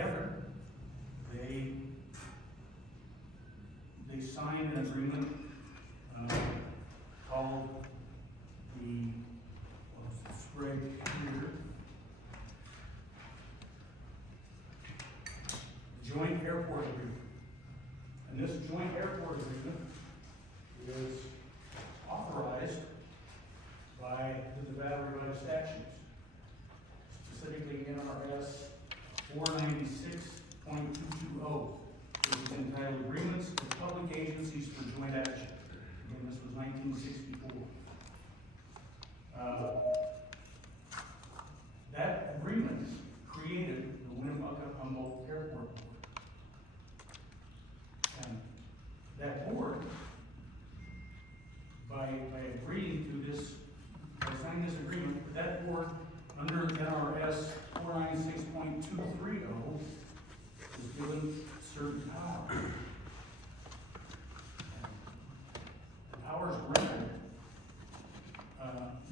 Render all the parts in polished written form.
together, they signed an agreement called the, what's the spread here? Joint Airport Agreement. And this joint airport agreement is authorized by the Nevada revised statutes, specifically NRS 496.220, which is entitled Agreements with Public Agencies for Joint Action. Again, this was 1964. That agreement created the Winnemucca-Humboldt Airport Board. And that board, by agreeing to this, by signing this agreement, that board, under NRS 496.230, is given certain powers. The powers granted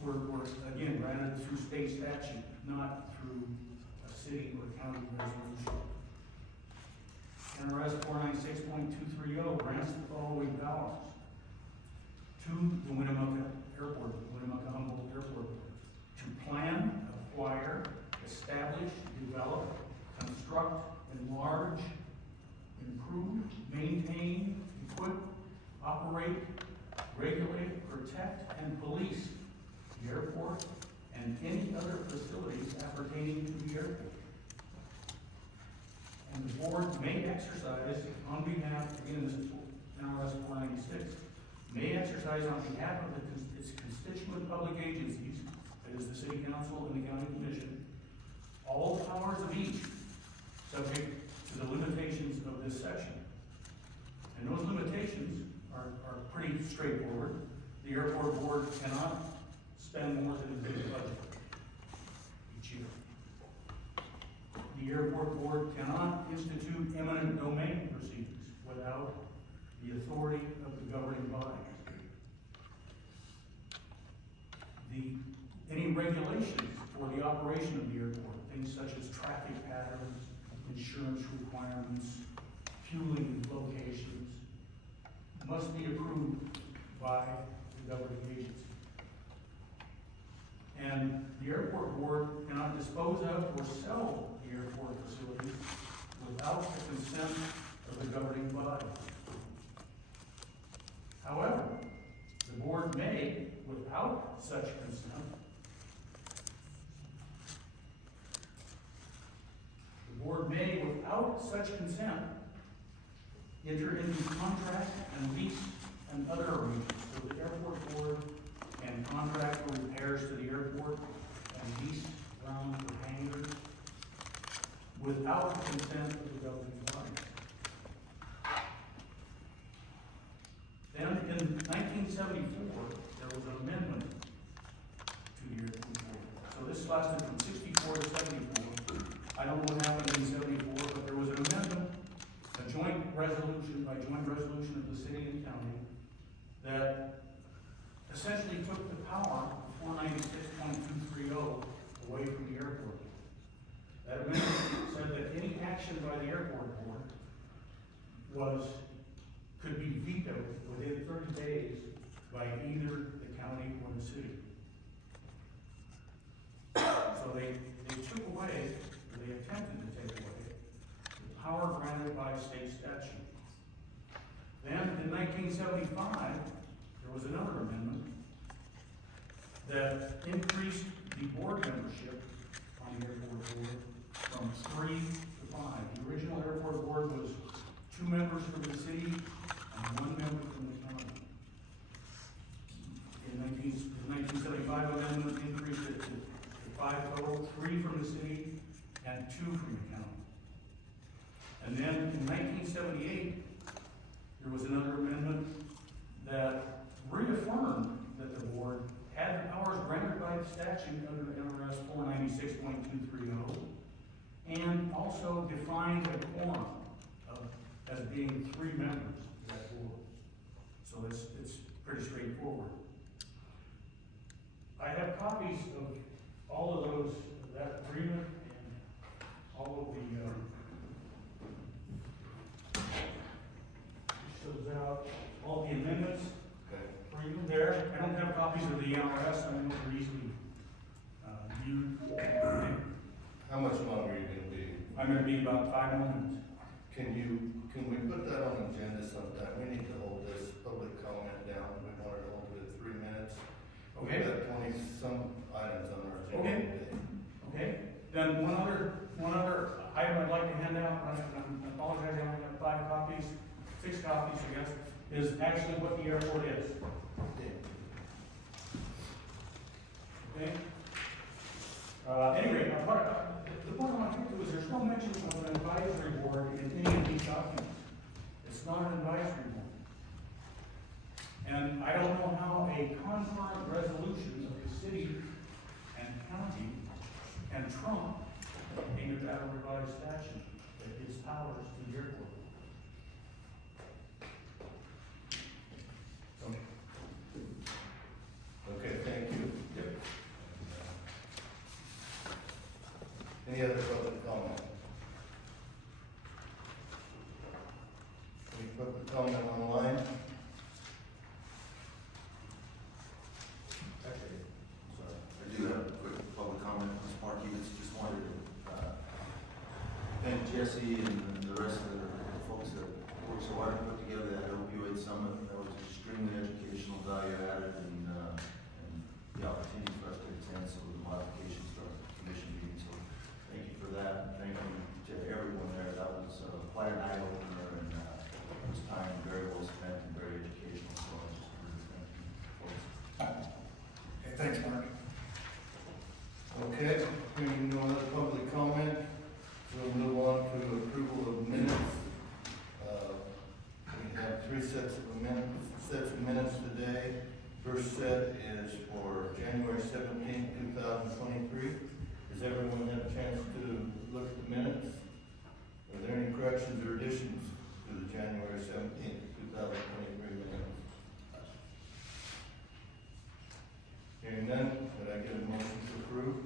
were again granted through state statute, not through a city or county resolution. NRS 496.230 grants the following powers to the Winnemucca-Humboldt Airport Board: to plan, acquire, establish, develop, construct, enlarge, improve, maintain, equip, operate, regulate, protect, and police the airport and any other facilities appertaining to the airport. And the board may exercise on behalf, again, this is NRS 496, may exercise on behalf of its constituent public agencies, that is the City Council and the County Commission, all powers of each subject to the limitations of this section. And those limitations are pretty straightforward. The airport board cannot spend more than its budget each year. The airport board cannot institute eminent domain proceedings without the authority of the governing body. Any regulations for the operation of the airport, things such as traffic patterns, insurance requirements, fueling locations, must be approved by the governing agency. And the airport board cannot dispose of or sell the airport facilities without the consent of the governing body. However, the board may, without such consent, enter into contract and lease and other arrangements. So the airport board can contract for repairs to the airport and lease ground for hangars without the consent of the governing body. Then in 1974, there was an amendment to the airport board. So this lasted from 64 to 74. I don't know what happened in 74, but there was an amendment, a joint resolution of the city and county, that essentially took the power of 496.230 away from the airport. That amendment said that any action by the airport board could be vetoed within 30 days by either the county or the city. So they took away, or they attempted to take away, the power granted by state statute. Then in 1975, there was another amendment that increased the board membership on the airport board from 3 to 5. The original airport board was 2 members from the city and 1 member from the county. In the 1975 amendment increased it to 5 total, 3 from the city and 2 from the county. And then in 1978, there was another amendment that reaffirmed that the board had the powers granted by the statute under NRS 496.230 and also defined a quorum as being 3 members of that board. So it's pretty straightforward. I have copies of all of those, that agreement, and all of the I'm gonna be about 5 more minutes. Can we put that on the agenda sometime? We need to hold this public comment down. We wanted to hold it at 3 minutes. Okay. We've got 20-some items on our agenda Okay. today. Okay, then one other item I'd like to hand out, and I apologize, I only have 5 copies, 6 copies, I guess, is actually what the airport is. Okay? Anyway, the point I want to get to is there's no mention of an advisory board in any of these documents. It's not an advisory board. And I don't know how a concurrent resolution of the city and county can trump a Nevada revised statute that gives powers to the airport. Okay, thank you. Yep. Any other public comment? Any public comment online? Actually, sorry, I do have a quick public comment. Ms. Marquez just wanted to thank Jesse and the rest of the folks that worked so hard to put together that opioid summit. That was extremely educational, value added, and the opportunity for us to attend some of the modifications to our commission meeting. So thank you for that. Thank you to everyone there. That was quite an eye opener, and it was time very well spent and very educational. So I just wanted to thank you folks. Okay, thanks, Mark. Okay, hearing no other public comment, we'll move on to approval of minutes. We have 3 sets of minutes today. First set is for January 17th, 2023. Does everyone have a chance to look at the minutes? Are there any corrections or additions to the January 17th, 2023 minutes? Hearing none, could I get a motion to approve?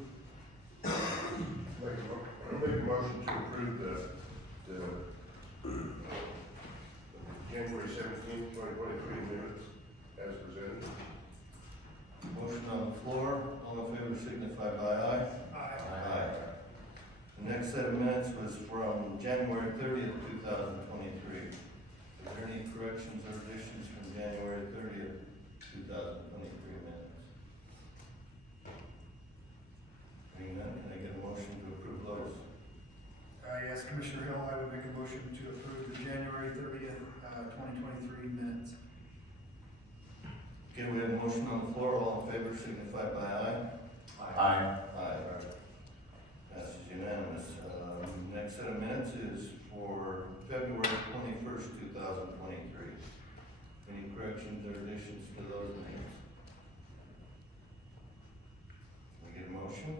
I'll make a motion to approve the January 17th, 2023 minutes as presented. Motion on the floor, all in favor signify by aye. Aye. The next set of minutes was from January 30th, 2023. Are there any corrections or additions from January 30th, 2023 minutes? Hearing none, can I get a motion to approve those? Yes, Commissioner Hill, I would make a motion to approve the January 30th, 2023 minutes. Okay, we have a motion on the floor, all in favor signify by aye. Aye. Aye. Passes unanimous. Next set of minutes is for February 21st, 2023. Any corrections or additions to those minutes? Can we get a motion?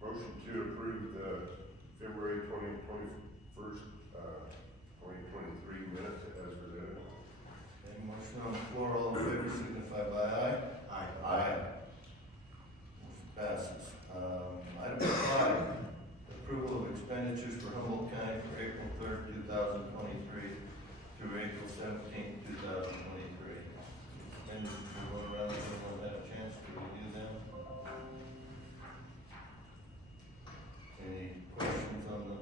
Motion to approve the February 21st, 2023 minutes as presented. Okay, motion on the floor, all in favor signify by aye. Aye. Motion passes. Item 5, approval of expenditures for Humboldt County for April 3rd, 2023 through April 17th, 2023. Expenditures are going around, everyone had a chance to review them. Any questions on the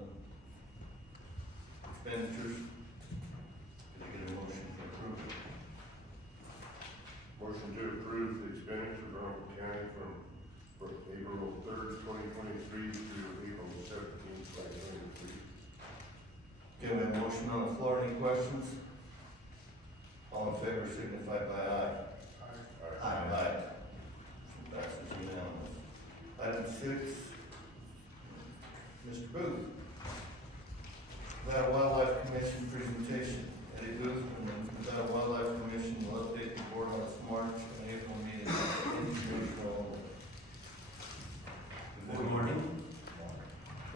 expenditures? Can I get a motion to approve? Motion to approve the expenditure for Humboldt County from April 3rd, 2023 through April 17th, 2023. Okay, we have a motion on the floor. Any questions? All in favor signify by aye. Aye. Passes unanimous. Item 6, Mr. Booth. Nevada Wildlife Commission presentation. Eddie Booth from the Nevada Wildlife Commission will update the board on its March and April meetings. Informational. Good morning.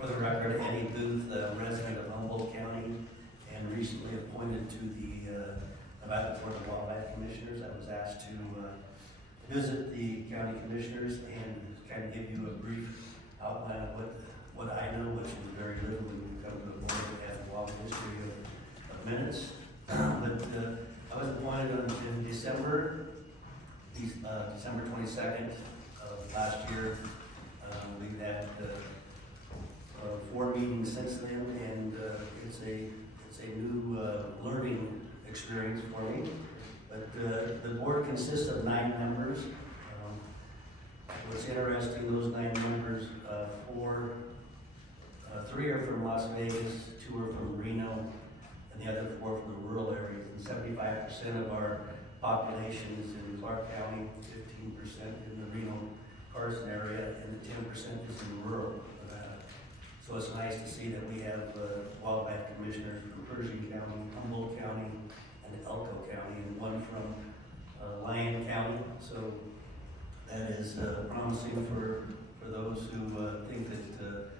For the record, Eddie Booth, resident of Humboldt County and recently appointed to the Nevada Board of Wildlife Commissioners. I was asked to visit the county commissioners and kind of give you a brief outline of what I know, which is very little when you come to the board that has a long history of minutes. But I was appointed in December 22nd of last year. We had 4 meetings since then, and it's a new learning experience for me. But the board consists of 9 members. What's interesting, those 9 members, 3 are from Las Vegas, 2 are from Reno, and the other 4 from the rural areas. And 75% of our population is in Clark County, 15% in the Reno Carson area, and the 10% is in rural Nevada. So it's nice to see that we have wildlife commissioners from Pershing County, Humboldt County, and Elko County, and 1 from Lyon County. So that is promising for those who think that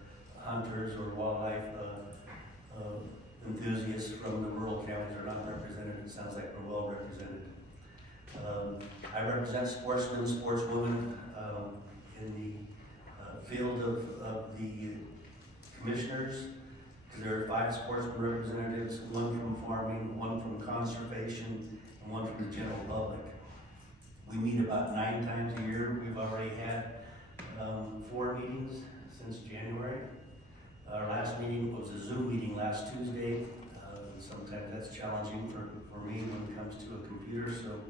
hunters or wildlife enthusiasts from the rural counties are not represented. It sounds like we're well represented. I represent sportsmen, sportswomen in the field of the commissioners. There are 5 sportsman representatives, 1 from farming, 1 from conservation, and 1 from the general public. We meet about 9 times a year. We've already had 4 meetings since January. Our last meeting was a Zoom meeting last Tuesday. Sometimes that's challenging for me when it comes to a computer, so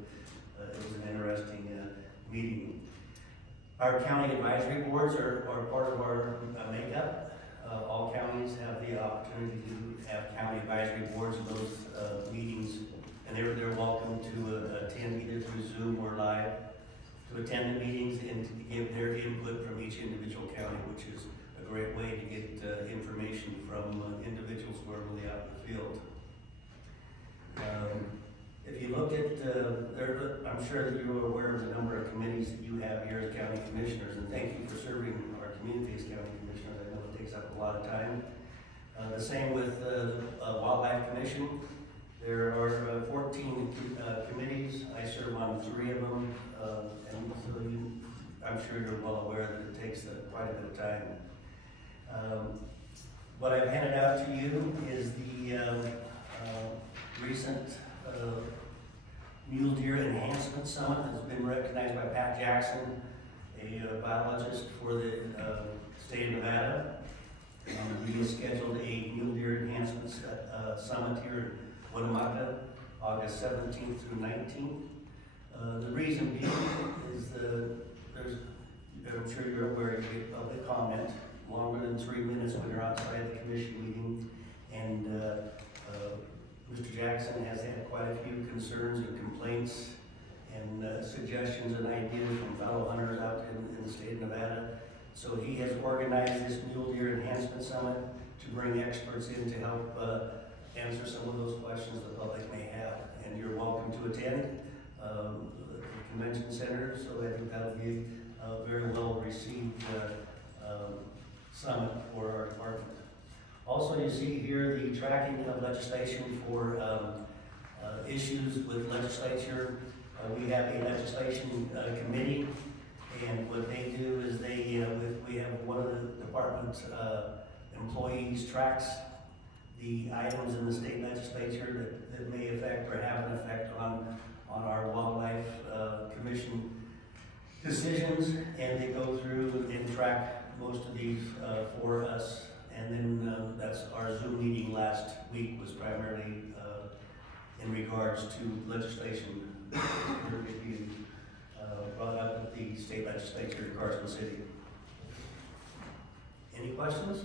it was an interesting meeting. Our county advisory boards are part of our makeup. All counties have the opportunity to have county advisory boards, and those meetings, and they're welcome to attend either through Zoom or live, to attend the meetings and to give their input from each individual county, which is a great way to get information from individuals who are really out in the field. If you look at, I'm sure that you're aware of the number of committees that you have here as county commissioners, and thank you for serving our community as county commissioners. I know it takes up a lot of time. The same with the Wildlife Commission. There are 14 committees. I serve on 3 of them, and so I'm sure you're well aware that it takes quite a bit of time. What I've handed out to you is the recent Mule Deer Enhancement Summit that's been recognized by Pat Jackson, a biologist for the state of Nevada. And he has scheduled a Mule Deer Enhancement Summit here in Winnemucca, August 17th through 19th. The reason being is I'm sure you're aware, you get public comment longer than 3 minutes when you're outside the commission meeting. And Mr. Jackson has had quite a few concerns and complaints and suggestions and ideas from fellow hunters out in the state of Nevada. So he has organized this Mule Deer Enhancement Summit to bring experts in to help answer some of those questions the public may have. And you're welcome to attend the convention center, so I think that'll be a very well received summit for our department. Also, you see here the tracking of legislation for issues with legislature. We have a legislation committee, and what they do is we have one of the department's employees tracks the items in the state legislature that may affect or have an effect on our wildlife commission decisions, and they go through and track most of these for us. And then that's our Zoom meeting last week was primarily in regards to legislation being brought up at the state legislature in Carson City. Any questions?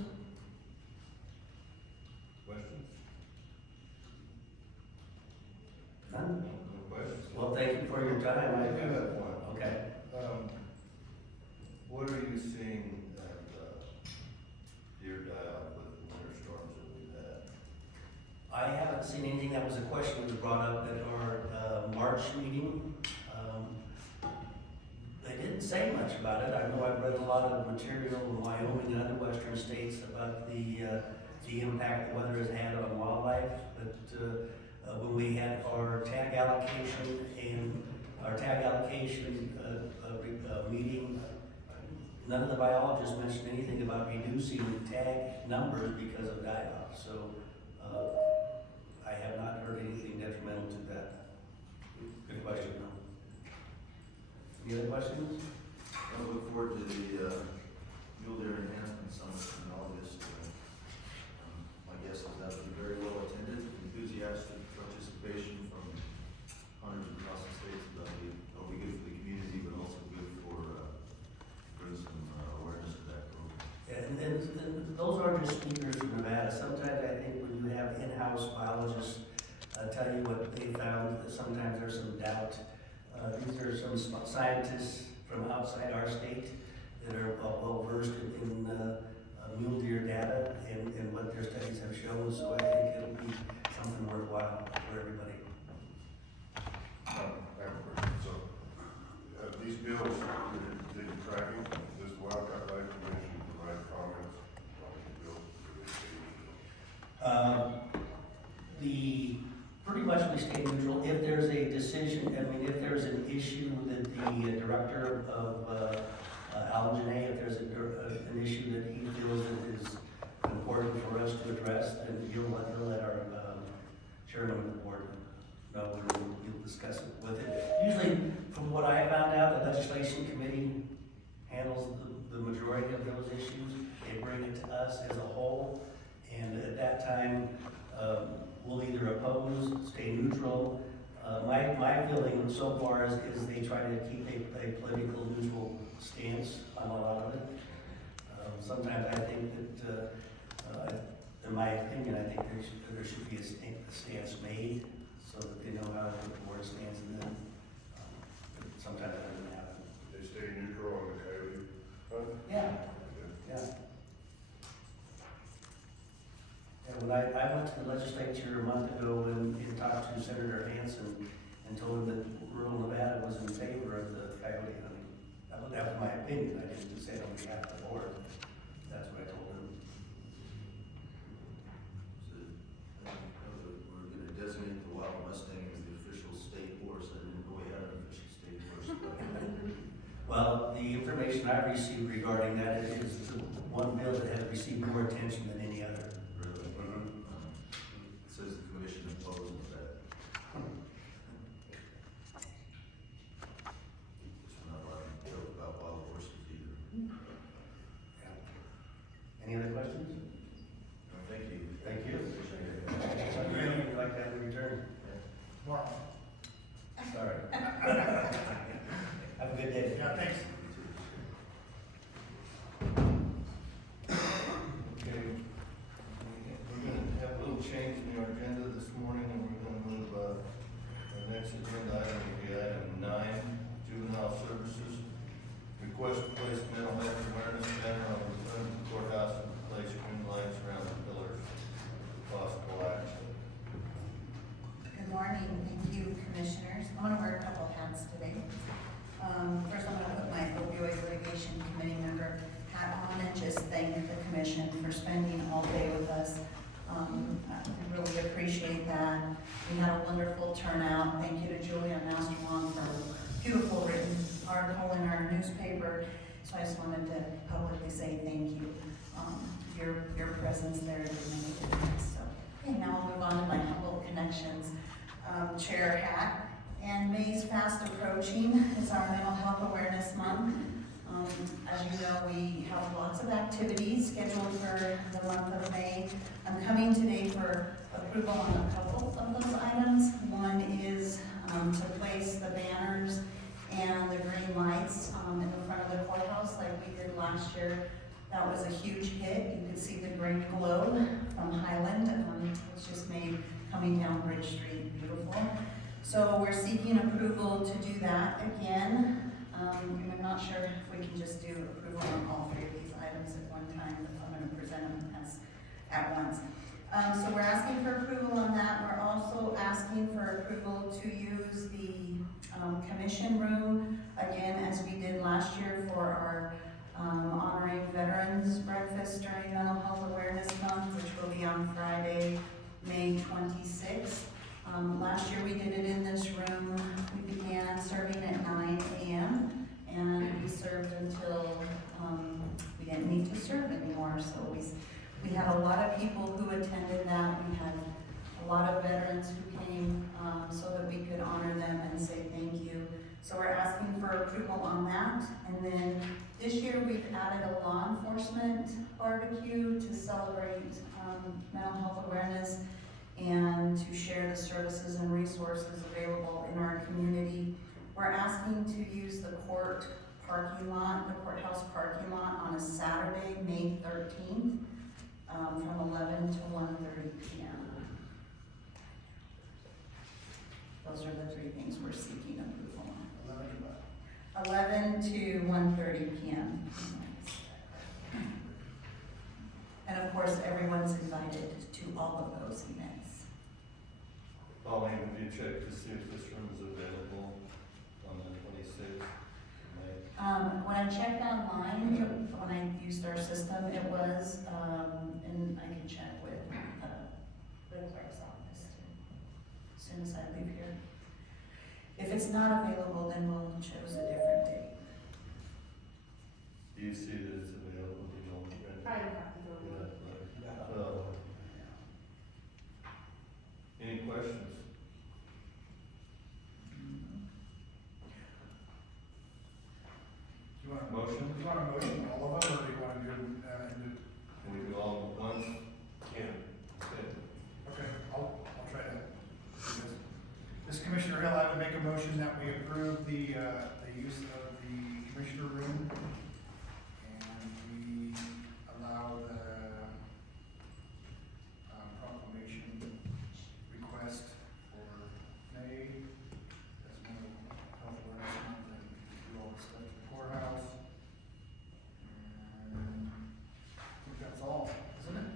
Questions? None? No questions? Well, thank you for your time. I do have one. Okay. What are you seeing at deer die-off with the winter storms that we've had? I haven't seen anything. That was a question that was brought up at our March meeting. They didn't say much about it. I know I've read a lot of material in Wyoming and other western states about the impact the weather has had on wildlife. But when we had our tag allocation meeting, none of the biologists mentioned anything about reducing tag numbers because of die-off. So I have not heard anything detrimental to that. Good question, though. Any other questions? I look forward to the Mule Deer Enhancement Summit in August. more just speakers from Nevada. Sometimes I think when you have in-house biologists tell you what they found, that sometimes there's some doubt. These are some scientists from outside our state that are well versed in mule deer data and what their studies have shown, so I think it'll be something worthwhile for everybody. I have a question. So, these bills that you're tracking, does the Wildcat Life Commission provide comments on these bills? Pretty much we stay neutral. If there's a decision, I mean, if there's an issue that the director of Alginate, if there's an issue that he feels that is important for us to address, then he'll let our chairman of the board know, and we'll discuss it with it. Usually, from what I found out, the legislation committee handles the majority of those issues. They bring it to us as a whole, and at that time, we'll either oppose, stay neutral. My feeling so far is they try to keep a political neutral stance on a lot of it. Sometimes I think that, in my opinion, I think there should be a stance made so that they know how the board stands in them. Sometimes that doesn't happen. They stay neutral on the coyote hunt? Yeah, yeah. Yeah, when I went to the legislature a month ago and talked to Senator Hansen and told him that rural Nevada was in favor of the coyote hunting. That was my opinion. I didn't say it on behalf of the board. That's what I told him. So, we're gonna designate the wild Mustang as the official state horse. I didn't know we had an official state horse. Well, the information I received regarding that is the one bill that has received more attention than any other. Really? It says the commission opposed that. We're not allowed to joke about wild horses either. Any other questions? No, thank you. Thank you. Appreciate it. Would you like to have a return? Mark? Sorry. Have a good day. Yeah, thanks. Okay, we're gonna have a little change in our agenda this morning, and we're gonna move, the next agenda item will be item 9, juvenile services. Request to place mental health awareness banner on the front of the courthouse and place green lights around the pillars. Possible action. Good morning, thank you, commissioners. I'm gonna wear a couple hats today. First, I'm gonna put my opioid litigation committee member hat on and just thank the commission for spending all day with us. I really appreciate that. We had a wonderful turnout. Thank you to Julia Masterwong for a beautiful written article in our newspaper. So I just wanted to publicly say thank you. Your presence there did make a difference. So, okay, now I'll move on to my Humboldt Connections chair hat. And May's fast approaching. It's our Mental Health Awareness Month. As you know, we have lots of activities scheduled for the month of May. I'm coming today for approval on a couple of those items. One is to place the banners and the green lights in the front of the courthouse like we did last year. That was a huge hit. You could see the green glow from Highland. It was just made coming down Bridge Street, beautiful. So we're seeking approval to do that again. I'm not sure if we can just do approval on all three of these items at one time, but I'm going to present them as at once. So we're asking for approval on that. We're also asking for approval to use the commission room again as we did last year for our honoring veterans breakfast during Mental Health Awareness Month, which will be on Friday, May 26th. Last year we did it in this room. We began serving at 9 a.m. and we served until we didn't need to serve anymore. So we had a lot of people who attended that. We had a lot of veterans who came so that we could honor them and say thank you. So we're asking for approval on that. And then this year we've added a law enforcement barbecue to celebrate mental health awareness and to share the services and resources available in our community. We're asking to use the court parking lot, the courthouse parking lot on a Saturday, May 13th. from 11 to 1:30 p.m. Those are the three things we're seeking approval on. 11 to 1:30 p.m. And of course, everyone's invited to all of those events. Pauline, have you checked to see if this room is available on the 26th of May? When I checked online, when I used our system, it was, and I can check with the clerk's office too, as soon as I leave here. If it's not available, then we'll choose a different date. Do you see that it's available? You don't, I have to go yeah, with right. Any questions? Do you want a Motion? Do you want a motion, all of them, or do you want to do, Can we do all at once? Can. Okay. okay, I'll try to do this. This Commissioner Hill, I would make a motion that we approve the use of the commissioner room, and we allow the proclamation request for May, as mental health awareness month, and do all the stuff at the courthouse. And I think that's all, isn't it?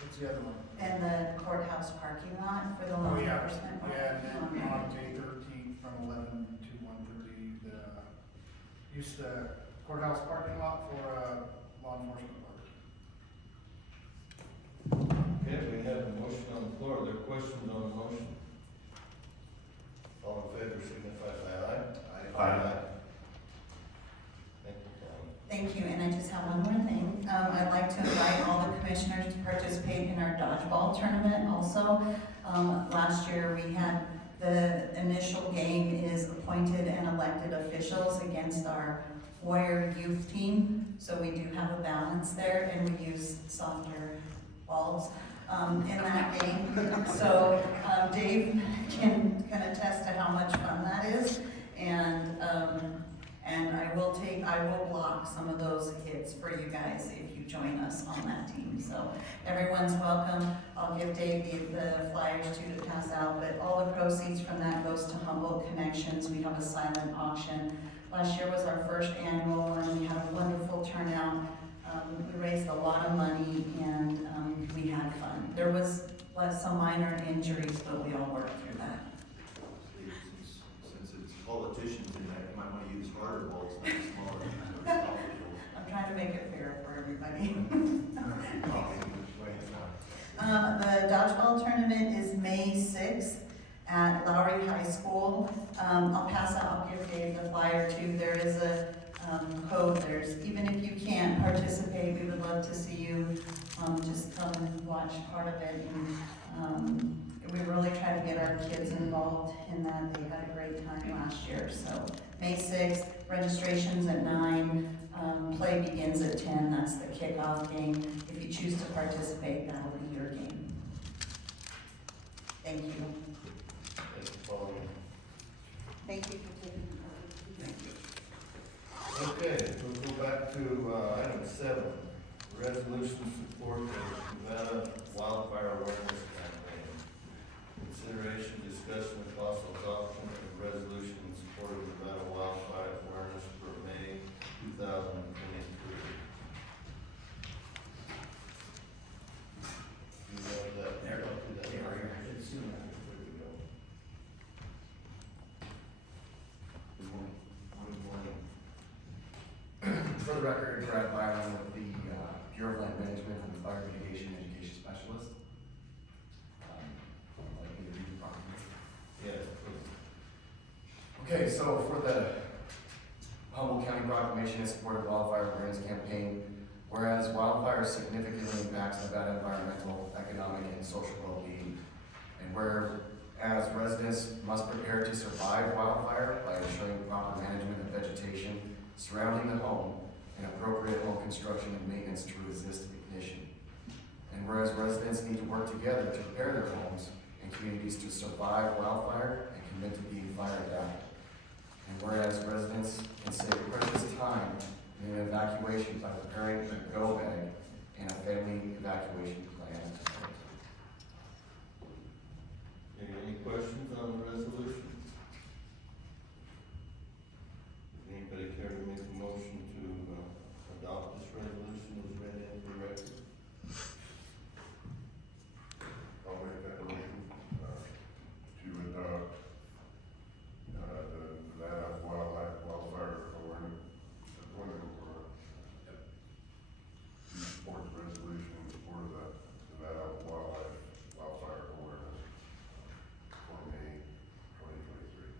What's the other one? And the courthouse parking lot for the law Oh, yeah, enforcement. yeah, and then on May 13th from 11 to 1:30, use the courthouse parking lot for law enforcement work. Okay, we have a motion on the floor. Are there questions on the motion? All in favor signify by aye. Aye. Thank you, Tom. Thank you, and I just have one more thing. I'd like to invite all the commissioners to participate in our dodgeball tournament also. Last year, we had the initial game is appointed and elected officials against our Warrior youth team. So we do have a balance there, and we use softer balls in that game. So Dave can attest to how much fun that is. And I will block some of those hits for you guys if you join us on that team. So everyone's welcome. I'll give Dave the flyers too to pass out, but all the proceeds from that goes to Humboldt Connections. We have a silent auction. Last year was our first annual, and we had a wonderful turnout. We raised a lot of money, and we had fun. There was some minor injuries, but we all worked through that. Since it's politicians in there, you might want to use harder balls, not smaller. I'm trying to make it fair for everybody. Well, The dodgeball tournament is May 6th at Lowry High School. I'll give Dave the flyer too. There is a code. Even if you can't participate, we would love to see you just come and watch part of it. And we really try to get our kids involved in that. They had a great time last year. So May 6th, registration's at 9. Play begins at 10. That's the kickoff game. If you choose to participate, that'll be your game. Thank you. Thank you, Pauline. Thank you for taking Okay, we'll go back to item 7, resolution support of Nevada wildfire awareness campaign. Consideration, discussion, and possible adoption of resolution in support of Nevada wildfire awareness for May 2023. You have that? There. I'll do that. Yeah, right here. There we go. Good morning. Good morning. For the record, Brad Byron with the Bureau of Land Management and Fire Mitigation Education Specialist. I'd like me to read the proclamation. Yes, please. Okay, so for the Humboldt County Proclamation in support of wildfire awareness campaign, whereas wildfire significantly impacts Nevada environmental, economic, and social well-being, and whereas residents must prepare to survive wildfire by ensuring proper management of vegetation surrounding the home and appropriate home construction and maintenance to resist ignition. And whereas residents need to work together to prepare their homes and communities to survive wildfire and commit to being fire adapted. And whereas residents can save precious time in an evacuation by preparing a go bag and a family evacuation plan in place. Any questions on the resolution? Does anybody care to make a motion to adopt this resolution as read into the record? I'll make that motion, to adopt, the Nevada wildfire awareness, appointment for, to support the resolution for the Nevada wildfire awareness for May 2023.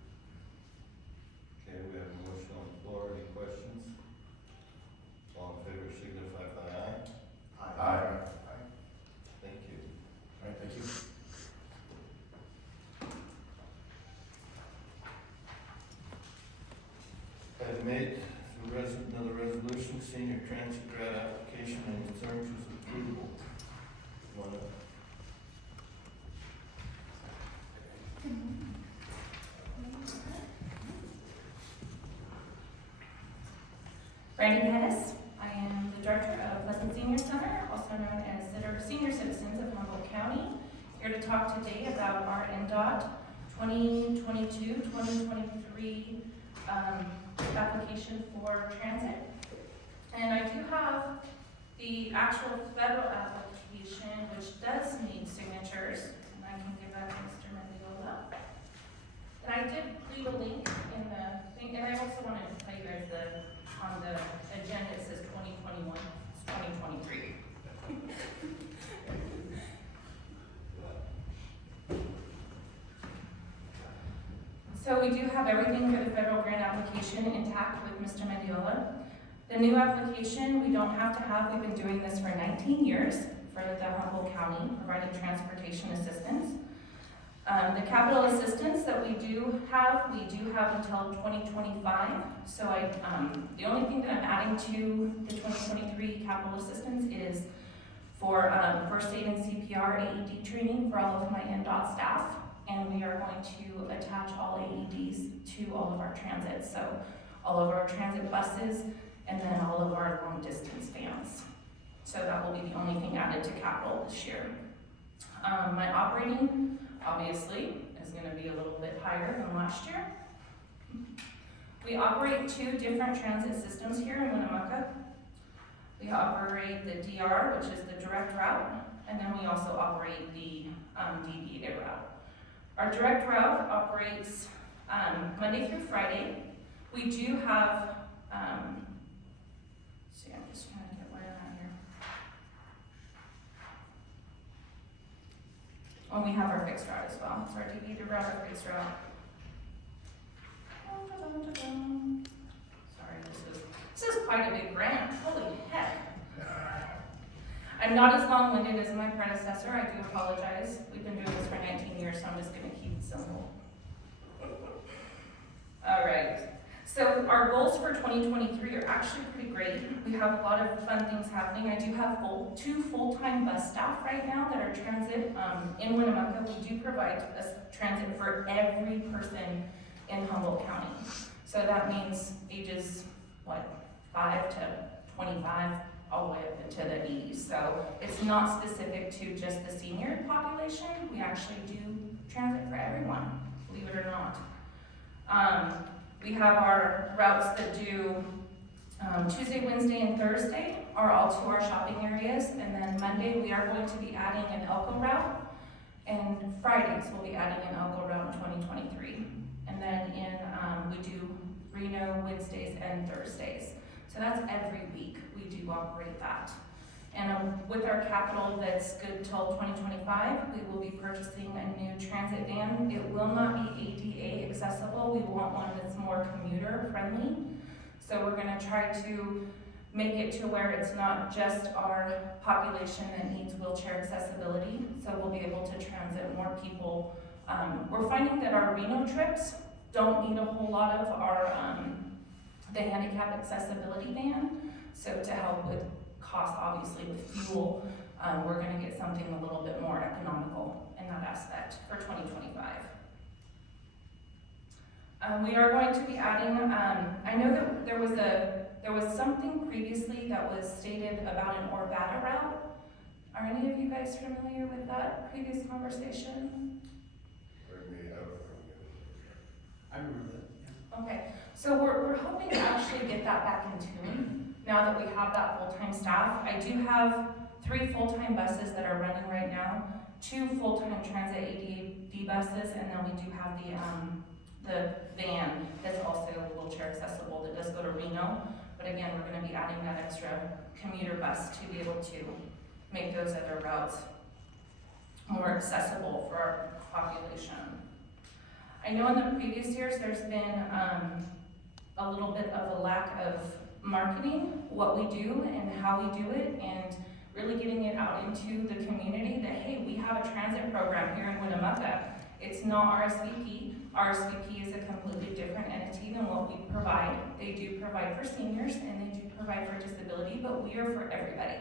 Okay, we have a motion on the floor. Any questions? All in favor signify by aye. Aye. Thank you. All right, thank you. Item 8, another resolution, senior transit grant application and terms of approval. Wanna- Brandy Pettis. I am the director of Pleasant Senior Center, also known as Senior Citizens of Humboldt County. Here to talk today about our NDOT 2022-2023 application for transit. And I do have the actual federal application, which does need signatures, and I can give that to Mr. Mendiola. And I did leave a link in the thing, and I also wanted to tell you guys on the agenda, it says 2021, it's 2023. So we do have everything for the federal grant application intact with Mr. Mendiola. The new application, we don't have to have, we've been doing this for 19 years for the Humboldt County, providing transportation assistance. The capital assistance that we do have until 2025. So the only thing that I'm adding to the 2023 capital assistance is for first aid and CPR AED training for all of my NDOT staff. And we are going to attach all AEDs to all of our transits. So all of our transit buses and then all of our long distance vans. So that will be the only thing added to capital this year. My operating, obviously, is going to be a little bit higher than last year. We operate 2 different transit systems here in Winnemucca. We operate the DR, which is the direct route, and then we also operate the deviated route. Our direct route operates Monday through Friday. We do have, see, I'm just trying to get where I'm at here. And we have our fixed route as well. So our deviated route, our fixed route. Sorry, this is quite a big grant. Holy heck. I'm not as long-winded as my predecessor. I do apologize. We've been doing this for 19 years, so I'm just going to keep it simple. All right. So our goals for 2023 are actually pretty great. We have a lot of fun things happening. I do have 2 full-time bus staff right now that are transit in Winnemucca. We do provide a transit for every person in Humboldt County. So that means ages, 5 to 25, all the way up into the 80s. So it's not specific to just the senior population. We actually do transit for everyone, believe it or not. We have our routes that do Tuesday, Wednesday, and Thursday are all to our shopping areas. And then Monday, we are going to be adding an Elko route. And Fridays, we'll be adding an Elko route in 2023. And then we do Reno Wednesdays and Thursdays. So that's every week we do operate that. And with our capital that's good till 2025, we will be purchasing a new transit van. It will not be ADA accessible. We want one that's more commuter friendly. So we're gonna try to make it to where it's not just our population that needs wheelchair accessibility. So we'll be able to transit more people. We're finding that our Reno trips don't need a whole lot of our the handicap accessibility van. So to help with cost, obviously with fuel, we're gonna get something a little bit more economical in that aspect for 2025. We are going to be adding, I know that there was a there was something previously that was stated about an Orvada route. Are any of you guys familiar with that previous conversation? I may have, I remember that, Okay, so we're hoping to actually get that back in tune, now that we have that full-time staff. I do have 3 full-time buses that are running right now, 2 full-time transit ADD buses, and then we do have the van that's also wheelchair accessible that does go to Reno. But again, we're gonna be adding that extra commuter bus to be able to make those other routes more accessible for our population. I know in the previous years, there's been a little bit of a lack of marketing, what we do and how we do it, and really getting it out into the community that, hey, we have a transit program here in Winnemucca. It's not RSVP. RSVP is a completely different entity than what we provide. They do provide for seniors and they do provide for disability, but we are for everybody.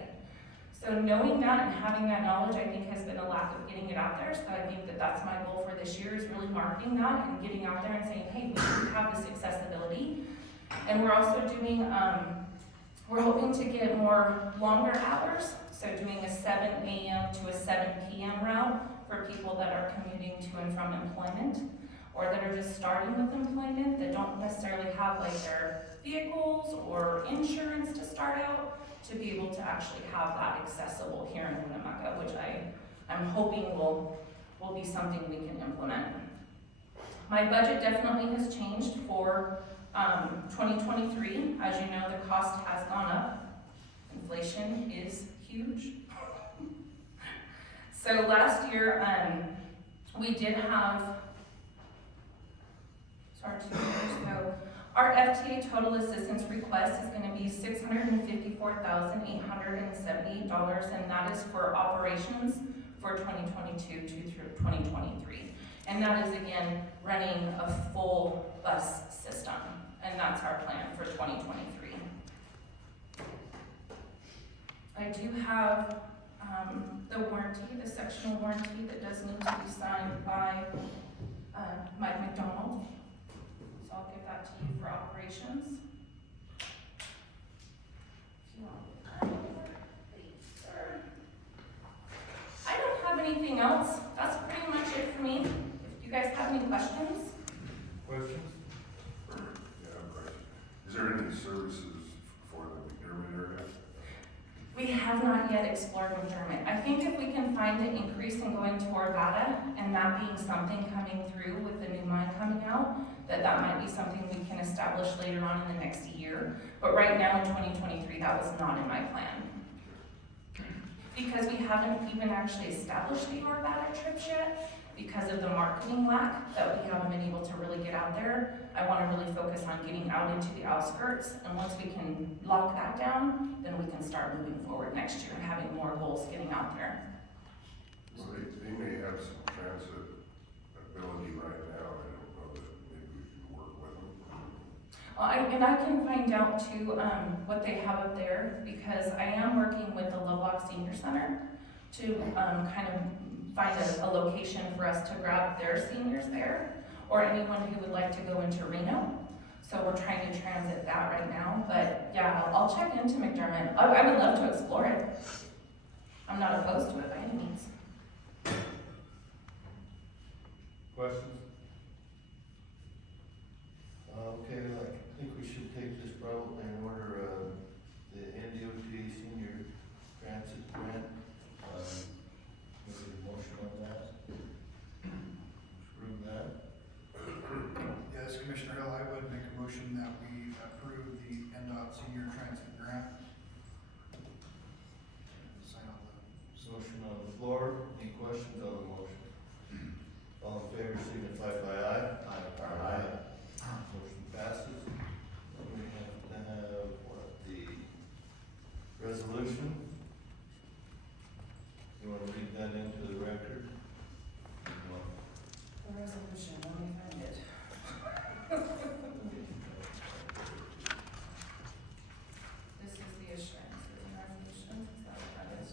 So knowing that and having that knowledge, I think, has been a lack of getting it out there. So I think that that's my goal for this year, is really marketing that and getting out there and saying, hey, we do have this accessibility. And we're also doing, we're hoping to get more longer hours. So doing a 7 a.m. to a 7 p.m. route for people that are commuting to and from employment, or that are just starting with employment, that don't necessarily have like their vehicles or insurance to start out, to be able to actually have that accessible here in Winnemucca, which I'm hoping will be something we can implement. My budget definitely has changed for 2023. As you know, the cost has gone up. Inflation is huge. So last year, we did have, sorry, 2 years ago, our FTA total assistance request is going to be $654,878, and that is for operations for 2022 to through 2023. And that is, again, running a full bus system, and that's our plan for 2023. I do have the warranty, the sectional warranty that does need to be signed by Mike McDonald. So I'll give that to you for operations. If you want. I don't have anything else. That's pretty much it for me. If you guys have any questions? Questions? yeah, I have a question. Is there any services for the McDermott area? We have not yet explored McDermott. I think if we can find an increase in going to Arvada, and that being something coming through with the new mine coming out, that might be something we can establish later on in the next year. But right now in 2023, that was not in my plan. Because we haven't even actually established the Arvada trips yet, because of the marketing lack, that we haven't been able to really get out there. I want to really focus on getting out into the outskirts, and once we can lock that down, then we can start moving forward next year and having more goals getting out there. Well, they may have some transit ability right now. I don't know that maybe we can work with them. And I can find out too, what they have up there, because I am working with the Lovelock Senior Center to, kind of find a location for us to grab their seniors there, or anyone who would like to go into Reno. So we're trying to transit that right now, but yeah, I'll check into McDermott. I would love to explore it. I'm not opposed to it by any means. Questions? Okay, I think we should take this probably in order, the NDOT senior transit grant. Maybe a motion on that? Approve that? Yes, Commissioner Hill, I would make a motion that we approve the NDOT senior transit grant. Sign on the Motion on the floor, any questions on the motion? All in favor signify by aye. Aye. Motion passes. We have to have, the resolution? You wanna read that into the record? The resolution, let me find it. This is the assurance, is the resolution, is that what that is?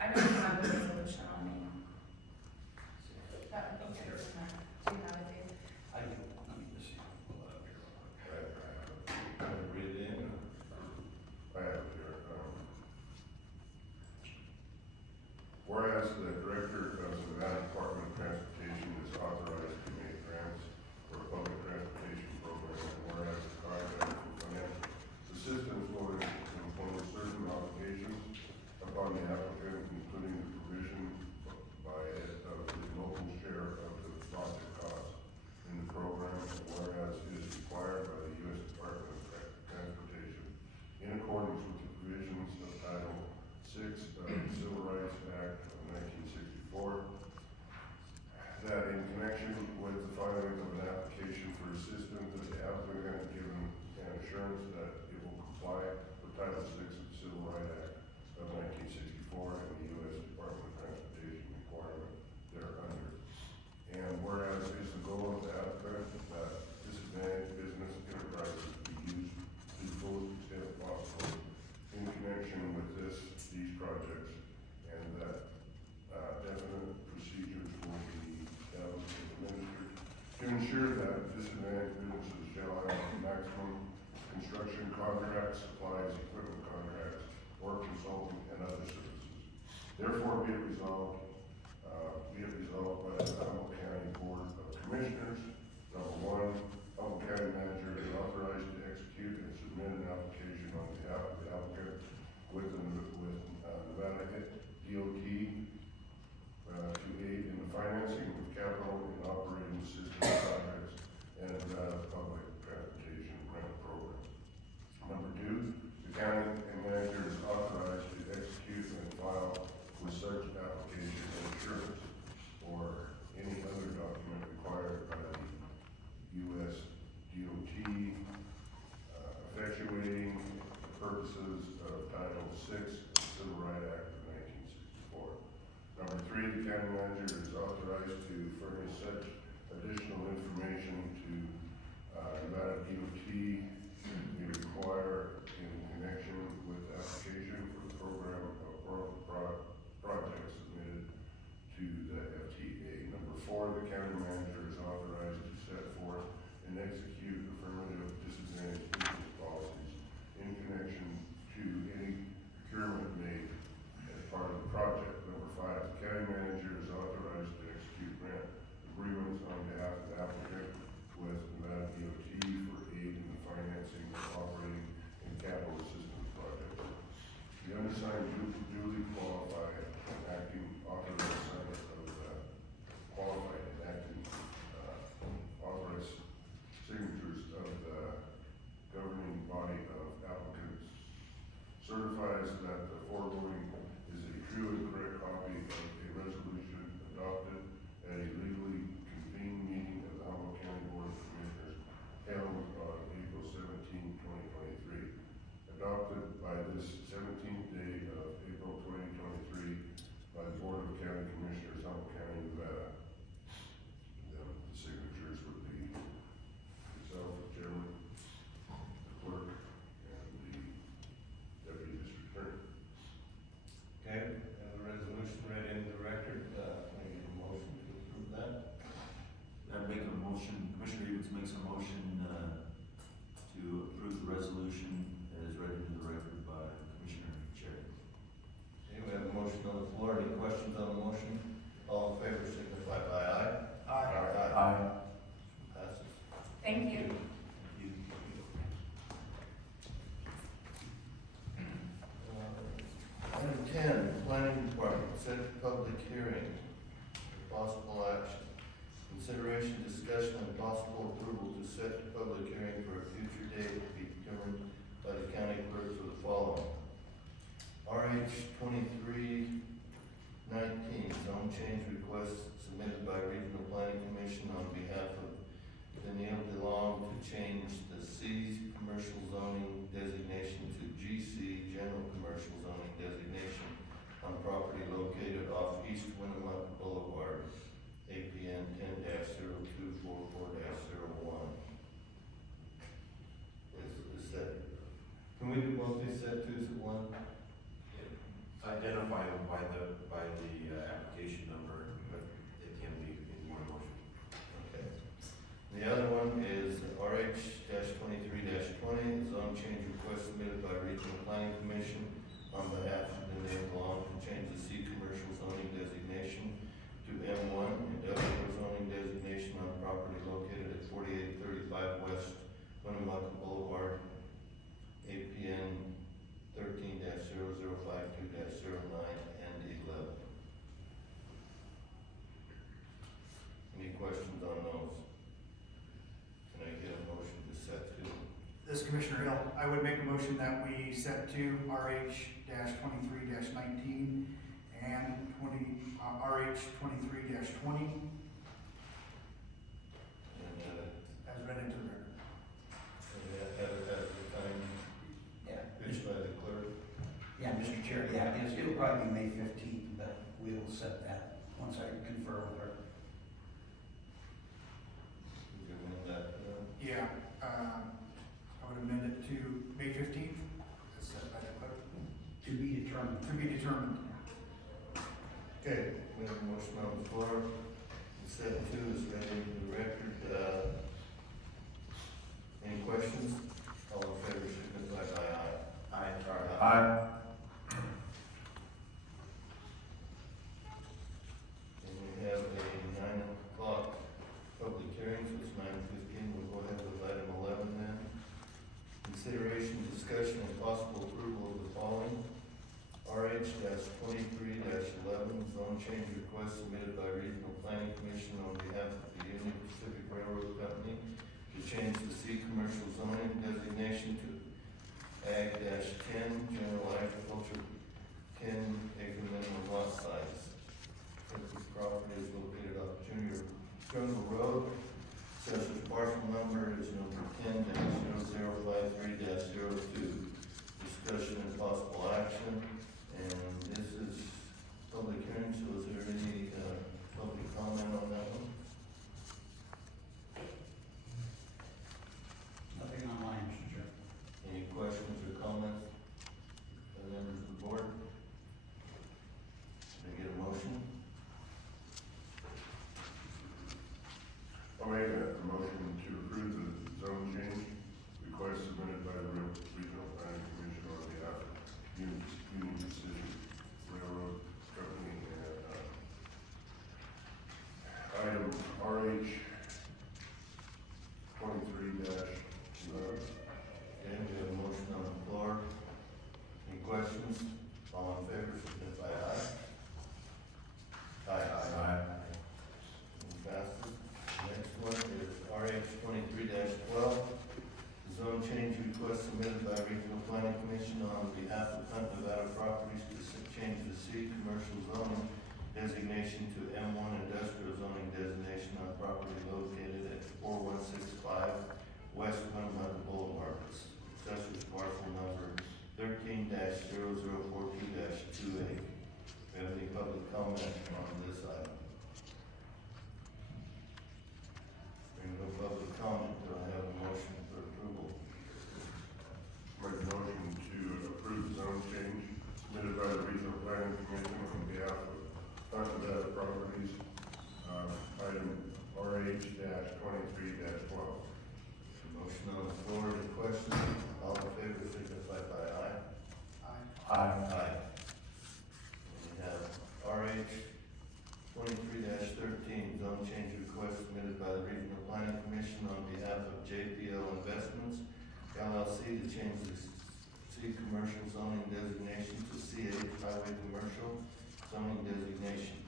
I don't have the resolution on me. assurance that it will comply with Title VI of the Civil Rights Act of 1964 and the U.S. Department of Transportation requirement thereunder. And whereas it's the goal of the applicant that disadvantaged business enterprises be used to the fullest extent possible in connection with these projects, and that definite procedures will be established and administered to ensure that disadvantaged businesses shall have maximum construction contracts, supplies, equipment contracts, or consulting and other services. Therefore, be it resolved by the Humboldt County Board of Commissioners, number one, Humboldt County Manager is authorized to execute and submit an application on behalf of the applicant with Nevada DOT to aid in the financing of capital and operating system projects and Nevada Public Transportation Grant Program. Number two, the county manager is authorized to execute and file with such application and assurance or any other document required by the U.S. DOT effectuating the purposes of Title VI of the Civil Rights Act of 1964. Number three, the county manager is authorized to furnish such additional information to Nevada DOT may require in connection with the application for the program of projects submitted to the FTA. Number four, the county manager is authorized to set forth and execute affirmative disadvantaged business policies in connection to any procurement made as part of the project. Number five, the county manager is authorized to execute grant agreements on behalf of the applicant with Nevada DOT for aid in the financing of operating and capital assistance projects. The undersigned duly qualified acting authorized authorized signatures of the governing body of applicants certifies that the foregoing is a true and correct copy of a resolution adopted at a legally convened meeting of the Humboldt County Board of Commissioners held on April 17, 2023, adopted by this 17th day of April 2023 by the Board of County Commissioners, Humboldt County, Nevada. The signatures would be myself, the chairman, the clerk, and the deputy district attorney. Okay, have the resolution read into the record, can I get a motion to approve that? I'd make a motion, Commissioner Evans makes a motion to approve the resolution as read into the record by Commissioner Cherry. Okay, we have a motion on the floor, any questions on the motion? All in favor signify by aye. Aye. Passes. Thank you. Item 10, Planning Department, set public hearing, possible action. Consideration, discussion, and possible approval to set the public hearing for a future date to be determined by the county clerk for the following. RH 2319, zone change request submitted by Regional Planning Commission on behalf of Danielle DeLong to change the C's commercial zoning designation to GC general commercial zoning designation on property located off East Winnemucca Boulevard, APN 10-0244-01. Is that, can we do both these set twos at one? Identify them by the application number, but it can be in one motion. Okay. The other one is RH-23-20, zone change request submitted by Regional Planning Commission on behalf of the name belong to change the C commercial zoning designation to M1 industrial zoning designation on property located at 4835 West Winnemucca Boulevard, APN 13-0052-09 and 11. Any questions on those? Can I get a motion to set to? This is Commissioner Hill, I would make a motion that we set to RH-23-19 and RH-23-20 And, as read into the record. have it at the time probably be May 15th, but we will set that once I confer with her. You can amend that, Yeah, I would amend it to May 15th, as set by the clerk, To be determined. to be determined. Okay, we have a motion on the floor. Consent two is read into the record. Any questions? All in favor, signify by aye. Aye. And we have a 9 o'clock public hearing, so it's 9:15. We'll go ahead with item 11 then. Consideration, discussion, and possible approval of the following. RH-23-11 zone change request submitted by Regional Planning Commission on behalf of the Union Pacific Railroad Company to change the C commercial zoning designation to Ag-10, general agriculture, 10 acre minimum lot size. This property is located off Junior Jungle Road. Assessor's parcel number is number 10-0053-02. Discussion and possible action. And this is public hearing, so is there any, public comment on that one? Nothing online, Mr. Chair. Any questions or comments by members of the board? Can I get a motion? I'll make a motion to approve the zone change request submitted by the Regional Planning Commission on behalf of Union Pacific Railroad Company and, item RH 23-11. Okay, we have a motion on the floor. Any questions? All in favor, signify aye. Aye. Motion passes. Next one is RH 23-12. Zone change request submitted by Regional Planning Commission on behalf of Hunt Nevada Properties to change the C commercial zoning designation to M1 industrial zoning designation on property located at 4165 West Winnemucca Boulevard. Assessor's parcel number 13-0042-28. We have any public comment on this item? Hearing no public comment, do I have a motion for approval? Make a motion to approve the zone change submitted by the Regional Planning Commission on behalf of Hunt Nevada Properties, item RH-23-12. Motion on the floor, any questions? All in favor, signify by aye. Aye. We have RH 23-13, zone change request submitted by the Regional Planning Commission on behalf of JPL Investments LLC to change the C commercial zoning designation to CH highway commercial zoning designation.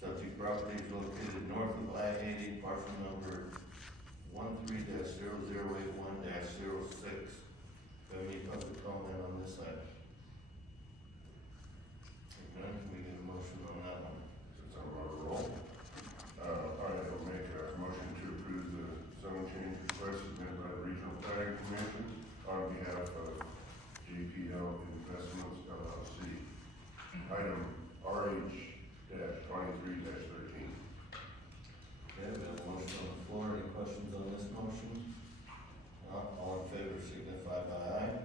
Subject property is located north of I-80, parcel number 13-0081-06. Do you have any public comment on this item? If none, can we get a motion on that one? Since I'm on a roll, I'll make a motion to approve the zone change request submitted by the Regional Planning Commission on behalf of JPL Investments LLC. Item RH-23-13. Okay, we have a motion on the floor. Any questions on this motion? Not all in favor, signify by aye.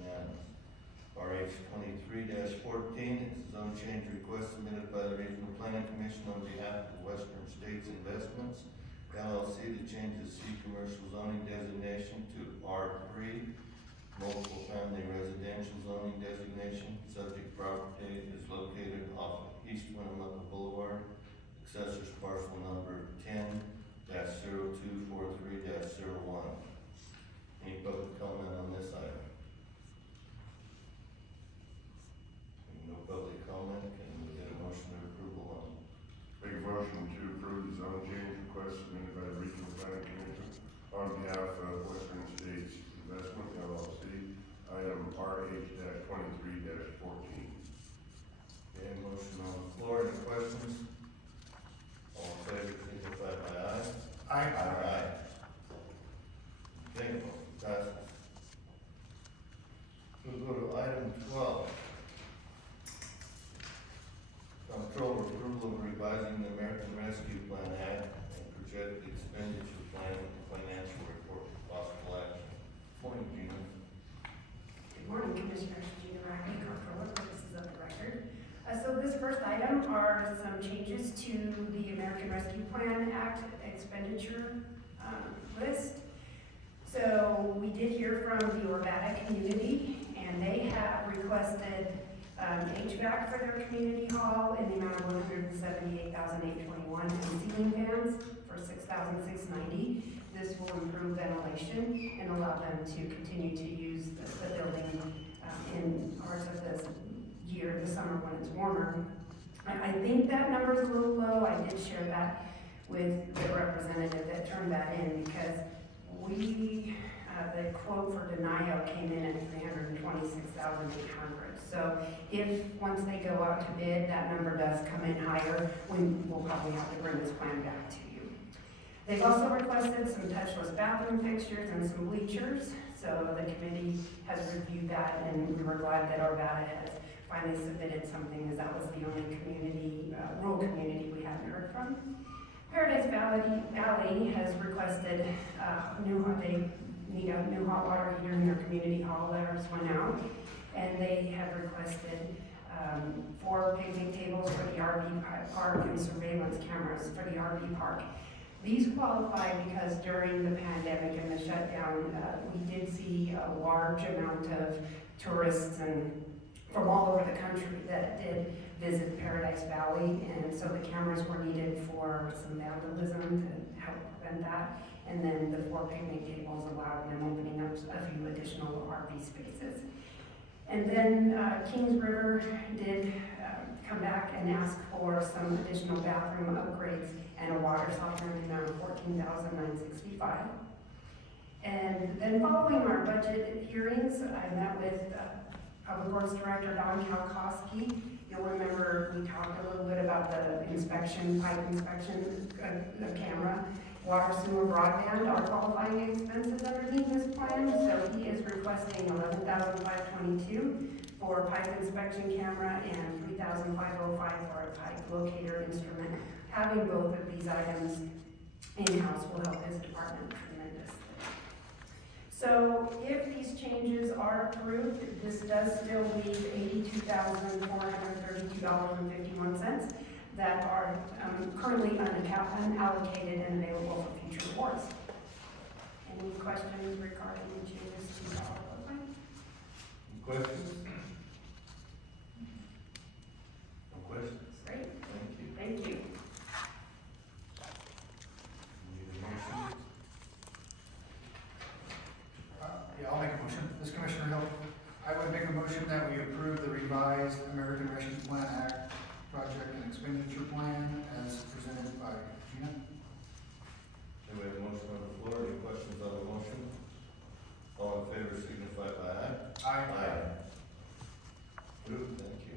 Unanimous. RH 23-14 is a zone change request submitted by the Regional Planning Commission on behalf of Western States Investments LLC to change the C commercial zoning designation to R3, multiple family residential zoning designation. Subject property is located off of East Winnemucca Boulevard. Assessor's parcel number 10-0243-01. Any public comment on this item? No public comment, can we get a motion of approval on? Make a motion to approve the zone change request submitted by the Regional Planning Commission on behalf of Western States Investment LLC, item RH-23-14. Okay, motion on the floor, any questions? All in favor, signify by aye. Aye. Okay, motion passes. We'll go to item 12. from the Nevada community, and they have requested HVAC for their community hall in the amount of $178,821 and ceiling fans for $6,690. This will improve ventilation and allow them to continue to use the building in parts of the year, the summer when it's warmer. I think that number is a little low. I did share that with the representative that turned that in because the quote for denial came in at $326,800. So if, once they go out to bid, that number does come in higher, we'll probably have to bring this plan back to you. They've also requested some touchless bathroom fixtures and some bleachers. So the committee has reviewed that, and we were glad that Arvada has finally submitted something, as that was the only community, rural community we hadn't heard from. Paradise Valley has requested they need a new hot water heater in their community hall. Letters went out, and they have requested 4 picnic tables for the RV park and surveillance cameras for the RV park. These qualify because during the pandemic and the shutdown, we did see a large amount of tourists and from all over the country that did visit Paradise Valley, and so the cameras were needed for some vandalism to help prevent that. And then the 4 picnic tables allowed them opening up a few additional RV spaces. And then Kings River did come back and ask for some additional bathroom upgrades and a water softener in the amount of $14,965. And then following our budget hearings, I met with Public Works Director Don Kalkowski. You'll remember we talked a little bit about the inspection, pipe inspection, the camera. Water, sewer, broadband are qualifying expenses underneath this plan, so he is requesting $11,522 for pipe inspection camera and $3,505 for a pipe locator instrument. Having both of these items in-house will help his department tremendously. So if these changes are approved, this does still leave $82,432.51 that are currently unallocated and available for future awards. Any questions regarding the changes to the ARPA plan? Questions? No questions? Great, Thank you. thank you. Need a motion? Yeah, I'll make a motion. This Commissioner Hill, I would make a motion that we approve the revised American Rescue Plan Act project and expenditure plan as presented by Gina. Okay, we have a motion on the floor. Any questions on the motion? All in favor signify by aye. Aye. Approved, thank you.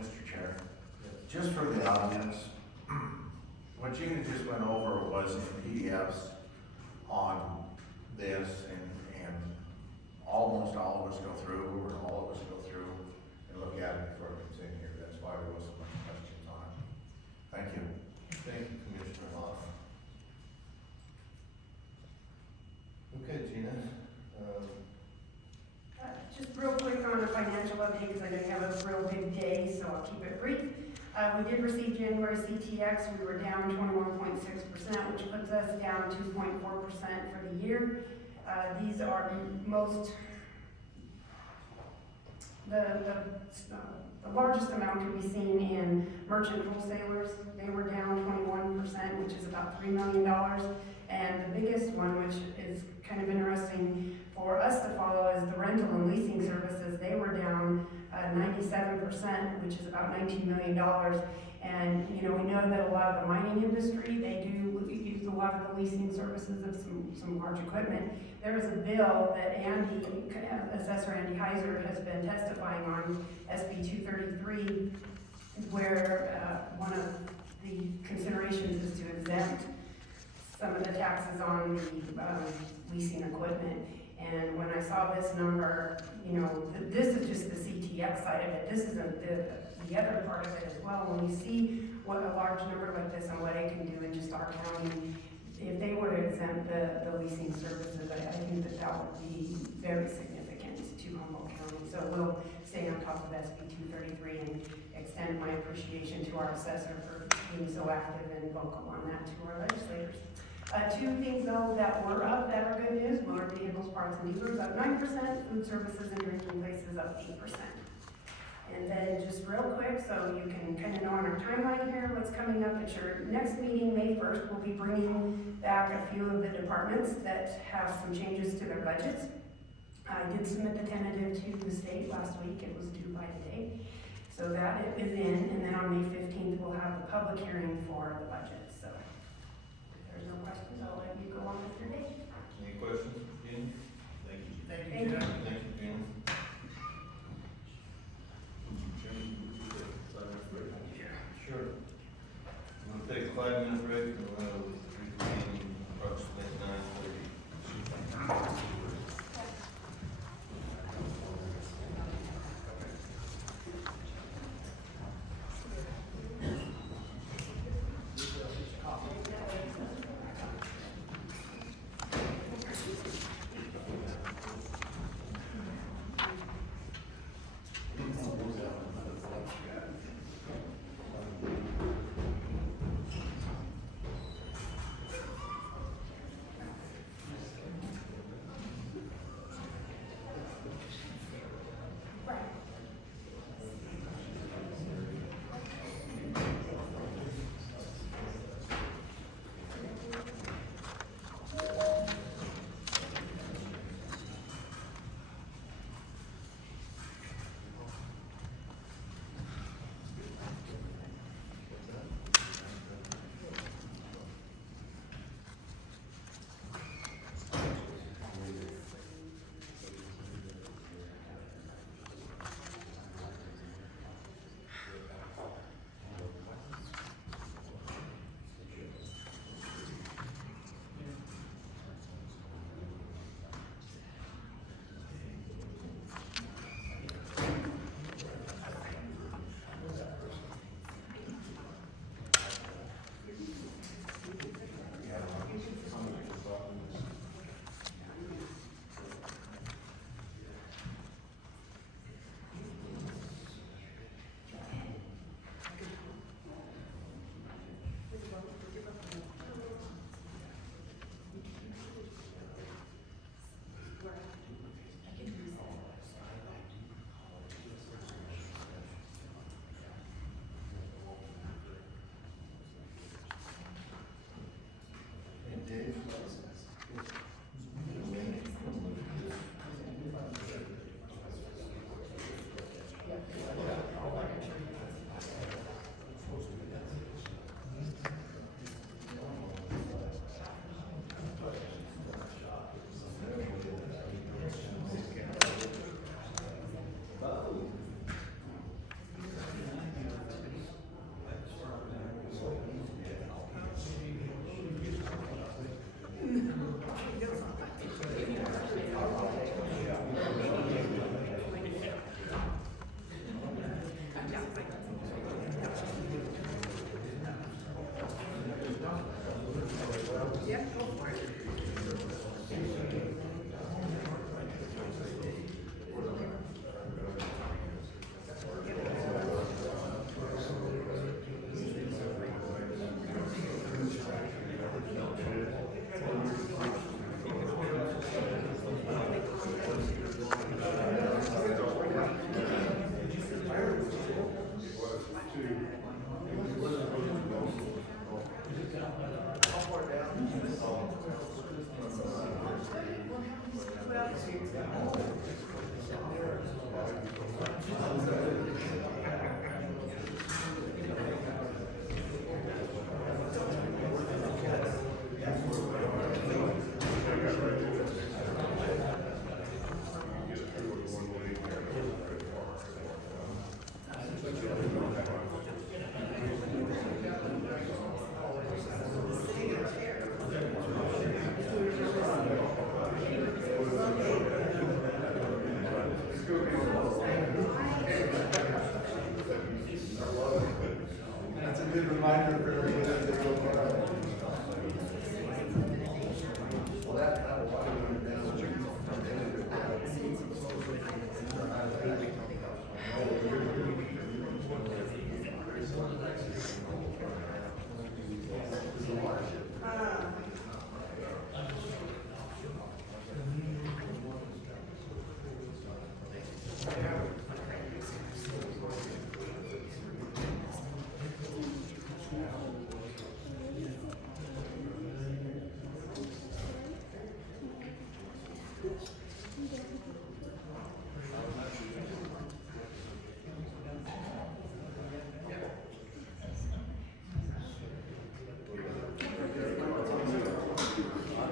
Mr. Chair, just for the audience, what Gina just went over was in PDFs on this, and almost all of us go through, all of us go through and look at it before it comes in here. That's why there wasn't much questions on it. Thank you. Thank you, Commissioner Haas. Okay, Gina. Just real quick on the financial update, because I know you have a real big day, so I'll keep it brief. We did receive January CTX. We were down 21.6%, which puts us down 2.4% for the year. These are most, the largest amount can be seen in merchant wholesalers. They were down 21%, which is about $3 million. And the biggest one, which is kind of interesting for us to follow, is the rental and leasing services. They were down 97%, which is about $19 million. And, you know, we know that a lot of the mining industry, they do use a lot of the leasing services of some large equipment. There is a bill that Assessor Andy Heiser has been testifying on, SB 233, where one of the considerations is to exempt some of the taxes on the leasing equipment. And when I saw this number, you know, this is just the CTX side of it. This isn't the other part of it as well. When we see what a large number like this and what it can do in just our county, if they were to exempt the leasing services, I think that would be very significant to Humboldt County. So we'll stay on top of SB 233 and extend my appreciation to our assessor for being so active and vocal on that to our legislators. Two things though that were up that are good news: motor vehicles, parts and dealers up 9%, food services and drinking places up 8%. And then just real quick, so you can kind of know on our timeline here, what's coming up at your next meeting, May 1st, we'll be bringing back a few of the departments that have some changes to their budgets. I did submit the tentative to the state last week, it was due by today. So that is in, and then on May 15th, we'll have the public hearing for the budget. So if there's no questions, I'll let you go on with your day. Any questions, Gene? Thank you. Thank you, Thank you. Jeff. Thank you, Gene. Sure. I'm gonna take a 5-minute break, and we'll reconvene approximately 9:30. How far down?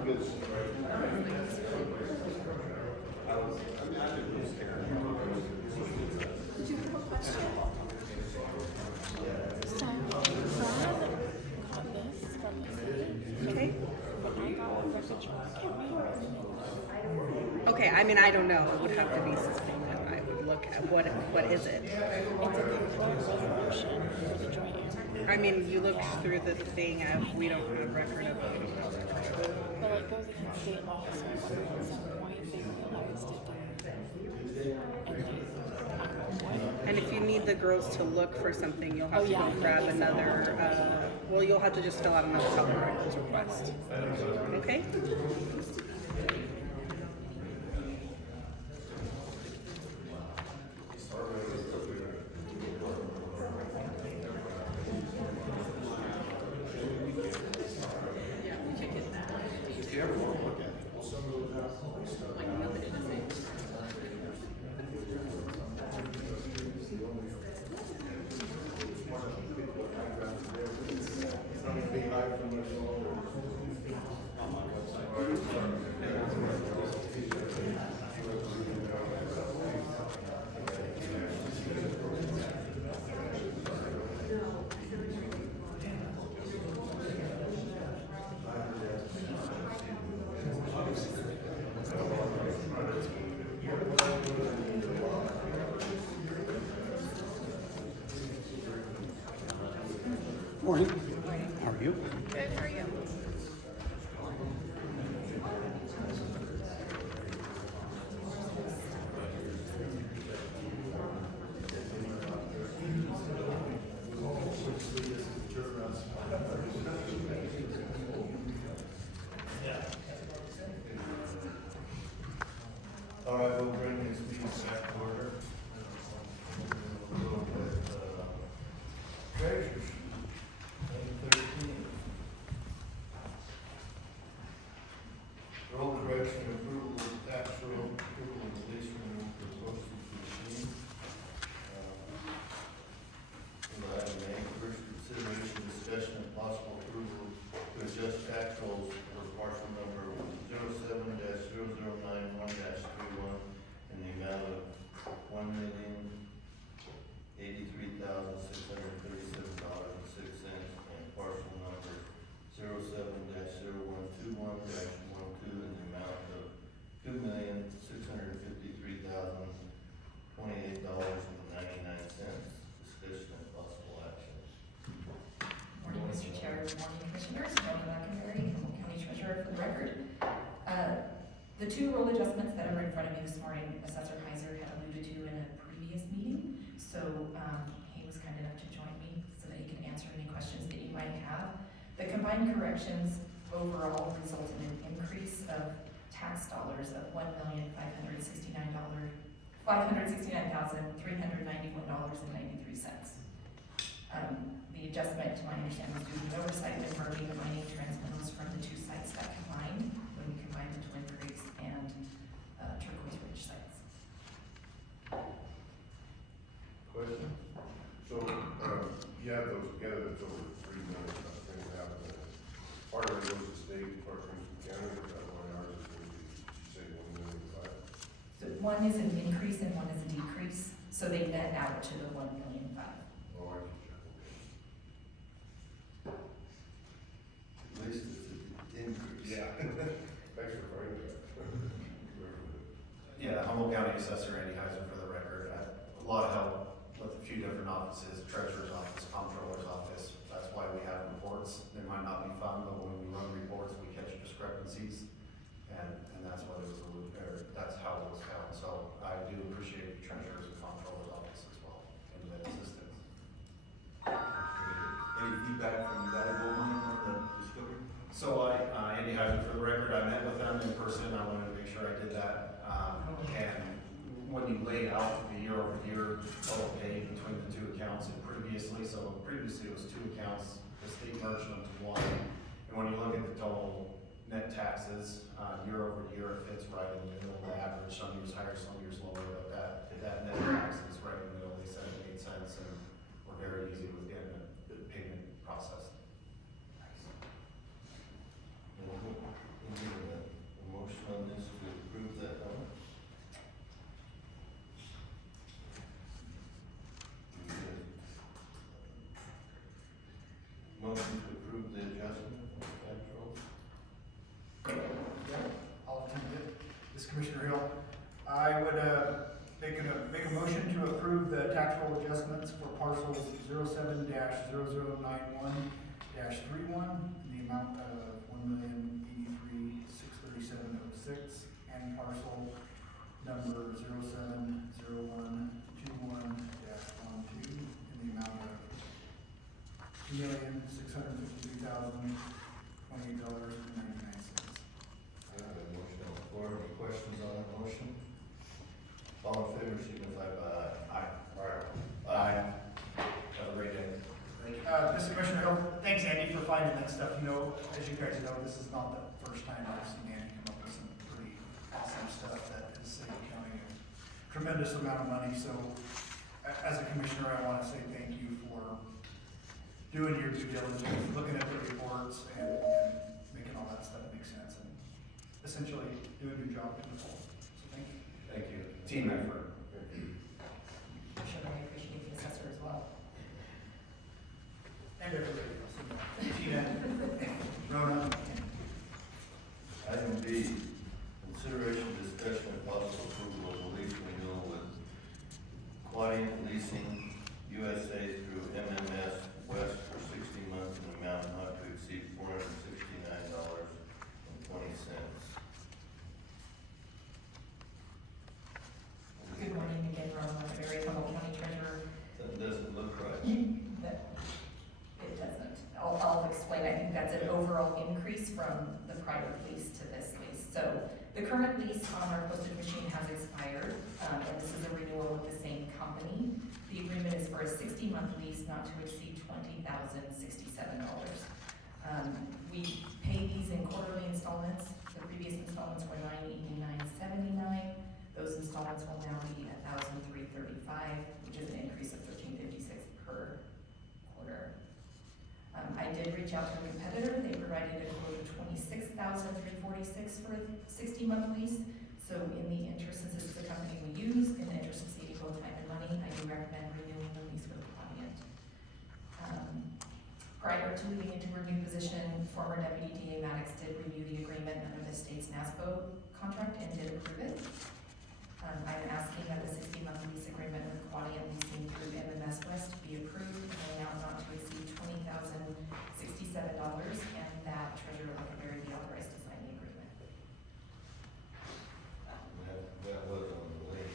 Did you have a question? So, Brad got this from the city. Okay. But I got a record Okay, I mean, I don't know. It would have to be something that I would look at. What is it? It's a paperwork resolution for the joint area. I mean, you looked through the thing of, we don't have record of it. But like goes against state law, so at some point they realized it didn't. And they, what? And if you need the girls to look for something, you'll have Oh, to yeah, go grab another, well, you'll have to just fill out another public records request. Okay? Morning. How are you? Good, how are you? All right, we'll bring this meeting back to order. We'll go with, treasures, item 13. Roll correction approval of tax roll, approval of lease renewal for postage machine. Item A, first consideration, discussion, and possible approval to adjust tax rolls for parcel number 07-0091-31 in the amount of $1,083,637.06 and parcel number 07-0121-12 in the amount of $2,653,028.99. Discussion and possible action. Morning, Mr. Chair, morning, Commissioners, Melanie Lackenberry, County Treasurer for the record. The two roll adjustments that are in front of me this morning, Assessor Kaiser had alluded to in a previous meeting, so he was kind enough to join me so that he can answer any questions that you might have. The combined corrections overall result in an increase of tax dollars of $569,391.93. The adjustment, to my understanding, is due to the oversight of merging the mining transmittals from the two sites that combined, when we combined the Twin Creeks and Turquoise Ridge sites. Question? So, you add those together, it's over $3 million, things happen. Part of it goes to state, part goes to county, or that one ours is going to be, you say, 1,000,005. So one is an increase and one is a decrease, so they net out to the 1,000,005. Oh, I can check. At least it's an increase. Yeah. Thanks for finding that. Yeah, Humboldt County Assessor Andy Heiser for the record. A lot of help with a few different offices, treasurer's office, comptroller's office. That's why we have reports. They might not be fun, but when we run reports, we catch discrepancies. And that's what it was, or that's how it was found. So I do appreciate the treasurer's and comptroller's office as well in the assistance. Any feedback from that Goldman on the discovery? So Andy Heiser for the record, I met with them in person. I wanted to make sure I did that. And when you lay out the year-over-year total paid between the two accounts and previously it was two accounts, the state merged them to one. And when you look at the total net taxes, year-over-year, it fits right in the middle of the average. Some years higher, some years lower, but that net tax is right in the middle. They said it made sense and we're very easy with getting the payment process. Any This is Commissioner Hill. I would make a motion to approve the tax roll adjustments for parcels 07-0091-31 in the amount of $1,083,637.06 and parcel number 07-0121-12 in the amount of $2,653,028.99. I have a motion on the floor. Any questions on that motion? All in favor, signify by aye. Aye. Have a great day. Mr. Commissioner Hill, thanks Andy for finding that stuff. You know, as you guys know, this is not the first time I've seen Andy come up with some pretty awesome stuff that is saving the county a tremendous amount of money. So as a commissioner, I want to say thank you for doing your due diligence, looking at the reports and making all that stuff make sense and essentially doing your job to the full. So thank you. Thank you. Team effort. I'm sure I appreciate the assessor as well. And everybody else. Tina, Rona. Item B, consideration, discussion, and possible approval of a lease renewal with Quadient Leasing USA through MMS West for 60 months in an amount not to exceed $469.20. Good morning again, Ron, Berry, Humboldt County Treasurer. That doesn't look right. It doesn't. I'll explain. I think that's an overall increase from the prior lease to this lease. So the current lease on our postage machine has expired, and this is a renewal with the same company. The agreement is for a 60-month lease not to exceed $20,067. We pay these in quarterly installments. The previous installments were $989.79. Those installments will now be $1,335, which is an increase of $13.56 per quarter. I did reach out to a competitor. They provided a quote of $26,346 for a 60-month lease. So in the interest, since this is the company we use, in the interest of saving both time and money, I do recommend renewing the lease with Quadient. Prior to moving into her new position, former Deputy DA Maddox did review the agreement under the state's NASPO contract and did approve it. I'm asking that the 60-month lease agreement with Quadient Leasing through MMS West be approved in an amount not to exceed $20,067, and that Treasurer Huckleberry be authorized to sign the agreement. That was on the link.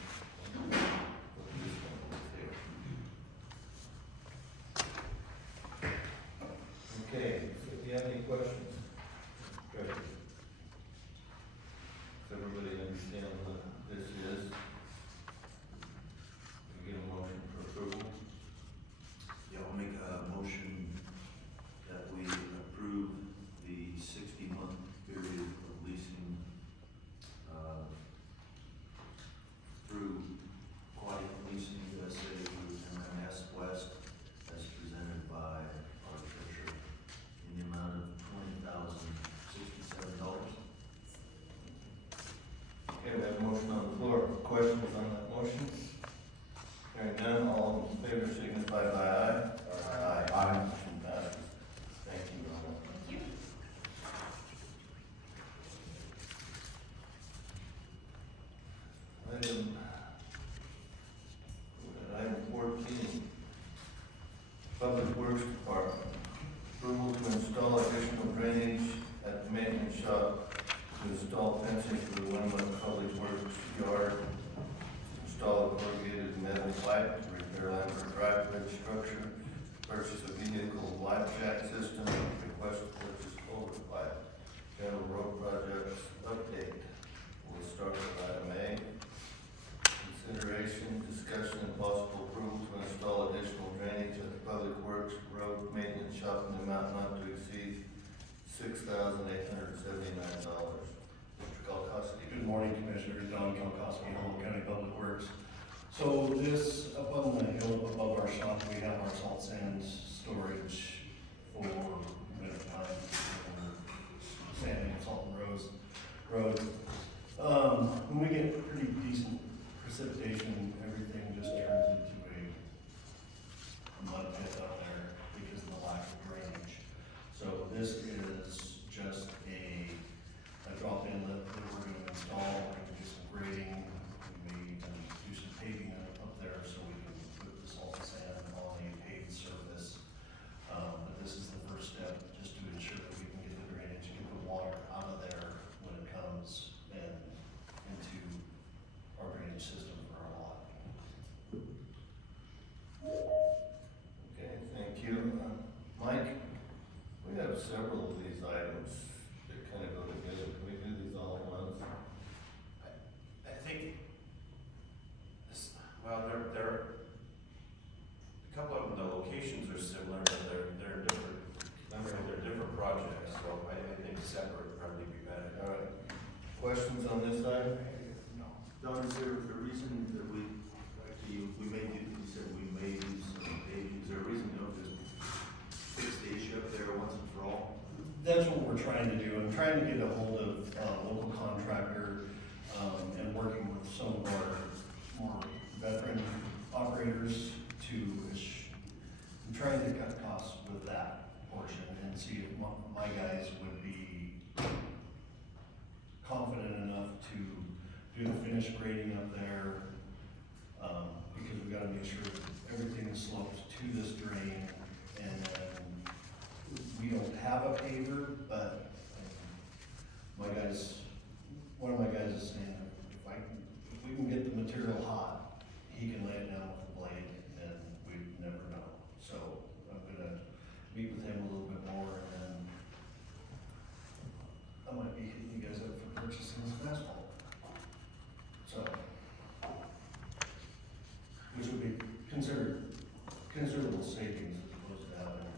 Okay, so if you have any questions, Treasurer? Does everybody understand what this is? We get a motion for approval? Yeah, I'll make a motion that we approve the 60-month period of leasing, through Quadient Leasing USA through MMS West as presented by our treasurer in the amount of $20,067. Okay, we have a motion on the floor. Questions on that motion? Hearing none, all in favor signify by aye. Aye. Motion passes. Thank you, Rona. Thank you. Item 14, Public Works Department. Approval to install additional drainage at the maintenance shop to install fencing for the Winwood Public Works yard. Install a corrugated metal pipe to repair Lambert Drive bridge structure. Purchase a vehicle life jack system. Request to purchase culvert pipe. General road projects update. We'll start with item A. Consideration, discussion, and possible approval to install additional drainage at the Public Works Road Maintenance Shop in the amount not to exceed $6,879. Mr. Galkowski. Good morning, Commissioners. Don Kalkowski, Humboldt County Public Works. So this, up on the hill above our shop, we have our salt sand storage for winter time, for sanding and salt and road. When we get pretty decent precipitation, everything just turns into a mud pit out there because of the lack of drainage. So this is just a drop inlet that we're going to install. We're going to do trying to get a hold of a local contractor, and working with some of our more veteran operators to, I'm trying to cut costs with that portion and see if my guys would be confident enough to do the finished grading up there, because we gotta make sure that everything is sloped to this drain, and then we don't have a paver, but one of my guys is saying, if we can get the material hot, he can lay it down with the blade, and we'd never know. So I'm gonna meet with him a little bit more, and then I might be hitting you guys up for purchasing some asphalt. So, which would be considerable savings as opposed to having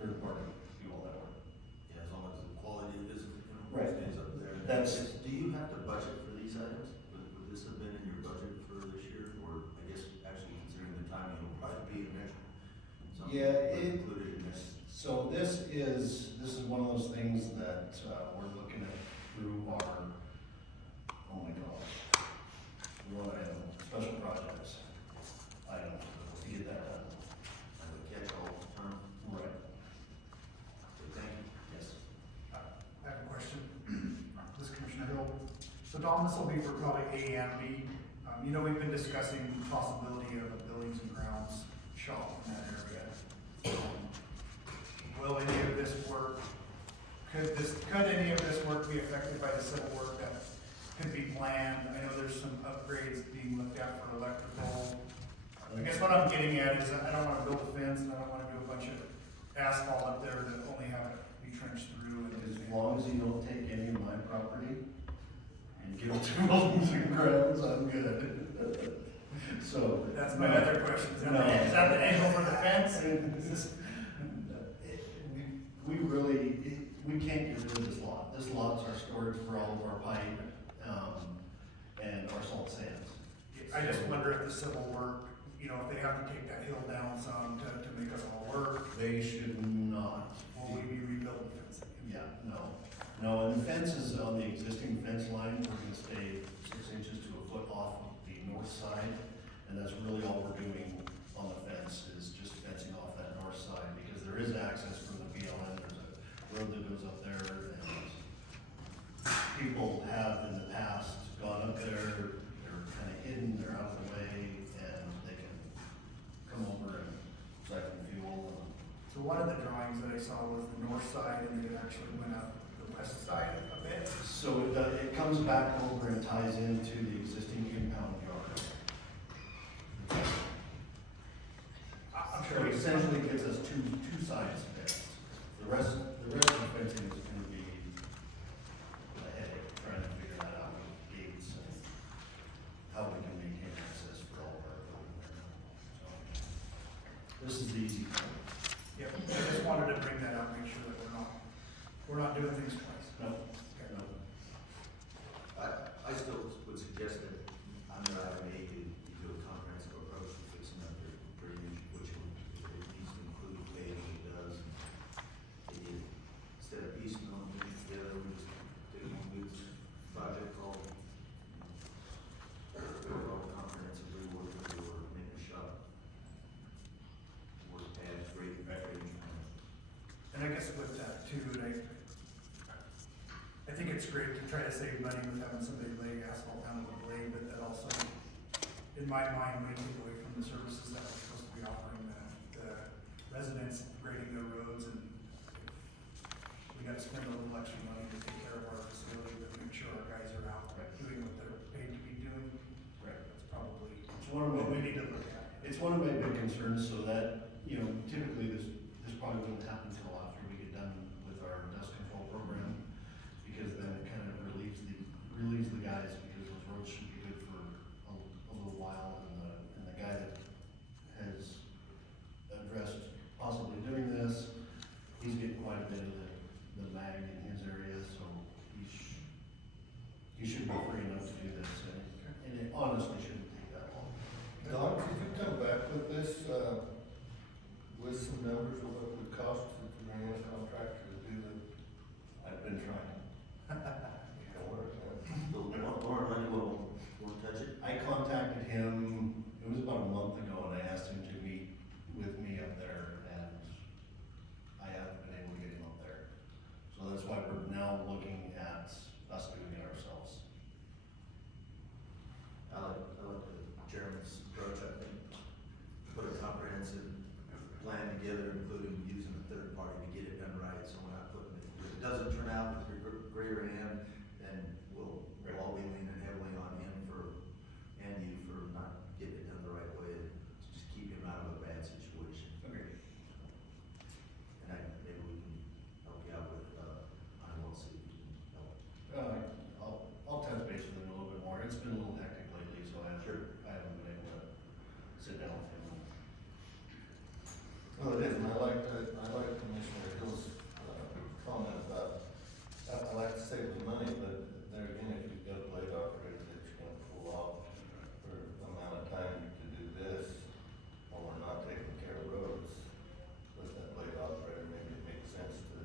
third party do all that work. Yeah, as long as the quality of it Right. stays up there. That's- Do you have to budget for these items? Would this have been in your budget for this year, or I guess actually considering the timing, it'll probably be in next? Something Yeah, included in this. So this is one of those things that, we're looking at through our, oh my gosh, we want to have special projects item to get that done. As a catch-all term? Right. So thank you. Yes. I have a question. This is Commissioner Hill. So Don, this will be for probably A and B. You know, we've been discussing the possibility of a buildings and grounds shop in that area. Will any of this work, could any of this work be affected by the civil work that could be planned? I know there's some upgrades being looked at for electrical. I guess what I'm getting at is I don't wanna build a fence and I don't wanna do a bunch of asphalt up there that only have it be trenched through and As long as you don't take any of my property and get to buildings and grounds, I'm good. So. That's my other question. Is that No. is that the angle for the fence? Is this- We can't get rid of this lot. This lot's our storage for all of our pipe, and our salt sands. I just wonder if the civil work, you know, if they have to take that hill down some to make it all work, They should not. will we be rebuilding fencing? Yeah, no, and the fence is on the existing fence line, we're gonna stay 6 inches to a foot off of the north side, and that's really all we're doing on the fence, is just fencing off that north side, because there is access from the BLN, there's a road that goes up there, and people have in the past gone up there, they're kinda hidden, they're out of the way, and they can come over and siphon fuel. So one of the drawings that I saw was the north side and then it actually went up the west side a bit. So it comes back over and ties into the existing impound yard. I'm So sure it we essentially gives us two sides fenced. The rest of the fencing is gonna be a headache, trying to figure that out with gates and how we can maintain access for all of our building right now. So this is the easy part. Yep, I just wanted to bring that up, make sure that we're not doing things twice. No, Okay. no. I still would suggest that under item A, you do a comprehensive approach to fixing up your drainage, which if it needs to include paving, it does. Instead of piecemeal and putting together, we just do one big project called, comprehensively work through or make a shop. Work pads, great refuge. And I guess with that too, I think it's great to try to save money with having somebody lay asphalt down with a blade, but that also, in my mind, may take away from the services that we're supposed to be offering the residents grading their roads, and we gotta spend a little extra money to take care of our facility, but make sure our guys are out doing what they're paid to be doing. Right. That's probably It's one of what we my need to look at. It's one of my big concerns, so that, you know, typically this probably wouldn't happen until after we get done with our dust control program, because then it kind of relieves the guys, because those roads should be good for a little while, and the guy that has addressed possibly doing this, he's getting quite a bit of the mag in his area, so he should be free enough to do this, and it honestly shouldn't take that long. Don, could you come back with this, with some numbers of what it would cost to run now looking at us doing it ourselves. I like the chairman's approach, I think, put a comprehensive plan together, including using a third party to get it done right, so we're not putting it, if it doesn't turn out with your greater hand, then we'll all be leaning heavily on him and you for not getting it done the right way, just keep him out of a bad situation. Agreed. And maybe we can help you out with, I will see if we can help. I'll touch base with him a little bit more. It's been a little hectic lately, so I haven't been able to sit down with him. Well, it is, and I like Commissioner Hill's comment about, I like to save the money, but there again, if you've got a blade operator that's gonna pull off for the amount of time to do this, when we're not taking care of roads, with that blade operator, maybe it makes sense to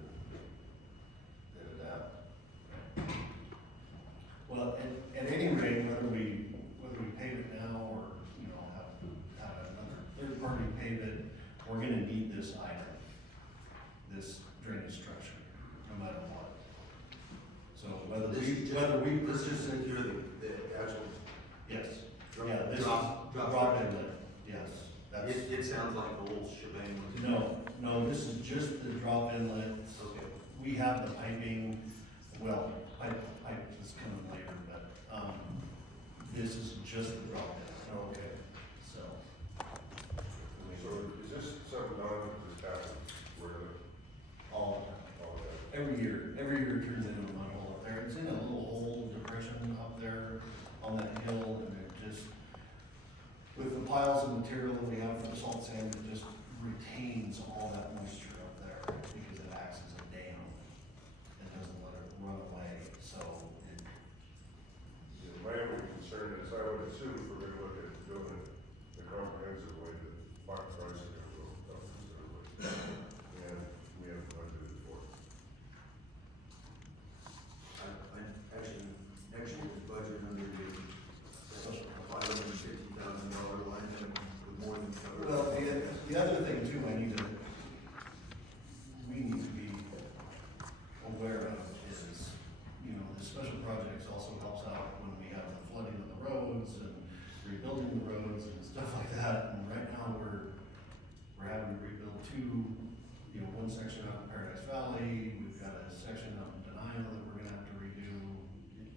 get it out. Well, at any rate, whether we pave it now or, you know, have another third party pave it, we're gonna need this item, this drainage structure, no matter what. So whether we Let's purchase just it, secure the actual. yes, Drop- yeah, this is drop- drop inlet, yes, that's. It sounds like the whole shebang. No, this is just the drop inlet. Okay. We have the piping, well, pipe is coming later, but, this is just the drop inlet. Okay. So, So is this something on this happens where all, the, every year it turns into a mud hole up there. It's in a little hole depression up there on that hill, and it just, with the piles of material that we have for the salt sand, it just retains all that moisture up there because it acts as a dam. It doesn't let it run away, so it, my only concern is I would assume if we're gonna look at building the comprehensive way, that mark price is gonna go up considerably. And we have budgeted for it. I actually, next year's budget under the $550,000 line item would more than cover. well, the other thing too, we need to be aware of is, you know, the special projects also helps out when we have the flooding of the roads and rebuilding the roads and stuff like that. And right now, we're having to rebuild one section out in Paradise Valley, we've got a section out in Denali that we're gonna have to redo.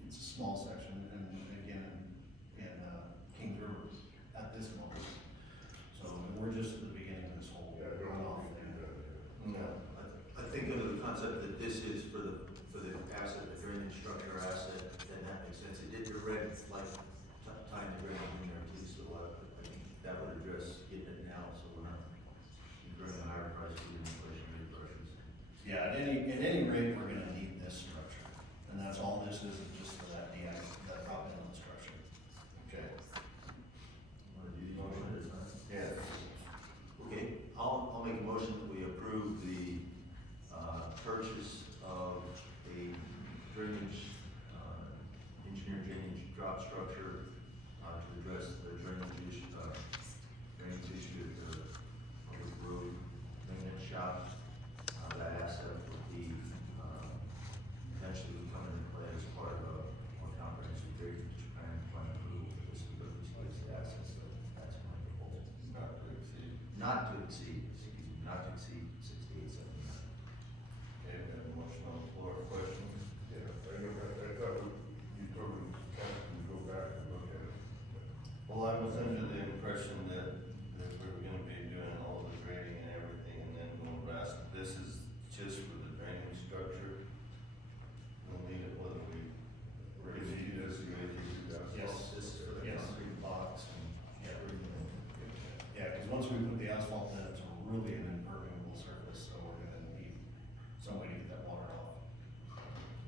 It's a small section, and again, in Kings River at this moment. So we're just at the beginning of this whole runoff thing. Yeah, I think under the concept that this is for the asset, the drainage structure asset, then that makes sense. It did your red, like, tying the drainage in there too, so I think that would address getting it now, so we're not incurring a higher price due to inflationary pressures. Yeah, at any rate, we're gonna need this structure, and that's all this is just for that DM, that drop inlet structure. Okay. Want to do the motion at a time? Yes. Okay, I'll make a motion that we approve the, purchase of a drainage, engineered drainage drop structure, to address the drainage issue at the public road maintenance shop. That asset would be, eventually would come into play as part of a more comprehensive drainage plan approval for this, but these assets, so that's my proposal. Not to exceed, excuse me, not to exceed 6879. Okay, we have a motion on the floor, questions? Yeah, I thought you told me to go back and look at it. Well, I was under the impression that we were gonna be doing all the grading and everything, and then we'll rest. This is just for the drainage structure. We'll need it whether we. We're gonna need this, you're gonna keep that. Yes. This is for the Yes. concrete box and everything. Yeah, because once we put the asphalt in, it's really an impermeable surface, so we're gonna need some way to get that water off.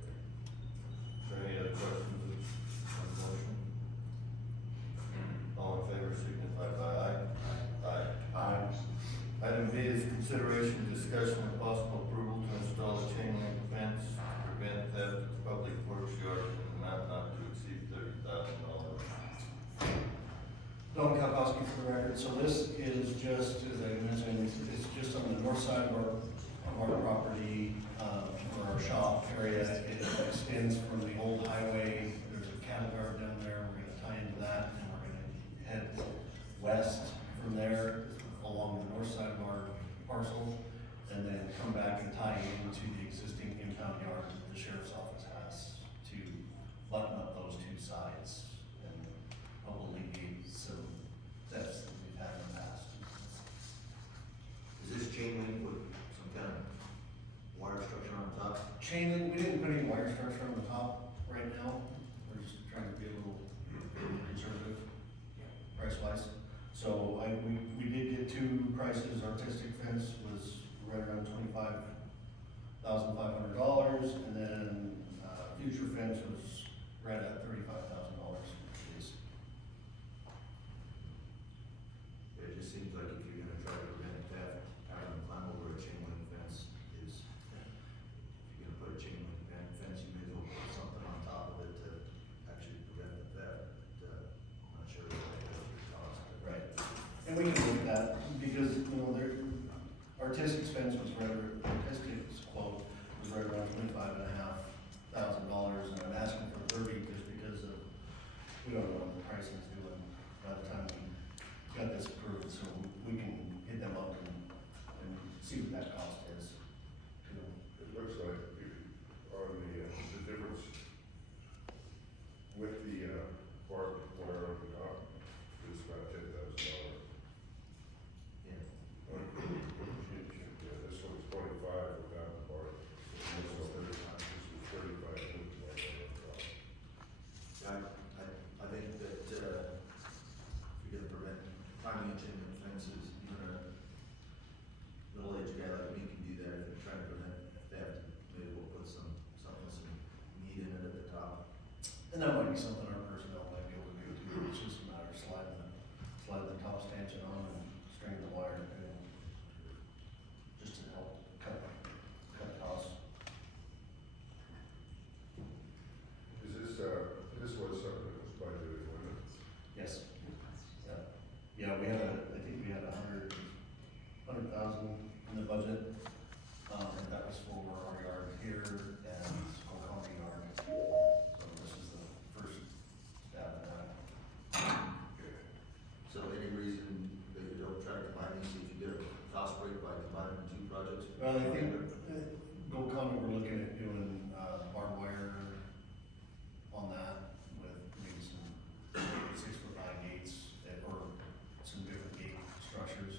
Is there any other questions on the motion? All in favor, signify by aye. Aye. Aye. Item B is consideration, discussion, and possible approval to install a chain link fence to prevent theft of public works yard in an amount not to exceed $30,000. Don Kalkowski for the record, so this is just, as I mentioned, it's just on the north side of our property, or our shop area. It chain link, we didn't put any wire structure on the top right now. We're just trying to be a little conservative, price wise. So we did get two prices. Artistic fence was right around $25,500, and then, future fence was right at $35,000. It just seems like if you're gonna try to prevent theft, having to climb over a chain link fence is, if you're gonna put a chain link fence, you may as well put something on top of it to actually prevent the theft. But, I'm not sure what that cost. Right. And we can look at that, because, you know, artistic fence was artistic's quote was right around $25,500, and I'm asking for 30 just because of, we don't know what the pricing's doing by the time we got this approved, so we can hit them up and see what that cost is. You know. It looks like on the difference with the, bark wire on the top, it's about $10,000. Yeah. Yeah, this one's 25 without the bark. This one's 35 with the bark. I think that, if you're gonna prevent climbing a chain link fences, even a middle-aged guy like me can do that if you're trying to prevent theft. Maybe we'll put some meat in it at the top. And that might be something our personnel might be able to do too. It's just a matter of sliding the top stanchion on and stringing the wire, just to help cut costs. Is this, this was something that was budgeted, wasn't it? Yes. Yeah, we had I think we had $100,000 in the budget, and that was for our yard here and Oklahoma yard. So this is the first stab at that. So any reason that you don't try to combine these, if you get a cost break by combining the two projects? Well, I think Oklahoma, we're looking at doing, barbed wire on that with maybe some 6-foot high gates or some different gate structures,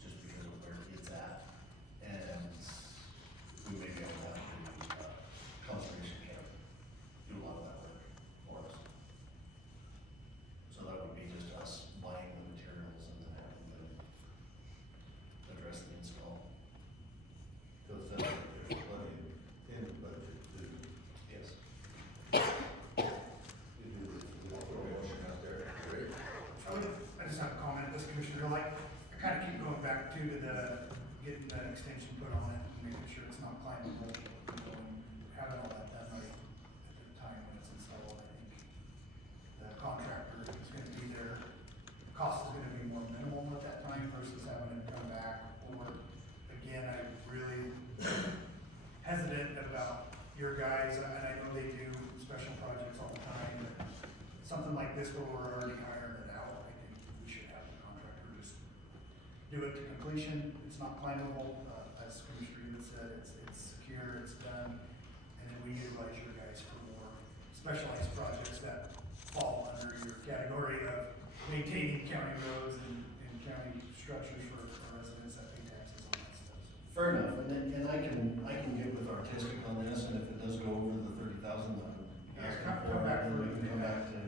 just because of where it's at. And we may be able to have the, conservation camp do a lot of that work for us. So that would be just us buying the materials and then having them address the install. So it's not like there's plenty in the budget to Yes. do this promotion out there. I just have a comment, this commissioner, like, I kind of keep going back to the, getting the extension put on it, and making sure it's not climbable, you know, and having all that done right at the time when it's installed. I think the contractor is gonna be there, cost is gonna be more minimal at that time versus having it come back. Or, again, I'm really hesitant about your guys, and I know they do special projects all the time, but something like this where we're already hiring it out, I think we should have the contractor just do it to completion. It's not climbable, as Commissioner Evans said, it's secure, it's done, and then we utilize your guys for more specialized projects that fall under your category of maintaining county roads and county structures for residents that pay taxes on that stuff. Fair enough, and I can get with artistic on this, and if it does go over the 30,000, then Come back then for we it. can come back to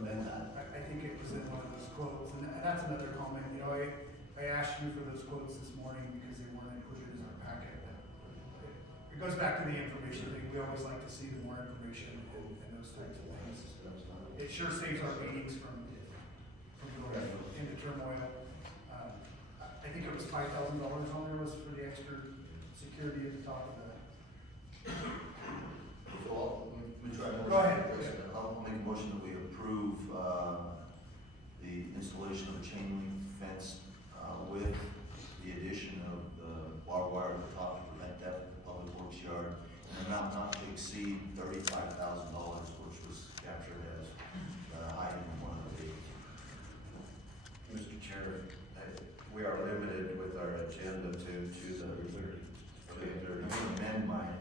amend that. I think it was in one of those quotes, and that's another comment, you know, I asked you for those quotes this morning because they weren't included in our packet. It goes back to the information thing, we always like to see the more information and those types of things. It sure saves our meetings from going into turmoil. I think it was $5,000 on there was for the extra security at the top of the. So let me try to. Go ahead. I'll make a motion that we approve, the installation of a chain link fence, with the addition of the barbed wire at the top to prevent theft at the public works yard, an amount not to exceed $35,000, which was captured as, item one of the bids. Mr. Chair, we are limited with our agenda to the 30. Amend mine,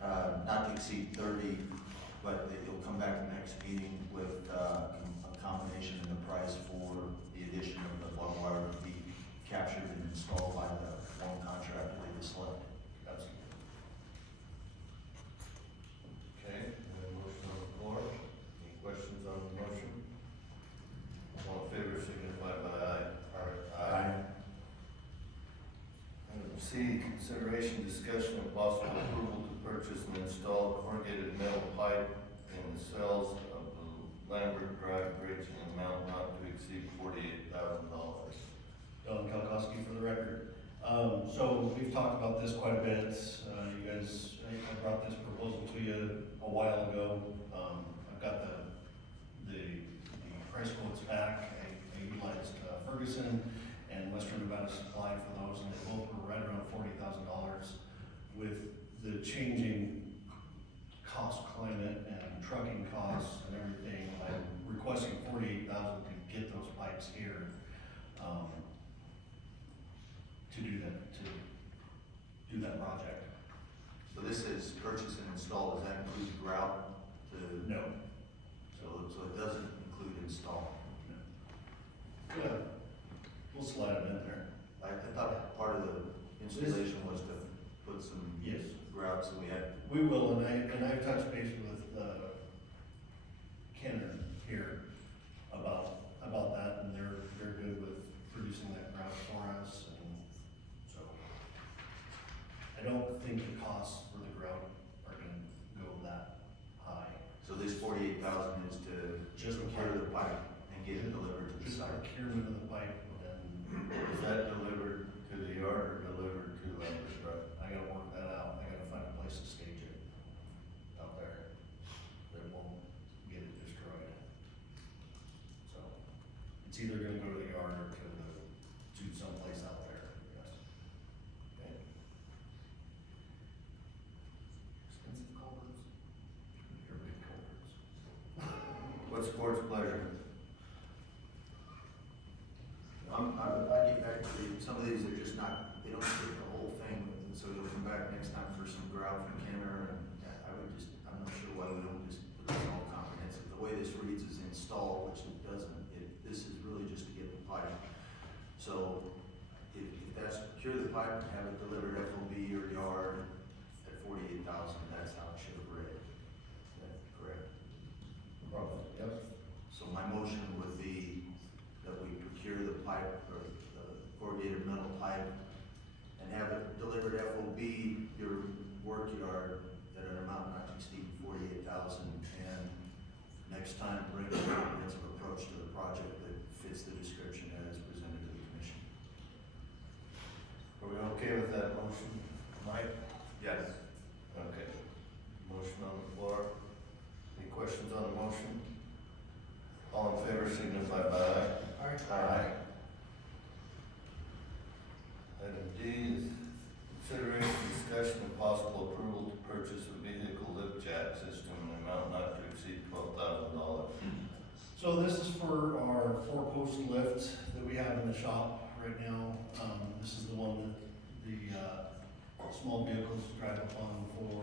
not to exceed 30, but it'll come back the next meeting with, a combination in the price for the addition of the barbed wire to be captured and installed by the one contractor they just selected. Absolutely. consideration, discussion, and possible approval to purchase and install corrugated metal pipe in the cells of the Lambert Drive Bridge in an amount not to exceed $48,000. Don Kalkowski for the record. So we've talked about this quite a bit. You guys, I brought this proposal to you a while ago. I've got the price quotes back. I utilized Ferguson and Western Nevada Supply for those, and they both were right around $40,000. With the changing cost climate and trucking costs and everything, I'm requesting $48,000 to get those pipes here. To do that project. So this is purchase and install, does that include grout? No. So it doesn't include install? Yeah, we'll slide them in there. I thought part of the installation was to put some Yes. grout, so we had. We will, and I've touched base with, Kenner here about that, and they're good with producing that grout for us, and so. I don't think the costs for the grout are gonna go that high. So this $48,000 is to Just procure the pipe and get it delivered to the Just site? procurement of the pipe, and Is that delivered to the yard or delivered to Lambert Drive? I gotta work that out. I gotta find a place to stage it out there that won't get it destroyed. So, it's either gonna go to the yard or to someplace out there, yes. Okay. Expensive culverts. Your big culverts. What's the board's pleasure? I get back to some of these are just not, they don't fit the whole thing, and so you'll come back next time for some grout from Kenner, and I'm not sure why we don't just put this all comprehensive. The way this reads is install, which it doesn't, this is really just to get the pipe. So, if that's procure the pipe and have it delivered FOB or yard at $48,000, that's how it should have read. Is that correct? Probably, yep. So my motion would be that we procure the pipe, or the corrugated metal pipe, and have it delivered FOB your work yard at an amount not to exceed $48,000, and next time bring a comprehensive approach to the project that fits the description as presented to the commission. Are we okay with that motion? Mike? Yes. Okay. Motion on the floor. Any questions on the motion? All in favor signify by aye. Aye. Item D is consideration, discussion, and possible approval to purchase a vehicle lift jack system in an amount not to exceed $12,000. So this is for our 4-post lift that we have in the shop right now. This is the one that the small vehicles drive upon for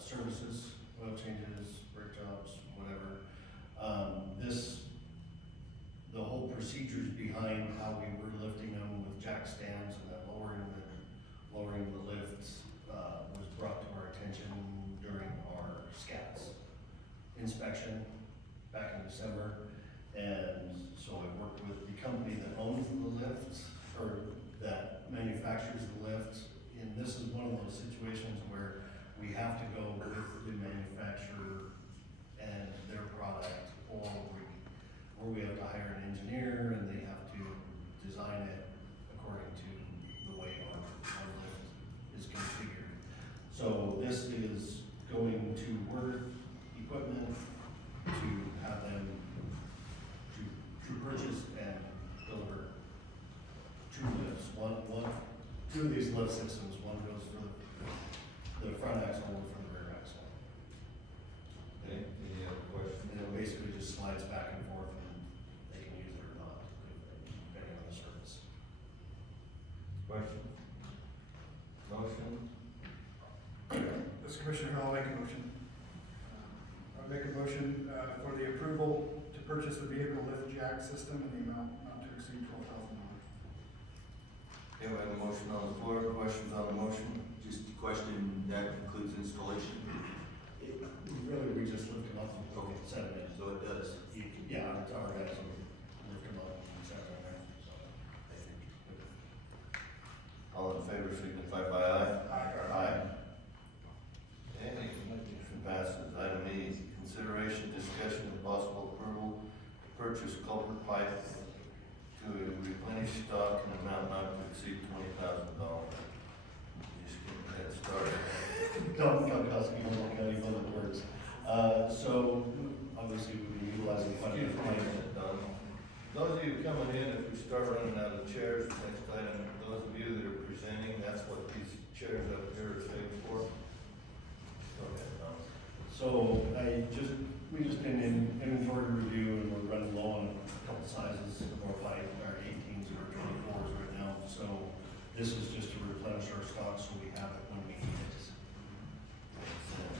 services, oil changes, brake jobs, whatever. The whole procedures behind how we were lifting them with jack stands and then lowering the lifts was brought to our attention during our SCATS inspection back in December. And so I worked with the company that owns the lifts, or that manufactures the lifts. And this is one of those situations where we have to go with the manufacturer and their product, or we have to hire an engineer and they have to design it according to the way our lift is configured. So this is going to Word Equipment to have them to purchase and deliver 2 lifts. Two of these lift systems, one goes for the front axle, one for the rear axle. Okay, any other questions? And it basically just slides back and forth, and they can use it or not, depending on the surface. Questions? Motion? This Commissioner, I'll make a motion. I'll make a motion for the approval to purchase the vehicle lift jack system in the amount not to exceed $12,000. Okay, we have a motion on the floor. Questions on the motion? Just a question, that includes installation? Really, we just lift them up and set them in. So it does. Yeah, it's our guys who lift them up and set them in there, so. All in favor favor signify by aye. Aye. Okay, motion passes. Item E, consideration, discussion, and possible approval to purchase culvert pipe to replenish stock in an amount not to exceed $20,000. Just getting that started. Don Kalkowski, Humboldt County Public Works. So obviously we'll be utilizing funding. Those of you coming in, if we start running out of chairs, next item, those of you that are presenting, that's what these chairs up here are saved for. Go ahead, Don. So we just did an inventory review and we're running low on a couple sizes of our pipe, our 18s or 24s right now. So this is just to replenish our stock so we have it when we need it. Makes sense.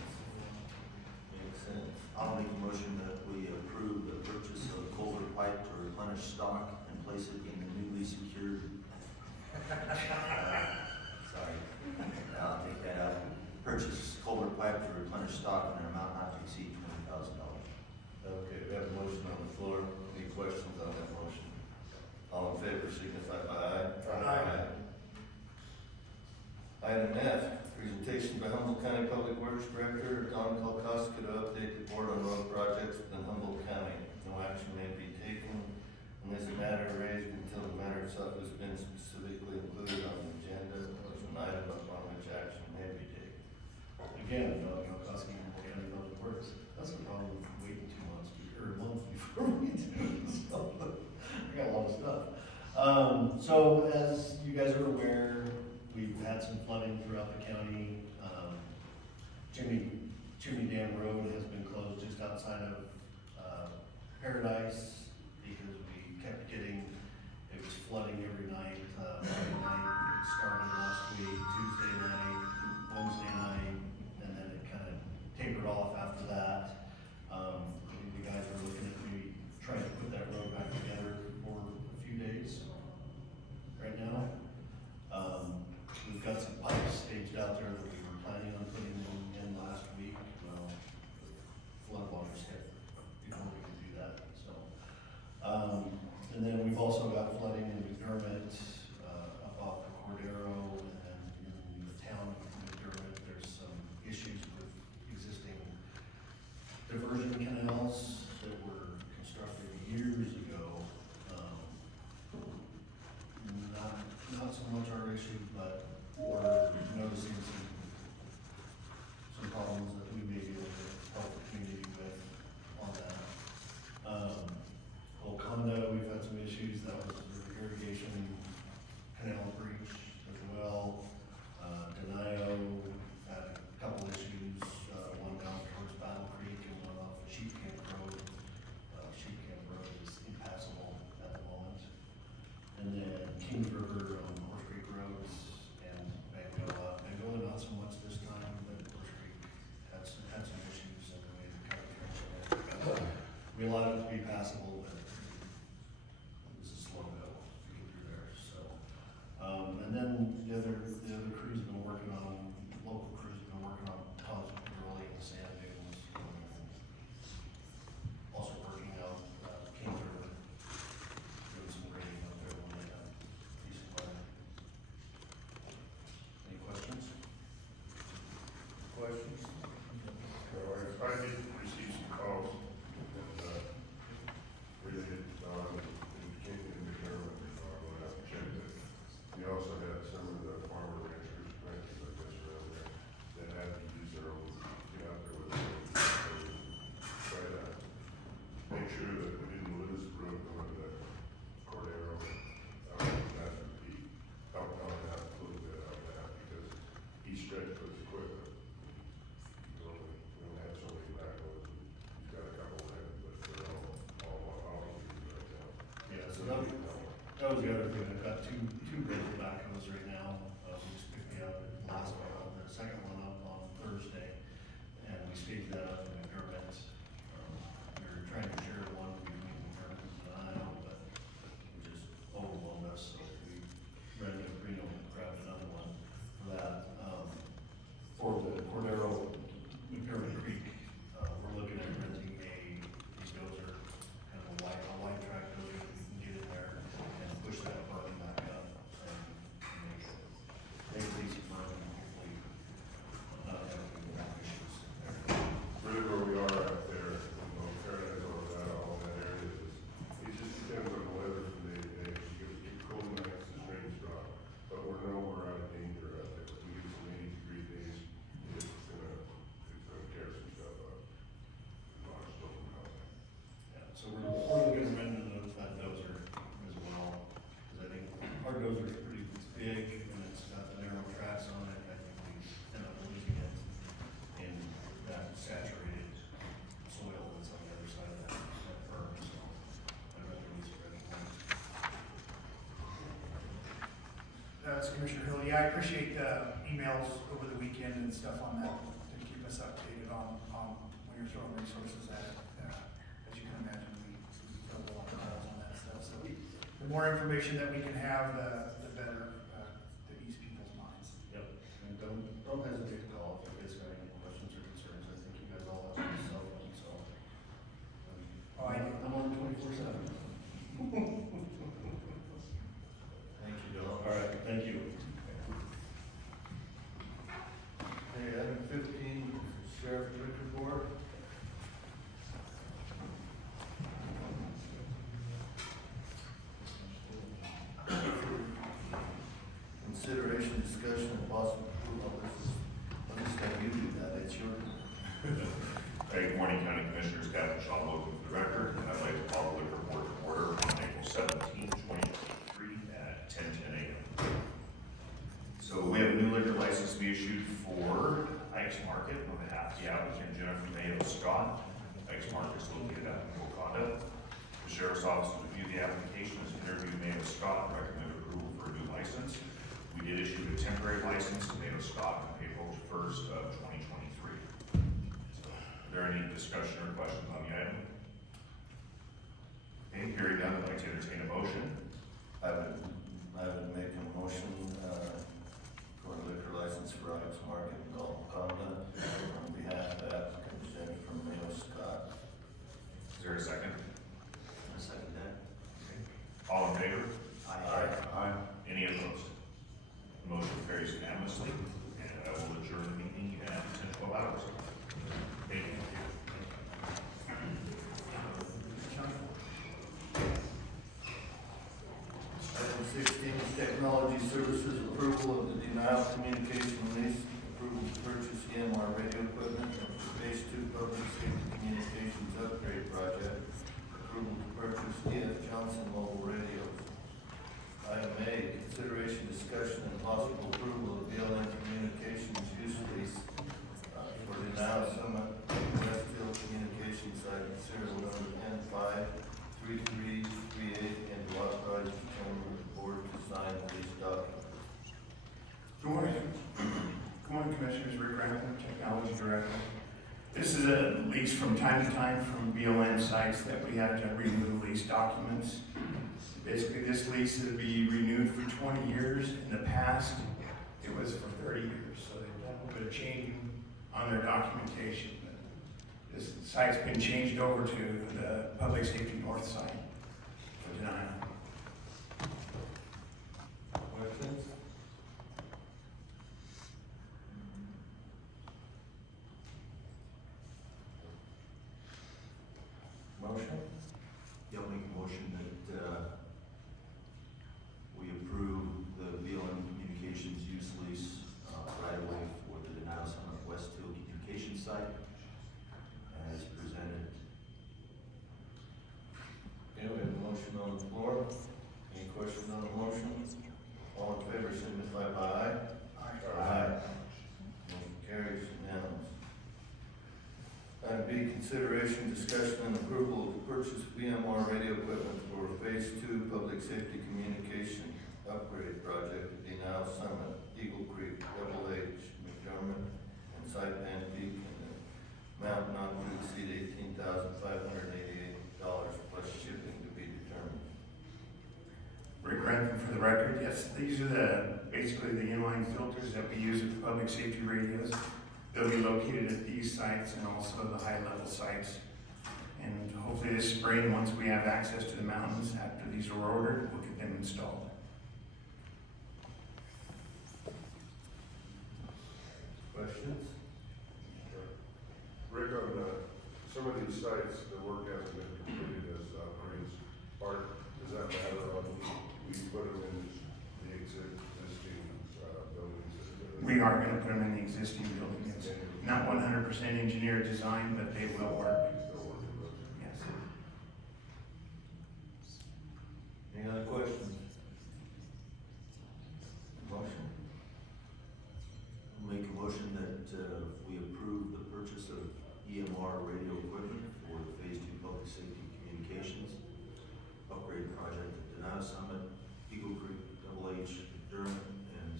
Makes sense. I'll make a motion that we approve the purchase of culvert pipe to replenish stock and place it in the newly secured. Sorry, I'll take that out. Purchase culvert pipe to replenish stock in an amount not to exceed $20,000. Okay, we have a motion on the floor. Any questions on that motion? All in favor signify by aye. Aye. Item F, presentation by Humboldt County Public Works Director Don Kalkowski to update the board on road projects within Humboldt County. No action may be taken on this matter raised until the matter itself has been specifically included on the agenda as an item upon which action may be taken. Again, Don Kalkowski, Humboldt County Public Works. That's the problem with waiting 2 months or a month before we do it. So, I got a lot of stuff. So as you guys are aware, we've had some flooding throughout the county. Chimney Dam Road has been closed just outside of Paradise because we kept getting, it was flooding every night. Friday night, it started last week, Tuesday night, Wednesday night, and then it kind of tapered off after that. The guys are looking at maybe trying to put that road back together for a few days right now. We've got some pipes staged out there that we were planning on putting in last week. Well, flood waters hit before we could do that, so. And then we've also got flooding in McDermott, up off the Cordero, and then in the town of McDermott, there's some issues with existing diversion canals that were constructed years ago. Not so much our issue, but we're noticing some problems that we may be able to help the community with on that. Oconda, we've had some issues, that was the irrigation canal breach as well. Denio had a couple issues, one down towards Battle Creek and one off Sheep Camp Road. Sheep Camp Road is impassable at the moment. And then Kings River on Horse Creek Roads and Bangola. Bangola not so much this time, but Horse Creek had some issues and we kind of trench it. We allowed it to be passable, but it was a slow go to get through there, so. And then the other crews have been working on, local crews have been working on tons of rolling and sand dunes. Also working out, Kings River, doing some grading up there when they have decent weather. Any questions? Questions? I did receive some calls, and, related on, in McDermott, we'll have to check that. We also had some of the farmer ranchers, I guess, around there, that had to use their own, get out there with their own, try to make sure that we didn't lose the road going to Cordero. That would be, helped on that a little bit on that, because he stretched with equipment. We don't have so many backhoes, he's got a couple of them, but they're all right now. Yeah, so that was the other thing, I've got two big backhoes right now, we just picked me up the second one up on Thursday, and we staged that up in McDermott. We were trying to share one between McDermott and Denio, but it just overwhelmed us, so we ran to Reno and grabbed another one for that. For the Cordero McDermott Creek, we're looking at renting a dozer, kind of a wide track dozer, we can get in there and push that Commissioner Hill. Yeah, I appreciate the emails over the weekend and stuff on that to keep us updated on when you're throwing resources at it. As you can imagine, we throw a lot of calls on that stuff. So the more information that we can have, the better to ease people's minds. Yep, and don't hesitate to call if you guys got any questions or concerns. I think you guys all have your cell phone, so. Oh, I'm on 24/7. Thank you, Bill. All right, thank you. Okay, item 15, Sheriff Liquor Board. Consideration, discussion, and possible approval. I'm just gonna you do that, it's your. Hey, good morning, County Commissioners, Captain Sean Logan for the record, and I'd like to call the liquor board to order on April 17th, 2023 at 10:10 a.m. So we have a new liquor license to be issued for Ike's Market on behalf of the applicant Jennifer Mayo Scott. Ike's Market is located out in Wakanda. The Sheriff's Office reviewed the application, has interviewed Mayo Scott, and recommended approval for a new license. We did issue a temporary license to Mayo Scott on April 1st of 2023. Is there any discussion or questions on the item? Okay, hearing none, I'd like to entertain a motion. I would make a motion, for a liquor license for Ike's Market in Wakanda on behalf of applicant Jennifer Mayo Scott. Is there a second? I second that. All in favor? Aye. Any opposed? The motion carries unanimously, and I will adjourn the meeting at 10:12 hours. Thank you. Item 16 is technology services approval of the denial of communication release, approval to purchase EMR radio equipment for phase 2 public safety communications upgrade project, approval to purchase EF Johnson mobile radios. Item A, consideration, discussion, and possible approval of BLN Communications use lease for the Now Summit Westfield Communications Site, serial number N53338, and to authorize the chairman of the board to sign the lease document. Good morning. Good morning, Commissioners. Rick Rankin, Technology Director. This is a lease from time to time from BLN sites that we have to renew the lease documents. Basically, this lease will be renewed for 20 years. In the past, it was for 30 years, so they've done a little bit of changing on their documentation. This site's been changed over to the Public Safety North site for denial. Questions? Motion? Yeah, I'll make a motion that, we approve the BLM Communications use lease, right away for the Denali Summit Westfield Communications site as presented. Okay, we have a motion on the floor. Any questions on the motion? All in favor, signify by aye. Aye. Motion carries unanimous. Item B, consideration, discussion, and approval to purchase BMR radio equipment for phase 2 public safety communication upgrade project at Denali Summit, Eagle Creek, Double H, McDermott, and Saipan Peak, and the amount not to exceed $18,588 plus shipping to be determined. Rick Rankin for the record. Yes, these are basically the inline filters that we use at the public safety radios. They'll be located at these sites and also the high-level sites. And hopefully this spring, once we have access to the mountains, after these are ordered, we'll get them installed. Questions? Rick, on some of these sites, the work hasn't been completed as upgrades. Does that matter on, we put them in the existing buildings? We are going to put them in the existing building. It's not 100% engineered design, but they will work. Yes. Any other questions? Motion? I'll make a motion that, we approve the purchase of EMR radio equipment for the phase 2 public safety communications upgrade project at Denali Summit, Eagle Creek, Double H, McDermott, and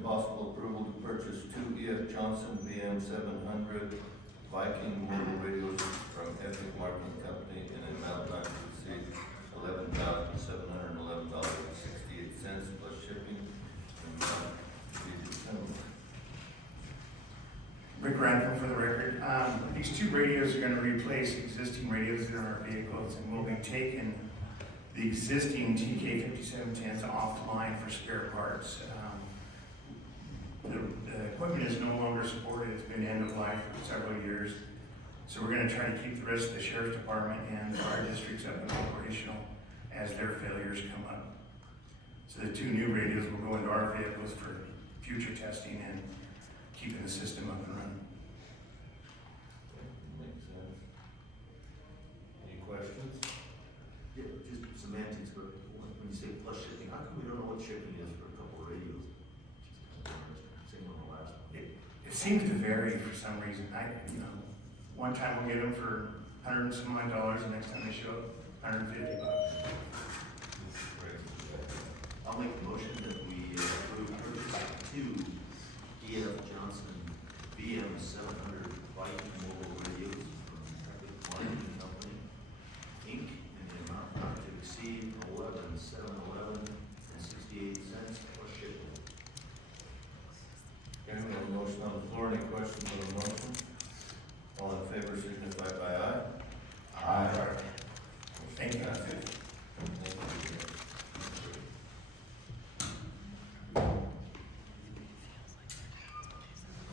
and possible approval to purchase two E.F. Johnson VM700 Viking mobile radios from Epic Marketing Company in an amount not to exceed $11,711.68 plus shipping. And amount to be determined. Rick Rankin for the record. These two radios are gonna replace existing radios in our vehicles, and we'll be taking the existing TK5710s offline for spare parts. The equipment is no longer supported, it's been end of life for several years. So we're gonna try to keep the rest of the sheriff's department and our districts up and operational as their failures come up. So the two new radios will go into our vehicles for future testing and keeping the system up and running. Makes sense. Any questions? Yeah, just semantics, but when you say plus shipping, how come we don't know what shipping is for a couple of radios? Same on the last one. It seems to vary for some reason. One time we'll get them for $100 and some odd, the next time they show up, $150. I'll make the motion that we approve purchase two E.F. Johnson VM700 Viking mobile radios from Epic Marketing Company, Inc., in the amount not to exceed $11,711.68 plus shipping. Okay, we have a motion on the floor. Any questions on the motion? All in favor signify by aye. Aye. Thank you. Thank you.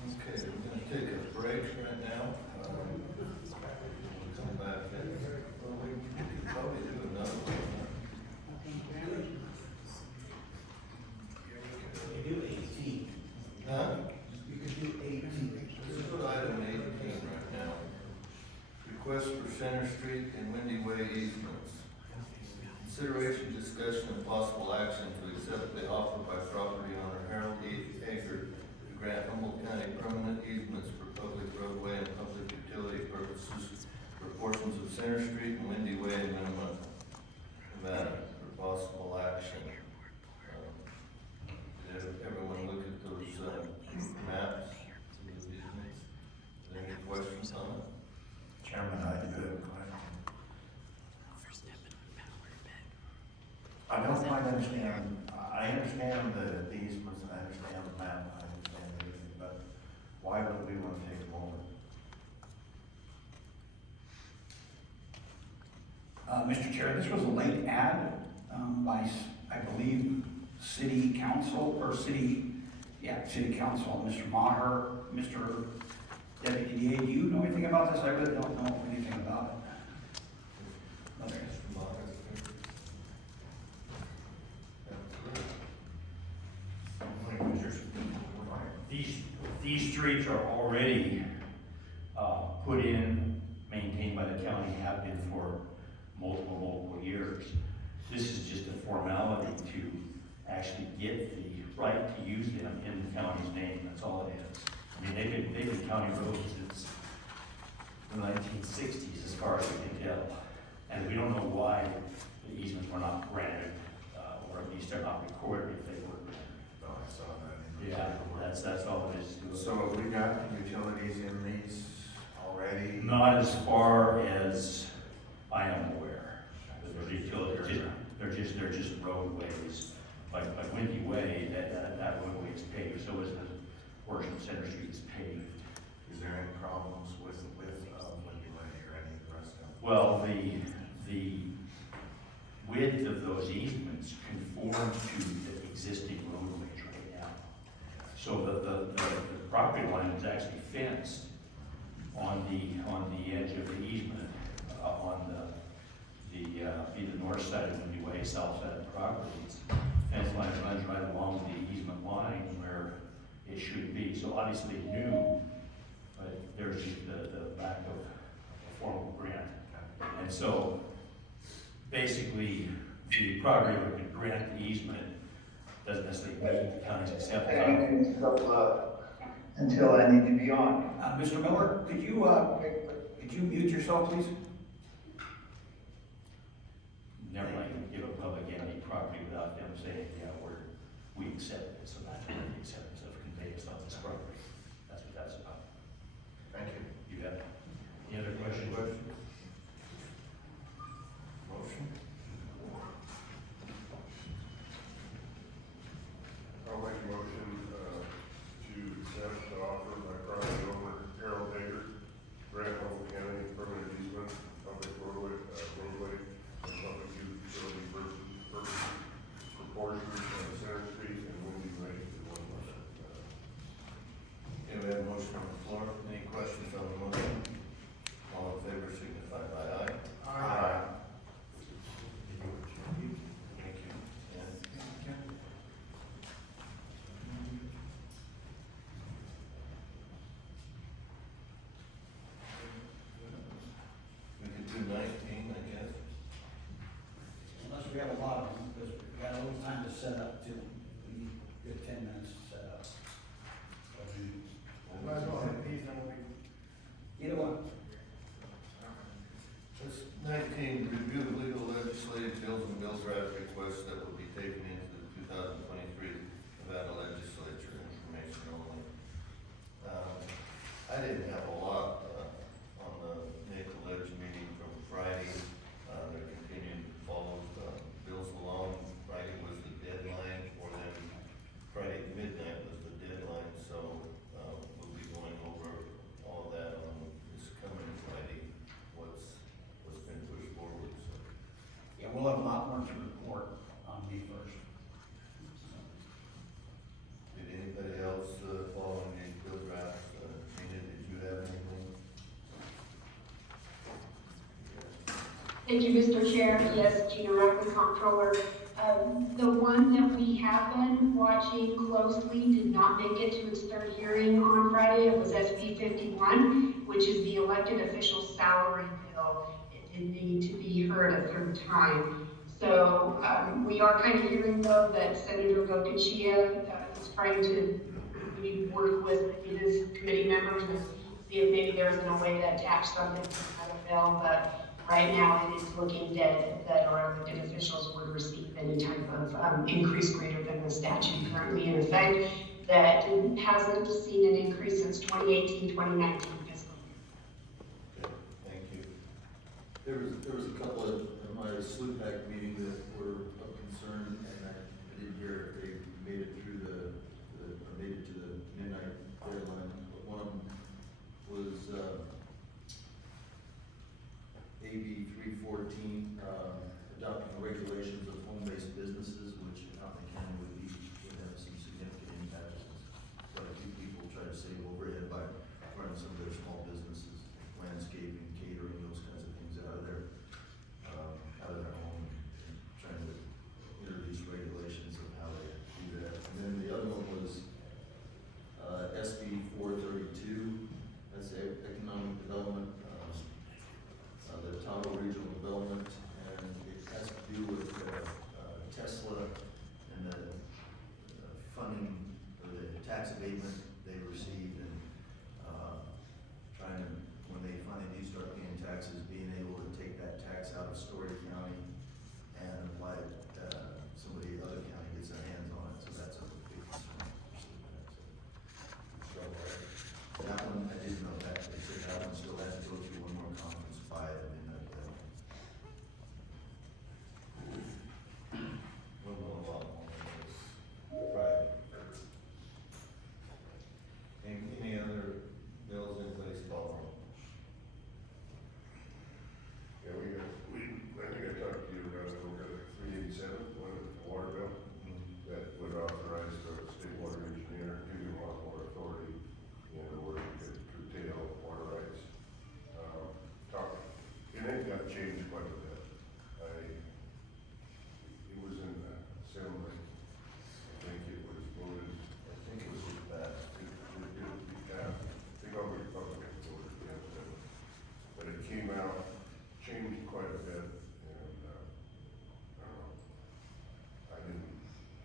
Okay, we're gonna take a break right now. We'll come back in. Well, we could probably do another one. You do 18. Huh? You could do 18. This is what item 18 right now. Request for Center Street and Windy Way easements. Consideration, discussion, and possible action to accept the offer by property owner Harold E. Hager to grant Humboldt County permanent easements for public roadway and public utility purposes for portions of Center Street and Windy Way in Winnemucca, Nevada, for possible action. Did everyone look at those maps? Is there any questions on it? Chairman, I do have a question. I don't quite understand, I understand the easements, and I understand the map, I understand everything, but why would we want to take them over? Mr. Chair, this was a late ad by, I believe, City Council, City Council, Mr. Maher, Mr. Deputy DA. Do you know anything about this? I really don't know anything about it. These streets are already put in, maintained by the county, have been for multiple years. This is just a formality to actually get the right to use them in the county's name, that's all it is. I mean, they've been county roads since the 1960s, as far as we can tell. And we don't know why the easements were not granted, or at least they're not recorded if they were granted. Oh, I saw that. Yeah, that's all it is to it. So have we got utilities in these already? Not as far as I am aware. They're utilities, they're just roadways. Like Windy Way, that roadway is paved, so is the portion of Center Street is paved. Is there any problems with Windy Way or any of the rest of them? Well, the width of those easements conform to the existing roadways right now. So the property line is actually fenced on the edge of the easement, on be the north side of Windy Way, south side of the properties. Fence line runs right along the easement line where it should be. So obviously new, but there's just the lack of a formal grant. And so basically, the property owner could grant the easement, doesn't necessarily meet the county's acceptance. Until I need to be on. Mr. Miller, could you mute yourself, please? Never like to give a public entity property without them saying, yeah, we accept it, so that's what we accept. So I didn't have a lot, on the Nickel Ledge meeting from Friday. They're continuing to follow, bills along. Friday was the deadline for them. Friday at midnight was the deadline, so, we'll be going over all that on this coming Friday, what's been pushed forward, so. Yeah, we'll have a lot more to report on May 1st. Did anybody else, following these bill drafts, Gina, did you have anything? Thank you, Mr. Chair. Yes, Gina Rucker, Comptroller. The one that we have been watching closely did not make it to its third hearing on Friday. It was SB 51, which is the elected official salary bill. It did need to be heard a third time. So we are kind of hearing, though, that Senator Gokachia is trying to maybe work with his committee members and see if maybe there's a way to attach something to the bill, but right now, it is looking dead that our elected officials would receive any type of increase greater than the statute currently in effect that hasn't seen an increase since 2018, 2019 fiscal year. Thank you. There was a couple of my SLUPAC pack meeting that were of concern, and I didn't hear if they made it through or made it to the midnight deadline. But one of them was, AB 314, adopting the regulations of home-based businesses, which in County County would have some significant impacts. Quite a few people try to save overhead by running some of their small businesses, landscaping, catering, those kinds of things out of their home, and trying to introduce regulations of how they do that. And then the other one was SB 432, that's economic development, the Tahoe Regional Development, and it has to do with Tesla and the funding or the tax abatement they received, and trying to, when they finally do start paying taxes, being able to take that tax out of Story County and apply it, somebody, other county gets their hands on it, so that's a big concern. So, that one, I didn't know that, they said that one still has to go through one more conference by the midnight deadline. We'll know a lot more on this Friday. Any other bills anybody's following? Yeah, I think I talked to you about it, we got a 387, one with the water bill, that would authorize the state water engineer, give him a lot more authority in order to curtail water rights. It ain't got changed quite a bit. It was in the assembly, I think it was voted, I think it was passed. I think all the Republicans voted against it. But it came out, changed quite a bit, and, I don't know.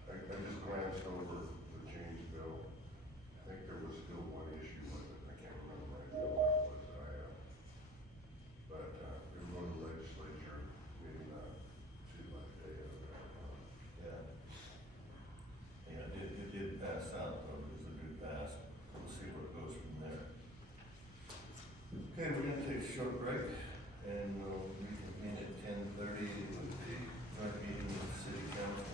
I just glanced over the change bill. I think there was still one issue with it, I can't remember what it was that I have. But, it will go to the legislature, maybe not too much day of that. Yeah. Yeah, it did pass out, though, it was a good pass. We'll see where it goes from there. Okay, we're gonna take a short break, and we'll reconvene at 10:30 with the joint meeting with the city council.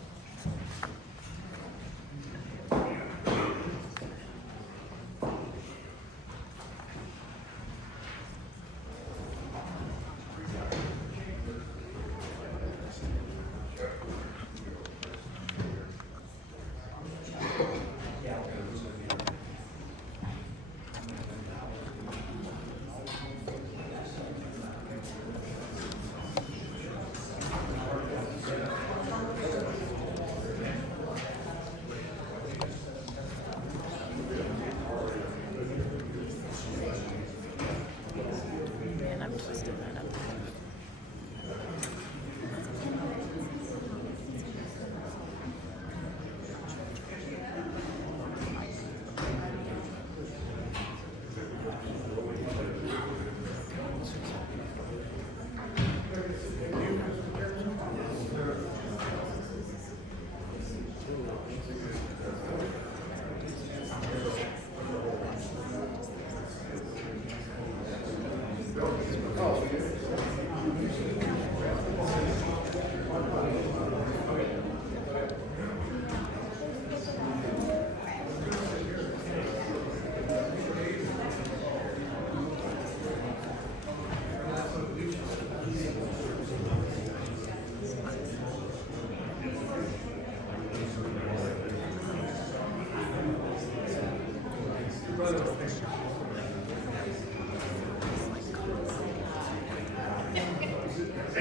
I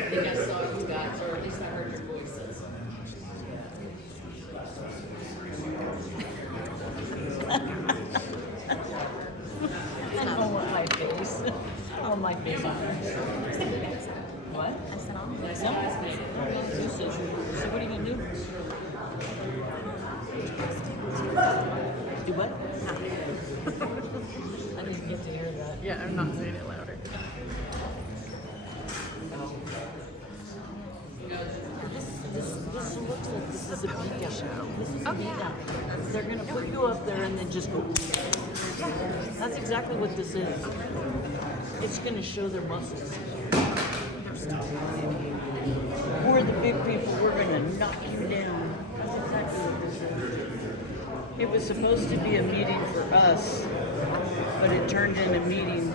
think I saw you guys, or at least I heard your voices. I don't want my face. I want my face on it. What? I said, I'm nice. So what are you gonna do? Do what? I didn't get to hear that. Yeah, I'm not saying it louder. This looks like this is a beat show. This is a beat down. They're gonna put you up there and then just go. That's exactly what this is. It's gonna show their muscles. We're the big people. We're gonna knock you down. That's exactly what this is. It was supposed to be a meeting for us, but it turned into a meeting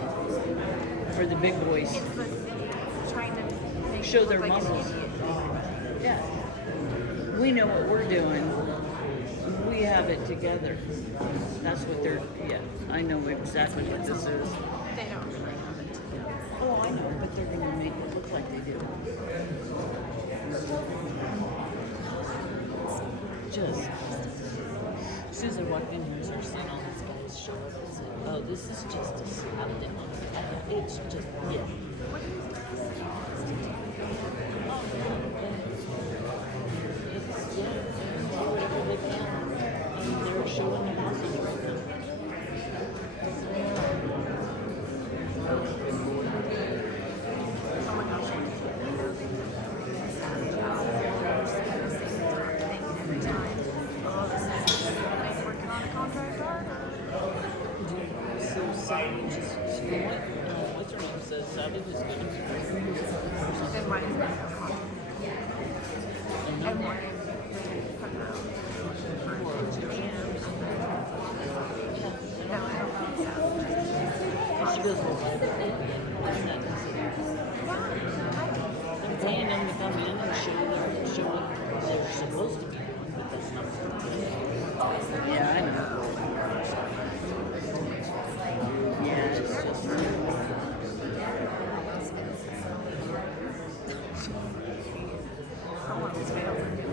for the big boys. Trying to Show their muscles. Yeah. We know what we're doing. We have it together. That's what they're, yeah, I know exactly what this is. They don't really have it together. Oh, I know, but they're gonna make it look like they do. Just, as soon as I walked in here, I started seeing all these guys show up and said, oh, this is just a slap down. It's just, yeah. They're showing their muscles right now. Oh my gosh. Every time. Oh, this is working on a contract card. So Savage is, what's her name says Savage is gonna be great. Then why is that a contract? And why is it put out for 2 p.m. No, I don't think so. She goes, well, why did they? I'm paying them to come in and show what they're supposed to be doing, but that's not what they're doing. Yeah, I know. Yeah, it's just. Someone's failed to do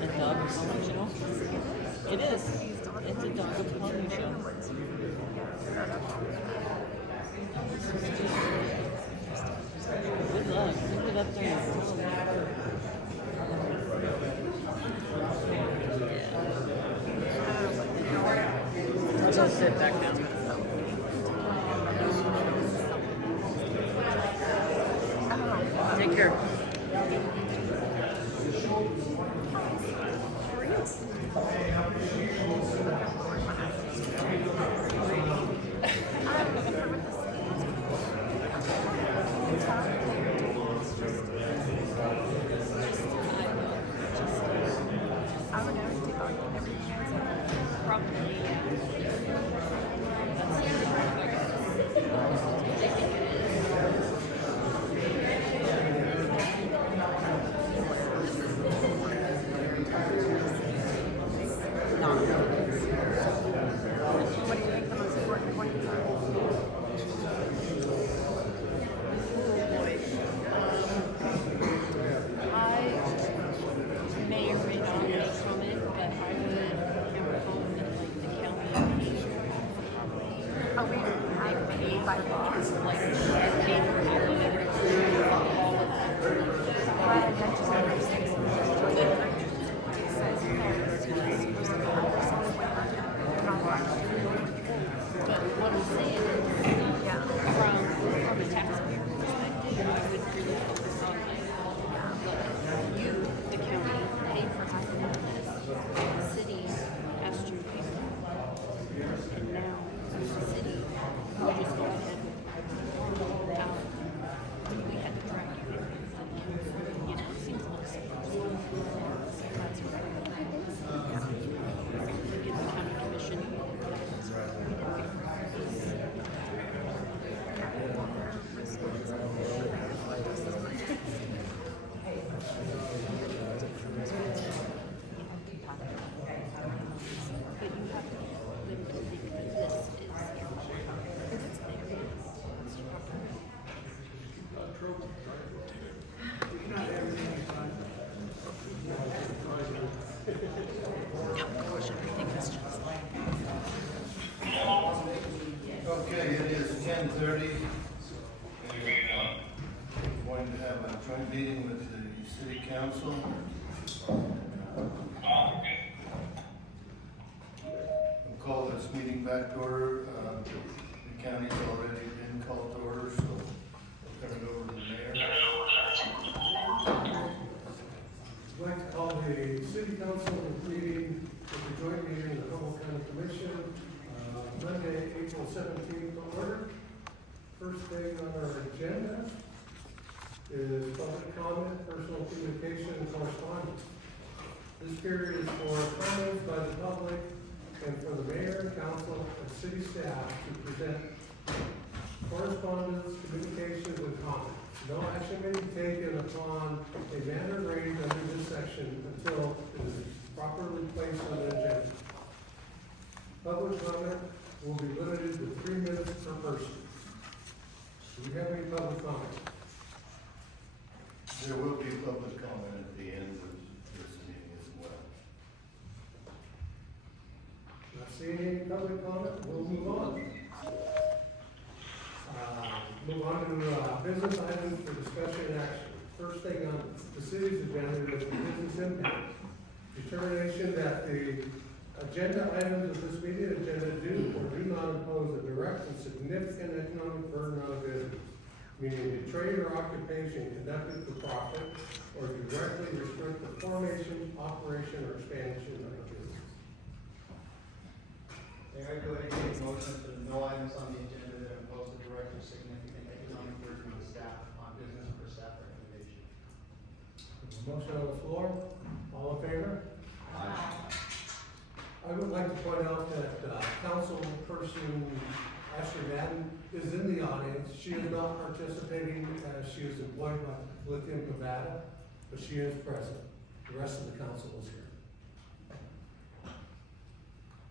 A dog functional? It is. It's a dog functional. Good luck. Leave it up there. Yeah. Just sit back down. Take care. And now, the city, we just go ahead 9:30. We're going to have a joint meeting with the city council. We'll call this meeting back to order. The county's already been called to order, so we'll turn it over to the mayor. I'd like to call the city council meeting, the joint meeting of the Humboldt County Commission, Monday, April 17th, to order. First thing on our agenda is public comment, personal communication, and correspondence. This period is for comments by the public and for the mayor, council, and city staff to present correspondence, communications, and comments. No action may be taken upon a matter raised under this section until it is properly placed on the agenda. Public comment will be limited to 3 minutes per person. Do we have any public comment? There will be public comment at the end of this meeting as well. Not seeing any public comment, we'll move on. Move on to business items for discussion and action. First thing on the city's agenda is the business impact. Determination that the agenda items of this meeting agenda do or do not impose a direct and significant economic burden on a business, meaning the trade or occupation conducted for profit or directly restrict the formation, operation, or expansion of a business. Mayor, I go ahead and make a motion for the no items on the agenda that impose a direct or significant economic burden on staff on business per staff recommendation. Motion on the floor, all in favor? I would like to point out that councilperson Ashley Madden is in the audience. She is not participating as she is employed by Lithium Nevada, but she is present. The rest of the council is here.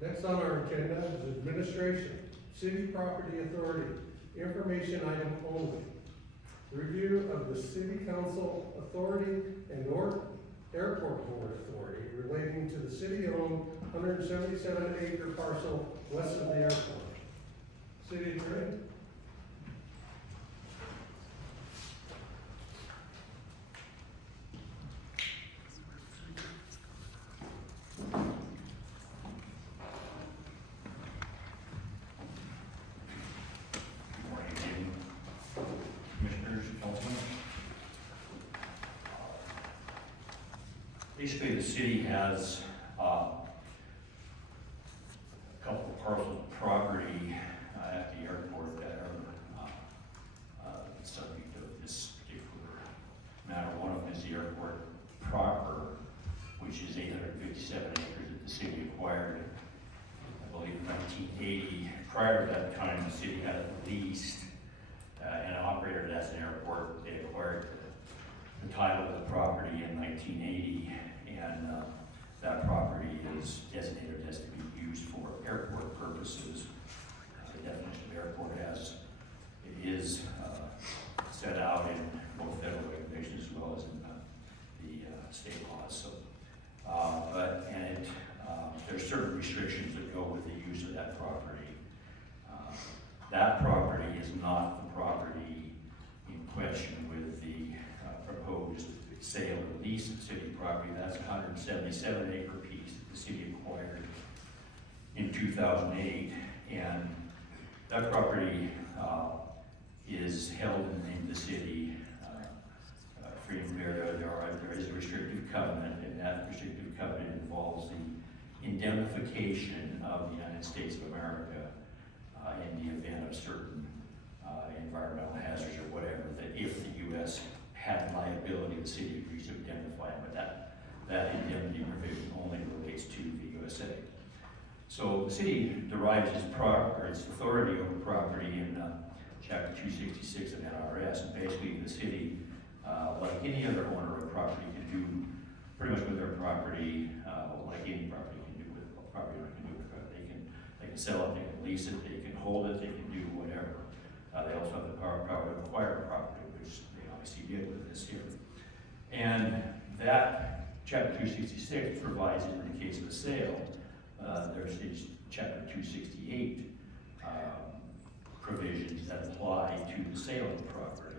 Next on our agenda is administration, city property authority, information item only. Review of the city council authority and or airport board authority relating to the city-owned 177-acre parcel west of the airport. City attorney? Commissioners, councilmen. Basically, the city has a couple of parcels of property at the airport that are subject to this particular matter. One of them is the airport proper, which is 857 acres that the city acquired, I believe, in 1980. Prior to that time, the city had it leased and operated as an airport. They acquired the title of the property in 1980, and that property is designated as to be used for airport purposes. The definition of airport is set out in both federal regulations as well as in the state laws. So, there's certain restrictions that go with the use of that property. That property is not the property in question with the proposed sale or lease of city property. That's a 177 acre piece that the city acquired in 2008. And that property is held in the name of the city. Freedom area, there is a restrictive covenant, and that restrictive covenant involves the indemnification of the United States of America in the event of certain environmental hazards or whatever, that if the U.S. had liability, the city agrees to indemnify them, but that indemnity provision only relates to the USA. So the city derives its authority over property in Chapter 266 of NRS, and basically the city, like any other owner of property, can do pretty much with their property, like any property can do with property owner can do with property. They can sell it, they can lease it, they can hold it, they can do whatever. They also have the power to acquire property, which they obviously did with this here. And that Chapter 266 provides, in the case of a sale, there's Chapter 268 provisions that apply to the sale of the property.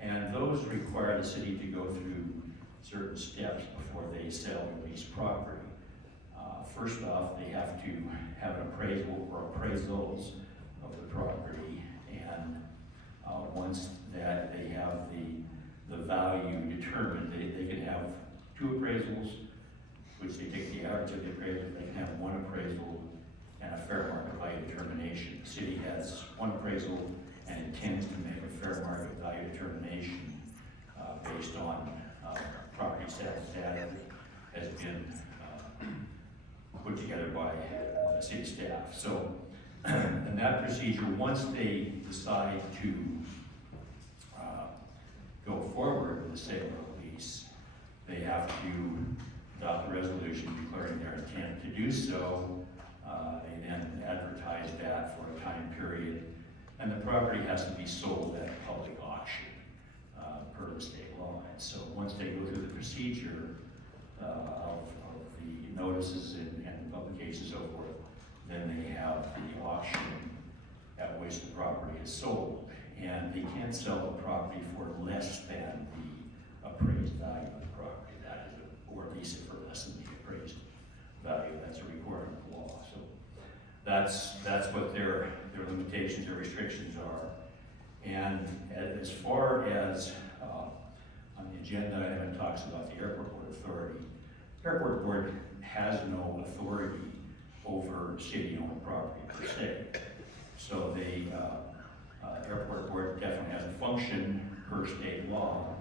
And those require the city to go through certain steps before they sell or lease property. First off, they have to have an appraisal or appraisals of the property, and once that they have the value determined, they can have two appraisals, which they take the average of the appraisal. They can have one appraisal and a fair market value determination. The city has one appraisal and intends to make a fair market value determination based on property sales data that has been put together by city staff. So, in that procedure, once they decide to go forward with the sale or lease, they have to adopt a resolution declaring their intent to do so. They then advertise that for a time period, and the property has to be sold at a public auction per the state law. And so once they go through the procedure of the notices and publications and so forth, then they have the auction at which the property is sold. And they can't sell the property for less than the appraised value of the property. That is, or lease it for less than the appraised value. That's a requirement of the law. So that's what their limitations, their restrictions are. And as far as on the agenda item, it talks about the Airport Board Authority. The Airport Board has no authority over city-owned property per se. So the Airport Board definitely has a function per state law,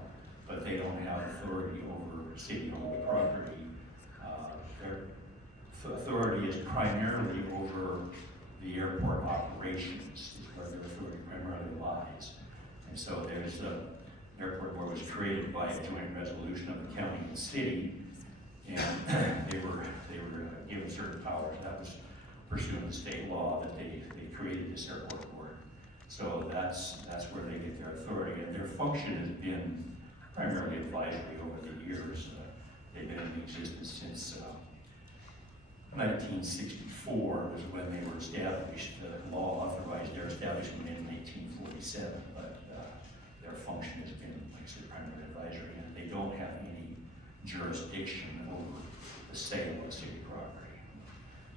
but they don't have authority over city-owned property. Their authority is primarily over the airport operations, is where their authority primarily lies. And so there's the Airport Board was created by a joint resolution of the county and city, and they were given certain powers. That was pursuant to state law that they created this Airport Board. So that's where they get their authority, and their function has been primarily advisory over the years. They've been in existence since 1964 was when they were established. The law authorized their establishment in 1847, but their function has been, like I said, primarily advisory, and they don't have any jurisdiction over the sale of city property.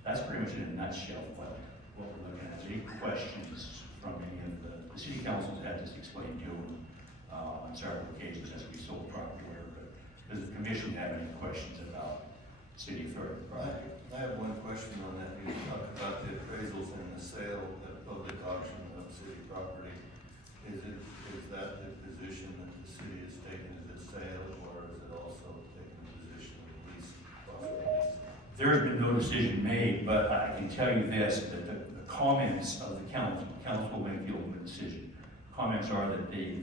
That's pretty much in a nutshell what we're looking at. Any questions from any of the city councils had this explained to them on several occasions as we sold property. But does the commission have any questions about city authority property? I have one question on that. You talked about the appraisals and the sale at public auction of city property. Is that the position that the city is taking as a sale, or is it also taking the position of lease property? There has been no decision made, but I can tell you this, that the comments of the council Winfield made the decision. Comments are that the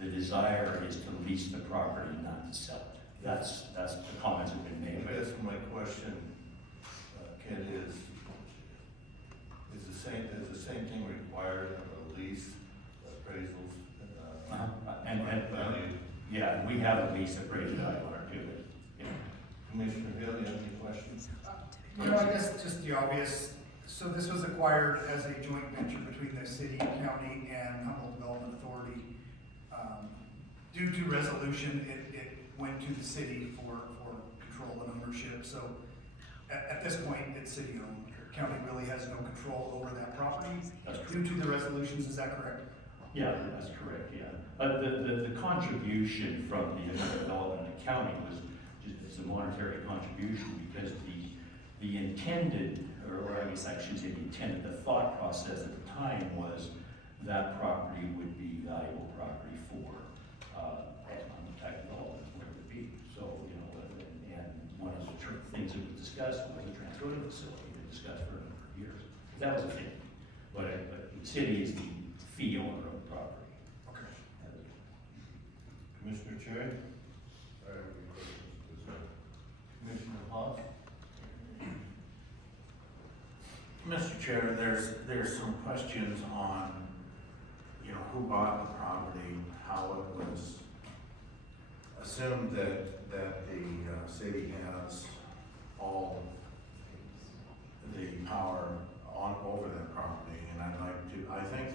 desire is to lease the property, not to sell it. That's the comments have been made. I guess my question, Ken, is the same thing required of a lease, appraisals, and value? Yeah, we have a lease appraisal value on our too. Yeah. Commissioner Hill, you have any questions? I guess just the obvious, so this was acquired as a joint venture between the city, county, and Humboldt Development Authority. Due to resolution, it went to the city for control and ownership. So at this point, it's city-owned. County really has no control over that property due to the resolutions. Is that correct? Yeah, that's correct, yeah. The contribution from the development of the county was just a monetary contribution because the intended, or I guess I should say the intended, the thought process at the time was that property would be valuable property for economic type development, where it would be. So, and one of the things that was discussed was the Transloading facility, we discussed for a number of years. That was a thing. But the city is the fee owner of the property. Okay. Commissioner Cherry? I have any questions? Commissioner Hawes? Mr. Chair, there's some questions on, who bought the property, how it was assumed that the city has all the power over that property, and I think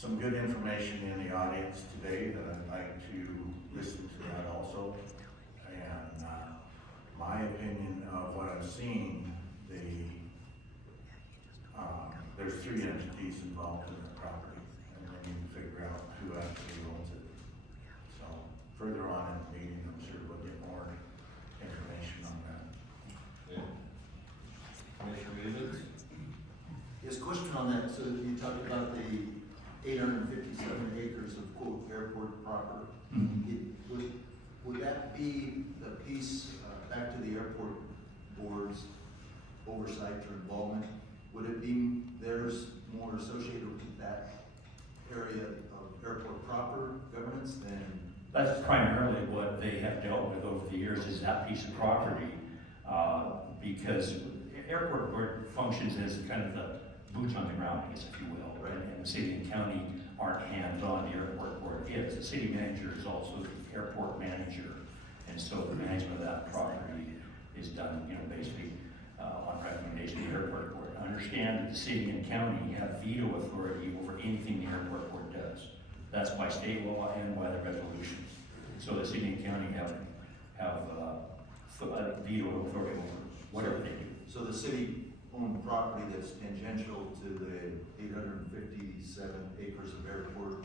some good information in the audience today that I'd like to listen to that also. And my opinion of what I've seen, there's 3 entities involved in the property, and we need to figure out who actually owns it. So further on in the meeting, I'm sure we'll get more information on that. Commissioner Evans? Yes, question on that. So you talked about the 857 acres of quote airport proper. Would that be the piece, back to the airport board's oversight or involvement? Would it be theirs more associated with that area of airport proper governance than? That's primarily what they have dealt with over the years, is that piece of property. Because airport board functions as kind of the boots on the ground, I guess, if you will, right? And the city and county aren't hands-on, the airport board is. The city manager is also the airport manager. And so the management of that property is done, basically on recommendation of the airport board. Understand that the city and county have veto authority over anything the airport board does. That's by state law and by the resolutions. So the city and county have veto authority over whatever they do. So the city-owned property that's tangential to the 857 acres of airport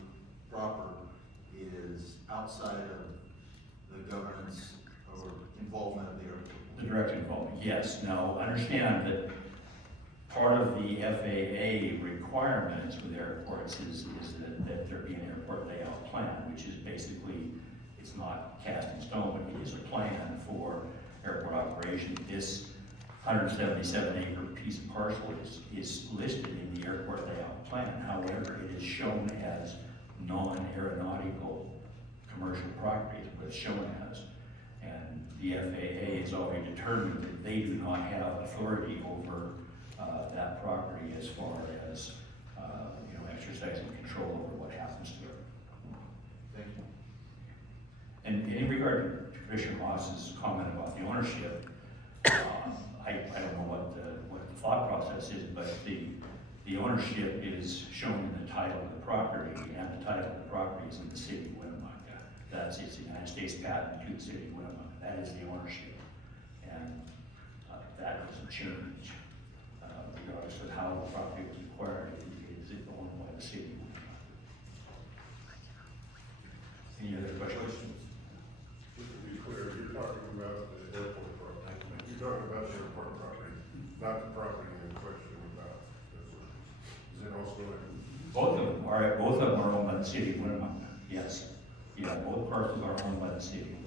proper is outside of the governance or involvement of the airport? The direct involvement, yes. Now, understand that part of the FAA requirements with airports is that there be an airport layout plan, which is basically, it's not cast in stone, but it is a plan for airport operation. This 177 acre piece of parcel is listed in the airport layout plan. However, it is shown as non-aeronautical commercial property, is what it's shown as. And the FAA has already determined that they do not have authority over that property as far as exercising control over what happens to it. Thank you. And in regard to Commissioner Moss's comment about the ownership, I don't know what the thought process is, but the ownership is shown in the title of the property, and the title of the property is in the city of Winnemucca. It's the United States patent to the city of Winnemucca. That is the ownership, and that doesn't change regardless of how the property was acquired. It is owned by the city of Winnemucca. Any other questions? Just to be clear, you're talking about the airport property. You're talking about the airport property, not the property in question about this. Is it also? Both of them are owned by the city of Winnemucca. Yes. Yeah, both parcels are owned by the city.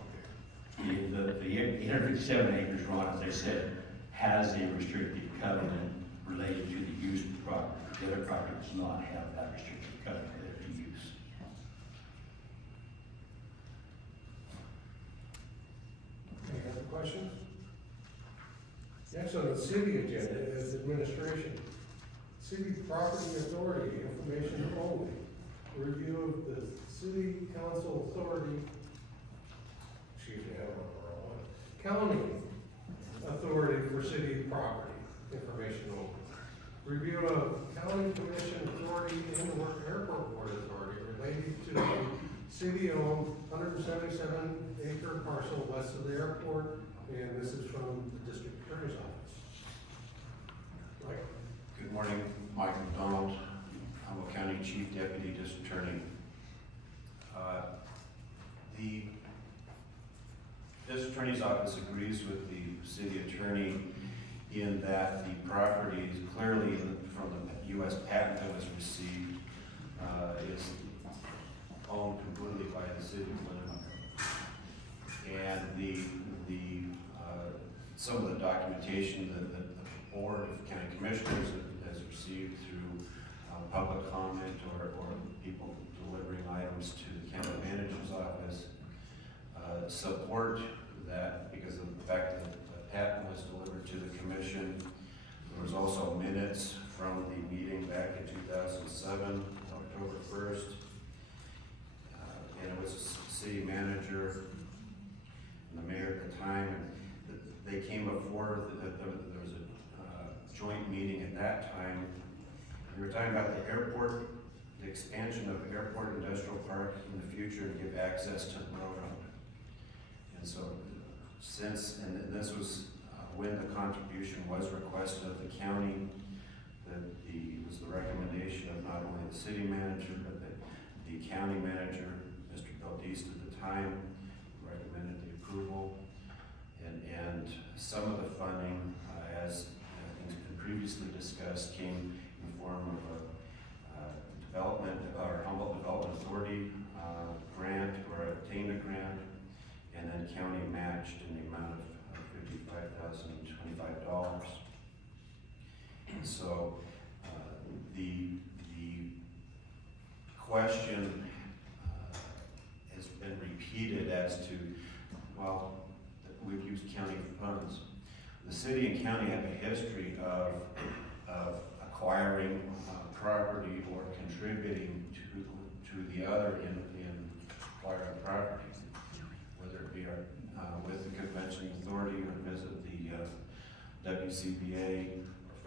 The 857 acres, Ron, as I said, has a restricted covenant related to the use of the property. The other property does not have that restricted covenant related to use. Any other questions? Next on the city agenda is administration. City property authority, information only. Review of the city council authority, excuse me, I don't know where I went. County authority for city property, information only. Review of county commission authority and/or airport board authority related to the city-owned 177 acre parcel west of the airport, and this is from the district attorney's office. Mike? Good morning, Mike McDonald, Humboldt County Chief Deputy District Attorney. The District Attorney's Office agrees with the City Attorney in that the property is clearly from the U.S. patent that was received, is owned completely by the City of Winnemucca. And some of the documentation that the Board of County Commissioners has received through public comment or people delivering items to the county manager's office support that, because of the fact that the patent was delivered to the commission. There was also minutes from the meeting back in 2007, October 1st. And it was a city manager and the mayor at the time. And they came before, there was a joint meeting at that time. We were talking about the airport the expansion of Airport Industrial Park in the future and give access to the railroad. And so and this was when the contribution was requested of the county, it was the recommendation of not only the city manager, but the county manager, Mr. Beldeast at the time, recommended the approval. And some of the funding, as I think has been previously discussed, came in the form of a Humboldt Development Authority grant, or obtained a grant, and then county matched in the amount of $55,025. And so the question has been repeated as to, well, we've used county funds. The city and county have a history of acquiring property or contributing to the other in acquiring property, whether it be with the Convention Authority or visit the WCBA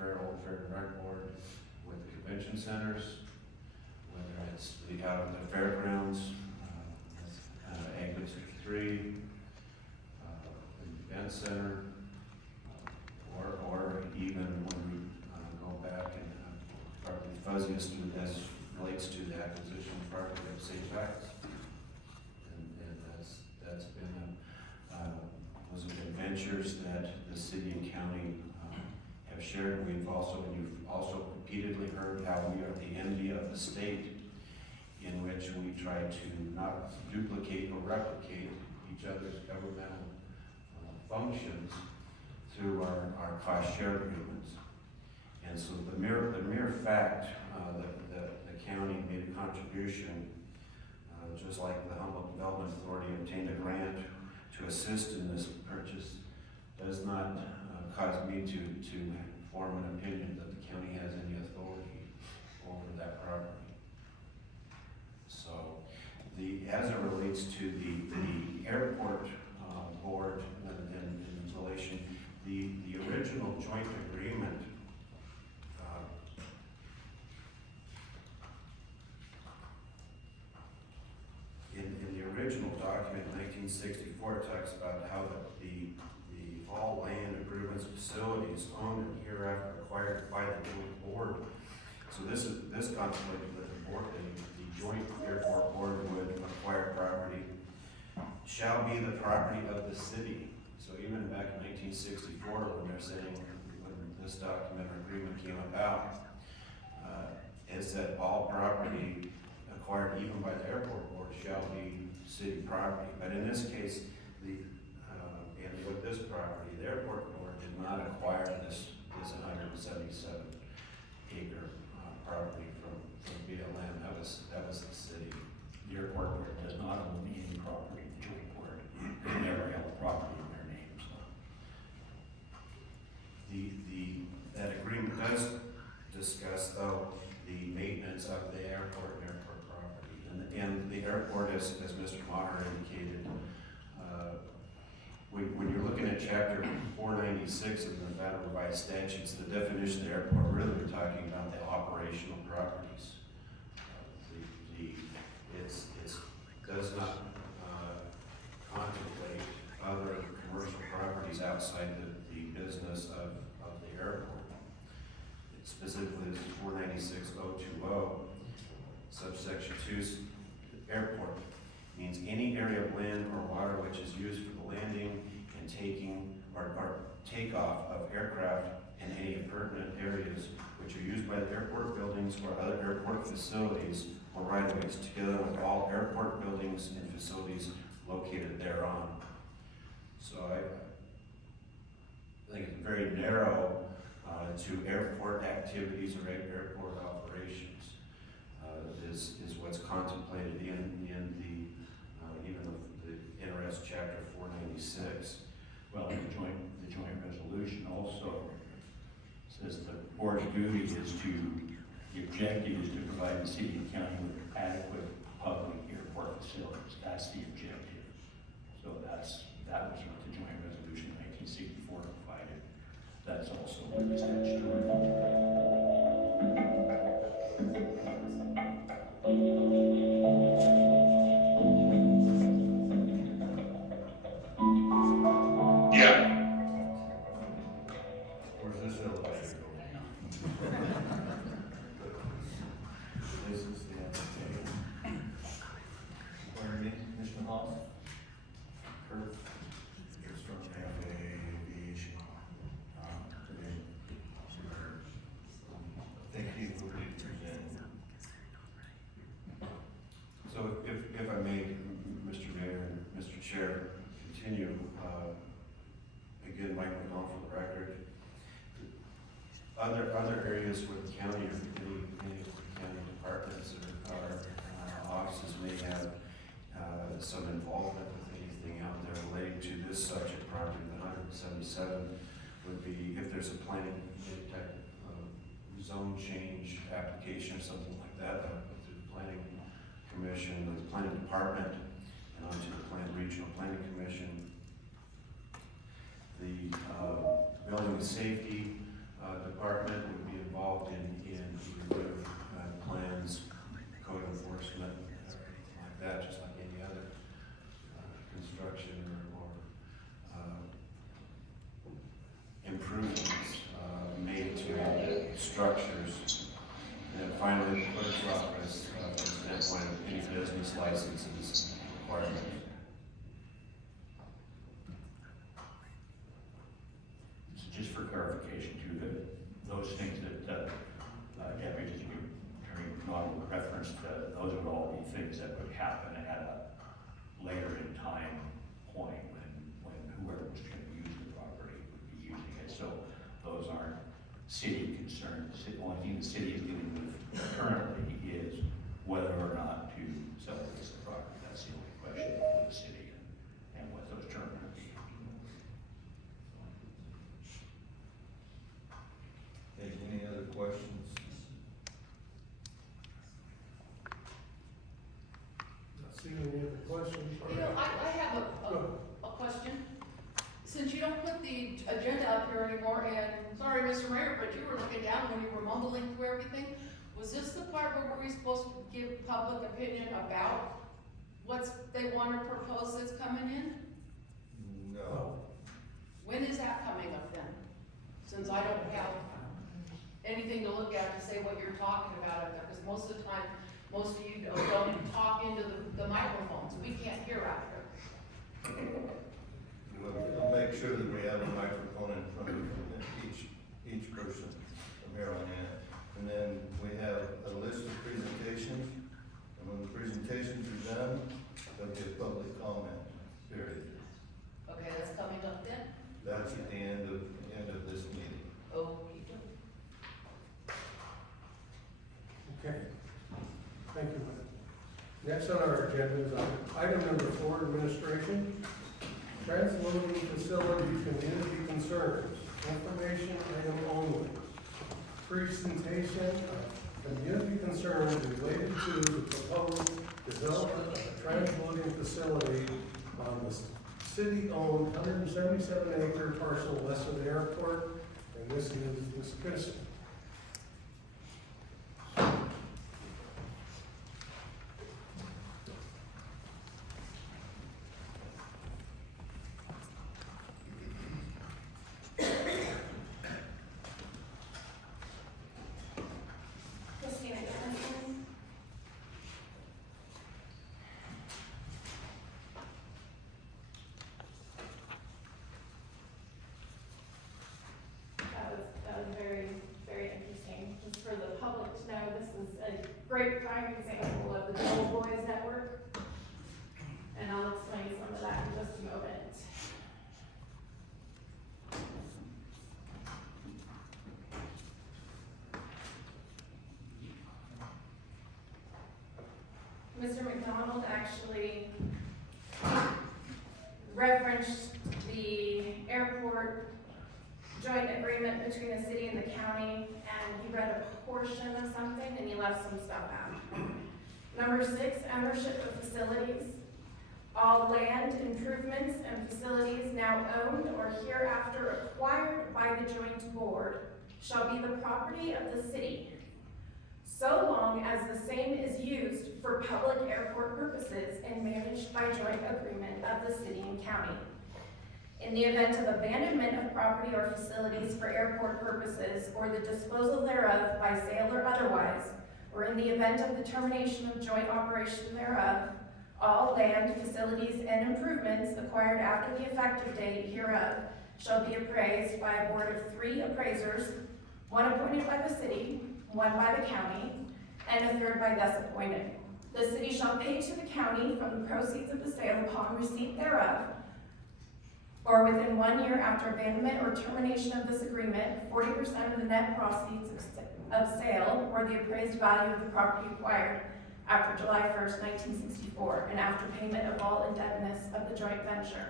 or Fair and Rec Board, with the convention centers, whether it's the fairgrounds, Ag District 3, the event center, or even when we go back and probably fuzziest as relates to the acquisition of property of St. Jacques. And that's been those have been ventures that the city and county have shared. You've also repeatedly heard how we are the envy of the state, in which we try to not duplicate or replicate each other's governmental functions through our cost share agreements. And so the mere fact that the county made a contribution, just like the Humboldt Development Authority obtained a grant to assist in this purchase, does not cause me to form an opinion that the county has any authority over that property. So as it relates to the airport board in relation, the original joint agreement in the original document in 1964, it talks about how the all land improvements facilities owned and hereafter acquired by the joint board. So this contemplated that the board, the joint airport board would acquire property, shall be the property of the city. So even back in 1964, when they're saying, when this document or agreement came about, is that all property acquired even by the airport board shall be city property. But in this case, and with this property, the airport board did not acquire this 177 acre property from BLM. That was the city. The airport board does not own any property, the joint board. They never held property in their name, so. That agreement does discuss, though, the maintenance of the airport and airport property. And the airport, as Mr. Maher indicated, when you're looking at chapter 496 of the Nevada Revised Statutes, the definition of the airport, really we're talking about the operational properties. It does not contemplate other commercial properties outside the business of the airport. It specifically is 496.020, subsection 2, airport means any area of land or water which is used for the landing and taking or takeoff of aircraft and any appurtenant areas which are used by the airport buildings or other airport facilities or right-of-ways, together with all airport buildings and facilities located thereon. So I think it's very narrow to airport activities or airport operations. Is what's contemplated in the even the NRS chapter 496. Well, the joint resolution also says the board's duty is the objective is to provide the city and county with adequate public airport facilities. That's the objective. So that was what the joint resolution 1964 provided. That's also what the statutory. might be known for the record. Other areas where the county or any county departments or offices may have some involvement with anything out there relating to this subject property, the 177 would be if there's a planning type zone change application or something like that, that would go through the planning commission, the planning department, and onto the regional planning commission. The building and safety department would be involved in review of plans, code enforcement, or anything like that, just like any other construction or improvements made to structures. And then finally, the clerk's office, from the standpoint of any business licenses requirements. Just for clarification too, those things that Deputy Attorney Donald referenced, those would all be things that would happen at a later in time point when whoever was going to use the property would be using it. So those aren't city concerns. The only thing the city is dealing with currently is whether or not to sell this property. That's the only question for the city and what those terms would be. Any other questions? Not seeing any other questions. You know, I have a question. Since you don't put the agenda up here anymore, and sorry, Mr. Mayor, but you were looking down when you were mumbling through everything. Was this the part where we're supposed to give public opinion about what they want to propose that's coming in? No. When is that coming up then? Since I don't have anything to look at to say what you're talking about up there, because most of the time, most of you don't talk into the microphones. We can't hear out here. We'll make sure that we have a microphone in front of each person from here on in. And then we have a list of presentations, and when the presentations are done, there'll be a public comment period. Okay, that's coming up then? That's at the end of this meeting. Okay. Thank you. Next on our agenda is item number 4, administration. Transloading facility community concerns. Information item only. Presentation of community concerns related to the proposed development of a transloading facility on the city-owned 177-acre parcel west of the airport. And this is Ms. Christie. That was very, very interesting. Just for the public to know, this is a great prime example of the Double Boys Network. And I'll explain some of that in just a moment. Mr. McDonald actually referenced the airport joint agreement between the city and the county, and he read a portion of something and he left some stuff out. Number 6, ownership of facilities. All land improvements and facilities now owned or hereafter acquired by the joint board shall be the property of the city, so long as the same is used for public airport purposes and managed by joint agreement of the city and county. In the event of abandonment of property or facilities for airport purposes or the disposal thereof by sale or otherwise, or in the event of the termination of joint operation thereof, all land, facilities, and improvements acquired after the effective date hereof shall be appraised by a board of 3 appraisers, 1 appointed by the city, 1 by the county, and a 3rd by thus appointed. The city shall pay to the county from the proceeds of the sale upon receipt thereof or within 1 year after abandonment or termination of this agreement, 40% of the net proceeds of sale or the appraised value of the property acquired after July 1st, 1964, and after payment of all indebtedness of the joint venture.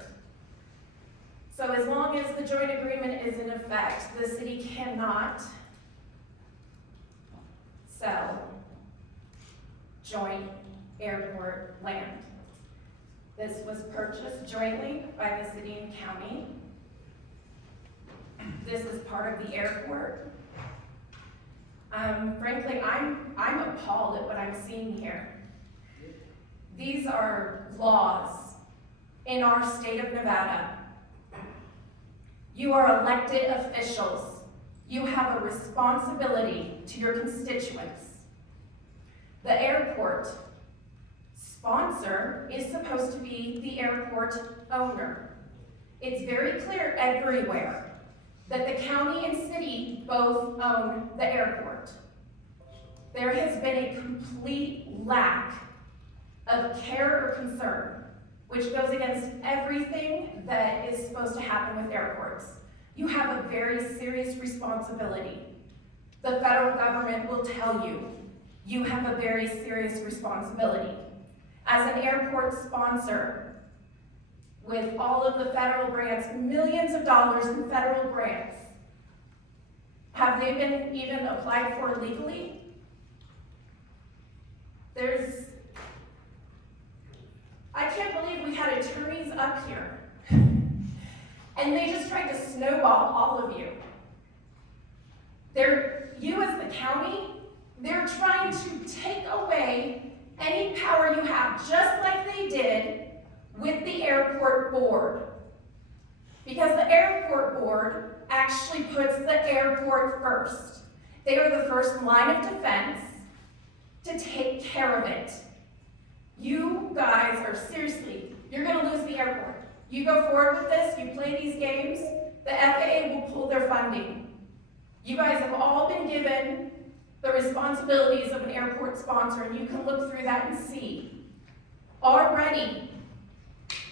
So as long as the joint agreement is in effect, the city cannot sell joint airport land. This was purchased jointly by the city and county. This is part of the airport. Frankly, I'm appalled at what I'm seeing here. These are laws in our state of Nevada. You are elected officials. You have a responsibility to your constituents. The airport sponsor is supposed to be the airport owner. It's very clear everywhere that the county and city both own the airport. There has been a complete lack of care or concern, which goes against everything that is supposed to happen with airports. You have a very serious responsibility. The federal government will tell you, you have a very serious responsibility. As an airport sponsor, with all of the federal grants, millions of dollars in federal grants, have they been even applied for legally? I can't believe we had attorneys up here, and they just tried to snowball all of you. You as the county, they're trying to take away any power you have, just like they did with the airport board. Because the airport board actually puts the airport first. They are the first line of defense to take care of it. You guys are seriously, you're gonna lose the airport. You go forward with this, you play these games, the FAA will pull their funding. You guys have all been given the responsibilities of an airport sponsor, and you can look through that and see. Already,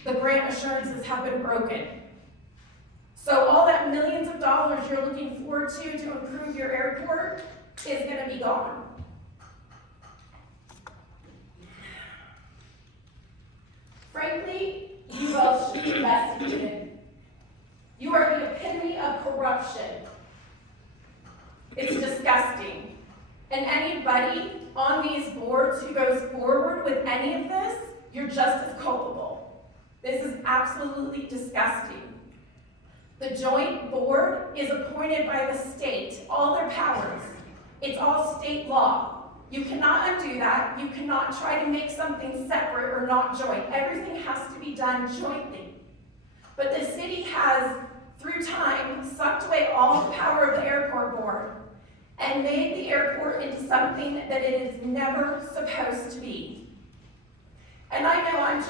the grant assurances have been broken. So all that millions of dollars you're looking forward to improve your airport is gonna be gone. Frankly, you both should be investigated. You are the epitome of corruption. It's disgusting. And anybody on these boards who goes forward with any of this, you're just as culpable. This is absolutely disgusting. The joint board is appointed by the state, all their powers. It's all state law. You cannot undo that. You cannot try to make something separate or not joint. Everything has to be done jointly. But the city has, through time, sucked away all the power of the airport board and made the airport into something that it is never supposed to be. And I know I'm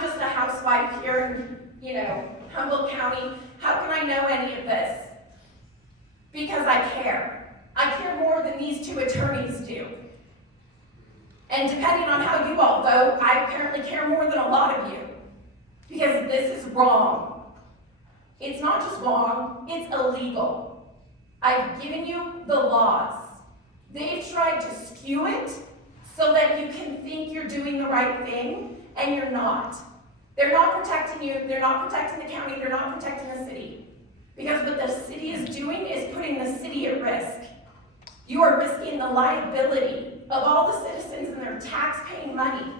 just a housewife here in, Humboldt County. How can I know any of this? Because I care. I care more than these two attorneys do. And depending on how you all vote, I apparently care more than a lot of you. Because this is wrong. It's not just wrong, it's illegal. I've given you the laws. They've tried to skew it so that you can think you're doing the right thing, and you're not. They're not protecting you, they're not protecting the county, they're not protecting the city. Because what the city is doing is putting the city at risk. You are risking the liability of all the citizens and their tax-paying money.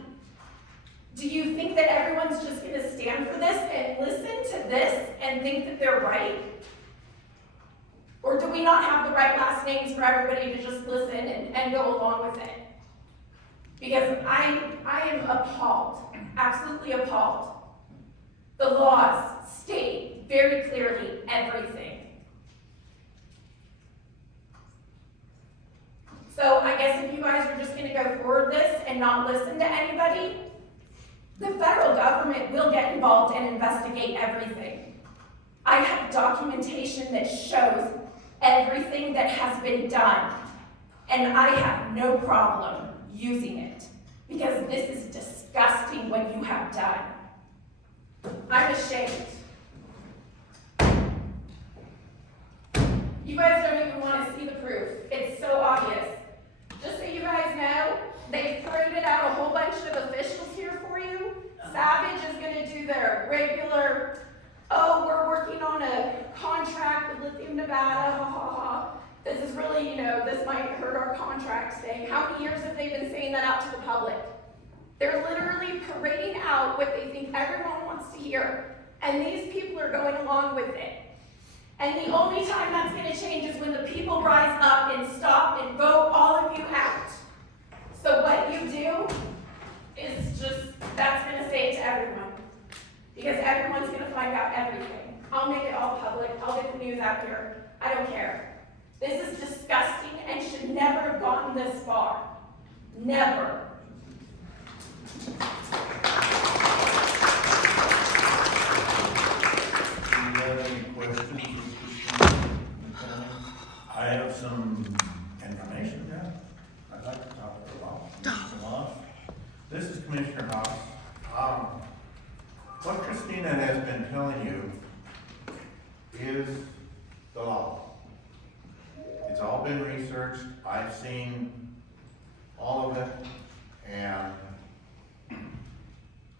Do you think that everyone's just going to stand for this and listen to this and think that they're right? Or do we not have the right last names for everybody to just listen and go along with it? Because I am appalled, absolutely appalled. The laws state very clearly everything. So I guess if you guys are just gonna go forward this and not listen to anybody, the federal government will get involved and investigate everything. I have documentation that shows everything that has been done, and I have no problem using it, because this is disgusting what you have done. I'm ashamed. roof. It's so obvious. Just so you guys know, they've paraded out a whole bunch of officials here for you. Savage is gonna do their regular, oh, we're working on a contract with Lithium Nevada, ha ha ha. This is really, this might hurt our contract thing. How many years have they been saying that out to the public? They're literally parading out what they think everyone wants to hear, and these people are going along with it. And the only time that's gonna change is when the people rise up and stop and vote all of you out. So what you do is that's gonna say it to everyone. Because everyone's gonna find out everything. I'll make it all public, I'll get the news out here, I don't care. This is disgusting and should never have gotten this far. Never. Do you have any questions? I have some information there. I'd like to talk about. This is Commissioner Haas. What Christina has been telling you is the law. It's all been researched. I've seen all of it. And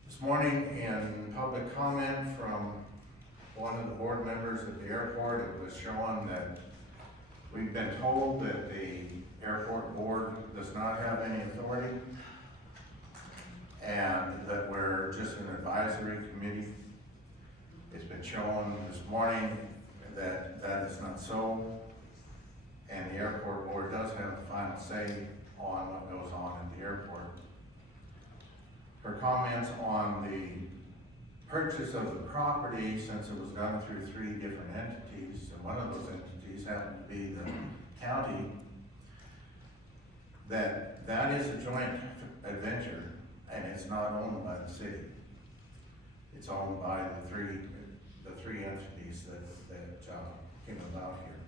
this morning in public comment from one of the board members at the airport, it was shown that we've been told that the airport board does not have any authority and that we're just an advisory committee. It's been shown this morning that that is not so, and the airport board does have the final say on what goes on at the airport. Her comments on the purchase of the property, since it was done through 3 different entities, and one of those entities happened to be the county, that is a joint adventure, and it's not owned by the city. It's owned by the three entities that came about here.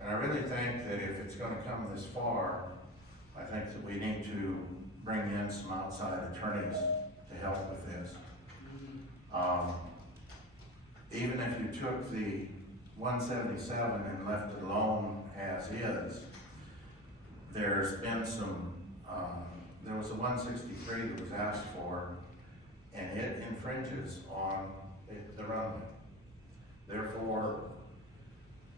And I really think that if it's gonna come this far, I think that we need to bring in some outside attorneys to help with this. Even if you took the 177 and left it alone as is, there's been some, there was a 163 that was asked for, and it infringes on the runway. Therefore,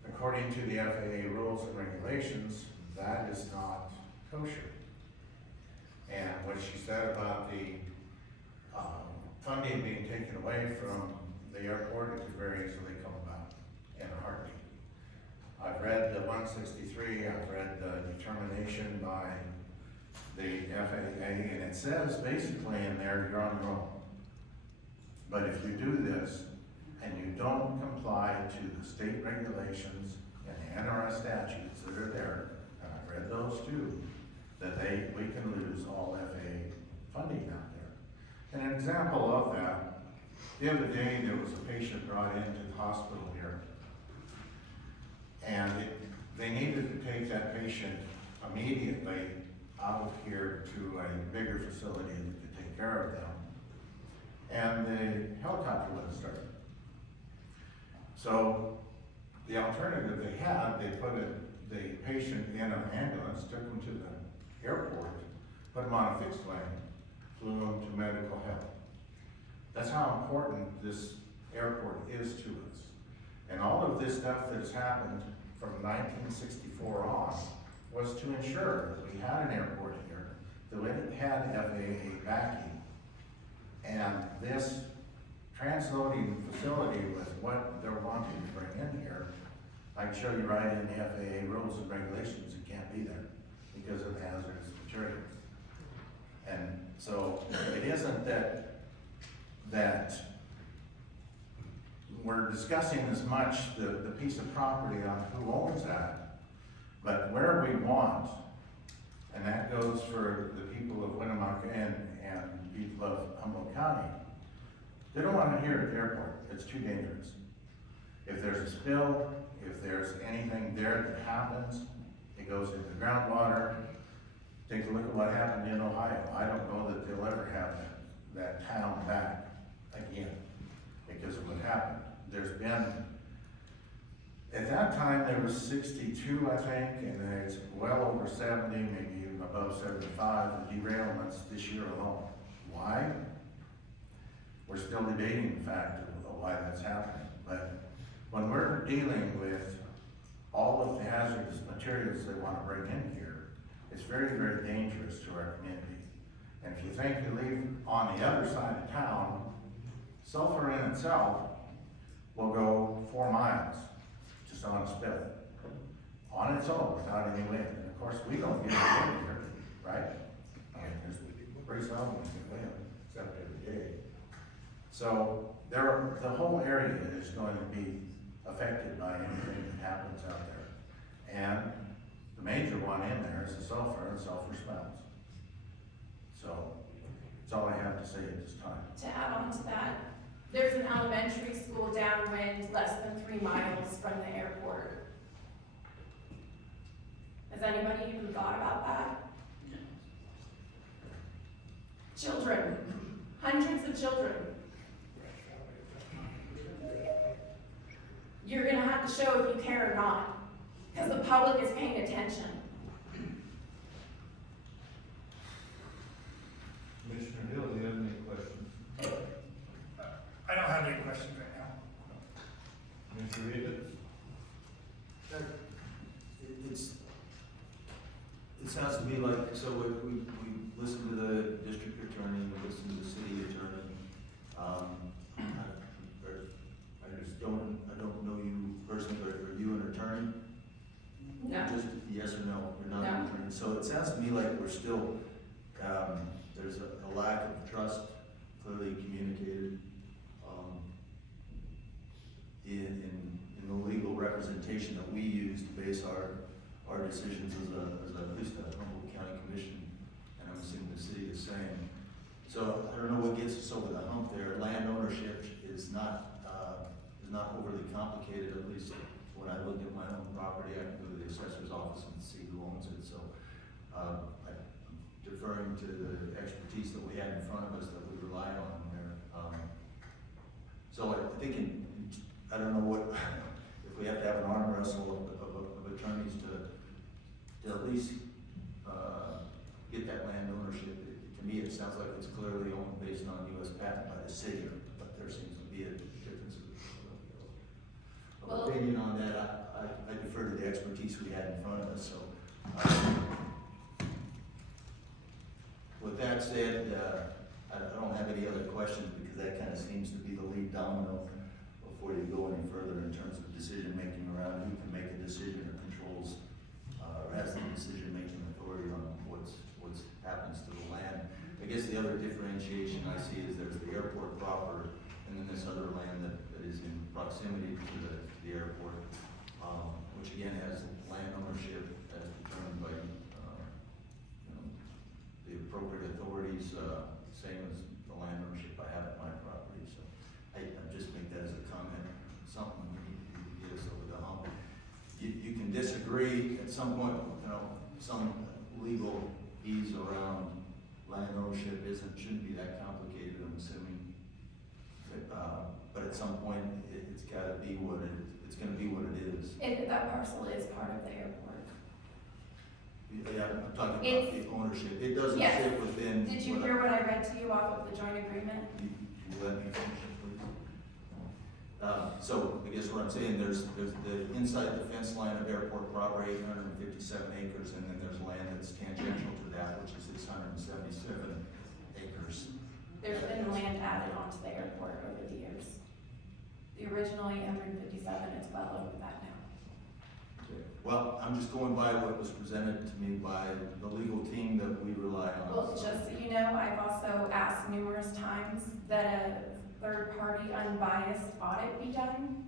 according to the FAA rules and regulations, that is not kosher. And what she said about the funding being taken away from the airport, it could very easily come about in a heartbeat. I've read the 163, I've read the determination by the FAA, and it says basically in there, you're on your own. But if you do this, and you don't comply to the state regulations and the NRS statutes that are there, and I've read those too, that we can lose all FAA funding out there. And an example of that, the other day there was a patient brought into the hospital here, and they needed to take that patient immediately out of here to a bigger facility that could take care of them. And the helicopter wouldn't start. So the alternative they had, they put the patient in an ambulance, took him to the airport, put him on a fixed lane, flew him to medical help. That's how important this airport is to us. And all of this stuff that has happened from 1964 on was to ensure that we had an airport here, that it had FAA backing. And this transloading facility with what they're wanting to bring in here, I can show you right in the FAA rules and regulations, it can't be there because of hazardous materials. And so it isn't that we're discussing as much the piece of property on who owns that, but where we want, and that goes for the people of Winnemucca and people of Humboldt County, they don't want to hear at the airport. It's too dangerous. If there's a spill, if there's anything there that happens, it goes into the groundwater. Take a look at what happened in Ohio. I don't know that they'll ever have that town back again because of what happened. There's been At that time, there was 62, I think, and it's well over 70, maybe even above 75 derailments this year alone. Why? We're still debating the fact of why that's happening. But when we're dealing with all of the hazardous materials they want to bring in here, it's very, very dangerous to our community. And if you think you leave on the other side of town, sulfur in itself will go 4 miles just on a spill, on its own, without any wind. And of course, we don't get any wind here, right? I mean, there's pretty seldom we get wind, except every day. So the whole area is going to be affected by anything that happens out there. And the major one in there is the sulfur, and sulfur smells. So that's all I have to say at this time. To add on to that, there's an elementary school downwind less than 3 miles from the airport. Has anybody even thought about that? Children, hundreds of children. You're gonna have to show if you care or not, because the public is paying attention. Commissioner Hill, do you have any questions? I don't have any questions right now. Commissioner Rivas? It sounds to me like, so we listened to the district attorney, we listened to the city attorney. I don't know you personally, but are you an attorney? No. Just yes or no, you're not No. an attorney. So it sounds to me like we're still, there's a lack of trust clearly communicated, in the legal representation that we use to base our decisions as at least a Humboldt County Commission, and I'm assuming the city is saying. So I don't know what gets us over the hump there. Land ownership is not overly complicated, at least when I look at my own property. I can go to the assessor's office and see who owns it. So I'm deferring to the expertise that we have in front of us that we rely on there. So I think I don't know what, if we have to have an arm wrestle of attorneys to at least get that land ownership. To me, it sounds like it's clearly owned based on U.S. patent by the city, but there seems to be a difference of opinion on that. I defer to the expertise we had in front of us. So with that said, I don't have any other questions because that kind of seems to be the lead domino before you go any further in terms of decision making around who can make a decision or controls or has the decision making authority on what happens to the land. I guess the other differentiation I see is there's the airport proper and then this other land that is in proximity to the airport, which again has land ownership as determined by the appropriate authorities, same as the land ownership I have at my property. So I just make that as a comment, something we need to get us over the hump. You can disagree at some point, some legal ease around land ownership shouldn't be that complicated, I'm assuming. But at some point, it's gotta be it's gonna be what it is. That parcel is part of the airport. Yeah, I'm talking about the ownership. It doesn't Yes. fit within. Did you hear what I read to you off of the joint agreement? You let me finish, please. So I guess what I'm saying, there's the inside the fence line of airport property, 857 acres, and then there's land that's tangential to that, which is 677 acres. There's been land added onto the airport over the years. The original 857 is well over that now. Okay. Well, I'm just going by what was presented to me by the legal team that we rely on. Well, just so you know, I've also asked numerous times that a third-party unbiased audit be done.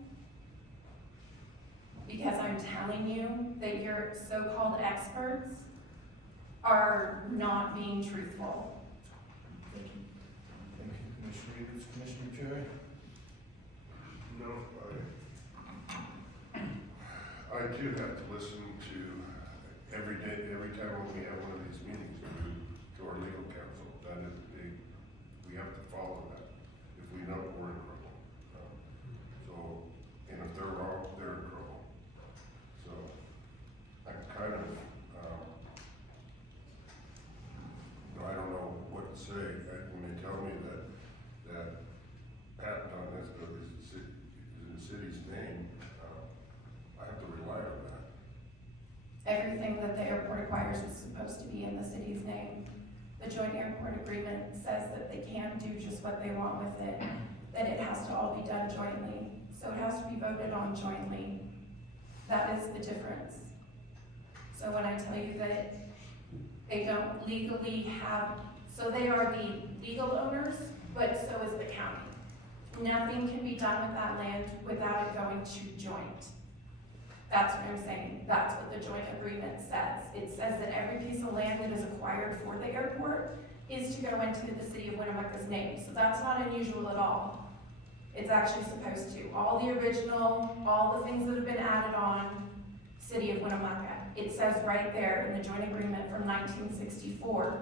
Because I'm telling you that your so-called experts are not being truthful. Thank you. Thank you, Commissioner Rivas. Commissioner Cherry? No, I too have to listen to every time when we have one of these meetings, to our legal counsel. That is we have to follow that. If we know we're in trouble. And if they're wrong, they're in trouble. Everything that the airport acquires is supposed to be in the city's name. The joint airport agreement says that they can do just what they want with it, that it has to all be done jointly. So it has to be voted on jointly. That is the difference. So when I tell you that they don't legally have, so they are the legal owners, but so is the county. Nothing can be done with that land without it going to joint. That's what I'm saying. That's what the joint agreement says. It says that every piece of land that is acquired for the airport is to go into the city of Winnemucca's name. So that's not unusual at all. It's actually supposed to. All the original, all the things that have been added on, city of Winnemucca. It says right there in the joint agreement from 1964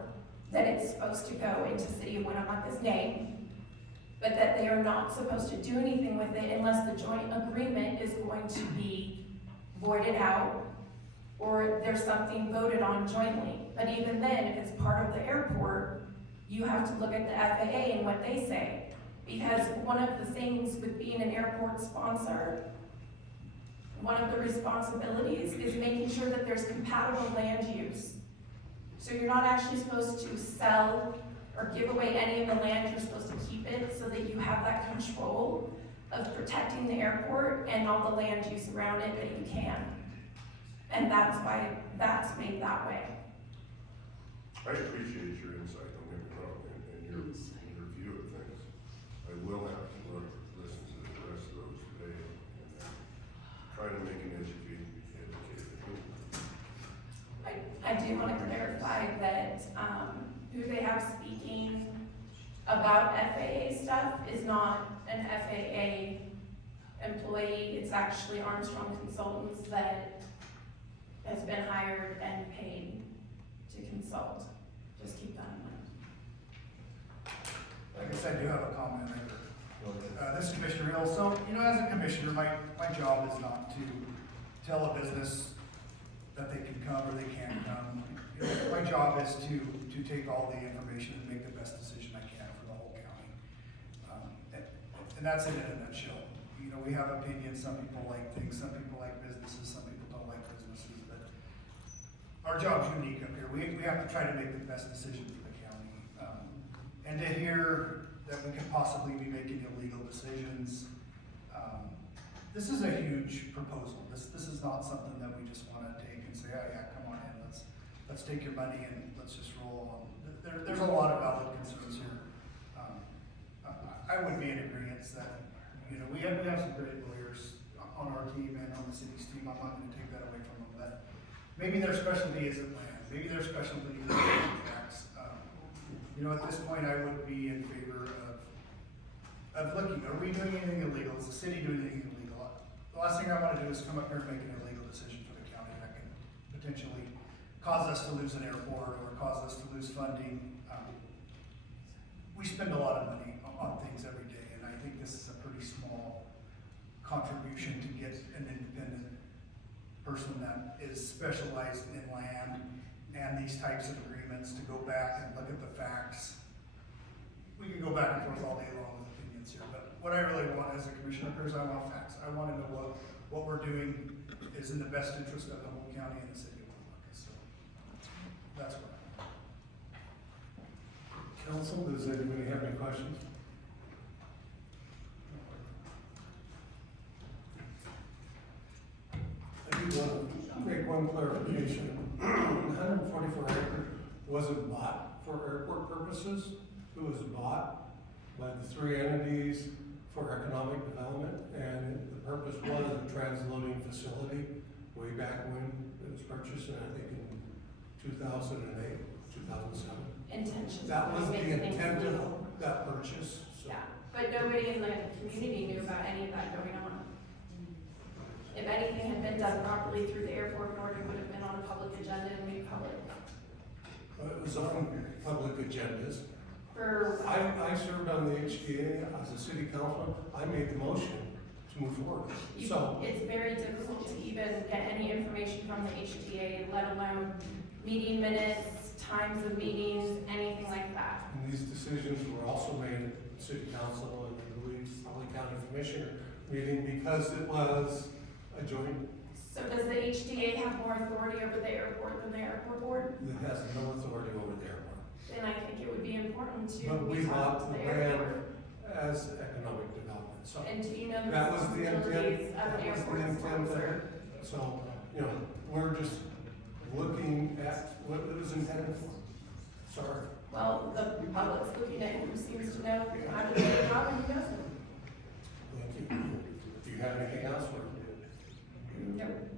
that it's supposed to go into city of Winnemucca's name, but that they are not supposed to do anything with it unless the joint agreement is going to be voided out or there's something voted on jointly. But even then, if it's part of the airport, you have to look at the FAA and what they say. Because one of the things with being an airport sponsor, one of the responsibilities is making sure that there's compatible land use. So you're not actually supposed to sell or give away any of the land, you're supposed to keep it so that you have that control of protecting the airport and all the land use around it that you can. And that's why that's made that way. I appreciate your insight, don't get me wrong, and your view of things. I will have to listen to the rest of those today and try to make an educated I do want to clarify that who they have speaking about FAA stuff is not an FAA employee. It's actually Armstrong Consultants that has been hired and paid to consult. Just keep that in mind. I guess I do have a comment. This is Commissioner Hill. So, as a commissioner, my job is not to tell a business that they can come or they can't come. My job is to take all the information and make the best decision I can for the whole county. And that's it in a nutshell. We have opinions. Some people like things, some people like businesses, some people don't like businesses. But our job's unique up here. We have to try to make the best decision for the county. And to hear that we could possibly be making illegal decisions, this is a huge proposal. This is not something that we just want to take and say, oh yeah, come on in, let's take your money and let's just roll on. There's a lot of valid concerns here. I would be in agreement that, we have some great lawyers on our team and on the city's team. I'm not going to take that away from them, but maybe their specialty isn't land. Maybe their specialty is tax. At this point, I would be in favor of looking, are we doing anything illegal? Is the city doing anything illegal? The last thing I want to do is come up here and make an illegal decision for the county that can potentially cause us to lose an airport or cause us to lose funding. We spend a lot of money on things every day, and I think this is a pretty small contribution to get an independent person that is specialized in land and these types of agreements to go back and look at the facts. We can go back and forth all day long with opinions here, but what I really want as a commissioner is I want facts. I want to know what we're doing is in the best interest of the whole county and the city of Winnemucca. So that's what I want. Council, does anybody have any questions? I do want to make one clarification. 144 acre wasn't bought for airport purposes. It was bought by the three entities for economic development, and the purpose was a transloading facility way back when it was purchased, and I think in 2008, 2007. Intentions. That was the Make things intent of legal. that purchase. So. Yeah, but nobody in the community knew about any of that going on. If anything had been done properly through the airport board, it would have been on a public agenda and made public. It was on public agendas. For I served on the HDA as a city councilman. I made the motion to move forward. So it's very difficult to even get any information from the HDA, let alone meeting minutes, times of meetings, anything like that. and these decisions were also made at the city council and I believe the county commissioner meeting because it was a joint. So does the HDA have more authority over the airport than the airport board? It has no authority over the airport. Then I think it would be important to But we talk bought to the the land airport. as economic development, so. And do you know the That was the intent, responsibilities of that an was airport the intent sponsor? there. So, you know, we're just looking at what it was intended for. Sorry. Well, the public's looking at who seems to know how to do the job and who doesn't. Thank you. Do you have anything else for me? Nope.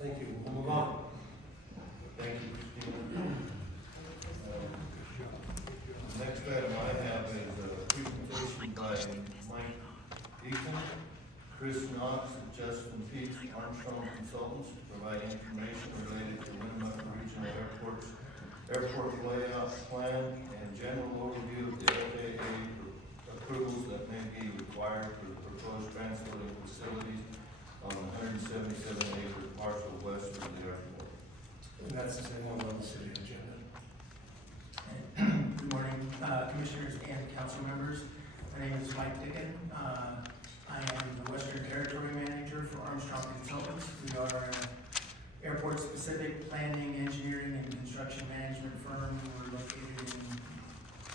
Thank you. We'll move on. Thank you, Christina. Next item I have is a presentation by Mike Eaton, Chris Knox, and Justin Peach, Armstrong Consultants, to provide information related to Winnemucca Regional Airport's airport layout plan and general overview of the FAA approvals that may be required for the proposed transloading facilities on the 177-acre parcel west of the airport. And that's the same one on the city agenda. Good morning, Commissioners and council members. My name is Mike Dicken. I am the Western Territory Manager for Armstrong Consultants. We are an airport-specific planning, engineering, and construction management firm. We're located in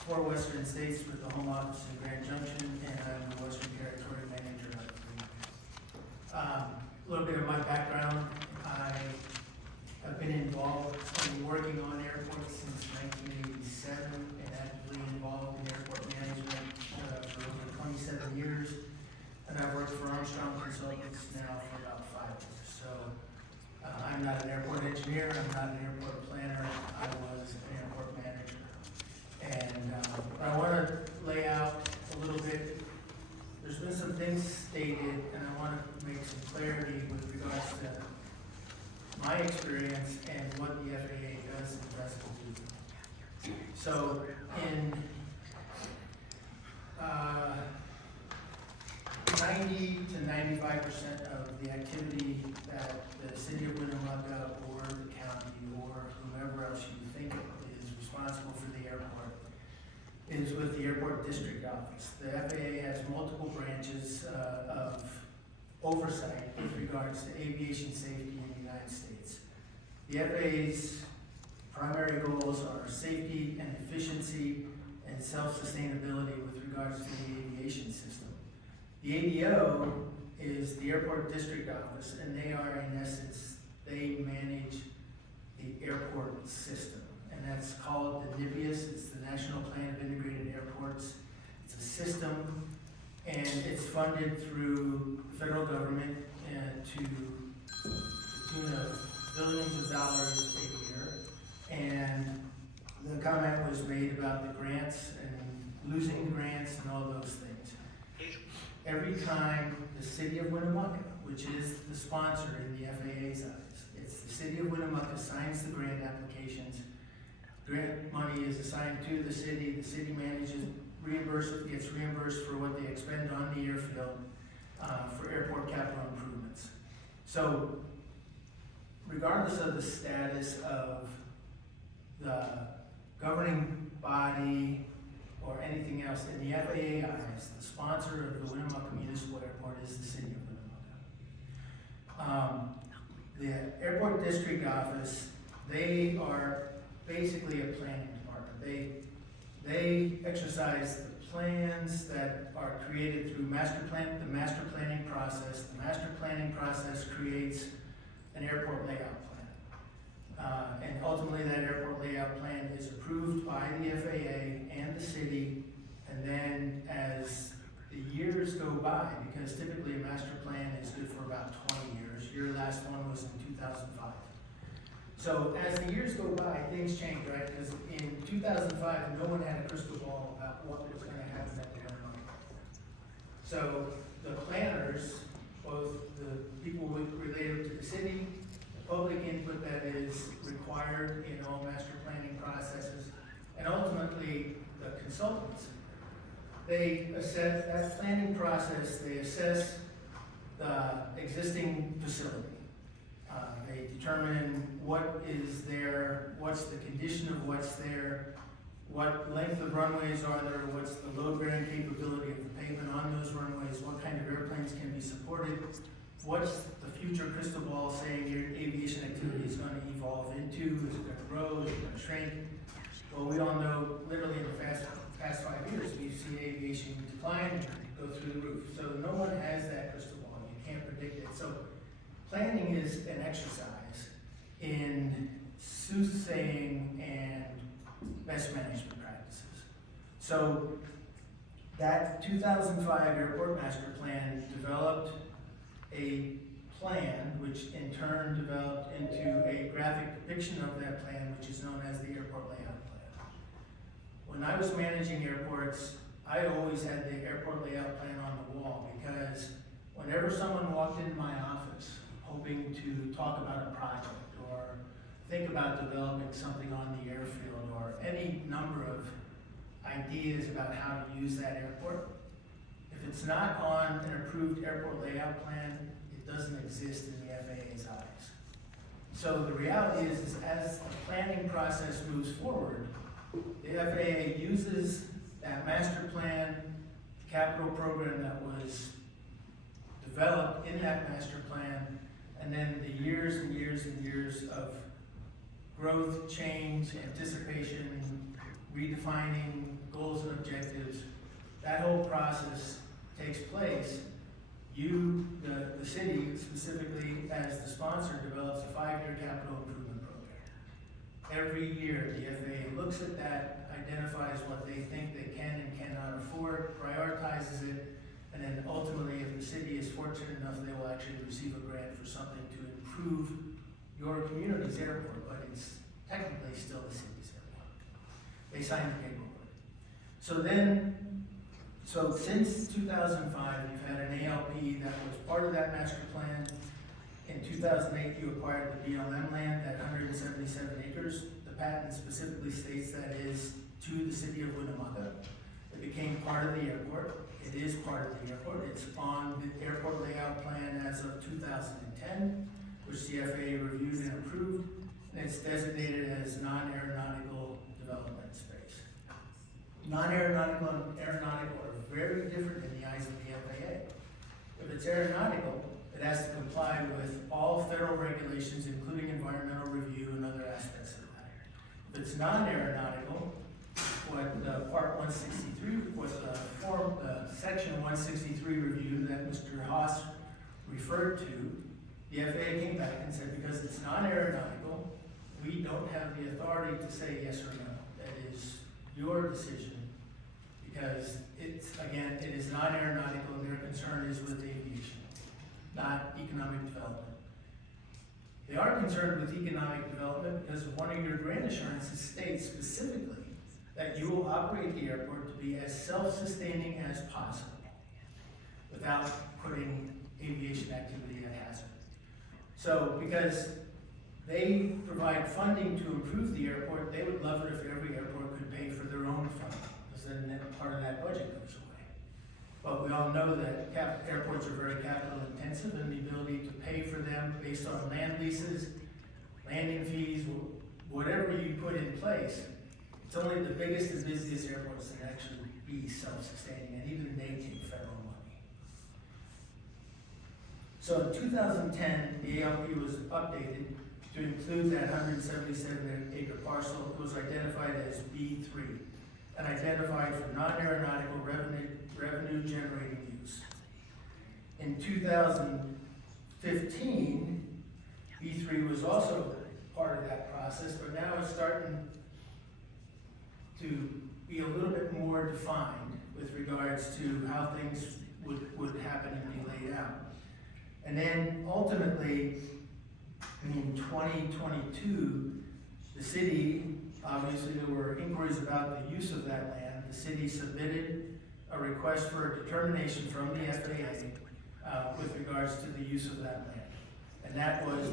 4 western states with the home office in Grand Junction, and I'm the Western Territory Manager of the region. A little bit of my background. I have been involved in working on airports since 1987 and actively involved in airport management for over 27 years. And I've worked for Armstrong Consultants now for about 5 years. So I'm not an airport engineer, I'm not an airport planner, I was an airport manager. And I want to lay out a little bit, there's been some things stated, and I want to make some clarity with regards to my experience and what the FAA does and doesn't do. So in 90 to 95% of the activity that the city of Winnemucca or the county or whomever else you think is responsible for the airport is with the airport district office. The FAA has multiple branches of oversight with regards to aviation safety in the United States. The FAA's primary goals are safety and efficiency and self-sustainability with regards to the aviation system. The ADO is the airport district office, and they are, in essence, they manage the airport system. And that's called the NIPIAS, it's the National Plan of Integrated Airports. It's a system, and it's funded through the federal government to the tune of billions of dollars a year. And the comment was made about the grants and losing grants and all those things. Every time the city of Winnemucca, which is the sponsor in the FAA's eyes, it's the city of Winnemucca signs the grant applications. Grant money is assigned to the city manages, gets reimbursed for what they expend on the airfield for airport capital improvements. So regardless of the status of the governing body or anything else, in the FAA eyes, the sponsor of the Winnemucca Municipal Airport is the city of Winnemucca. The airport district office, they are basically a planning department. They exercise the plans that are created through the master planning process. The master planning process creates an airport layout plan. And ultimately that airport layout plan is approved by the FAA and the city. And then as the years go by, because typically a master plan is good for about 20 years. Your last one was in 2005. So as the years go by, things change, right? Because in 2005, no one had a crystal ball about what was going to happen at the airport. So the planners, both the people related to the city, the public input that is required in all master planning processes, and ultimately the consultants, they assess that planning process, they assess the existing facility. They determine what is there, what's the condition of what's there, what length of runways are there, what's the load bearing capability of the pavement on those runways, what kind of airplanes can be supported, what's the future crystal ball saying your aviation activity is gonna evolve into? Is it gonna grow? Is it gonna shrink? Well, we all know literally in the past 5 years, we've seen aviation decline and go through the roof. So no one has that crystal ball. You can't predict it. So planning is an exercise in soothsaying and best management practices. So that 2005 airport master plan developed a plan, which in turn developed into a graphic depiction of that plan, which is known as the airport layout plan. When I was managing airports, I always had the airport layout plan on the wall, because whenever someone walked into my office hoping to talk about a project or think about developing something on the airfield or any number of ideas about how to use that airport, if it's not on an approved airport layout plan, it doesn't exist in the FAA's eyes. So the reality is as the planning process moves forward, the FAA uses that master plan, capital program that was developed in that master plan, and then the years and years and years of growth, change, anticipation, redefining goals and objectives. That whole process takes place. You, the city specifically as the sponsor, develops a 5-year capital improvement program. Every year, the FAA looks at that, identifies what they think they can and cannot afford, prioritizes it, and then ultimately, if the city is fortunate enough, they will actually receive a grant for something to improve your community's airport, but it's technically still the city's airport. They signed the paperwork. So since 2005, you've had an ALP that was part of that master plan. In 2008, you acquired the BLM land, that 177 acres. The patent specifically states that is to the city of Winnemucca. It became part of the airport. It is part of the airport. It's on the airport layout plan as of 2010, which the FAA reviewed and approved, and it's designated as non-aeronautical development space. Non-aeronautical and aeronautical are very different in the eyes of the FAA. If it's aeronautical, it has to comply with all federal regulations, including environmental review and other aspects of that. If it's non-aeronautical, what the Part 163, what the Section 163 review that Mr. Haas referred to, the FAA came back and said, because it's non-aeronautical, we don't have the authority to say yes or no. That is your decision, because it's, again, it is non-aeronautical and their concern is with aviation, not economic development. They are concerned with economic development because one of your grant assurances states specifically that you will operate the airport to be as self-sustaining as possible without putting aviation activity at hazard. So because they provide funding to improve the airport, they would love it if every airport could pay for their own funding, because then part of that budget goes away. But we all know that airports are very capital intensive, and the ability to pay for them based on land leases, landing fees, whatever you put in place, it's only the biggest and busiest airports that actually be self-sustaining, and even they take federal money. So in 2010, the ALP was updated to include that 177-acre parcel. It was identified as B3 and identified for non-aeronautical revenue-generating use. In 2015, B3 was also part of that process, but now it's starting to be a little bit more defined with regards to how things would happen and be laid out. And then ultimately, in 2022, the city, obviously there were inquiries about the use of that land. The city submitted a request for a determination from the FAA with regards to the use of that land. And that was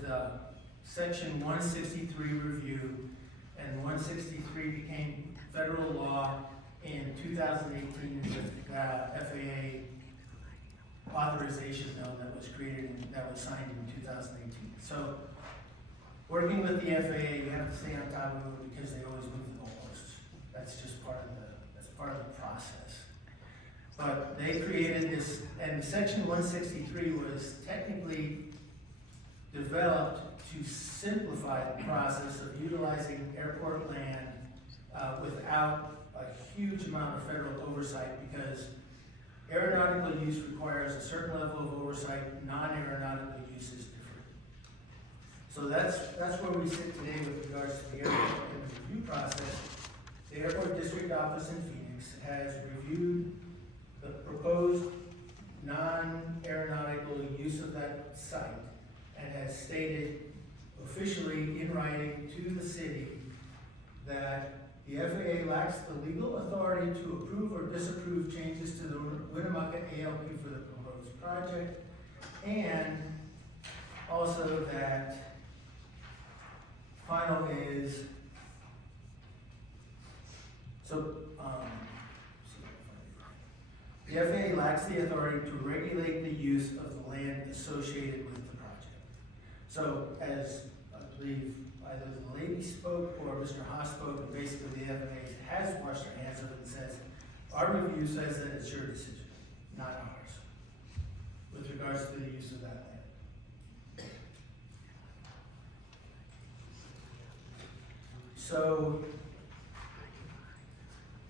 the Section 163 review, and 163 became federal law in 2018 with the FAA authorization bill that was created, that was signed in 2018. So, working with the FAA, you have to stay on top of it because they always move the goalposts. That's just part of the process. But they created this, and section 163 was technically developed to simplify the process of utilizing airport land without a huge amount of federal oversight, because aeronautical use requires a certain level of oversight, non-aeronautical use is different. So that's where we sit today with regards to the airport and the review process. The Airport District Office in Phoenix has reviewed the proposed non-aeronautical use of that site and has stated officially in writing to the city that the FAA lacks the legal authority to approve or disapprove changes to the Winnemucca ALP for the proposed project, and also that final is, the FAA lacks the authority to regulate the use of the land associated with the project. So, as I believe either the lady spoke or Mr. Haas spoke, and basically the FAA has washed their hands of it and says, our review says that it's your decision, not ours, with regards to the use of that land. So,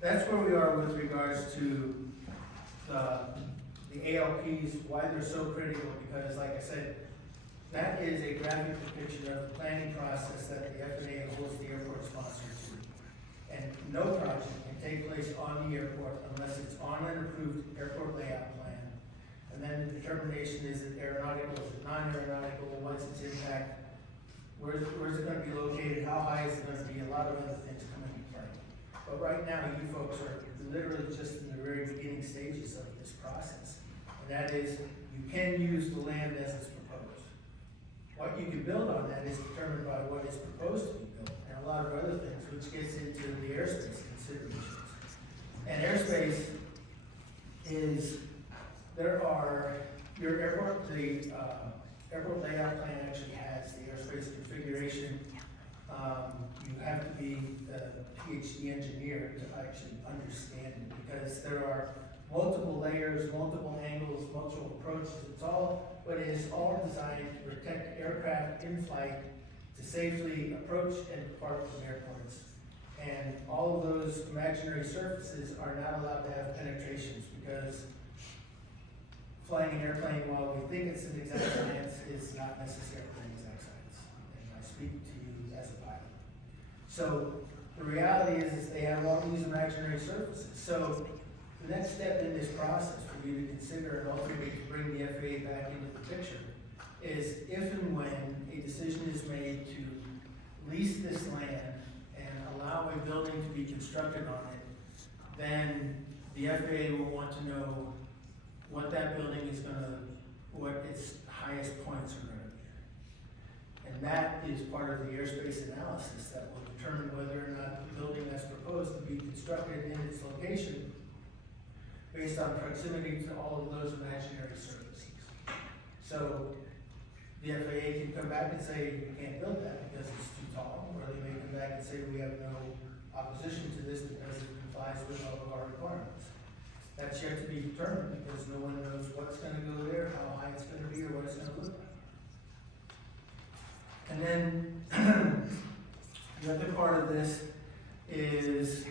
that's where we are with regards to the ALPs, why they're so critical, because like I said, that is a graphic depiction of the planning process that the FAA holds the airport sponsor to. And no project can take place on the airport unless it's on an approved airport layout plan. And then the determination is it aeronautical, is it non-aeronautical, what's its impact, where's it gonna be located, how high is it gonna be, a lot of other things come into play. But right now, you folks are literally just in the very beginning stages of this process. And that is, you can use the land as it's proposed. What you can build on that is determined by what is proposed to be built, and a lot of other things, which gets into the airspace considerations. And airspace is, your airport, the airport layout plan actually has the airspace configuration. You have to be a PhD engineer to actually understand it, because there are multiple layers, multiple angles, multiple approaches. But it is all designed to protect aircraft in flight to safely approach and depart from airports. And all of those imaginary surfaces are not allowed to have penetrations, because flying an airplane while we think it's an exact science is not necessarily an exact science. And I speak to you as a pilot. So the reality is they have all these imaginary surfaces. So the next step in this process for you to consider and ultimately to bring the FAA back into the picture is if and when a decision is made to lease this land and allow a building to be constructed on it, then the FAA will want to know what that building is what its highest points are going to be. And that is part of the airspace analysis that will determine whether or not the building that's proposed to be constructed in its location based on proximity to all of those imaginary surfaces. So the FAA can come back and say, you can't build that because it's too tall, or they may come back and say, we have no opposition to this because it complies with all of our requirements. That's yet to be determined, because no one knows what's gonna go there, how high it's gonna be, or what it's gonna look like. And then the other part of this is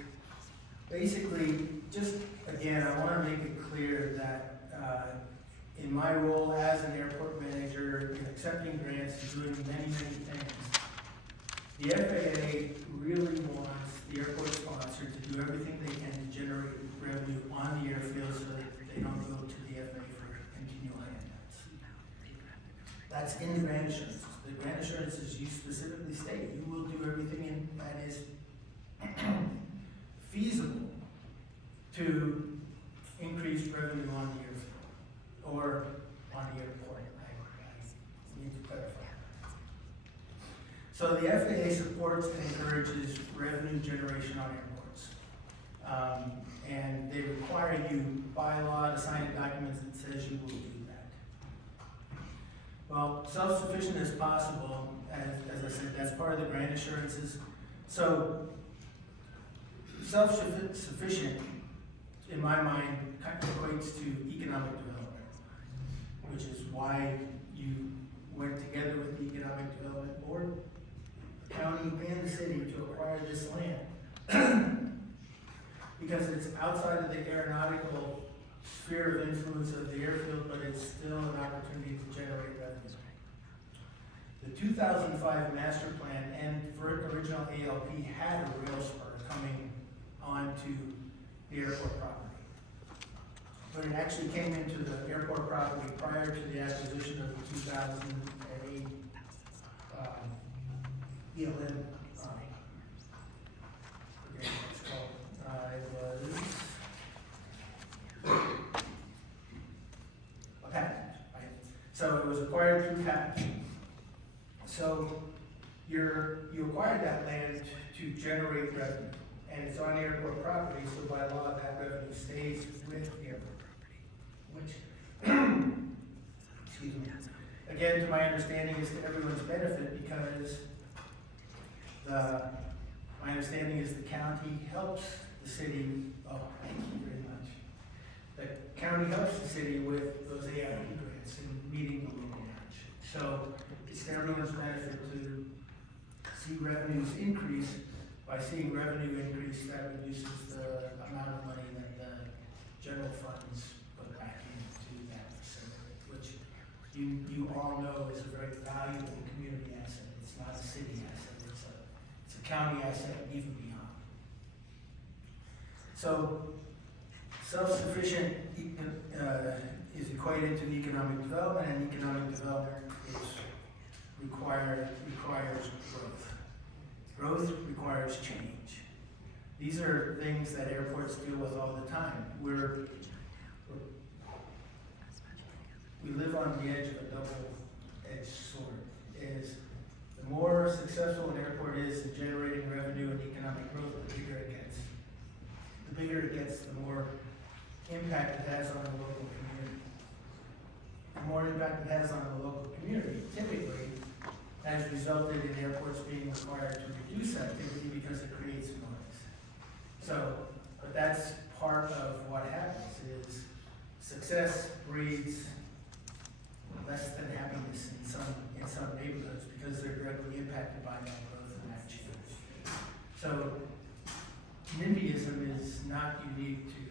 basically, just again, I want to make it clear that in my role as an airport manager, in accepting grants and doing many, many things, the FAA really wants the airport sponsor to do everything they can to generate revenue on the airfield so that they don't go to the FAA for continual handouts. That's in the grant assurances. The grant assurances, you specifically state, you will do everything that is feasible to increase revenue on the airfield or on the airport. I need to clarify. So the FAA supports and encourages revenue generation on airports. And they require you by law to sign a document that says you will do that. Well, self-sufficient as possible, as I said, that's part of the grant assurances. So self-sufficient in my mind, kind of equates to economic development, which is why you went together with the Economic Development Board, the county and the city to acquire this land. Because it's outside of the aeronautical sphere of influence of the airfield, but it's still an opportunity to generate revenue. The 2005 master plan and original ALP had a rail spur coming onto the airport property. But it actually came into the airport property prior to the acquisition of the 2008 ELM. Forget what it's called. It was a patent, right? So it was acquired through patent. So you acquired that land to generate revenue, and it's on airport property, so by law, that revenue stays with the airport property, which, excuse me, again, to my understanding, is to everyone's benefit, because my understanding is the county helps the city, oh, thank you very much. The county helps the city with those AIP grants and meeting the local match. So it's to everyone's benefit to see revenues increase. By seeing revenue increase, that reduces the amount of money that the general funds put back into that facility, which you all know is a very valuable community asset. It's not a city asset, it's a county asset, even beyond. So self-sufficient is equated to economic development, and economic development requires growth. Growth requires change. These are things that airports deal with all the time. We live on the edge of a double-edged sword. The more successful an airport is in generating revenue and economic growth, the bigger it gets. The bigger it gets, the more impact it has on the local community. The more impact it has on the local community, typically, has resulted in airports being required to reduce activity because it creates noise. So, but that's part of what happens is success breeds less than happiness in some neighborhoods because they're directly impacted by that growth and that change. So NIMBYism is not unique to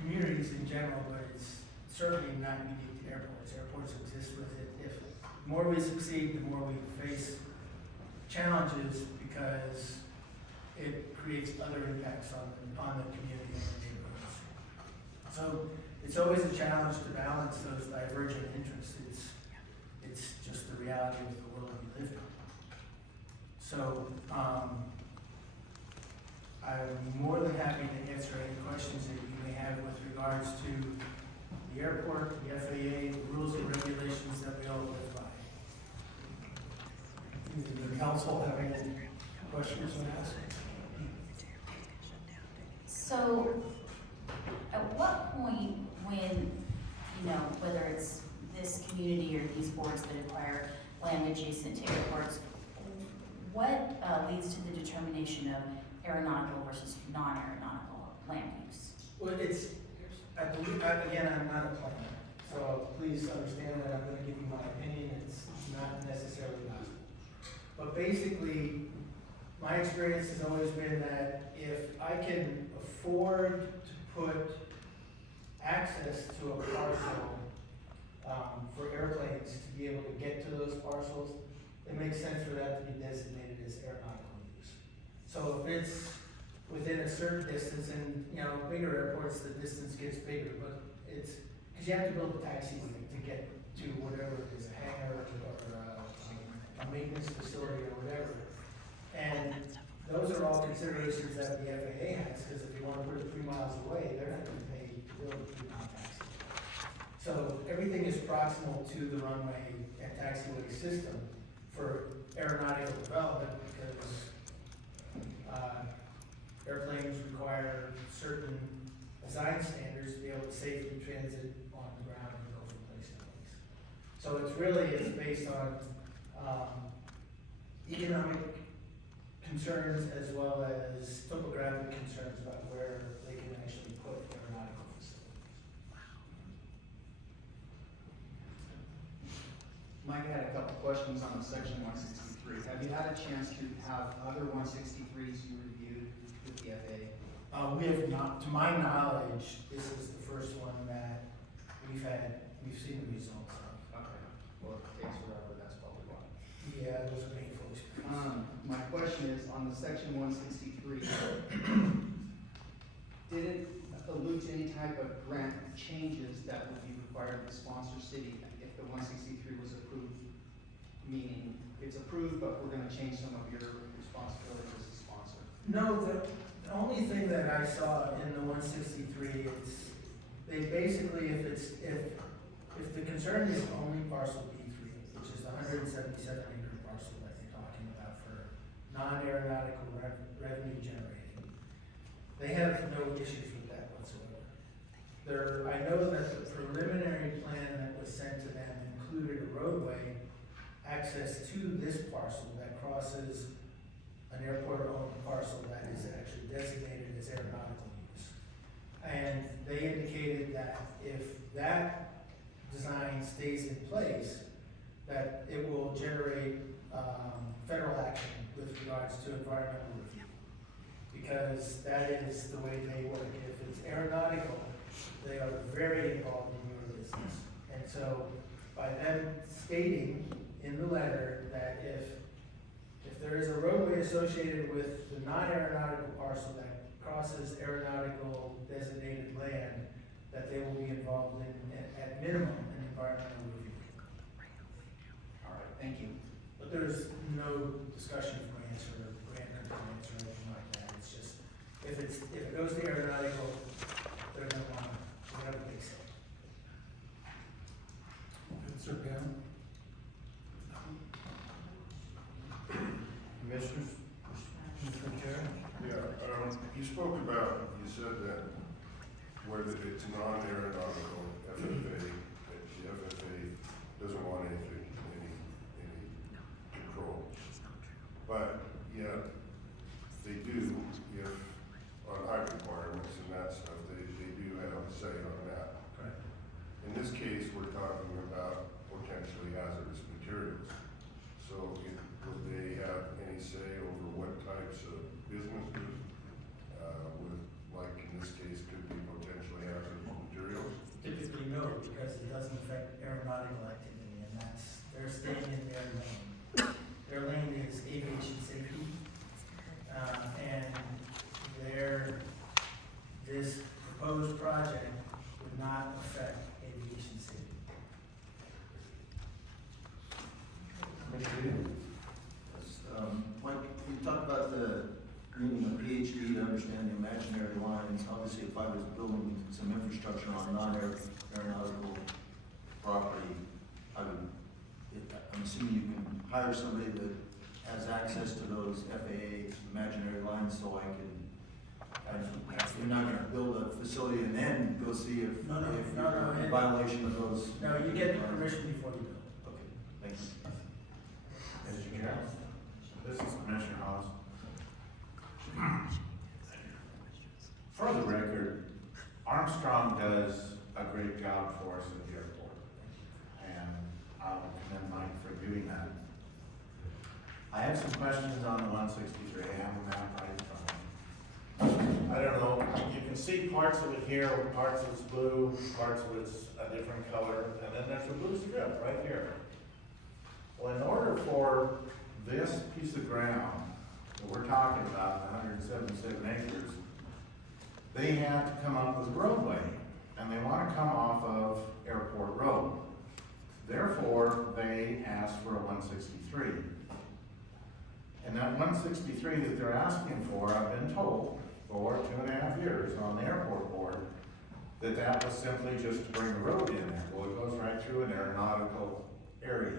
communities in general, but it's certainly not unique to airports. Airports exist with it. If the more we succeed, the more we face challenges because it creates other impacts on the community and the neighborhoods. So it's always a challenge to balance those divergent interests. It's just the reality of the world we live in. So I'm more than happy to answer any questions that you may have with regards to the airport, the FAA, the rules and regulations that we all live by. Does the council have any questions to ask? So, at what point when, whether it's this community or these boards that acquire land adjacent to airports, what leads to the determination of aeronautical versus non-aeronautical land use? Well, I believe, again, I'm not a planner, so please understand that I'm going to give you my opinion. It's not necessarily gospel. But basically, my experience has always been that if I can afford to put access to a parcel for airplanes to be able to get to those parcels, it makes sense for that to be designated as aeronautical use. So if it's within a certain distance, and bigger airports, the distance gets bigger, but it's because you have to build a taxiway to get to whatever it is, a hangar or a maintenance facility or whatever. And those are all considerations that the FAA has, because if you want to put it 3 miles away, they're not going to pay to build a 3-mile taxiway. So everything is proximal to the runway and taxiway system for aeronautical development, because airplanes require certain design standards to be able to safely transit on the ground and go from place to place. So it's based on economic concerns as well as topographic concerns about where they can actually put aeronautical facilities. Mike, I had a couple questions on the section 163. Have you had a chance to have other 163s you reviewed with the FAA? We have not, to my knowledge, this is the first one that we've seen the results of. Okay. Well, if it takes forever, that's probably why. Yeah, it was a painful experience. My question is, on the section 163, did it allude to any type of grant changes that would be required of the sponsor city if the 163 was approved? Meaning, it's approved, but we're gonna change some of your responsibilities as a sponsor. No, the only thing that I saw in the 163 is they basically, if the concern is only parcel B3, which is the 177 acre parcel that you're talking about for non-aeronautical revenue generating, they have no issues with that whatsoever. I know that the preliminary plan that was sent to them included a roadway access to this parcel that crosses an airport-owned parcel that is actually designated as aeronautical use. And they indicated that if that design stays in place, that it will generate federal action with regards to environmental review. Because that is the way they work. If it's aeronautical, they are very involved in your business. And so by them stating in the letter that if there is a roadway associated with the non-aeronautical parcel that crosses aeronautical designated land, that they will be involved in, at minimum, an environmental review. All right, thank you. But there's no discussion of grants or grant compliance or anything like that. It's just, if it goes to aeronautical, they're gonna want whatever they say. Sir Pam? Commissioners? Mr. Chair? Yeah, you spoke about, you said that whether it's non-aeronautical FFA, that the FFA doesn't want anything, any control. But yet, they do, if, on height requirements and that stuff, they do have a say on that. Right. In this case, we're talking about potentially hazardous materials. So would they have any say over what types of businesses, with, like in this case, could be potentially hazardous materials? Typically no, because it doesn't affect aeronautical activity, and they're staying in their lane. Their lane is aviation safety, and this proposed project would not affect aviation safety. Mike, you talked about needing a PhD to understand the imaginary lines. Obviously, if I was building some infrastructure on non-aeronautical property, I'm assuming you can hire somebody that has access to those FAA imaginary lines, so I can, you're not gonna build a facility and then go see if No, you're in violation of those. No, you get permission before you build. Okay, thank you. Mr. Chair, this is Commissioner Haas. For the record, Armstrong does a great job for us at the airport, and I'll commend Mike for doing that. I have some questions on the 163. I have a map right in front of me. I don't know, you can see parts of it here, parts of it's blue, parts of it's a different color, and then there's a blue strip right here. Well, in order for this piece of ground that we're talking about, 177 acres, they have to come up with a roadway, and they want to come off of Airport Road. Therefore, they asked for a 163. And that 163 that they're asking for, I've been told, for 2.5 years on the airport board, that was simply just to bring a road in there. Well, it goes right through an aeronautical area.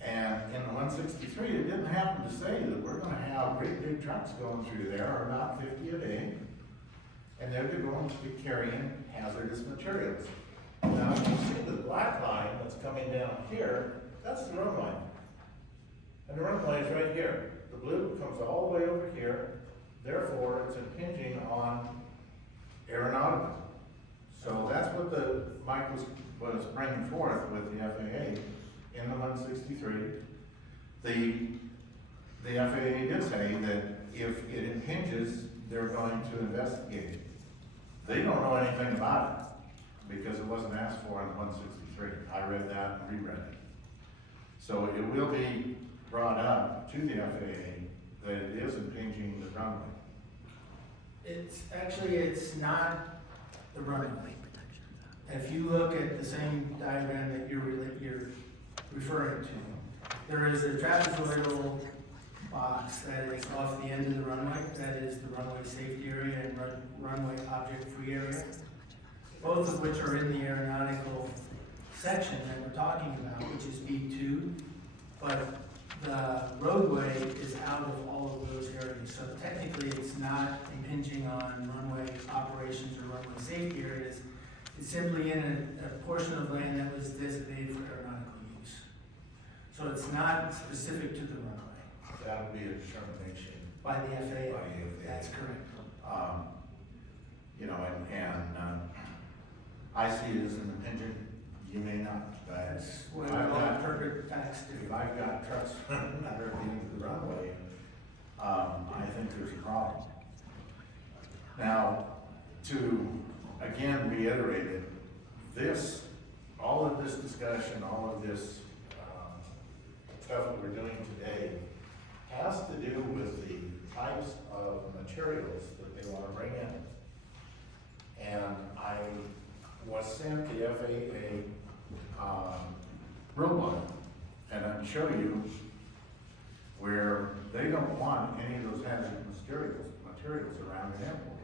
And in the 163, it didn't happen to say that we're gonna have great big trucks going through there, or about 50 a day, and they're going to be carrying hazardous materials. Now, you see the black line that's coming down here, that's the road line. And the runway is right here. The blue comes all the way over here, therefore it's impinging on aeronautical. So that's what Mike was bringing forth with the FAA in the 163. The FAA did say that if it impinges, they're going to investigate it. They don't know anything about it because it wasn't asked for in the 163. I read that and reread it. So it will be brought up to the FAA that it is impinging the runway. It's not the runway. If you look at the same diagram that you're referring to, there is a trapezoidal box that is off the end of the runway. That is the runway safety area and runway object free area, both of which are in the aeronautical section that we're talking about, which is B2, but the roadway is out of all of those areas. So technically it's not impinging on runway operations or runway safety areas. It's simply in a portion of land that was designated for aeronautical use. So it's not specific to the runway. That would be a determination. By the FAA. By the FAA. That's correct. You know, I see it as an impingement. You may not, but That's what if I've all got- interpret facts do. if I've got trucks directly into the runway, I think there's a problem. Now, to again reiterate it, all of this discussion, all of this stuff that we're doing today has to do with the types of materials that they want to bring in. And I was sent the FAA roadblock, and I can show you where they don't want any of those hazardous materials around the airport.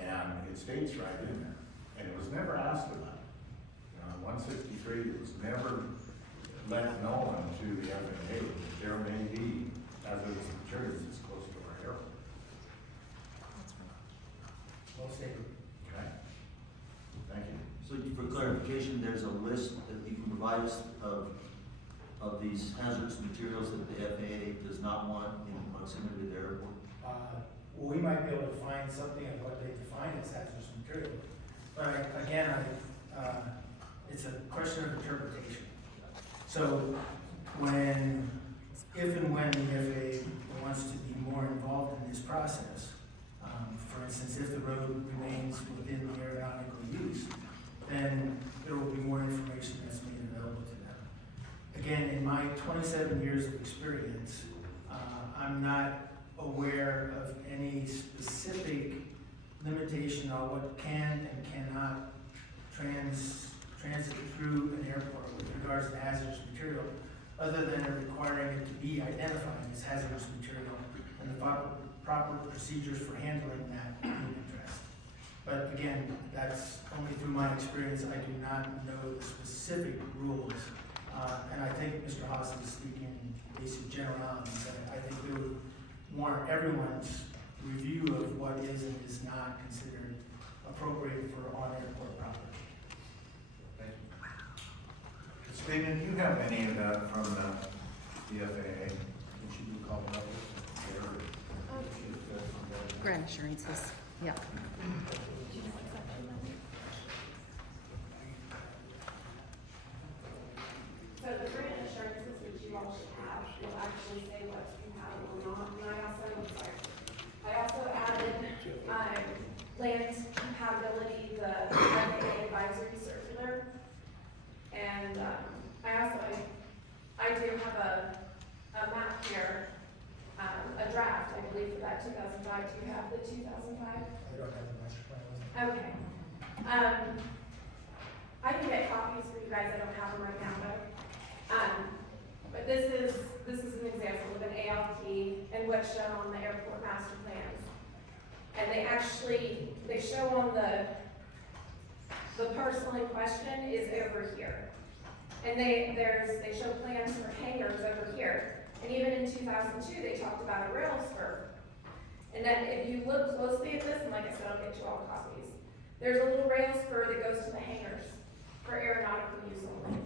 And it states right in there, and it was never asked about. 163 was never let known to the FAA that there may be hazardous materials this close to our airport. Well stated. Okay? Thank you. So for clarification, there's a list that you can provide us of these hazardous materials that the FAA does not want in proximity to the airport? Well, we might be able to find something of what they define as hazardous material. But again, it's a question of interpretation. So if and when the FAA wants to be more involved in this process, for instance, if the road remains within the aeronautical use, then there will be more information that's made available to them. Again, in my 27 years of experience, I'm not aware of any specific limitation on what can and cannot transit through an airport with regards to hazardous material, other than requiring it to be identified as hazardous material and the proper procedures for handling that being addressed. But again, that's only through my experience. I do not know the specific rules. And I think Mr. Haas is speaking in basic generalities. I think it would warrant everyone's review of what is and is not considered appropriate for on-airport property. Thank you. Stephen, do you have any of that from the FAA? Would you call it up? Grant assurances, yeah. So the grant assurances that you all should have will actually say what's compatible or not. And I also added land compatibility, the FAA advisory circular. And I do have a map here, a draft, I believe, for that 2005. Do you have the 2005? I don't have the master plan. Okay. I can get copies for you guys. I don't have them right now, though. But this is an example of an ALP and what's shown on the airport master plans. And they show on the parcel in question is over here. And they show plans for hangars over here. And even in 2002, they talked about a rail spur. And then if you look closely at this, and like I said, I'll get you all copies, there's a little rail spur that goes to the hangars for aeronautical use only.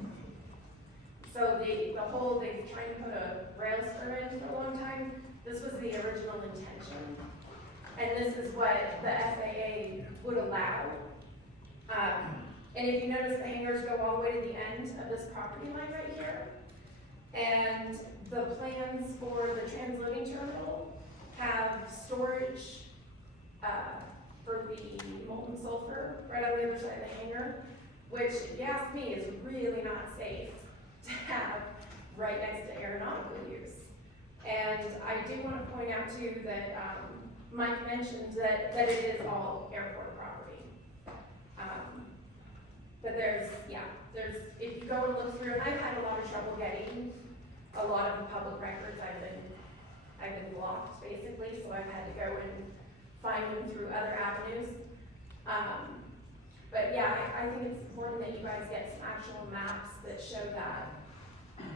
So they've tried to put a rail spur in for a long time. This was the original intention. And this is what the FAA would allow. And if you notice, the hangars go all the way to the end of this property line right here. And the plans for the transloading terminal have storage, for the molten sulfur right on the other side of the hangar, which, if you ask me, is really not safe to have right next to aeronautical use. And I do want to point out too that, Mike mentioned that it is all airport property. But there's, if you go and look through, and I've had a lot of trouble getting a lot of the public records, I've been blocked basically, so I've had to go and find them through other avenues. But yeah, I think it's important that you guys get some actual maps that show that.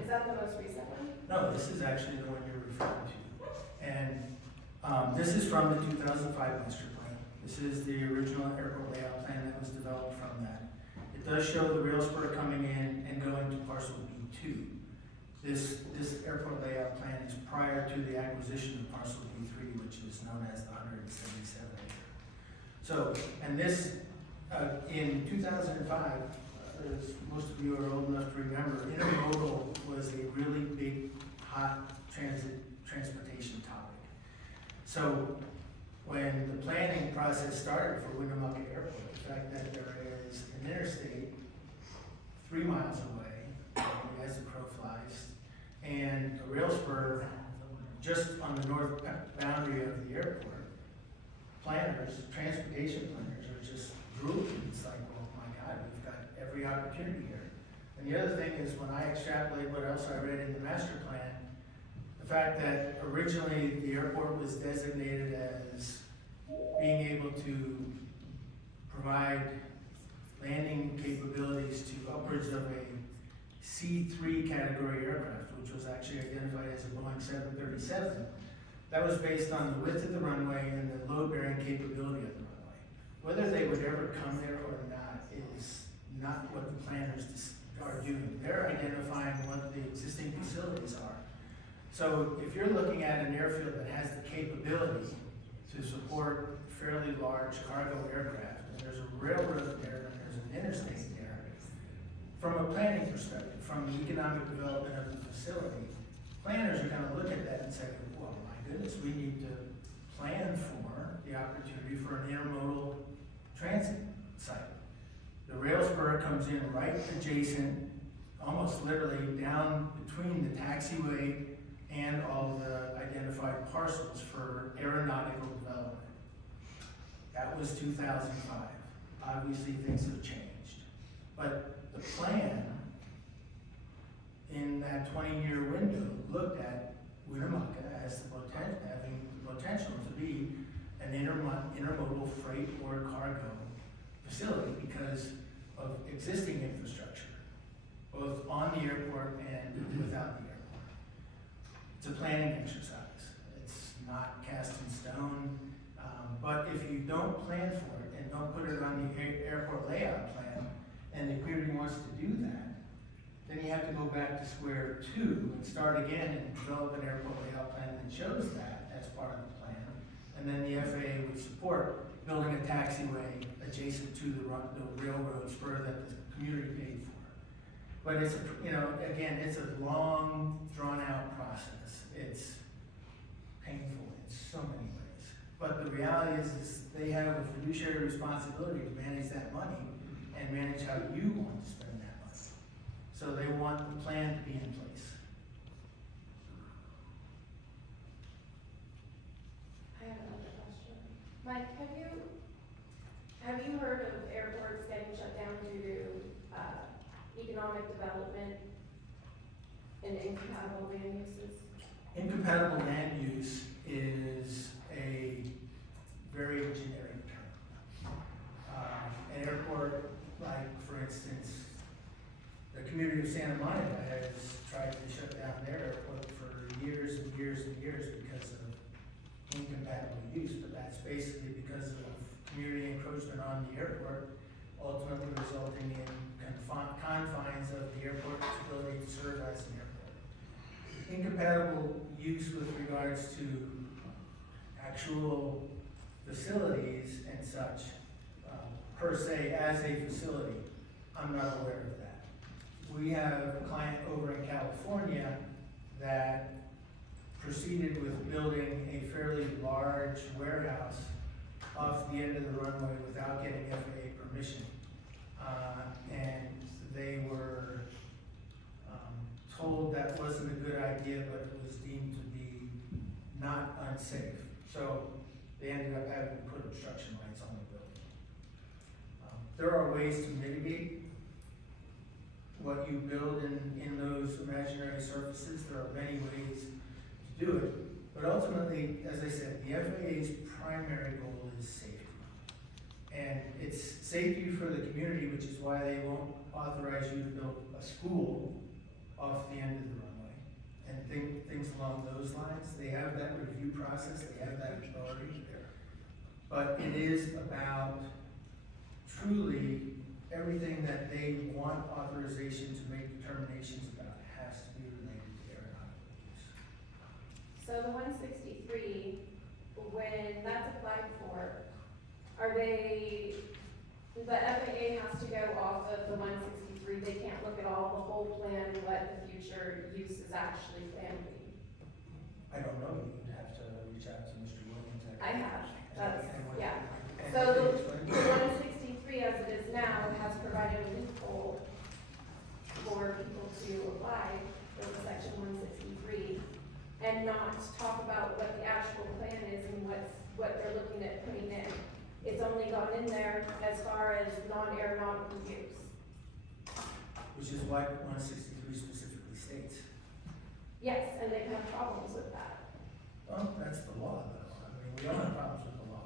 Is that the most recent one? No, this is actually the one you're referring to. And this is from the 2005 master plan. This is the original airport layout plan that was developed from that. It does show the rail spur coming in and going to parcel B2. This airport layout plan is prior to the acquisition of parcel B3, which is known as the 177 acre. So, and this, in 2005, as most of you are old enough to remember, intermodal was a really big, hot transportation topic. So when the planning process started for Winnemucca Airport, the fact that there is an interstate 3 miles away, as the crow flies, and a rail spur just on the north boundary of the airport, planners, transportation planners are just drooling. It's like, oh my God, we've got every opportunity here. And the other thing is, when I extrapolate what else I read in the master plan, the fact that originally the airport was designated as being able to provide landing capabilities to upwards of a C3 category aircraft, which was actually identified as a Boeing 737. That was based on the width of the runway and the load-bearing capability of the runway. Whether they would ever come there or not is not what the planners are doing. They're identifying what the existing facilities are. So if you're looking at an airfield that has the capability to support fairly large cargo aircraft, and there's a railroad there, and there's an interstate there, from a planning perspective, from the economic development of the facility, planners are gonna look at that and say, well, my goodness, we need to plan for the opportunity for an intermodal transit site. The rail spur comes in right adjacent, almost literally down between the taxiway and all the identified parcels for aeronautical development. That was 2005. Obviously, things have changed. But the plan in that 20-year window looked at Winnemucca as having the potential to be an intermodal freight or cargo facility because of existing infrastructure, both on the airport and without the airport. It's a planning exercise. It's not cast in stone. But if you don't plan for it and don't put it on the airport layout plan, and the community wants to do that, then you have to go back to square two and start again and develop an airport layout plan that shows that as part of the plan. And then the FAA would support building a taxiway adjacent to the railroad spur that the community paid for. But it's again, it's a long, drawn-out process. It's painful in so many ways. But the reality is they have a fiduciary responsibility to manage that money and manage how you want to spend that money. So they want the plan to be in place. I have another question. Mike, have you heard of airports getting shut down due to economic development and incompatible land uses? Incompatible land use is a very generic term. An airport, like for instance, the community of Santa Monica has tried to shut down their airport for years and years and years because of incompatible use, but that's basically because of community encroachment on the airport, ultimately resulting in confines of the airport's ability to serve as an airport. incompatible use with regards to actual facilities and such, per se, as a facility. I'm not aware of that. We have a client over in California that proceeded with building a fairly large warehouse off the end of the runway without getting FAA permission. And they were told that wasn't a good idea, but it was deemed to be not unsafe. So they ended up having to put obstruction lights on the building. There are ways to mitigate what you build in those imaginary surfaces. There are many ways to do it. But ultimately, as I said, the FAA's primary goal is safety. And it's safety for the community, which is why they won't authorize you to build a school off the end of the runway. And things along those lines. They have that review process, they have that authority there. But it is about truly everything that they want authorization to make determinations about has to be related to aeronautical use. So the 163, when that's applied for, are they, the FAA has to go off of the 163, they can't look at all the whole plan and what the future use is actually planned to be? I don't know, you'd have to reach out to Mr. Williams. I have, that's, yeah. And So what the 163 as it is now has provided a loophole for people to apply for the section 163 and not talk about what the actual plan is and what they're looking at putting in. It's only gone in there as far as non-aeronautical use. Which is what 163 specifically states. Yes, and they've had problems with that. Well, that's the law, though. I mean, we all have problems with the law.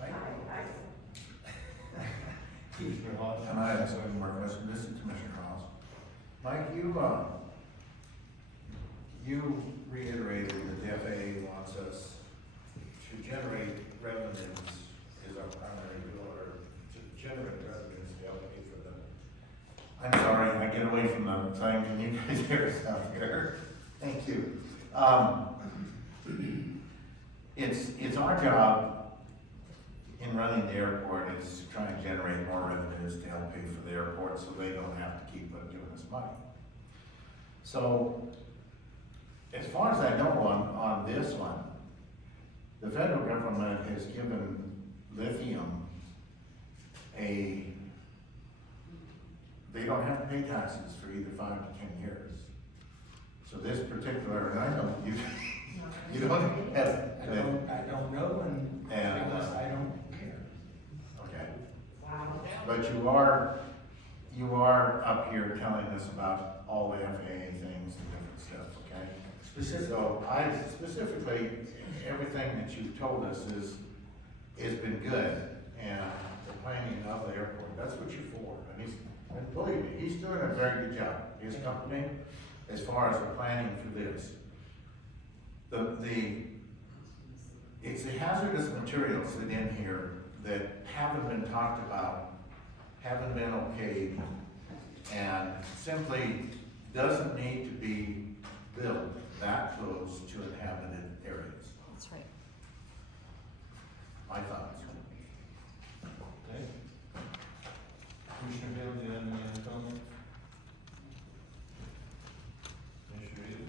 Right? Commissioner Hawes? And I have one more question. This is Commissioner Hawes. Mike, you reiterated that the FAA wants us to generate revenues is our primary goal, or to generate revenues to help pay for them. I'm sorry, I get away from the thing. Can you guys hear us out here? Thank you. It's our job in running the airport is to try and generate more revenues to help pay for the airport so they don't have to keep giving us money. So, as far as I know on this one, the federal government has given Lithium they don't have to pay taxes for either 5 to 10 years. So this particular, and I know you don't have. I don't know, and I don't care. Okay. But you are up here telling us about all the FAA things and different stuff, okay? So specifically, everything that you've told us has been good, and the planning of the airport, that's what you're for. And believe me, he's doing a very good job, his company, as far as the planning for this. It's the hazardous materials that in here that haven't been talked about, haven't been okayed, and simply doesn't need to be built that close to inhabited areas. That's right. My thoughts. Okay. Commissioner Hill, do you have any other comments? Commissioner Reed?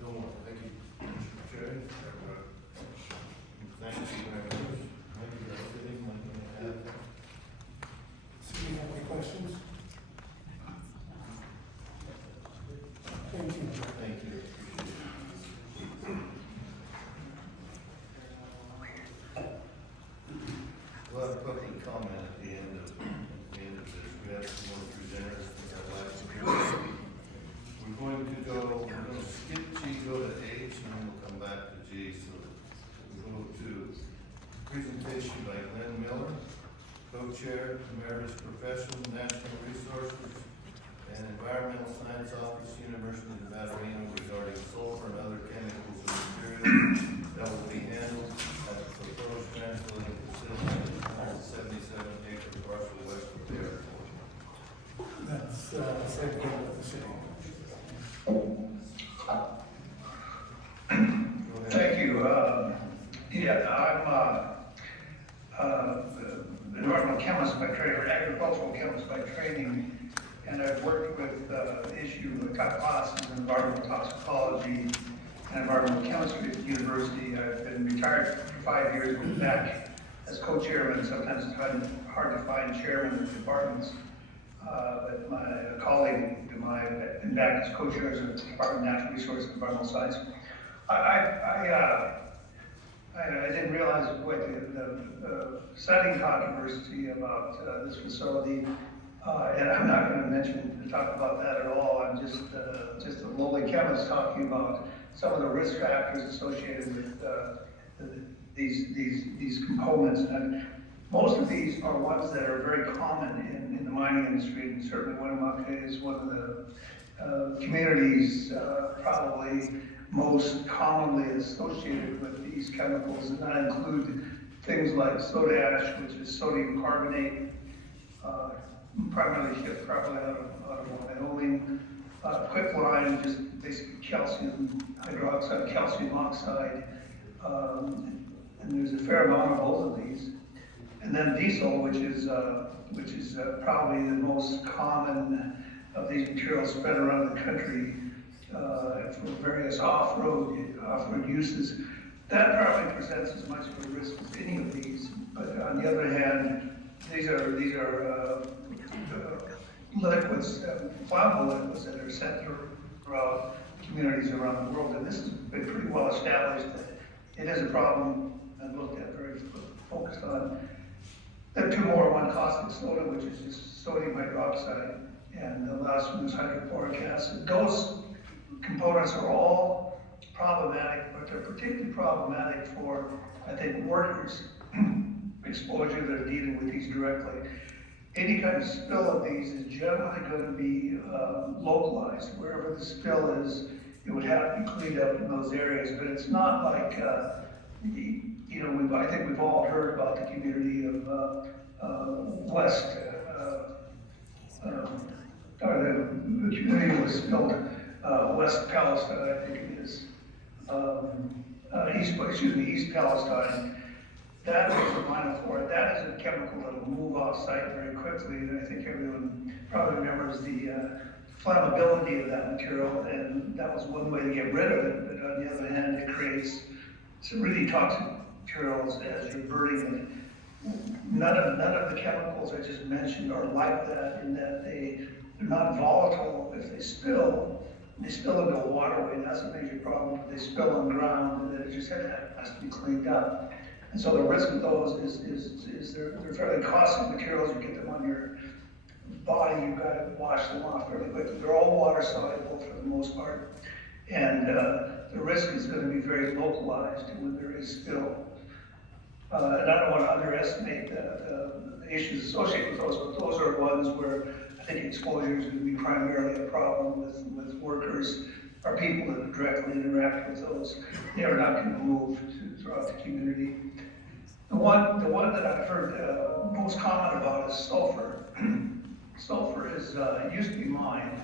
No more, thank you. Commissioner Cherry? Thank you very much. Thank you for everything. Do you have any questions? Thank you. Thank you. We'll have a public comment at the end of this. We have some more presenters for our last period. We're going to skip G, go to H, and then we'll come back to G. So we go to presentation by Glenn Miller, co-chair, Emeritus Professional, National Resources and Environmental Science Office, University of Nevada, Reno, regarding sulfur and other chemicals and materials that will be handled at the proposed transloading facility on the 77-acre parcel west of the airport. That's, same thing with the city. Thank you. I'm an environmental chemist by trade, or agricultural chemist by training, and I've worked with the issue of classes in environmental toxicology and environmental chemistry at the university. I've been retired for 5 years, been back as co-chairman. Sometimes it's hard to find chairman of departments. But my colleague and I have been back as co-chairs of the Department of Natural Resources and Environmental Science. I didn't realize quite the siting controversy about this facility, and I'm not going to talk about that at all. I'm just a lowly chemist talking about some of the risk factors associated with these components. And most of these are ones that are very common in the mining industry, and certainly Winnemucca is one of the communities probably most commonly associated with these chemicals, and that include things like soda ash, which is sodium carbonate, primarily shipped probably out of Wyoming, quicklime, just basically calcium hydroxide, calcium oxide, and there's a fair amount of both of these. And then diesel, which is probably the most common of these materials spread around the country for various off-road uses. That probably presents as much of a risk as any of these. But on the other hand, these are liquids, flammable liquids that are sent throughout communities around the world. And this has been pretty well established that it is a problem and looked at, very focused on. There are two more, one caustic soda, which is just sodium hydroxide, and the last one is hydrochloric acid. Those components are all problematic, but they're particularly problematic for, I think, workers' exposure that are dealing with these directly. Any kind of spill of these is generally going to be localized. Wherever the spill is, it would have to be cleaned up in those areas, but it's not like, I think we've all heard about the community of or the community that was spilled West Palestine, I think it is, East Palestine. That is a monofluoride. That is a chemical that will move off site very quickly, and I think everyone probably remembers the flammability of that material, and that was one way to get rid of it, but on the other hand, it creates some really toxic materials as you're burning it. None of the chemicals I just mentioned are like that, in that they're not volatile. If they spill into a waterway, that's a major problem. If they spill on the ground, and then it just has to be cleaned up. And so the risk of those is they're fairly costly materials. You get them on your body, you've got to wash them off fairly quickly. They're all water soluble for the most part. And the risk is going to be very localized when there is spill. And I don't want to underestimate the issues associated with those, but those are ones where I think exposure is going to be primarily a problem with workers or people that directly interact with those. They are not going to move throughout the community. The one that I've heard most common about is sulfur. Sulfur is it used to be mined.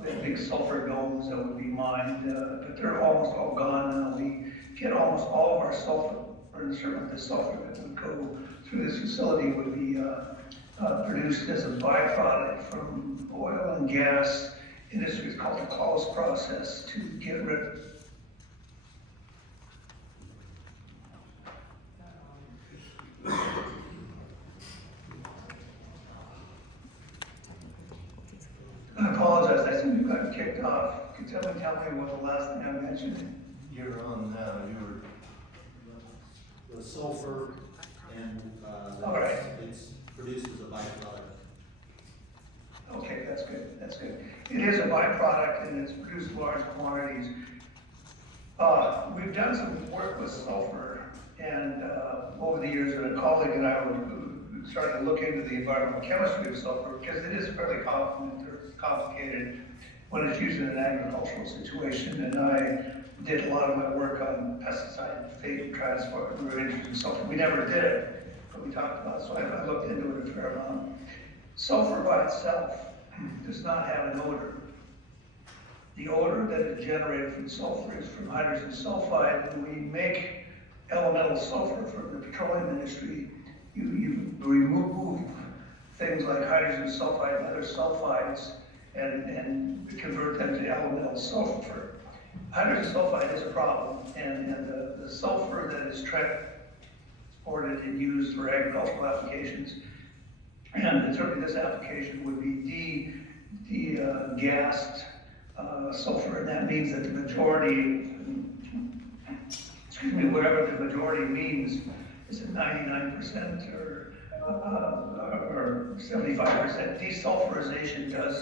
We had big sulfur domes that would be mined, but they're almost all gone now. We get almost all of our sulfur, or certainly the sulfur that would go through this facility would be produced as a byproduct from oil and gas industry. It's called the Klaus process to get rid of. I apologize, I think we got kicked off. Could someone tell me what the last thing I mentioned? You're on, The sulfur and, all right. it's produced as a byproduct. Okay, that's good. It is a byproduct and it's produced in large quantities. We've done some work with sulfur, and over the years, a colleague and I started to look into the environmental chemistry of sulfur, because it is fairly complicated when it's used in an agricultural situation. And I did a lot of my work on pesticide fate transport. We were interested in sulfur. We never did it, but we talked about it, so I looked into it a fair amount. Sulfur by itself does not have an odor. The odor that is generated from sulfur is from hydrogen sulfide. When we make elemental sulfur from the petroleum industry, you remove things like hydrogen sulfide and other sulfides and convert them to elemental sulfur. Hydrogen sulfide is a problem, and the sulfur that is transported and used for agricultural applications, and certainly this application would be de-gassed sulfur, and that means that the majority, whatever the majority means, is it 99% or 75%? Desulfurization does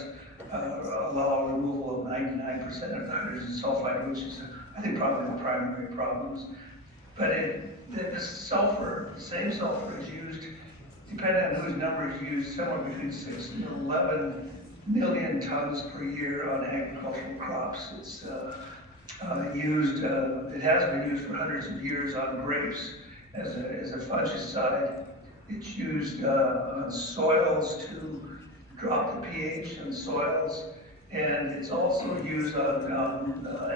allow removal of 99% of the hydrogen sulfide, which is, I think, probably the primary problems. But the sulfur, the same sulfur is used, depending on whose number is used, somewhere between 6 and 11 million tons per year on agricultural crops. It's used, it has been used for hundreds of years on grapes as a fungicide. It's used on soils to drop the pH in soils, and it's also used on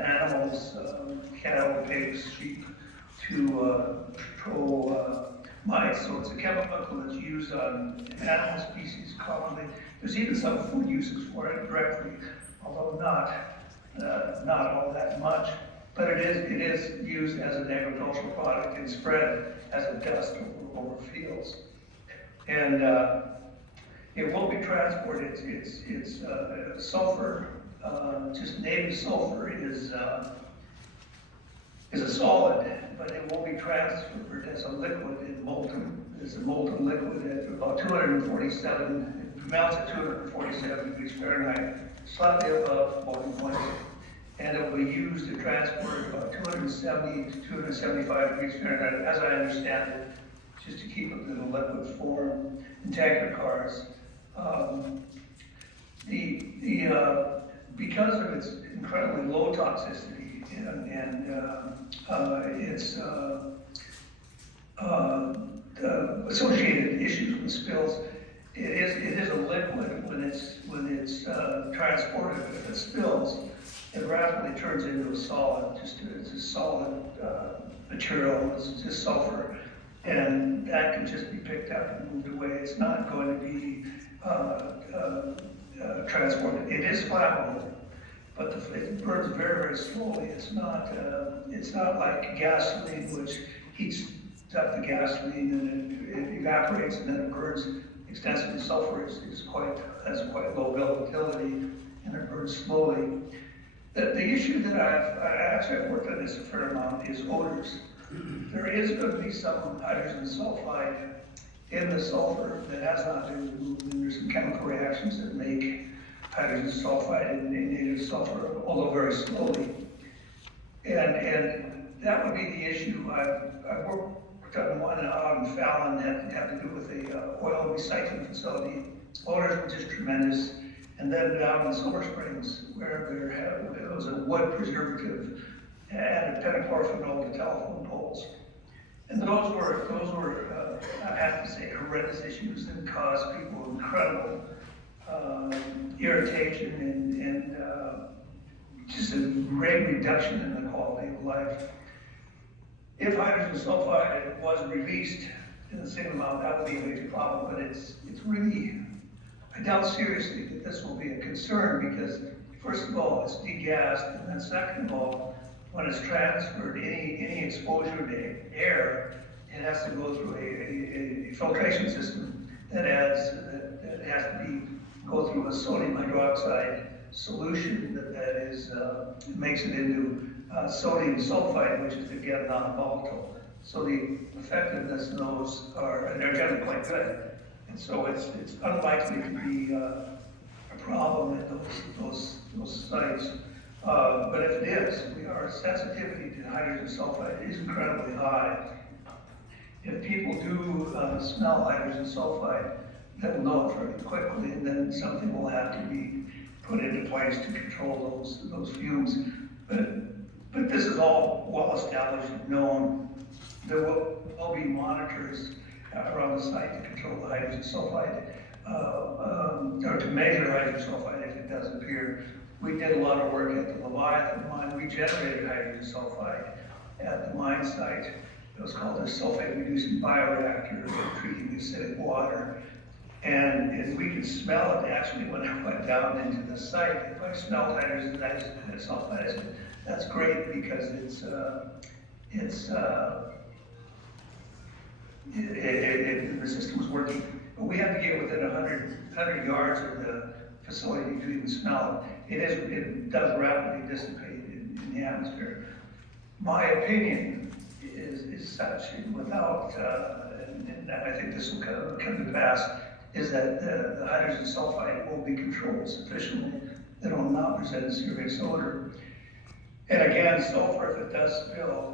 animals, cattle, pigs, sheep, to control mites. So it's a chemical that's used on animal species commonly. There's even some food uses for it directly, although not all that much. But it is used as an agricultural product and spread as a dust over fields. And it will be transported. It's sulfur. Just named sulfur is a solid, but it will be transferred as a liquid in molten. It's a molten liquid at about 247. It amounts at 247 degrees Fahrenheit, slightly above boiling point. And it will be used to transport about 270 to 275 degrees Fahrenheit, as I understand it, just to keep it in a liquid form in tanker cars. Because of its incredibly low toxicity and its associated issues with spills, it is a liquid when it's transported. But if it spills, it rapidly turns into a solid. It's a solid material. It's just sulfur, and that can just be picked up and moved away. It's not going to be transported. It is flammable, but it burns very, very slowly. It's not like gasoline, which heats up the gasoline and it evaporates and then it burns extensively. Sulfur has quite low volatility and it burns slowly. The issue that I've worked on this a fair amount is odors. There is going to be some hydrogen sulfide in the sulfur that has not been removed, and there's some chemical reactions that make hydrogen sulfide and native sulfur, although very slowly. And that would be the issue. I've worked on one out in Fallon that had to do with the oil recycling facility. Odors were just tremendous. And then down in Silver Springs, where there was a wood preservative added pentachlorophenol to telephone poles. And those were I have to say, horrendous issues that caused people incredible irritation and just a great reduction in the quality of life. If hydrogen sulfide was released in the same amount, that would be a major problem, but it's really, I doubt seriously that this will be a concern because, first of all, it's degassed, and then second of all, when it's transferred, any exposure to air, it has to go through a filtration system that has to go through a sodium hydroxide solution that makes it into sodium sulfide, which is again non-volatile. So the effectiveness in those and they're generally quite good. And so it's unlikely to be a problem at those sites. But if it is, our sensitivity to hydrogen sulfide is incredibly high. If people do smell hydrogen sulfide, they'll know it very quickly, and then something will have to be put into place to control those fumes. But this is all well established and known. There will be monitors around the site to control the hydrogen sulfide, or to measure hydrogen sulfide if it does appear. We did a lot of work at the Leviathan mine. We generated hydrogen sulfide at the mine site. It was called a sulfate-reducing bioreactor for treating acidic water. And we could smell it actually when I went down into the site. If I smelled hydrogen sulfide, I said, that's great because the system was working. But we had to get within 100 yards of the facility to even smell it. It does rapidly dissipate in the atmosphere. My opinion is such, without, and I think this will come to pass, is that the hydrogen sulfide will be controlled sufficiently that it will not present a serious odor. And again, sulfur, if it does spill,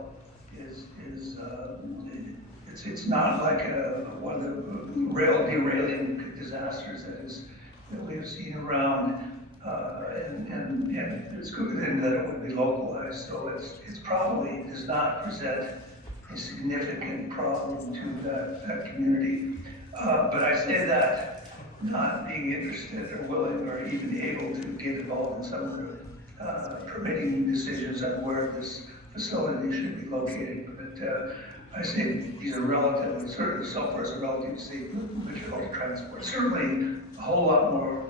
it's not like one of the rail derailing disasters that we've seen around, and it's good then that it would be localized, so it's probably does not present a significant problem to that community. But I say that not being interested or willing or even able to get involved in some of the permitting decisions on where this facility should be located. But I say these are relatively, certainly sulfur is a relatively safe material to transport. Certainly a whole lot more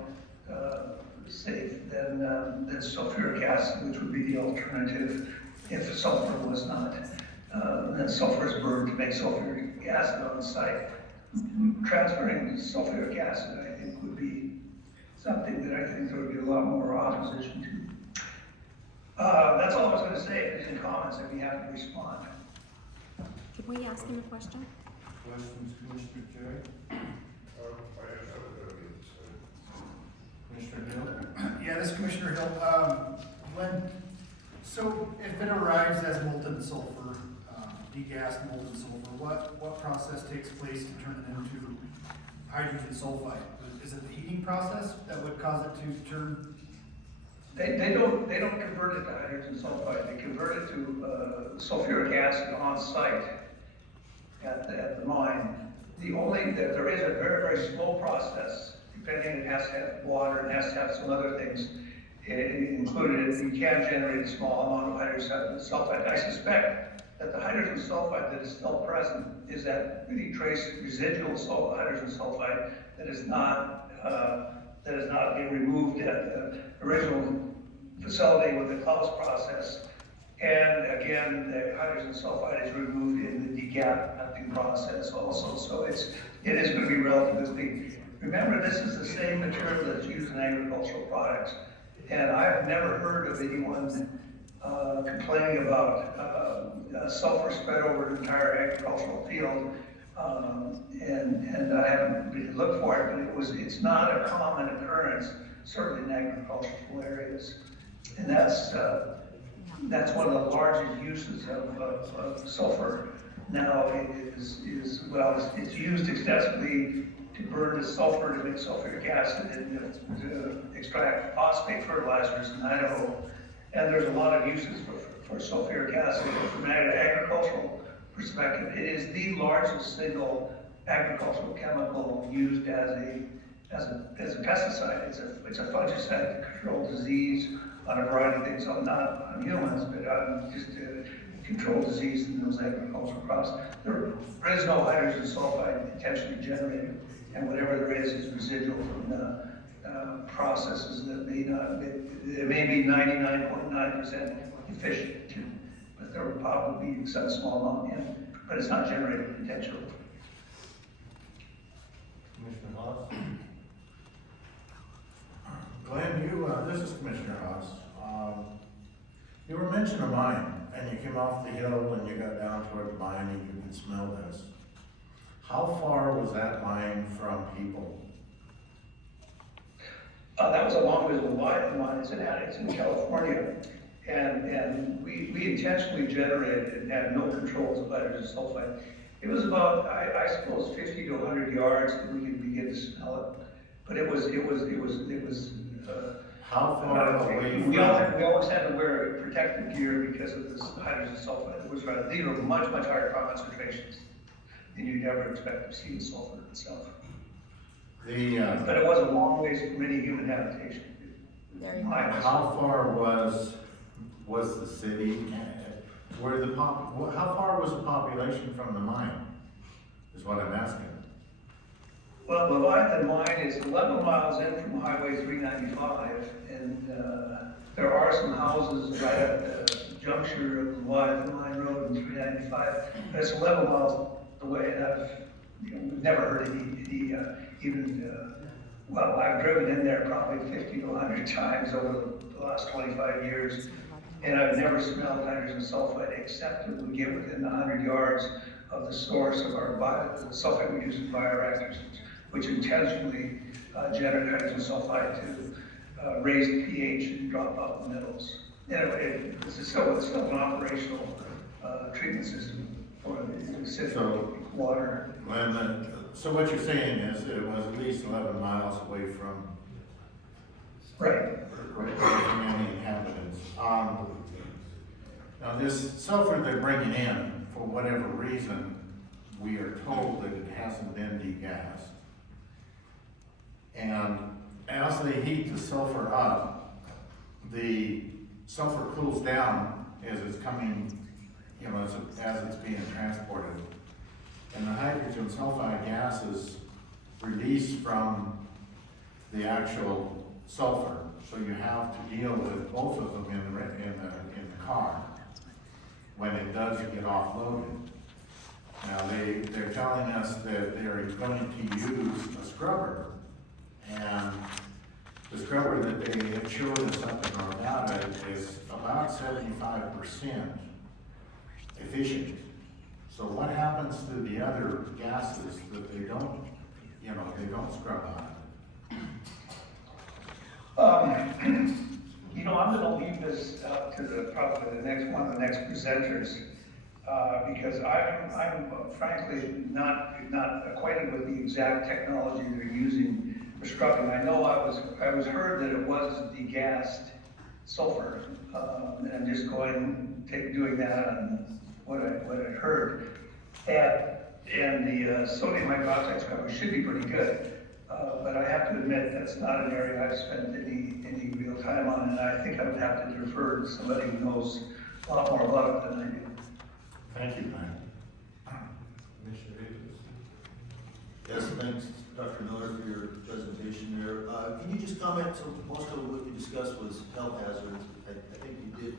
safe than sulfuric acid, which would be the alternative if sulfur was not. Then sulfur is burned to make sulfuric acid on the site. Transferring sulfuric acid, I think, would be something that I think there would be a lot more opposition to. That's all I was going to say. If there's any comments, I'd be happy to respond. Can we ask him a question? Questions, Commissioner Terry? Commissioner Hill? Yeah, this is Commissioner Hill. So if it arrives as molten sulfur, degassed molten sulfur, what process takes place to turn it into hydrogen sulfide? Is it the heating process that would cause it to turn? They don't convert it to hydrogen sulfide. They convert it to sulfuric acid on site at the mine. There is a very, very slow process. Depending, it has to have water, it has to have some other things included. You can generate a small amount of hydrogen sulfide. I suspect that the hydrogen sulfide that is still present is that really trace residual hydrogen sulfide that is not being removed at the original facility with the Klaus process. And again, the hydrogen sulfide is removed in the degassing process also. So it is going to be relatively. Remember, this is the same material that's used in agricultural products. And I have never heard of anyone complaining about sulfur spread over an entire agricultural field. And I haven't really looked for it, but it's not a common occurrence, certainly in agricultural areas. And that's one of the largest uses of sulfur now it's used extensively to burn the sulfur to make sulfuric acid and to extract phosphate fertilizers in Idaho. And there's a lot of uses for sulfuric acid. From an agricultural perspective, it is the largest single agricultural chemical used as a pesticide. It's a fungicide to control disease on a variety of things, not on humans, but on just to control disease in those agricultural crops. There is no hydrogen sulfide intentionally generated, and whatever there is residual from the processes that it may be 99.9% efficient, but there will probably be some small amount in, but it's not generated intentionally. Commissioner Haas? Glenn, this is Commissioner Haas. You were mentioning a mine, and you came off the hill and you got down toward the mine and you could smell this. How far was that mine from people? That was along with the Lithium mine. It's in California, and we intentionally generated and had no controls of hydrogen sulfide. It was about, I suppose, 50 to 100 yards that we could begin to smell it. But it was. How far away? We always had to wear protective gear because of this hydrogen sulfide. These were much higher concentrations than you'd ever expect to see in sulfur itself. But it was a long ways from any human habitation. There you go. How far was the city, how far was the population from the mine, is what I'm asking. Well, the Leviathan mine is 11 miles in from Highway 395, and there are some houses right at the juncture of Leviathan Mine Road and 395. But it's 11 miles away, and we've never heard well, I've driven in there probably 50 to 100 times over the last 25 years, and I've never smelled hydrogen sulfide except when we get within 100 yards of the source of the sulfide we use in bioreactors, which intentionally generate hydrogen sulfide to raise the pH and drop out the metals. Anyway, it's still an operational treatment system for the acidic water. So what you're saying is that it was at least 11 miles away from many inhabitants. Now this sulfur they're bringing in, for whatever reason, we are told that it hasn't been degassed. And as they heat the sulfur up, the sulfur cools down as it's coming, as it's being transported. And the hydrogen sulfide gas is released from the actual sulfur, so you have to deal with both of them in the car when it does get offloaded. Now they're telling us that they're going to use a scrubber, and the scrubber that they had showed us up in Nevada is about 75% efficient. So what happens to the other gases that they don't scrub out? I'm gonna leave this to probably the next presenters, because I'm frankly not acquainted with the exact technology they're using for scrubbing. I know I was heard that it was degassed sulfur, and I'm just doing that on what I heard. And the sodium hydroxide scrubber should be pretty good, but I have to admit that's not an area I've spent any real time on, and I think I would have to defer to somebody who knows a lot more about it than I do. Thank you, Brian. Yes, thanks, Dr. Miller, for your presentation there. Can you just comment, so most of what you discussed was health hazards. I think you did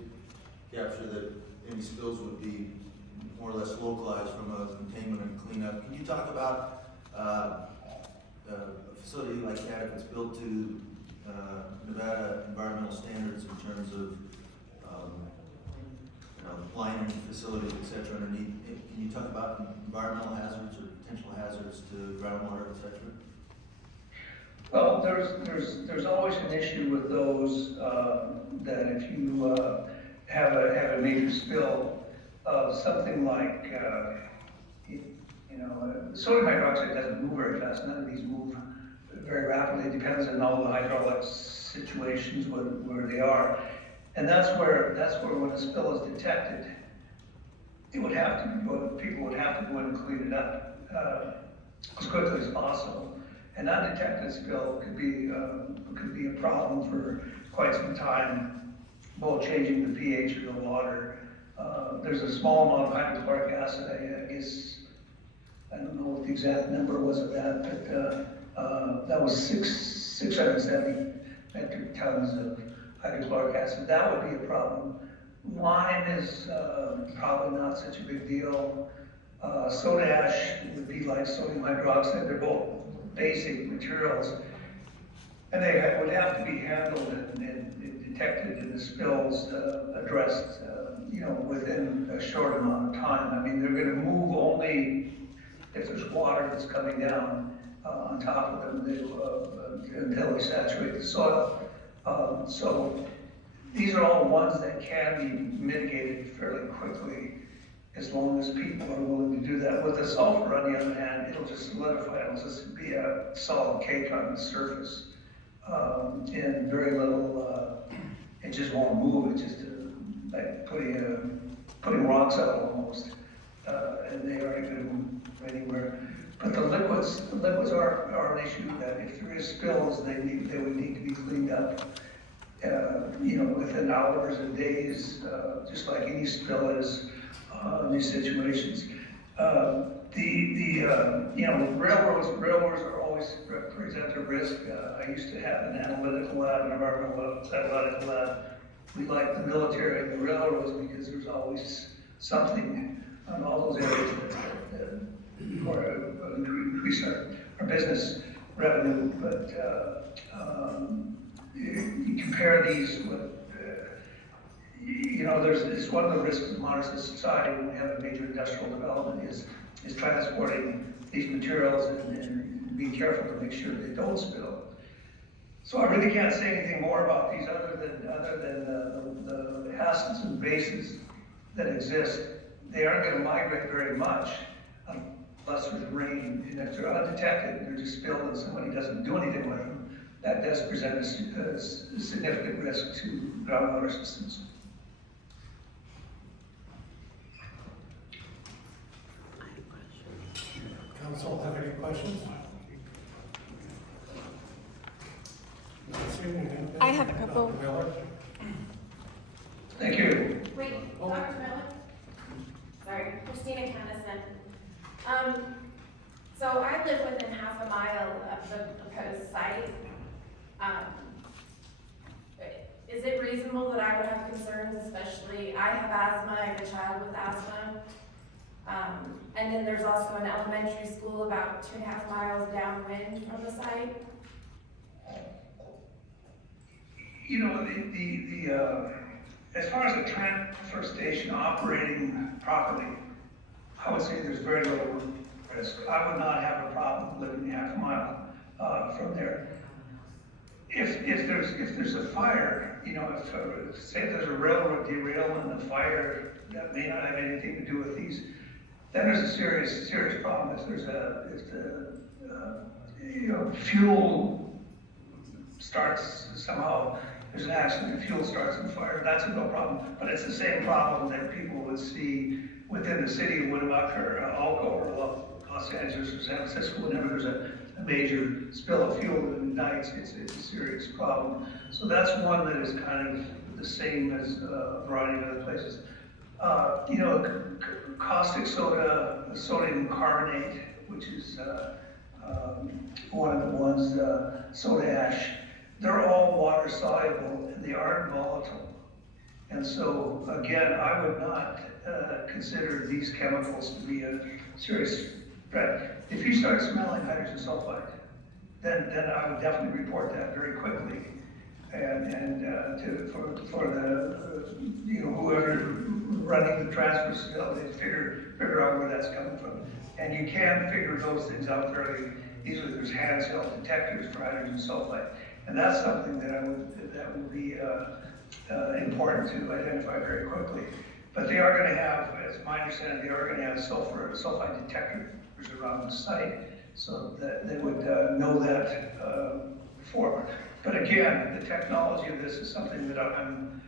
capture that any spills would be more or less localized from a containment and cleanup. Can you talk about a facility like that, if it's built to Nevada environmental standards in terms of lining facilities, et cetera, underneath? Can you talk about environmental hazards or potential hazards to groundwater, et cetera? Well, there's always an issue with those that if you have a major spill of something like sodium hydroxide doesn't move very fast. None of these move very rapidly. It depends on all the hydraulic situations where they are, and that's where when a spill is detected, people would have to go in and clean it up as quickly as possible. An undetected spill could be a problem for quite some time, both changing the pH of the water. There's a small amount of hydrochloric acid, I guess, I don't know what the exact number was of that, but that was 670 metric tons of hydrochloric acid. That would be a problem. Lime is probably not such a big deal. Soda ash would be like sodium hydroxide. They're both basic materials, and they would have to be handled and detected in the spills, addressed, within a short amount of time. I mean, they're going to move only if there's water that's coming down on top of them until they saturate the soil. So these are all ones that can be mitigated fairly quickly as long as people are willing to do that. With the sulfur, on the other hand, it'll just solidify. It'll just be a solid cake on the surface, and very little. It just won't move. It's just like putting rocks out almost, and they aren't going to move anywhere. But the liquids are an issue that if there is spills, they would need to be cleaned up within hours and days, just like any spill is, in these situations. Railroads are always present a risk. I used to have an analytical lab, an environmental analytical lab. We like the military and the railroads because there's always something on all those areas that increase our business revenue. But you compare these with, it's one of the risks of modern society when we have a major industrial development is transporting these materials and being careful to make sure they don't spill. So I really can't say anything more about these other than the acids and bases that exist. They aren't going to migrate very much unless there's rain. And if they're undetected, they're just spilled and somebody doesn't do anything with them, that does present a significant risk to groundwater systems. Council have any questions? I have a couple. Dr. Miller? Thank you. Wait, Dr. Miller? Sorry, Christina Kennison. So I live within half a mile of the proposed site. Is it reasonable that I would have concerns, especially, I have asthma, I have a child with asthma. And then there's also an elementary school about 2.5 miles downwind from the site. As far as the transfer station operating properly, I would say there's very little risk. I would not have a problem living 0.5 mile from there. If there's a fire, if say there's a railroad derailment and a fire that may not have anything to do with these, then there's a serious problem. If the fuel starts somehow, there's an accident, fuel starts on fire, that's a no problem. But it's the same problem that people would see within the city of Winnemucca or Elko or Los Angeles or San Francisco. Whenever there's a major spill of fuel that ignites, it's a serious problem. So that's one that is kind of the same as a variety of other places. Caustic soda, sodium carbonate, which is one of the ones, soda ash, they're all water soluble and they aren't volatile. And so, again, I would not consider these chemicals to be a serious threat. If you start smelling hydrogen sulfide, then I would definitely report that very quickly. For the whoever running the transfer facility, figure out where that's coming from. And you can figure those things out fairly easily. There's handheld detectors for hydrogen sulfide, and that's something that would be important to identify very quickly. But they are going to have, as my understanding, they are going to have sulfide detectors around the site, so that they would know that before. But again, the technology of this is something that I'm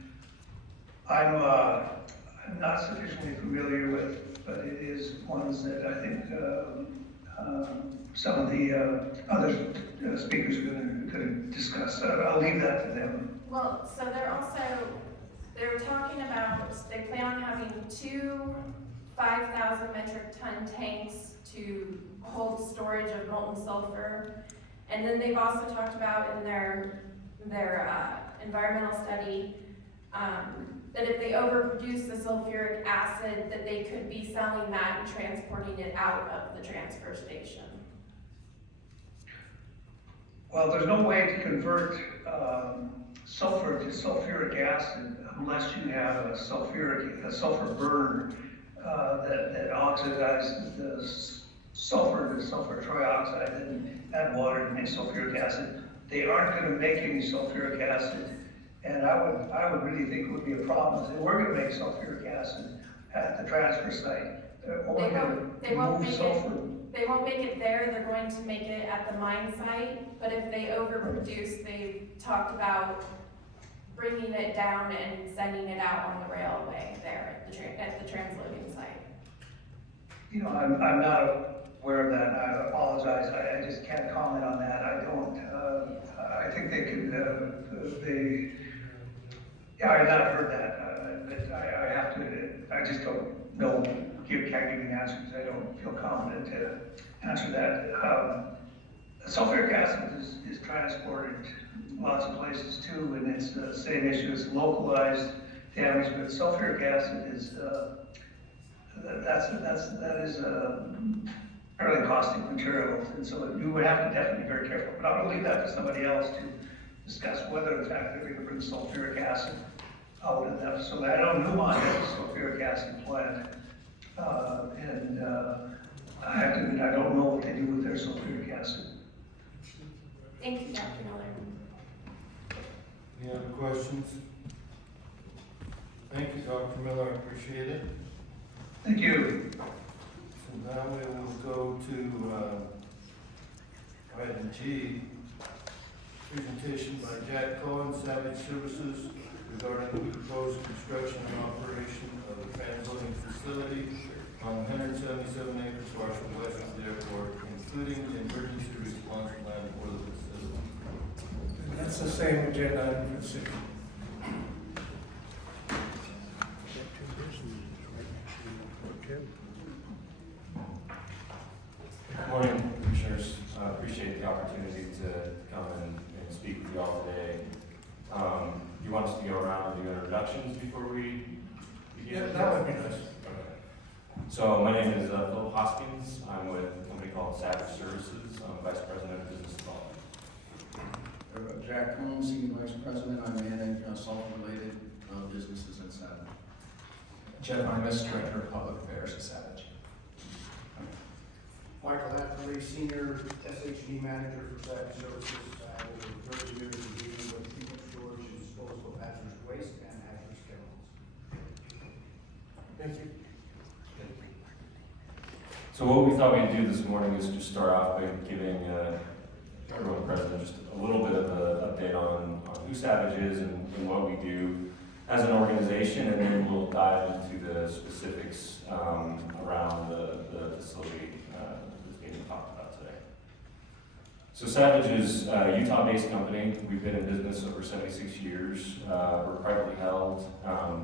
not sufficiently familiar with, but it is ones that I think some of the other speakers are going to discuss. I'll leave that to them. Well, so they're talking about, they plan on having 2 5,000 metric ton tanks to hold storage of molten sulfur. And then they've also talked about in their environmental study that if they overproduce the sulfuric acid, that they could be selling that and transporting it out of the transfer station. Well, there's no way to convert sulfur to sulfuric acid unless you have a sulfur burner that oxidizes the sulfur to sulfur trioxide and add water to make sulfuric acid. They aren't going to make any sulfuric acid, and I would really think it would be a problem if they were going to make sulfuric acid at the transfer site. They're only going to remove sulfur. They won't make it there, they're going to make it at the mine site, but if they overproduce, they've talked about bringing it down and sending it out on the railway there at the transloading site. I'm not aware of that. I apologize. I just can't comment on that. I don't. I think they could. Yeah, I have heard that, but I have to, I just don't know, can't give you an answer because I don't feel confident to answer that. Sulfuric acid is transported lots of places too, and it's the same issue as localized damage, but sulfuric acid is, that is a fairly caustic material, and so you would have to definitely be very careful. But I'll leave that to somebody else to discuss whether in fact they're going to bring sulfuric acid out of that. So I know Newmont has a sulfuric acid plant, and I have to admit, I don't know what they do with their sulfuric acid. Thank you, Dr. Miller. Any other questions? Thank you, Dr. Miller, I appreciate it. Thank you. So now we will go to item G, presentation by Jack Cohen, Savage Services, regarding the proposed construction and operation of the transloading facility on 177 acres partial west of the airport, including the emergency response plan for the facility. That's the same agenda item for the city. Good morning, Commissioners. Appreciate the opportunity to come and speak with you all today. You want us to go around and do introductions before we begin? Yeah, that would be nice. Okay. So my name is Philip Hoskins. I'm with a company called Savage Services. I'm Vice President of Business Development. Jack Cohn, Senior Vice President. I manage sulfur-related businesses at Savage. Jeff Imus, Director of Public Affairs at Savage. Michael Atherley, Senior SHD Manager for Savage Services. I have over 30 years of dealing with people storage and disposal of hazardous waste and hazardous chemicals. Thank you. So what we thought we'd do this morning is just start off by giving everyone present just a little bit of an update on who Savage is and what we do as an organization, and then we'll dive into the specifics around the facility that's being talked about today. So Savage is a Utah-based company. We've been in business over 76 years. We're privately held.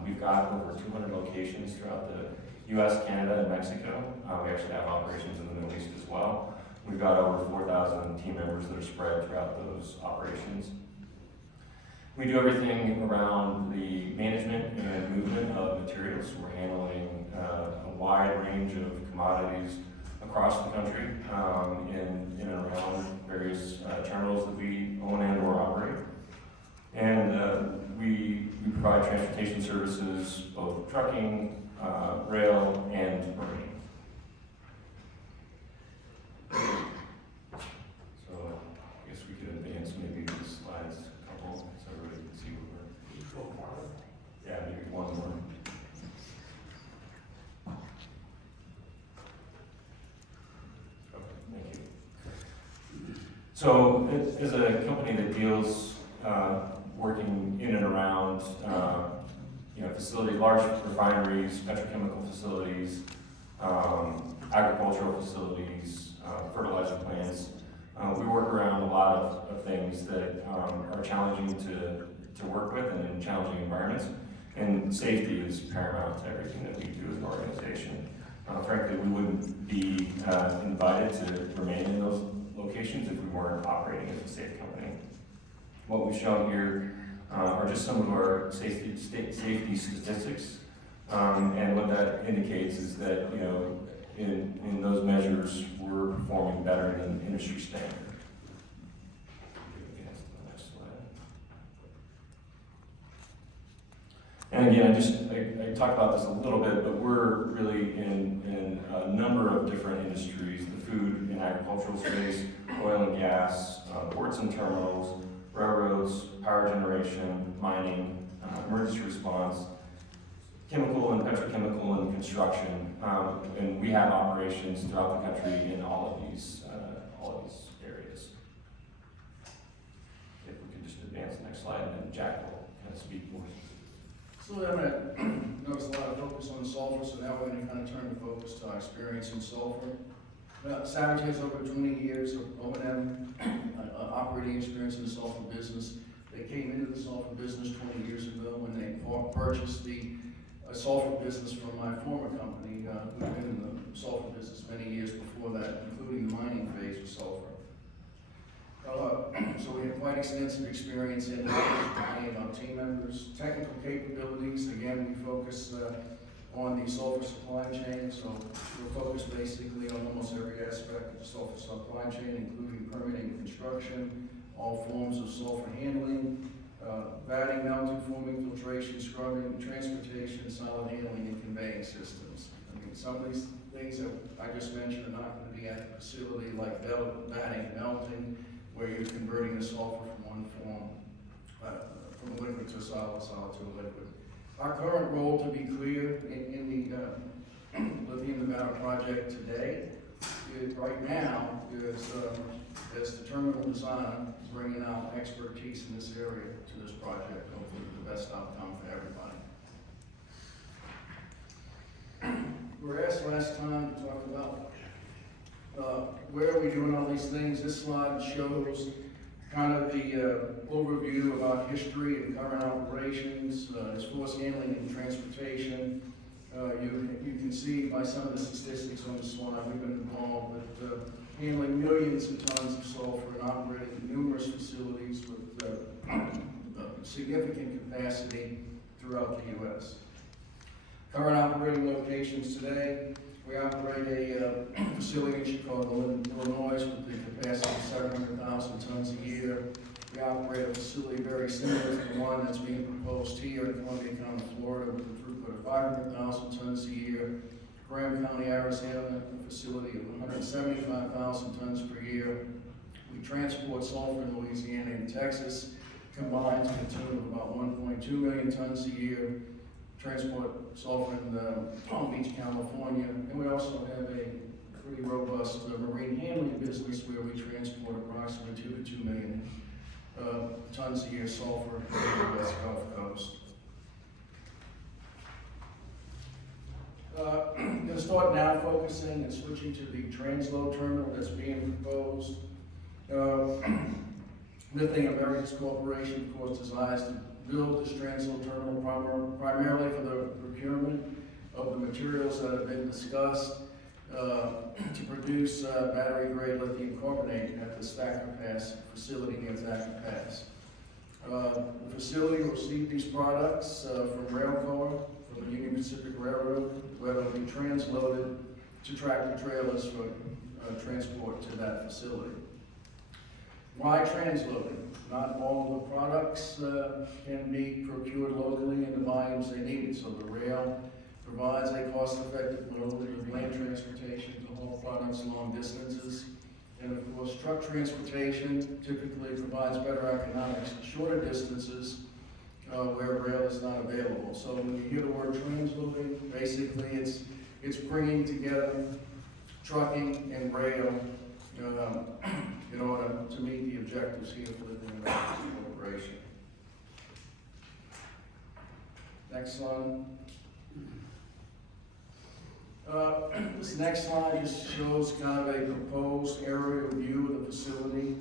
We've got over 200 locations throughout the U.S., Canada, and Mexico. We actually have operations in the Middle East as well. We've got over 4,000 team members that are spread throughout those operations. We do everything around the management and movement of materials. We're handling a wide range of commodities across the country in and around various terminals that we own and or operate. And we provide transportation services, both trucking, rail, and marine. So I guess we could advance maybe the slides a couple so everybody can see what we're. Yeah, maybe one more. Okay, thank you. So as a company that deals working in and around facilities, large refineries, petrochemical facilities, agricultural facilities, fertilizer plants. We work around a lot of things that are challenging to work with and in challenging environments. And safety is paramount to everything that we do as an organization. Frankly, we wouldn't be invited to remain in those locations if we weren't operating as a safe company. What we've shown here are just some of our safety statistics. And what that indicates is that, in those measures, we're performing better than industry standard. And again, I talked about this a little bit, but we're really in a number of different industries: the food and agricultural space, oil and gas, ports and terminals, railroads, power generation, mining, emergency response, chemical and petrochemical and construction, and we have operations throughout the country in all of these areas. If we could just advance the next slide, and then Jack will kind of speak more. So I'm going to notice a lot of focus on sulfur, so now we're going to kind of turn the focus to our experience in sulfur. Savage has over 20 years of O&M operating experience in the sulfur business. They came into the sulfur business 20 years ago when they purchased the sulfur business from my former company, who'd been in the sulfur business many years before that, including the mining phase of sulfur. So we have quite extensive experience in training our team members. Technical capabilities, again, we focus on the sulfur supply chain, so we're focused basically on almost every aspect of the sulfur supply chain, including permitting and construction, all forms of sulfur handling, vatting, melting, forming, filtration, scrubbing, transportation, solid handling, and conveying systems. I mean, some of these things that I just mentioned are not going to be at a facility like vatting, melting, where you're converting the sulfur from one form, from a liquid to a solid, solid to a liquid. Our current role, to be clear, in the Lithium Nevada project today, right now, is the terminal designer bringing out expertise in this area to this project, hopefully the best outcome for everybody. We were asked last time to talk about where are we doing all these things. This slide shows kind of the overview about history and current operations, as force handling and transportation. You can see by some of the statistics on the slide, we've been involved with handling millions of tons of sulfur and operating numerous facilities with significant capacity throughout the U.S. Current operating locations today, we operate a facility in Chicago, Illinois, with the capacity of 700,000 tons a year. We operate a facility very similar to the one that's being proposed here in Columbia County, Florida, with a throughput of 500,000 tons a year. Graham County, Arizona, a facility of 175,000 tons per year. We transport sulfur in Louisiana and Texas, combined to the tune of about 1.2 million tons a year. Transport sulfur in Palm Beach, California, and we also have a pretty robust marine handling business where we transport approximately 2 to 2 million tons a year sulfur to the West Gulf Coast. I'm going to start now focusing and switching to the transload terminal that's being proposed. Lithium Americas Corporation, of course, desires to build this transload terminal primarily for the procurement of the materials that have been discussed to produce battery-grade lithium carbonate at the Thacker Pass facility near Thacker Pass. The facility will receive these products from railcar, from the Union Pacific Railroad, where they'll be transloaded to tractor trailers for transport to that facility. Why transloading? Not all of the products can be procured locally in the volumes they need, so the rail provides a cost-effective mode of land transportation to haul products long distances. And of course, truck transportation typically provides better economics at shorter distances where rail is not available. So when you hear the word transloading, basically it's bringing together trucking and rail in order to meet the objectives here for the Lithium Americas Corporation. Next slide. This next slide just shows kind of a proposed aerial view of the facility.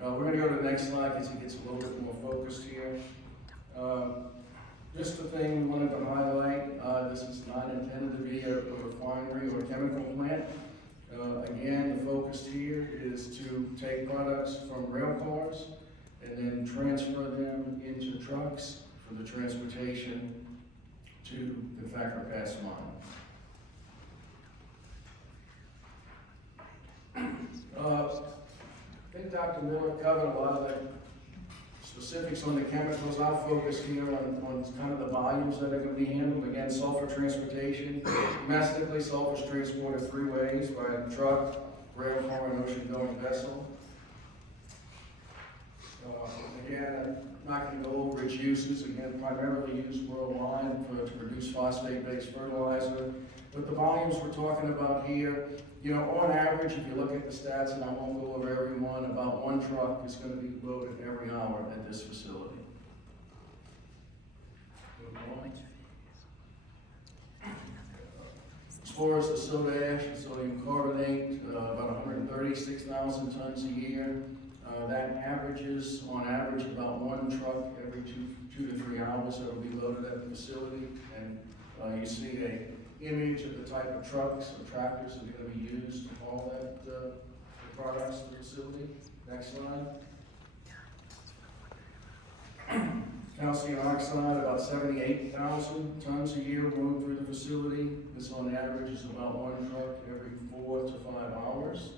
We're going to go to the next slide because it gets a little bit more focused here. Just the thing we wanted to highlight, this is not intended to be a refinery or a chemical plant. Again, the focus here is to take products from rail cars and then transfer them into trucks for the transportation to the Thacker Pass mine. I think Dr. Miller covered a lot of the specifics on the chemicals. I'll focus here on kind of the volumes that are going to be handled. Again, sulfur transportation. Domestically, sulfur is transported 3 ways: by truck, rail car, and ocean-going vessel. Again, I'm not going to go over its uses. Again, primarily used worldwide to produce phosphate-based fertilizer. But the volumes we're talking about here, on average, if you look at the stats, and I won't go over every one, about 1 truck is going to be loaded every hour at this facility. As far as the soda ash and sodium carbonate, about 136,000 tons a year. That averages, on average, about one truck every two to 3 hours that will be loaded at the facility. And you see a image of the type of trucks or tractors that are going to be used to haul the products to the facility. Next slide. Calcium oxide, about 78,000 tons a year moved through the facility. This on average is about one truck every 4 to 5 hours.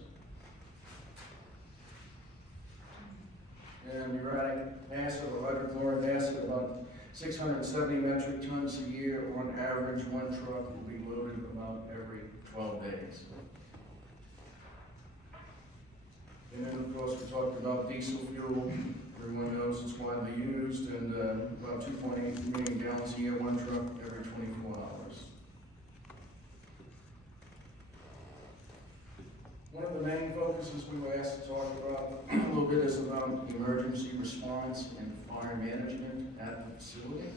And uric acid or hydrochloric acid, about 670 metric tons a year. On average, one truck will be loaded about every 12 days. And then, of course, we talked about diesel fuel. Everyone knows it's widely used, and about 2.8 million gallons a year, one truck every 24 hours. One of the main focuses we were asked to talk about a little bit is about emergency response and fire management at the facility.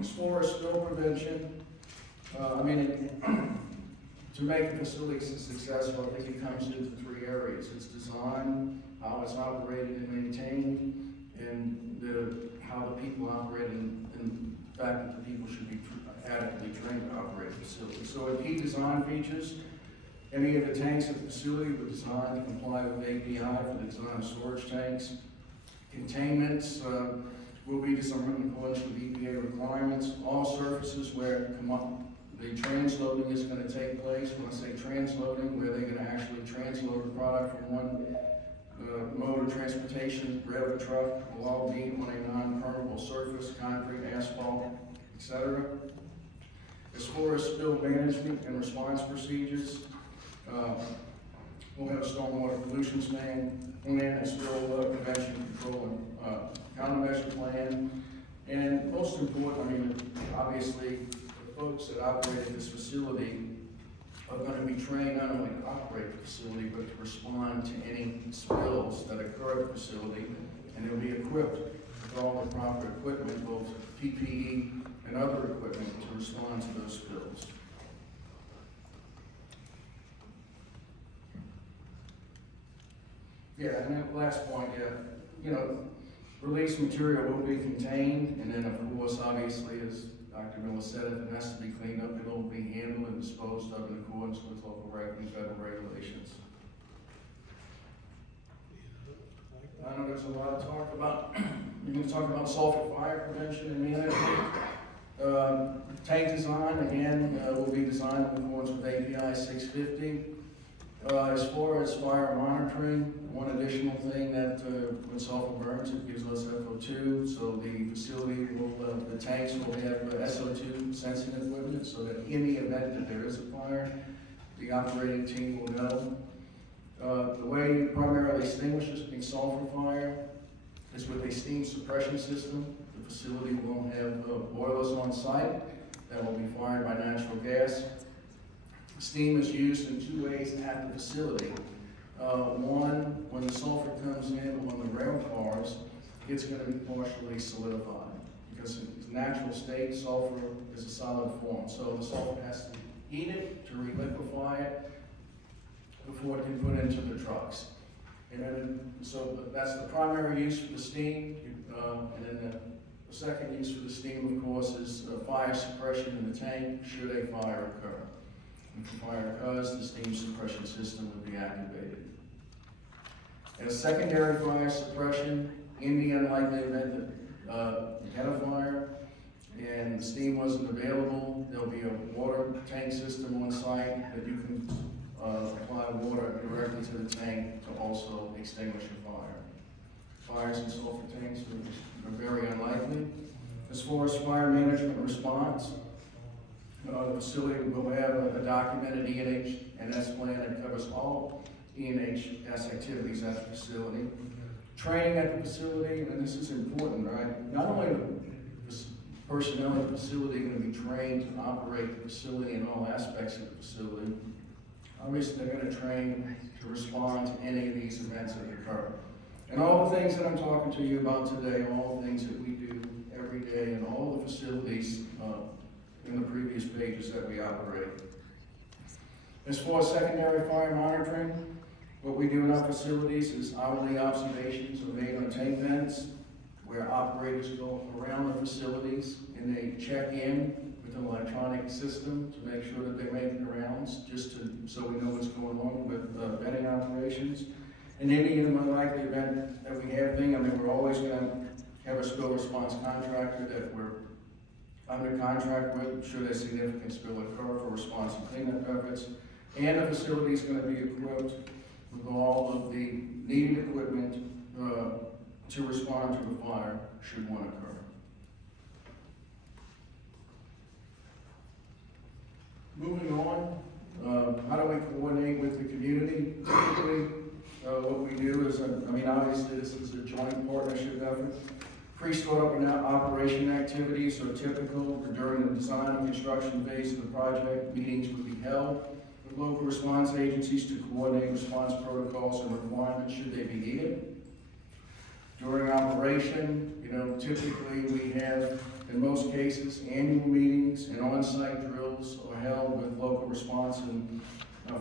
As far as spill prevention, to make a facility successful, I think it comes into 3 areas. It's design, how it's operated and maintained, and how the people operate, and the fact that the people should be adequately trained to operate the facility. So in key design features, any of the tanks at the facility were designed to comply with API for the design of storage tanks. Containments will be designed in accordance with EPA requirements. All surfaces where the transloading is going to take place. When I say transloading, where they're going to actually transload the product from one mode of transportation, rail or truck, will all be on a non-permeable surface, concrete, asphalt, etc. As far as spill management and response procedures, we'll have a stormwater pollution plan, and spill prevention control and countermeasure plan. And most important, obviously, the folks that operate this facility are going to be trained not only to operate the facility, but to respond to any spills that occur at the facility. And they'll be equipped with all the proper equipment, both PPE and other equipment, to respond to those spills. Yeah, and then last point, release material will be contained, and then of course, obviously, as Dr. Miller said, if it has to be cleaned up, it will be handled and disposed of in accordance with local and federal regulations. I know there's a lot of talk about, we're going to talk about sulfur fire prevention and management. Tank design, again, will be designed in accordance with API 650. As far as fire monitoring, one additional thing that when sulfur burns, it gives us SO2, so the facility will, the tanks will have SO2 sensing equipment, so that in the event that there is a fire, the operating team will know. The way you primarily extinguish a sulfur fire is with a steam suppression system. The facility will have boilers on site that will be fired by natural gas. Steam is used in 2 ways at the facility. One, when the sulfur comes in on the rail cars, it's going to be partially solidified because in its natural state, sulfur is a solid form. So the sulfur has to heat it to reliquefy it before it can put into the trucks. And then, so that's the primary use for the steam. And then the second use for the steam, of course, is fire suppression in the tank should a fire occur. If a fire occurs, the steam suppression system would be activated. As secondary fire suppression, in the unlikely event that you had a fire and the steam wasn't available, there'll be a water tank system on site that you can apply water directly to the tank to also extinguish a fire. Fires in sulfur tanks are very unlikely. As far as fire management response, the facility will have a documented E&HS plan that covers all E&HS activities at the facility. Training at the facility, and this is important, right? Not only the personnel at the facility are going to be trained to operate the facility in all aspects of the facility, obviously they're going to train to respond to any of these events that occur. And all the things that I'm talking to you about today, all the things that we do every day in all the facilities in the previous pages that we operate. As far as secondary fire monitoring, What we do in our facilities is hourly observations are made on tank vents, where operators go around the facilities and they check in with an electronic system to make sure that they're making the rounds, so we know what's going on with venting operations. In any unlikely event that we have thing, I mean, we're always gonna have a spill response contractor that we're under contract with, should a significant spill occur for response and cleanup efforts. And the facility is gonna be equipped with all of the needed equipment to respond to a fire should one occur. Moving on, how do we coordinate with the community? Typically, what we do is, obviously this is a joint partnership effort. Pre-startup and operation activities are typical. During the design and construction phase of the project, meetings would be held with local response agencies to coordinate response protocols and requirements should they be needed. During operation, typically we have, in most cases, annual meetings and on-site drills are held with local response and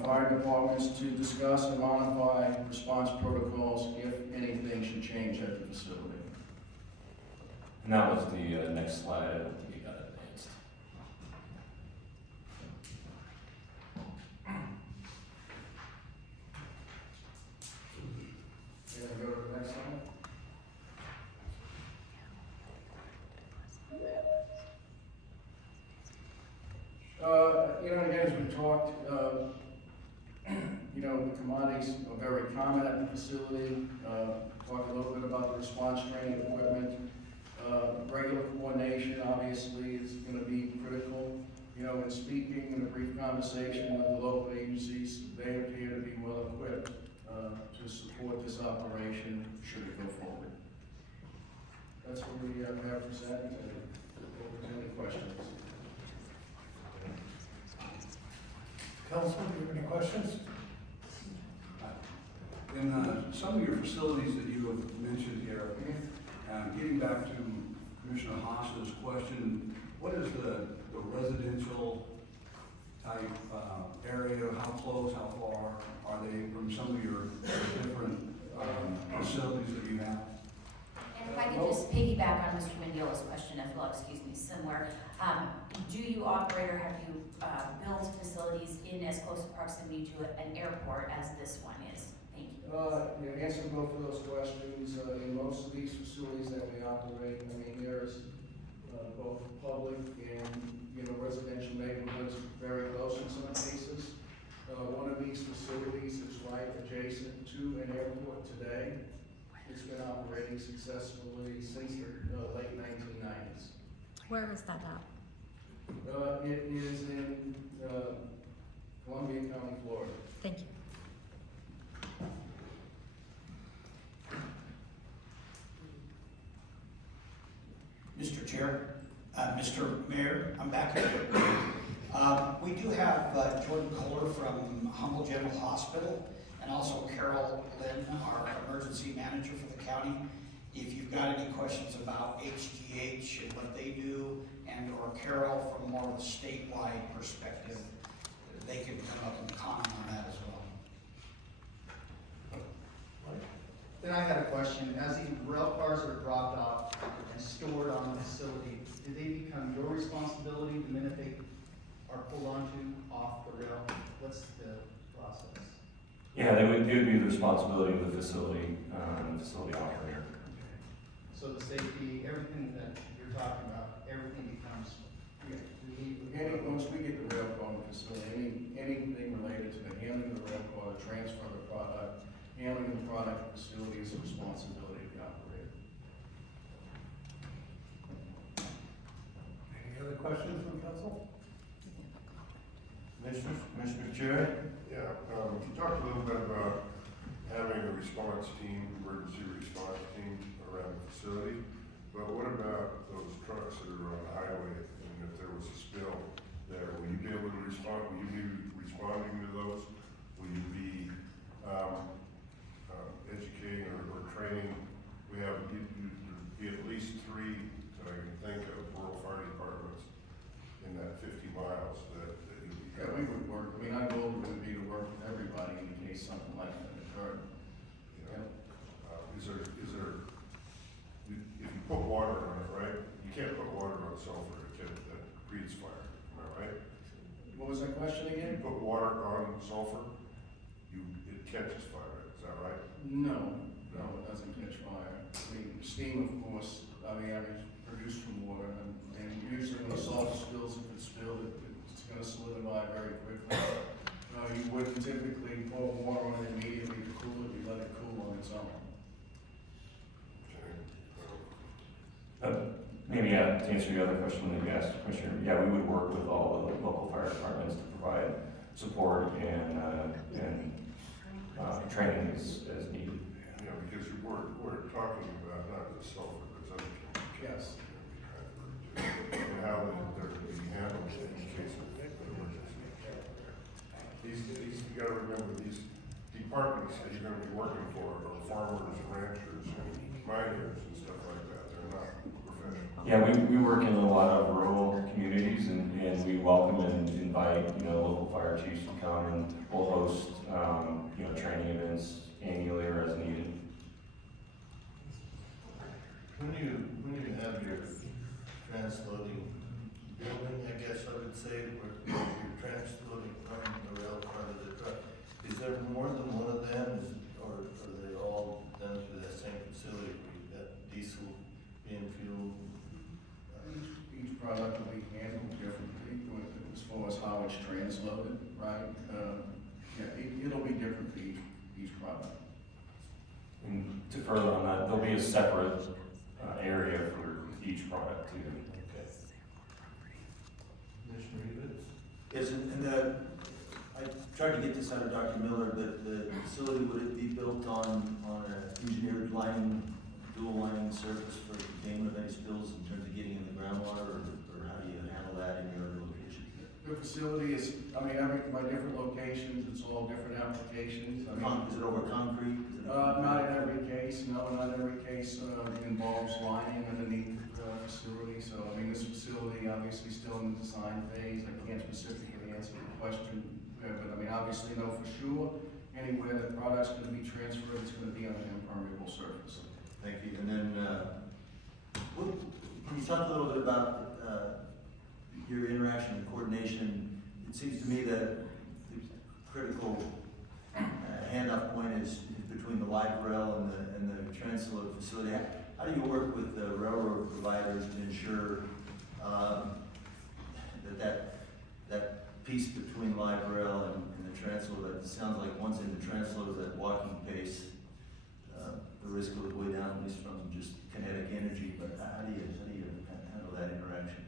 fire departments to discuss and modify response protocols if anything should change at the facility. And that was the next slide. I don't think you got advanced. Can I go to the next slide? Again, as we talked, the commodities are very common at the facility. Talk a little bit about the response training equipment. Regular coordination, obviously, is going to be critical. In speaking in a brief conversation with the local agencies, they appear to be well equipped to support this operation should it go forward. That's what we have presented. Any questions? Council, do you have any questions? In some of your facilities that you have mentioned here, getting back to Commissioner Haas's question, what is the residential type area? How close, how far are they from some of your different facilities that you have? And if I could just piggyback on Mr. Mendiola's question as well, similar. Do you operate or have you built facilities in as close proximity to an airport as this one is? Thank you. Answer both of those questions. In most of these facilities that we operate, there's both public and residential neighborhoods very close in some cases. One of these facilities is right adjacent to an airport today. It's been operating successfully since the late 1990s. Where is that at? It is in Columbia County, Florida. Thank you. Mr. Chair, Mr. Mayor, I'm back here. We do have Jordan Kohler from Humboldt General Hospital and also Carol Lynn, our emergency manager for the county. If you've got any questions about HGH and what they do, and or Carol from more of a statewide perspective, they can come up and comment on that as well. Then I had a question. As these rail cars are dropped off and stored on the facility, do they become your responsibility the minute they are pulled onto off the rail? What's the process? Yeah, they would be the responsibility of the facility operator. So the safety, everything that you're talking about, everything becomes, Once we get the rail car on the facility, anything related to the handling of the rail car, the transfer of the product, handling the product at the facility is the responsibility of the operator. Any other questions from council? Commissioner Chair? Yeah, you talked a little bit about having a response team, emergency response team around the facility, but what about those trucks that are on the highway, and if there was a spill there, will you be able to respond, will you be responding to those? Will you be educating or training? We have, be at least 3 that I can think of, rural fire departments in that 50 miles that you'll be. Yeah, we would work, our goal would be to work with everybody in case something like that occurs. water on sulfur, that breeds fire, am I right? What was that question You again? put water on sulfur, it catches fire, is that right? No, it doesn't catch fire. I mean, steam, of course, it's produced from water, and usually when the salt spills, if it's spilled, it's gonna solidify very quickly. You wouldn't typically pour water on it immediately to cool it, you let it cool on its own. Maybe to answer your other question that you asked, Commissioner, yeah, we would work with all the local fire departments to provide support and training as needed. Yeah, because we're talking about not just sulfur, but other chemicals. Yes. And how they're to be handled in case of emergency. You gotta remember, these departments that you're gonna be working for are farmers, ranchers, and miners and stuff like that. They're not professional. Yeah, we work in a lot of rural communities and we welcome and invite, local fire chiefs to come, and we'll host, training events annually or as needed. When you have your transloading building, I guess I would say, where you're transloading from the rail car to the truck, is there more than one of them, or are they all done through that same facility where you've got diesel being fueled? Each product will be handled differently as far as how it's transloaded, right? It'll be different for each product. And to further on that, there'll be a separate area for each product too. Okay. Commissioner Evans? Yes, and I tried to get this out of Dr. Miller, but the facility, would it be built on an engineered lining, dual lining surface for containment of any spills in terms of getting in the groundwater, or how do you handle that in your other locations? The facility is, by different locations, it's all different applications. Is it over concrete? Not in every case, no, not every case involves lining underneath the facility. So, this facility obviously still in the design phase. I can't specifically answer the question, but obviously know for sure, anywhere that product's gonna be transferred, it's gonna be on an impermeable surface. Thank you. And then, can you talk a little bit about your interaction and coordination? It seems to me that the critical handoff point is between the light rail and the transload facility. How do you work with the railroad providers to ensure that piece between light rail and the transload? It sounds like once in the transload, that walking pace, the risk goes way down, at least from just kinetic energy. But how do you handle that interaction?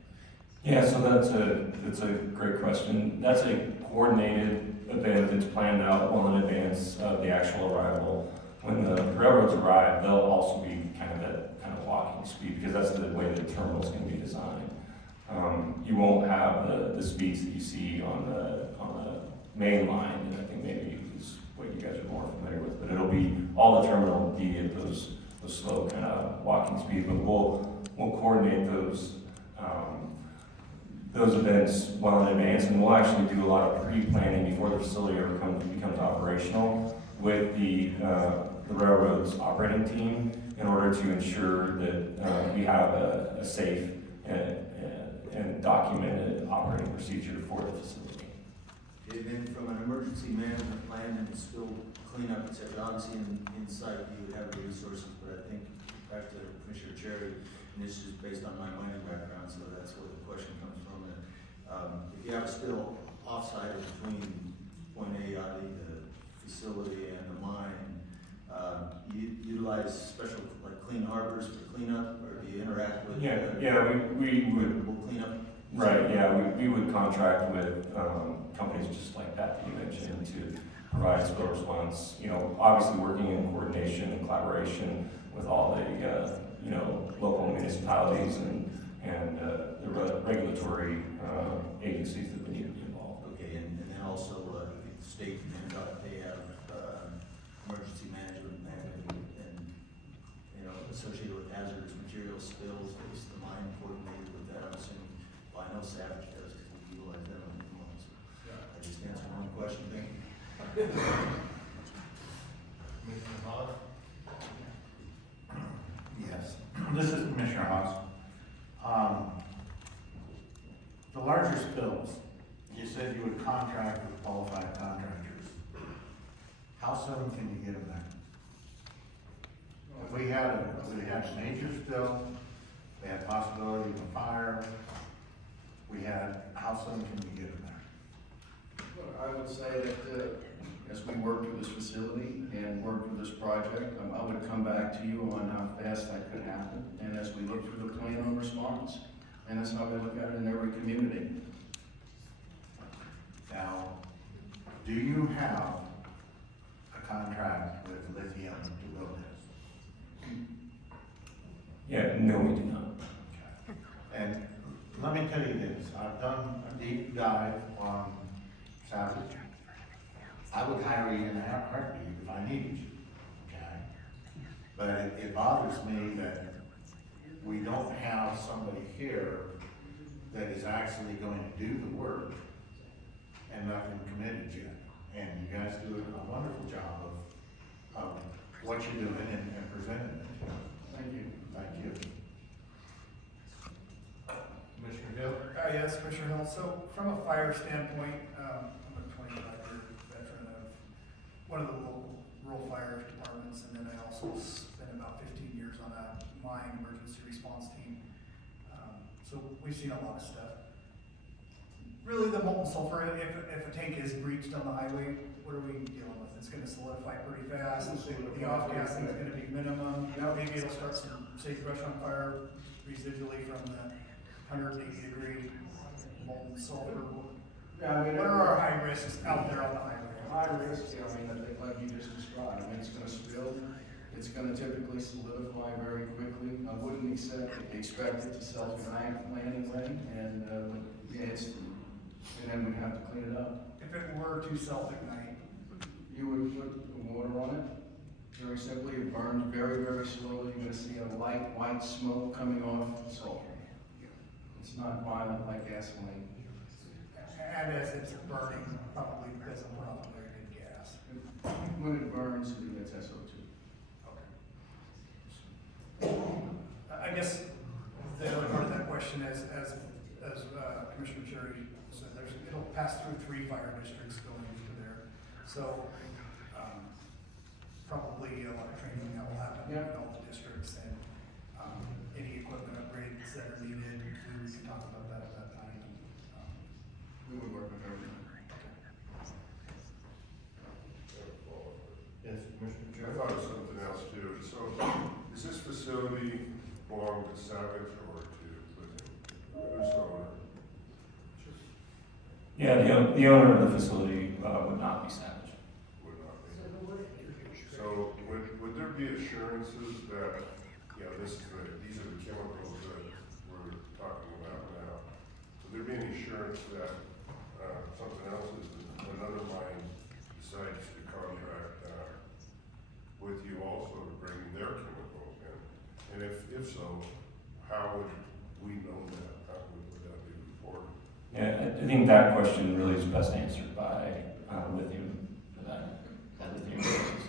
Yeah, so that's a great question. That's a coordinated event that's planned out well in advance of the actual arrival. When the railroads arrive, they'll also be kind of walking speed, because that's the way the terminal's going to be designed. You won't have the speeds that you see on the main line, and I think maybe is what you guys are more familiar with. But it'll be all the terminal will be at those slow kind of walking speed. But we'll coordinate those events well in advance, and we'll actually do a lot of pre-planning before the facility ever becomes operational with the railroad's operating team, in order to ensure that we have a safe and documented operating procedure for the facility. Okay, then from an emergency management plan and spill cleanup, et cetera, obviously in site you would have the resources, but I think back to Commissioner Cherry, and this is based on my mining background, so that's where the question comes from. If you have a spill offsite between point A out of the facility and the mine, you utilize special clean harbors for cleanup, or do you interact with? We would clean up. Right. Yeah, we would contract with companies just like that you mentioned to provide spill response. Obviously working in coordination and collaboration with all the local municipalities and the regulatory agencies that we need to be involved. Okay, and then also the state and they have emergency management and associated with hazardous material spills. Is the mine coordinated with that? I'm assuming. Well, I know Savage does because we utilize them on the mines. I just answered one question. Thank you. Commissioner Haas? Yes, this is Commissioner Haas. the larger spills, you said you would contract with qualified contractors. How soon can you get them there? If we had a major spill, we had possibility of a fire, how soon can we get them there? Well, I would say that, as we work through this facility and work through this project, I would come back to you on how fast that could happen. And as we look through the plan of response, and that's how we look at it in every community. Now, do you have a contract with Lithium to build this? Yeah, no, we do not. And let me tell you this, I've done a deep dive on Savage. I would hire you in a heartbeat if I needed you, okay? But it bothers me that we don't have somebody here that is actually going to do the work and nothing committed yet. And you guys do a wonderful job of what you're doing and presenting it to us. Thank you. Thank you. Commissioner Hill? Yes, Commissioner Hill. So from a fire standpoint, I'm a 25-year veteran of one of the local rural fire departments, and then I also spent about 15 years on a mine emergency response team. So we've seen a lot of stuff. Really, the molten sulfur, if a tank is breached on the highway, what are we dealing with? It's gonna solidify pretty fast, the off-gassing is gonna be minimum. Maybe it'll start some sagebrush on fire residually from the 180-degree molten sulfur. Yeah, I mean, What are our high risks out there on the highway? High risk, I mean, I think like you just described, I mean, it's gonna spill, it's gonna typically solidify very quickly. I wouldn't expect it to self-ignite anyway, and, yeah, and then we'd have to clean it up. If it were to self-ignite, You would put water on it, very simply, it burns very, very slowly, you're gonna see a light white smoke coming off the sulfur. It's not violent like gasoline. and as it's burning, probably doesn't run off very good gas. When it burns, it emits SO2. I guess the other part of that question is, as Commissioner Cherry said, it'll pass through 3 fire districts going into there. So, probably a lot of training that will happen in all the districts, and any equipment upgrades that are needed, we can talk about that at that time. We would work with everyone. Yes, Commissioner I Chair? thought of something else too. So, is this facility belong to Savage or to Lithium? Who's the owner? Yeah, the owner of the facility would not be Savage. Would not be. So, would there be assurances that, you know, these are the chemicals that we're talking about now? Would there be any assurance that something else is, another mine decides to contract with you also to bring their chemicals in? And if so, how would we know that? How would that be reported? Yeah, I think that question really is best answered by Lithium Nevada. Lithium Americas.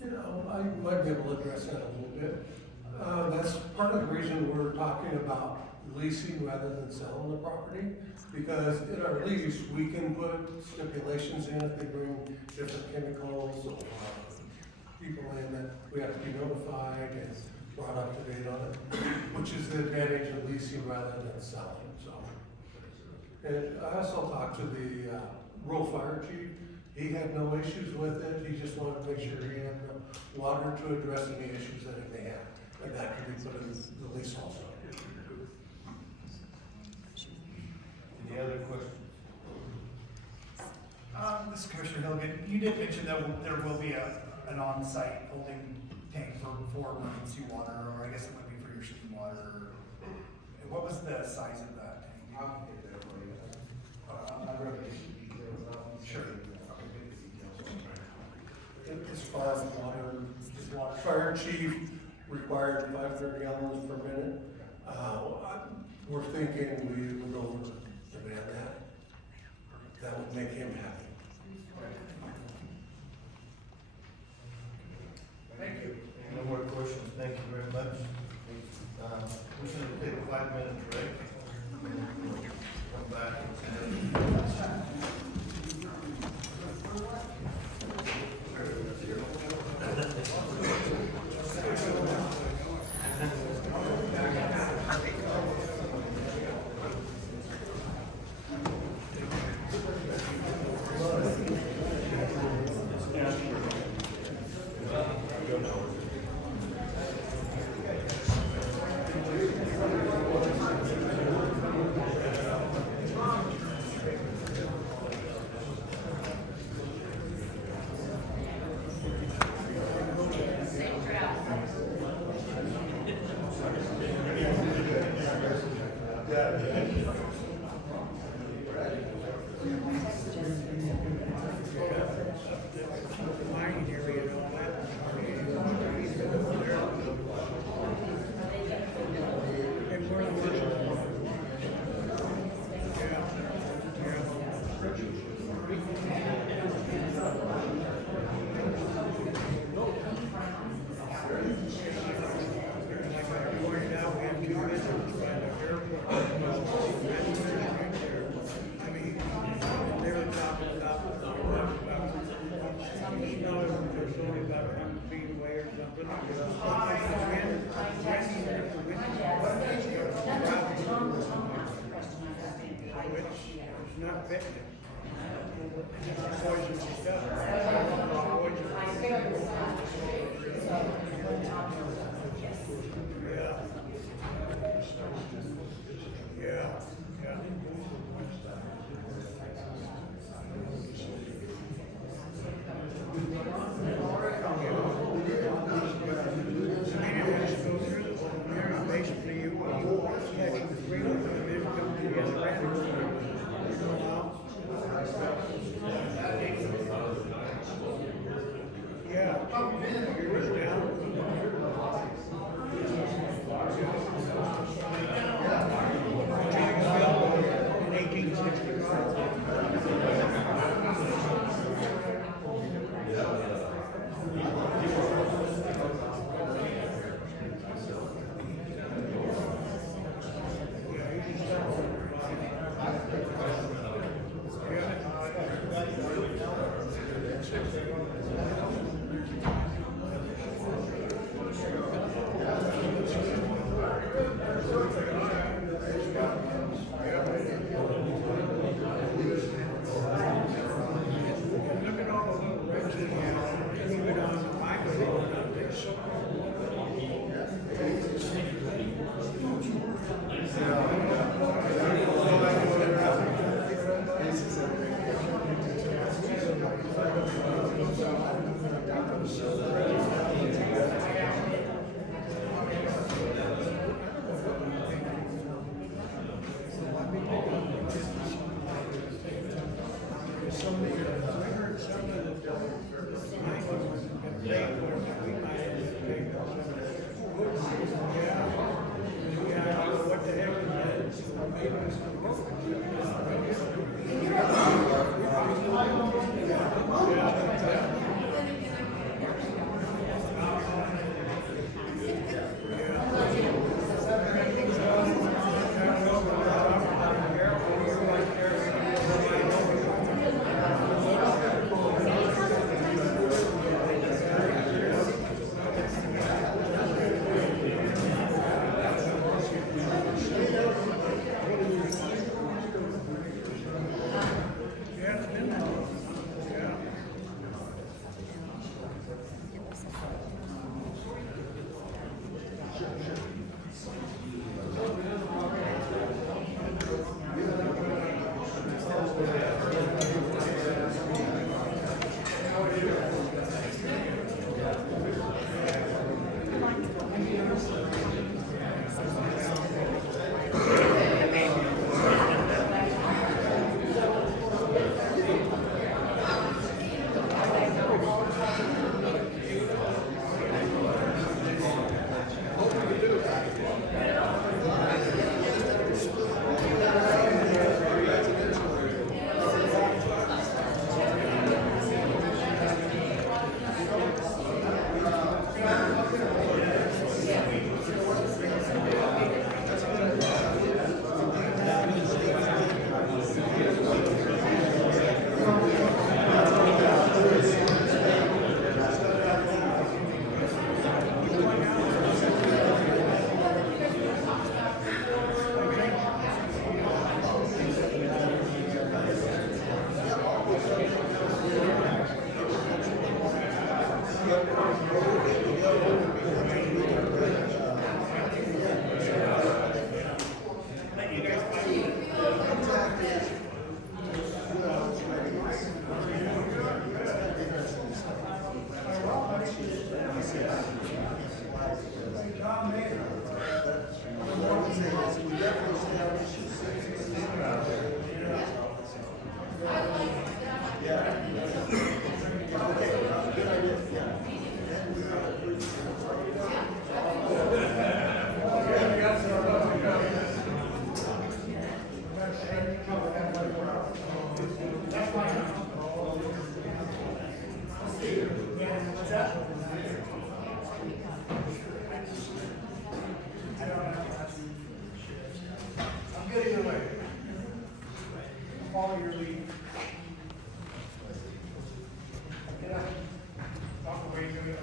You know, I might be able to address that a little bit. That's part of the reason we're talking about leasing rather than selling the property, because in our lease, we can put stipulations in if they bring different chemicals or people in that we have to be notified and brought up to date on it, which is the advantage of leasing rather than selling, so. And I also talked to the rural fire chief. He had no issues with it, he just wanted to make sure he had the water to address any issues that he may have, and that can be put in the lease also. Any other questions? This is Commissioner Hilligan. You did mention that there will be an on-site holding tank for emergency water, or I guess it would be for your city water. What was the size of that tank? I'll get that for you. I'd rather get details out. Sure. As far as water, fire chief required 500 gallons per minute. We're thinking we would over demand that. That would make him happy. Thank you. No more questions, thank you very much. We're going to take a 5-minute break. Come go back. I'm good either way. Follow your lead. Get up. Walk away from it.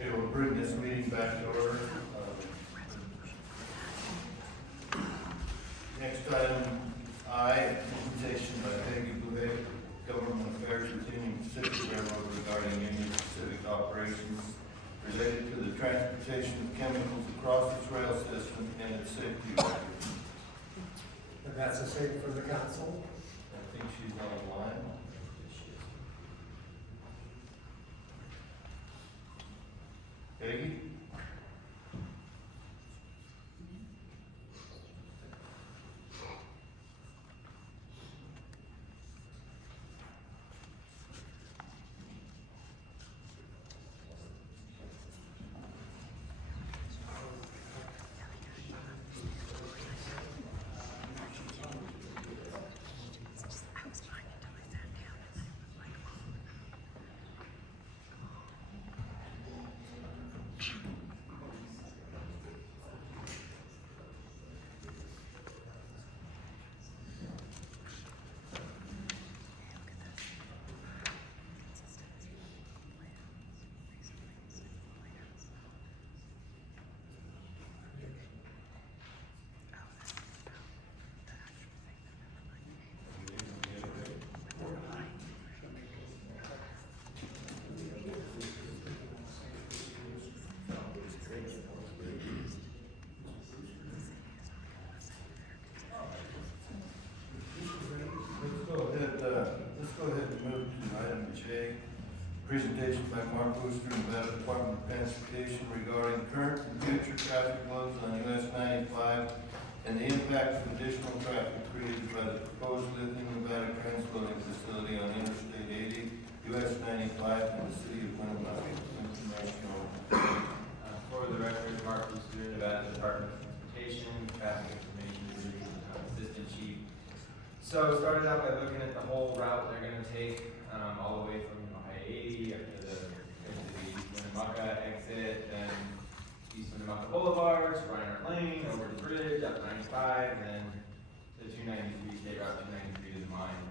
Okay, we'll bring this meeting back to order. Next item, I, presentation by Peggy Bouvet, Government Affairs Continuing Pacific Railroad regarding Union Pacific operations related to the transportation of chemicals across its rail system and its safety records. And that's the same for the council. I think she's online. Peggy? Let's go ahead and move to item J. Presentation by Mark Booster, Nevada Department of Transportation regarding current and future traffic flows on US 95 and the impact of additional traffic created by the proposed Lithium Nevada transloading facility on Interstate 80, US 95, and the city of Winnebago. Informational. For the record, Mark Lucier, Nevada Department of Transportation, Traffic Information Division, Assistant Chief. So started out by looking at the whole route they're gonna take, all the way from I-80 up to the East Winnemucca exit, then East Winnemucca Boulevard, to Reinhardt Lane, over the bridge, up 95, and then the 293, State Route 293 to the mine.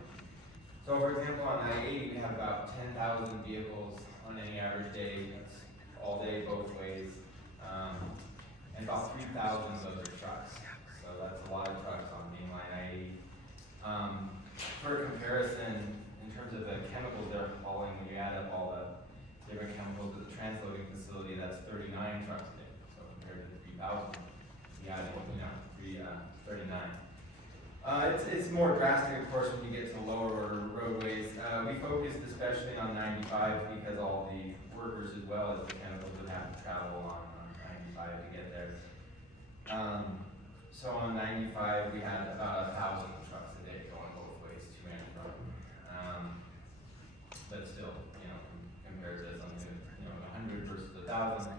So for example, on I-80, we have about 10,000 vehicles on any average day. That's all day, both ways. And about 3,000 of those are trucks. So that's a lot of trucks on mainline I-80. For comparison, in terms of the chemicals they're hauling, when you add up all the different chemicals at the transloading facility, that's 39 trucks a day. So compared to 3,000, you add, 39. It's more drastic, of course, when you get to lower order roadways. We focused especially on 95 because all the workers as well as the chemicals would have to travel on 95 to get there. So on 95 we had about 1,000 trucks a day going both ways to and from. But still, compared to something, 100 versus 1,000,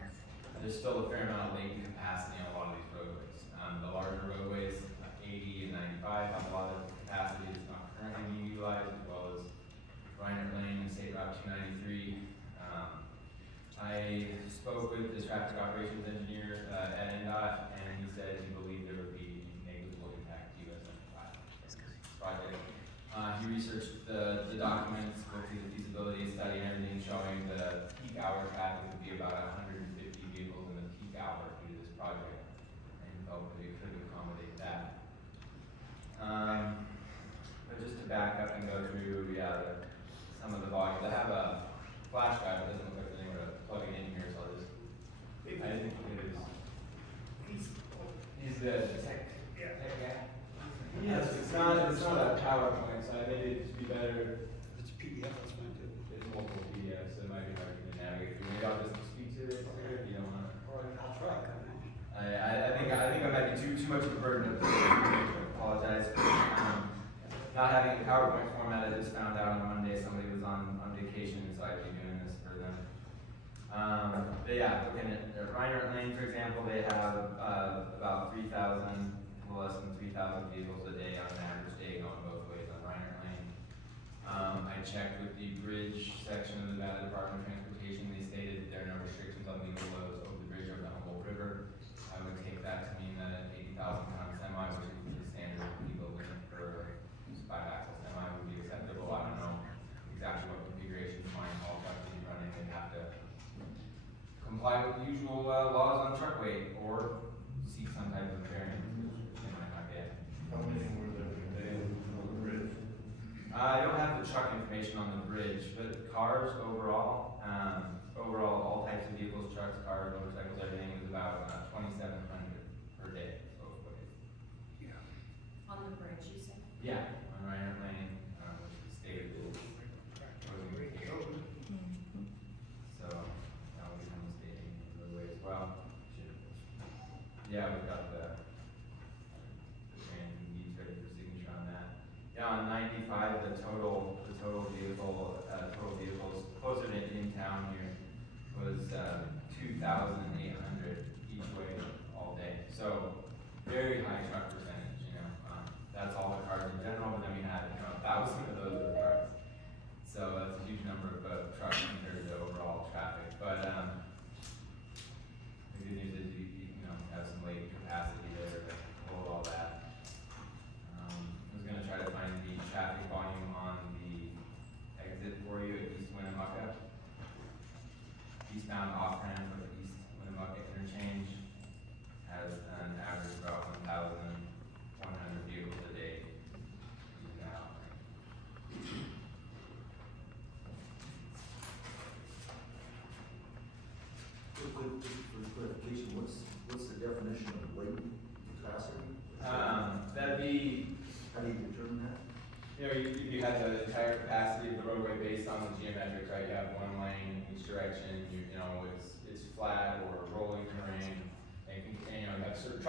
there's still a fair amount of latent capacity on a lot of these roadways. The larger roadways, 80 and 95, have a lot of capacity that's not currently being utilized, as well as Reinhardt Lane and State Route 293. I spoke with the traffic operations engineer at NDOT, and he said he believed there would be negligible impact to US 95 project. He researched the documents, looked through the feasibility study and everything, showing the peak hour traffic would be about 150 vehicles in the peak hour due to this project, and he felt that it could accommodate that. But just to back up and go through, some of the volumes. I have a flash drive, it doesn't look like there's anywhere to plug it in here, so I'll just, I didn't think it is. He's the tech guy. Yes, it's not a PowerPoint, so I think it'd just be better. If it's a PDF, that's fine too. It's multiple PDFs, so it might be hard to navigate through. Maybe I'll just speak to it here if you don't want to. I'll try. I think I might be too much of a burden. Apologize. Not having a PowerPoint format, I just found out on Monday somebody was on vacation, so I'd be doing this for them. But yeah, looking at Reinhardt Lane, for example, they have about 3,000, a little less than 3,000 vehicles a day on an average day going both ways on Reinhardt Lane. I checked with the bridge section of the Nevada Department of Transportation. They stated there are no restrictions on legal loads over the bridge over the Humboldt River. I would take that to mean that an 80,000-ton semi, which is the standard legal limit for 5-axle semi, would be acceptable. I don't know exactly what configuration mine haul truck would be running. They'd have to comply with the usual laws on truck weight or seek some type of variance, which they might not get. How many were there today on the bridge? I don't have the truck information on the bridge, but cars overall, all types of vehicles, trucks, cars, motorcycles, everything was about 2,700 per day, both ways. Yeah. On the bridge, you said? Yeah, on Reinhardt Lane, which is stated is. So, that will become a state roadway as well. Yeah, we've got the needs ready for signature on that. Yeah, on 95, the total vehicles closer to in town here was 2,800 each way all day. So very high truck percentage, that's all the cars in general, but then we had 1,000 of those were trucks. So that's a huge number of trucks compared to overall traffic. But the good news is you have some latent capacity there to hold all that. I was going to try to find the traffic volume on the exit for you at East Winnemucca. Eastbound off-ramp for the East Winnemucca interchange has an average of about 1,000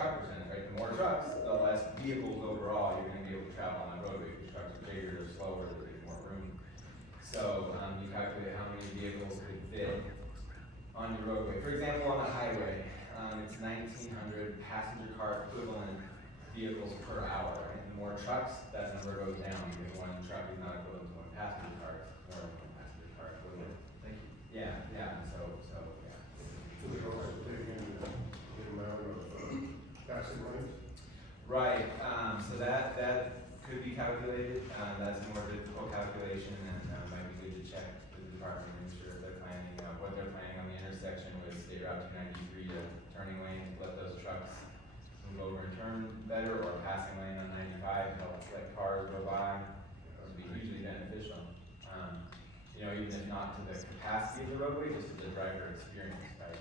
truckers in it, right? The more trucks, the less vehicles overall you're gonna be able to travel on the roadway, because trucks are bigger, they're slower, there's more room. So, you calculate how many vehicles could fit on your roadway. For example, on the highway, it's 1,900 passenger car equivalent vehicles per hour, right? The more trucks, that number goes down, because one truck is not equivalent to one passenger car, it's more than one passenger car equivalent. Thank you. Yeah, yeah, so, yeah. So they also take in the amount of passing lanes? Right, so that could be calculated, that's a more difficult calculation, and might be good to check with the department to make sure if they're planning, what they're planning on the intersection with State Route 293 to turning lane, to let those trucks move over and turn better, or passing lane on 95 to help let cars go by, would be hugely beneficial. Even if not to the capacity of the roadway, just to the driver experience, right?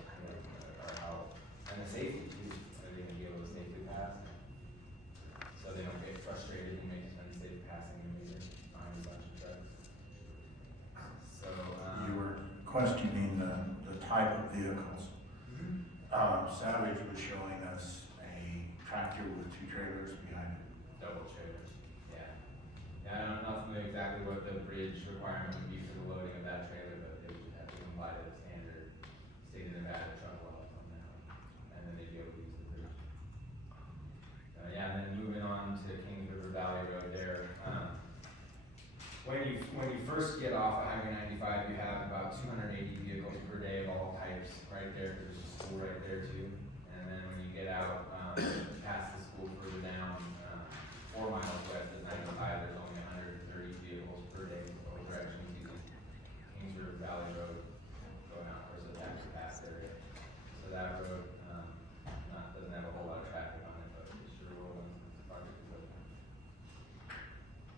Or how, and the safety too, are they gonna be able to safely pass? So they don't get frustrated and make unsafe passing and leaving behind a bunch of trucks. So, You were questioning the type of vehicles. Savage was showing us a tractor with 2 trailers behind it. double trailers, yeah. Yeah, I'm not familiar exactly what the bridge requirement would be for the loading of that trailer, but they would have to comply to the standard state of Nevada truck law on that, and then they'd be able to use the bridge. Yeah, and then moving on to Kings River Valley Road there, when you first get off of Highway 95, you have about 280 vehicles per day of all types right there, because there's a school right there too. And then when you get out, past the school further down, 4 miles west of 95, there's only 130 vehicles per day both directions using Kings River Valley Road going out towards the taxi pass area. So that road, doesn't have a whole lot of traffic on it, but it sure will once the project is open.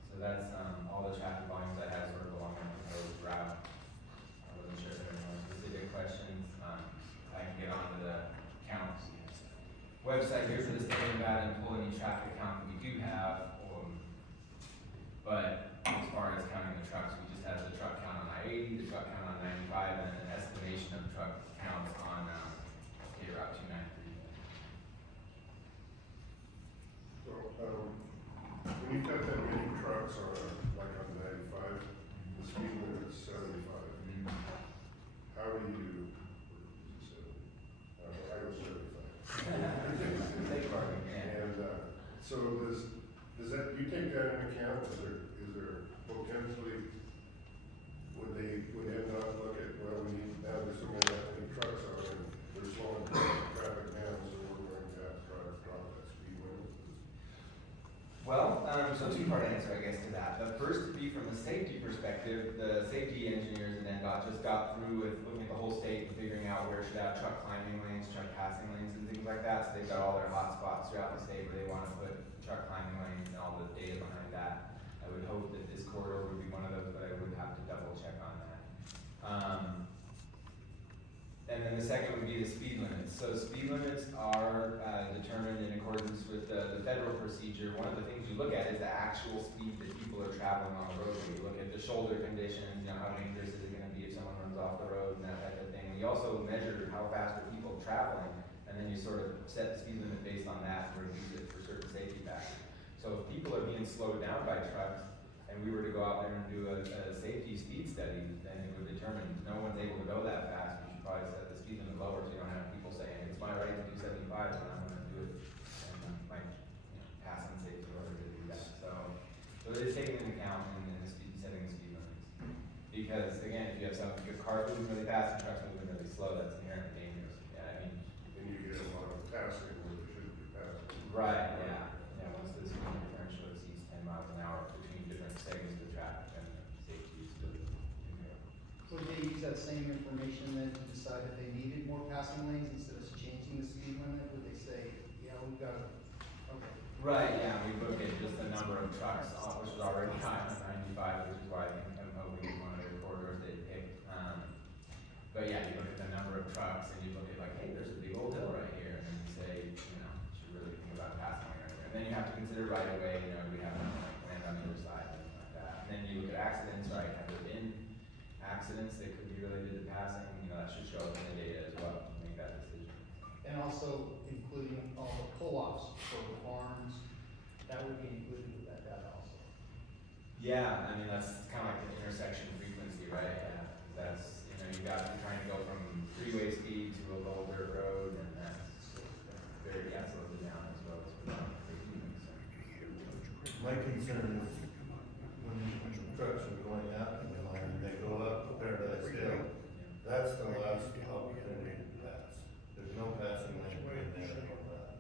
So that's, all the traffic volumes I have sort of along the proposed route. I wasn't sure if there were more specific questions. I can get onto the counts website here for the state of Nevada and pull any traffic count that we do have. But as far as counting the trucks, we just have the truck count on I-80, the truck count on 95, and an estimation of truck counts on State Route 293. So, when you've got that many trucks on, like on 95, the speed limit is 75. How do you, I go 75. Take part, yeah. And, so does that, you take that into account, is there potentially, would not look at, well, we need, now there's so many trucks on it, they're slowing traffic down, so we're going to have to try to drop that speed limit? Well, so 2-part answer, I guess, to that. The first would be from the safety perspective. The safety engineers in NDOT just got through with looking at the whole state and figuring out where should have truck climbing lanes, truck passing lanes, and things like that. So they've got all their hot spots throughout the state where they want to put truck climbing lanes and all the data behind that. I would hope that this corridor would be one of those, but I would have to double check on that. And then the second would be the speed limits. So speed limits are determined in accordance with the federal procedure. One of the things you look at is the actual speed that people are traveling on the roadway. You look at the shoulder conditions, how dangerous is it going to be if someone runs off the road and that type of thing. We also measure how fast are people traveling, and then you sort of set the speed limit based on that and reduce it for certain safety factors. So if people are being slowed down by trucks, and we were to go out there and do a safety speed study, then it would determine no one's able to go that fast. We should probably set the speed limit lower so you don't have people saying, it's my right to do 75, but I'm going to do it. And might pass on safety in order to do that. So it is taken into account in setting the speed limits. Because again, if you have your car moving really fast and trucks moving really slow, that's inherently dangerous. Yeah, I mean. Then you get a lot of passing where they shouldn't be passing. Right, yeah. Yeah, once the speed differential exceeds 10 miles an hour between different segments of traffic, then safety is still. Would they use that same information then to decide if they needed more passing lanes instead of changing the speed limit? Would they say, yeah, we've got to, okay. Right, yeah, we look at just the number of trucks, which is already high on 95, which is why I'm hoping one of the corridors they pick. But yeah, you look at the number of trucks and you look at like, hey, there's a big old hill right here, and then you say, should really think about passing right there. And then you have to consider right away, we have land on the other side, things like that. And then you look at accidents, right? Have there been accidents that could be related to passing? That should show up in the data as well to make that decision. And also also including all the co-ops for the farms, that would be included with that data also. Yeah, I mean, that's kind of like the intersection frequency, right? Yeah. That's, you know, you're trying to go from freeway speed to a low dirt road, and that's very, yeah, slows it down as well as for My concern is when trucks are going out in the line, they go up Paradise Hill, that's the last opportunity to pass. There's no passing lane between there and all that.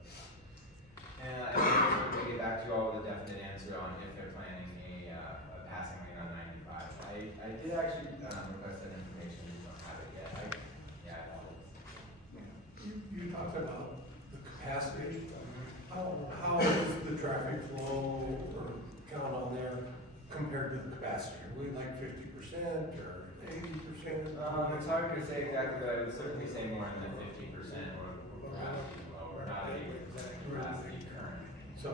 And I think we'll get back to you all with a definite answer on if they're planning a passing lane on 95. I did actually request that information, we don't have it yet. Yeah, I You talked about the capacity. How is the traffic flow or count on there compared to the capacity? Are we like 50% or 80%? It's hard to say exactly, but I would certainly say more than 50% or perhaps even lower, not 80% capacity currently. So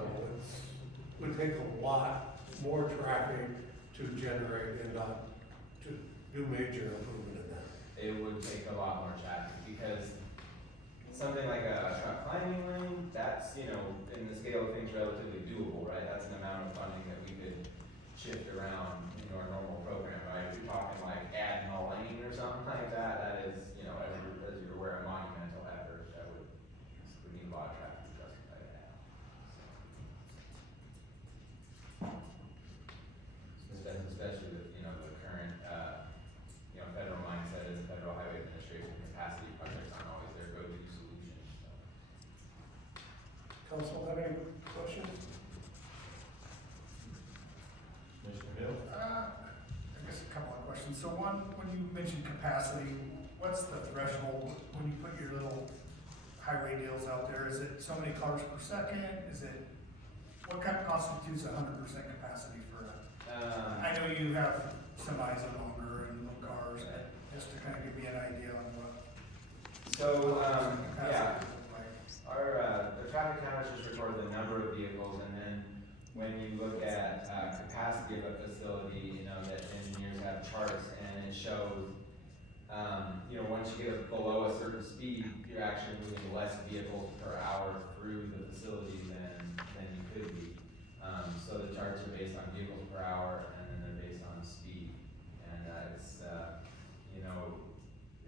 it would take a lot more traffic to generate and to do major improvement in that. It would take a lot more traffic because something like a truck climbing lane, that's, you know, in the scale of things relatively doable, right? That's an amount of funding that we could shift around in our normal program, right? If you're talking like adding a lane or something like that, that is, you know, as you're aware, a monumental effort that would need a lot of traffic to justify that. Especially with, you know, the current, you know, federal mindset is the Federal Highway Administration capacity projects aren't always their go-to solution, so. Council have any questions? Mr. Hill? I guess a couple of questions. So one, when you mentioned capacity, what's the threshold when you put your little highway deals out there? Is it so many cars per second? Is it, what kind of constitutes 100% capacity for a? I know you have semis and longer and little cars, but just to kind of give me an idea on what. So, capacity yeah, look like. the traffic counters just record the number of vehicles, and then when you look at, capacity of a facility, you know, that engineers have charts, and it shows, you know, once you get below a certain speed, you're actually moving less vehicles per hour through the facility than you could be. So the charts are based on vehicles per hour, and then they're based on speed. And, it's, you know,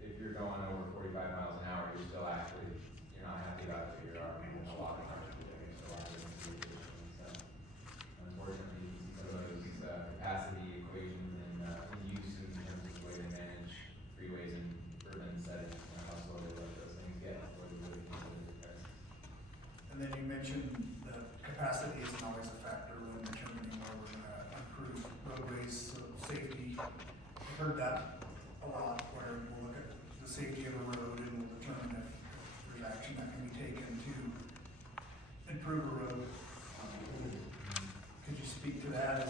if you're going over 45 miles an hour, you're still actually, you're not happy about it, you're moving a lot of cars per day, so a lot of different vehicles. So, unfortunately, some of those, capacity equations in use in terms of the way they manage freeways and urban settings, you know, how slow they let those things get, before they really consider it. And then you mentioned that capacity isn't always a factor when determining where we're gonna improve roadways, so safety. I've heard that a lot, where we'll look at the safety of a road and we'll determine if there's action that can be taken to improve a road. Could you speak to that?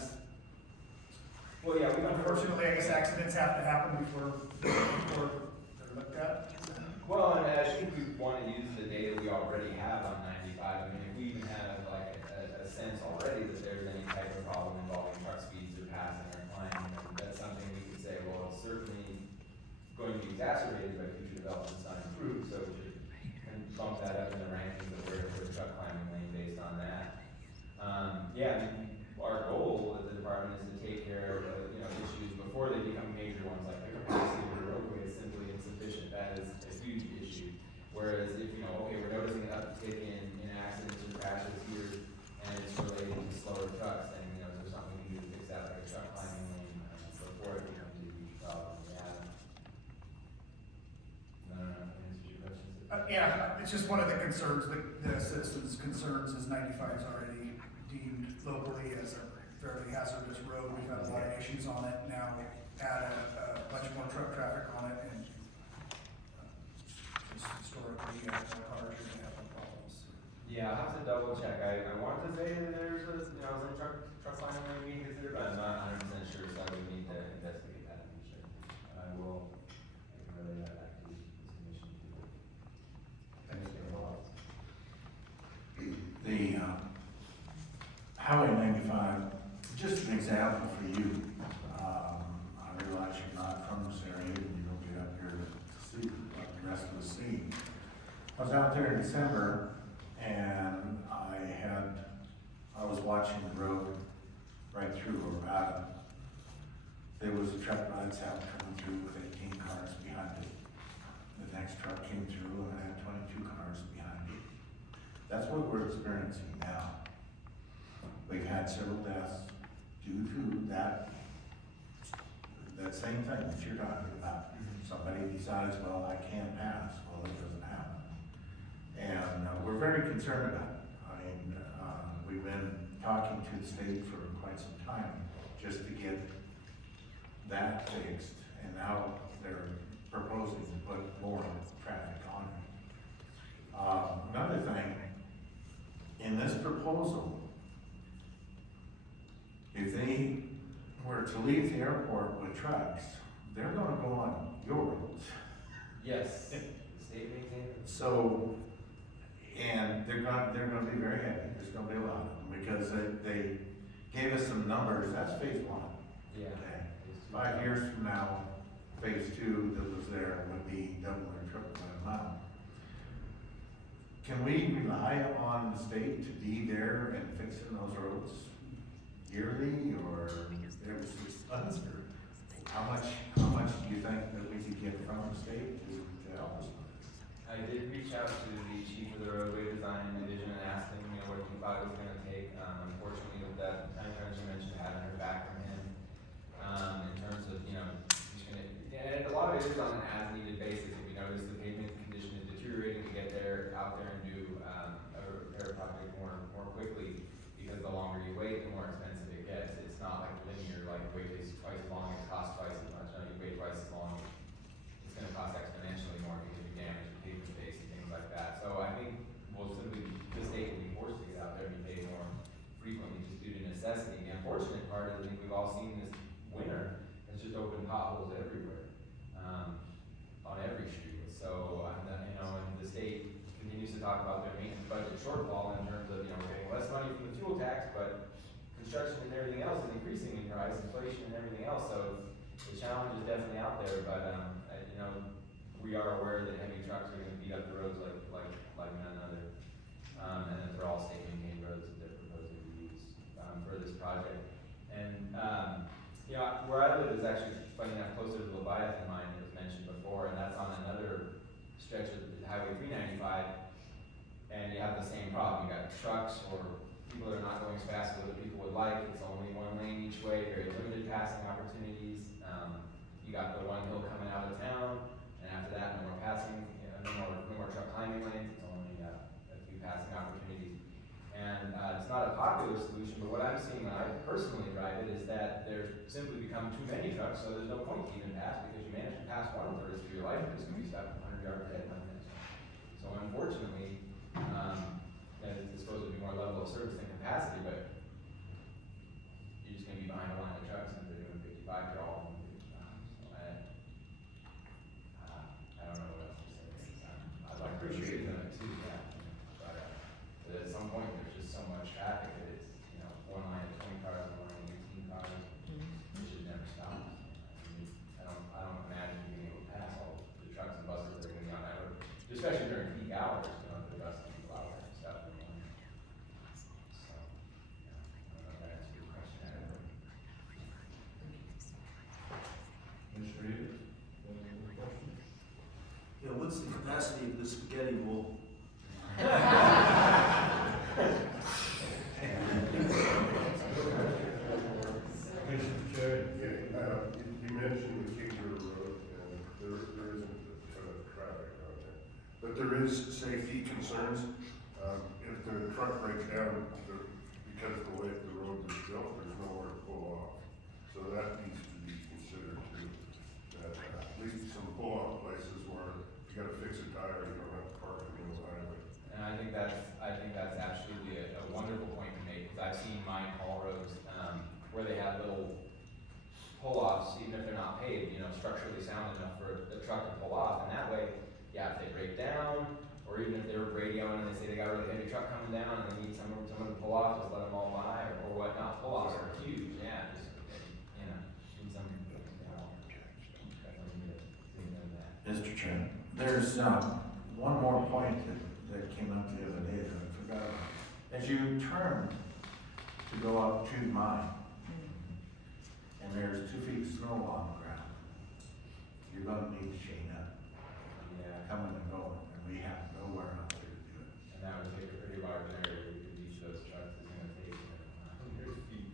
Well, yeah, we don't. Unfortunately, I guess accidents have to happen before they're looked at. Well, and I think we want to use the data we already have on 95. I mean, if we even have like a sense already that there's any type of problem involving truck speeds or passing or climbing, that's something we could say, well, it's certainly going to be exacerbated by future developments, not improved, so we should bump that up in the rankings of where the truck climbing lane based on that. Yeah, I mean, our goal as a department is to take care of, you know, issues before they become major ones, like the capacity of the roadway is simply insufficient. That is a huge issue. Whereas if, you know, okay, we're noticing an uptick in accidents and crashes here, and it's related to slower trucks, then, you know, is there something we can do to fix that, like a truck climbing lane, before it becomes a huge problem? Yeah. No, answer your question. Yeah, it's just one of the concerns, the citizens' concerns is 95 is already deemed locally as a fairly hazardous road. We've had a lot of issues on it now, add a bunch more truck traffic on it, and just historically, more cars are gonna have problems. Yeah, I'll have to double check. I want to say that there's a, you know, some truck lining that we can consider, but I'm not 100% sure, so I would need to investigate that and be sure. I can relay that back to this commission. Thanks, Bill. The Highway 95, just an example for you. I realize you're not from this area and you don't get up here to see what the rest of the scene. I was out there in December and I was watching the road right through Nevada. There was a truck ride south coming through with 18 cars behind it. The next truck came through and it had 22 cars behind it. That's what we're experiencing now. We've had several deaths due to that same thing that you're talking about. Somebody decides, well, I can't pass. Well, it doesn't happen. And we're very concerned about it. I mean, we've been talking to the state for quite some time just to get that fixed. And now they're proposing to put more traffic on it. Another thing, in this proposal, if they were to leave the airport with trucks, they're gonna go on your roads. Yes, the state maintains. So, and they're gonna be very heavy, there's gonna be a lot of them, because they gave us some numbers, that's phase one. Yeah. Okay. 5 years from now, phase two that was there would be double or triple that amount. Can we rely on the state to be there and fixing those roads yearly, or every 6 months, or how much do you think that we could get from the state to help us? I did reach out to the chief of the roadway design division and asked him, what he thought it was gonna take. Unfortunately, with that time crunch you mentioned, I haven't heard back from him. In terms of, he's gonna, and a lot of it is on an as-needed basis. If you notice the pavement condition is deteriorating, to get out there and do a repair project more quickly, because the longer you wait, the more expensive it gets. It's not like linear, like wait is twice as long, it costs twice as much. No, you wait twice as long, it's gonna cost exponentially more because you damage the pavement space and things like that. So I think the state will be forced to get out there and be paid more frequently just due to necessity. The unfortunate part is, I think we've all seen this winter, it's just open potholes everywhere, on every street. So, and the state continues to talk about their maintenance budget shortfall in terms of, we're getting less money from the fuel tax, but construction and everything else is increasing in price, inflation and everything else. So the challenge is definitely out there, but, we are aware that heavy trucks are gonna beat up the roads like none other. And that they're all state maintained roads that they're proposing to use, for this project. And, where I live is actually, funny enough, closer to the Leviathan mine that was mentioned before, and that's on another stretch of Highway 395. And you have the same problem. You got trucks or people that are not going as fast as other people would like. It's only one lane each way, very limited passing opportunities. You got the one hill coming out of town, and after that, no more passing, no more truck climbing lanes. It's only a few passing opportunities. And it's not a popular solution, but what I'm seeing when I personally drive it is that there's simply become too many trucks, so there's no point to even pass, because you manage to pass one for the rest of your life, you're just gonna be stuck 100 yards ahead. So unfortunately, it's supposed to be more level of service than capacity, but you're just gonna be behind a line of trucks and they're doing 55 for all of them. So I don't know what else to say. I'd like to appreciate that too, yeah. But at some point, there's just so much traffic that it's, one line of 20 cars, one line of 18 cars. It should never stop. I don't imagine being able to pass all the trucks and buses that are gonna be on that road, especially during peak hours, the bus people out there and stuff in the morning. So, I don't know if that answers your question, Adam. Mr. Reader, any more questions? Yeah, what's the capacity of this spaghetti bowl? Commissioner Cherry? Yeah, you mentioned the Kingsbury Road, and there isn't a ton of traffic on there. But there is safety concerns. If the truck breaks down, because of the way the road is built, there's nowhere to pull off. So that needs to be considered too. That at least some pull-off places where you gotta fix a tire, you don't have to park in the middle of the highway. And I think that's absolutely a wonderful point to make, because I've seen mine haul roads, where they have little pull-offs, even if they're not paved, structurally sound enough for the truck to pull off, and that way, if they break down, or even if they're radioing and they say they got a really heavy truck coming down and they need someone to pull off, just let them all by, or whatnot. Pull-offs are huge, just, need some, Mr. Chairman, there's one more point that went the other day, I forgot about it. As you turn to go up to mine, and there's 2 feet of snow on the ground, you're gonna need to chain up, Yeah, coming and going, and we have nowhere out there to do it. and that would take a pretty large area, because each of those trucks is gonna take 100 feet.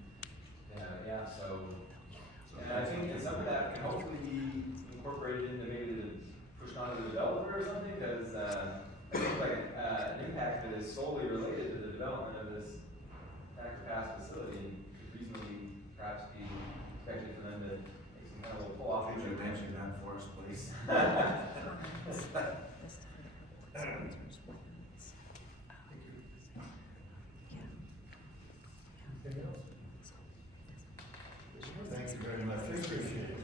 Yeah, so, and I think that some of that can hopefully be incorporated into maybe pushed onto the developer or something, because, it seems like, an impact that is solely related to the development of this packer pass facility, and could reasonably perhaps be expected for them to make some kind of little pull off. Could you mention that for us, please? Anything else? Thank you very much, we appreciate it.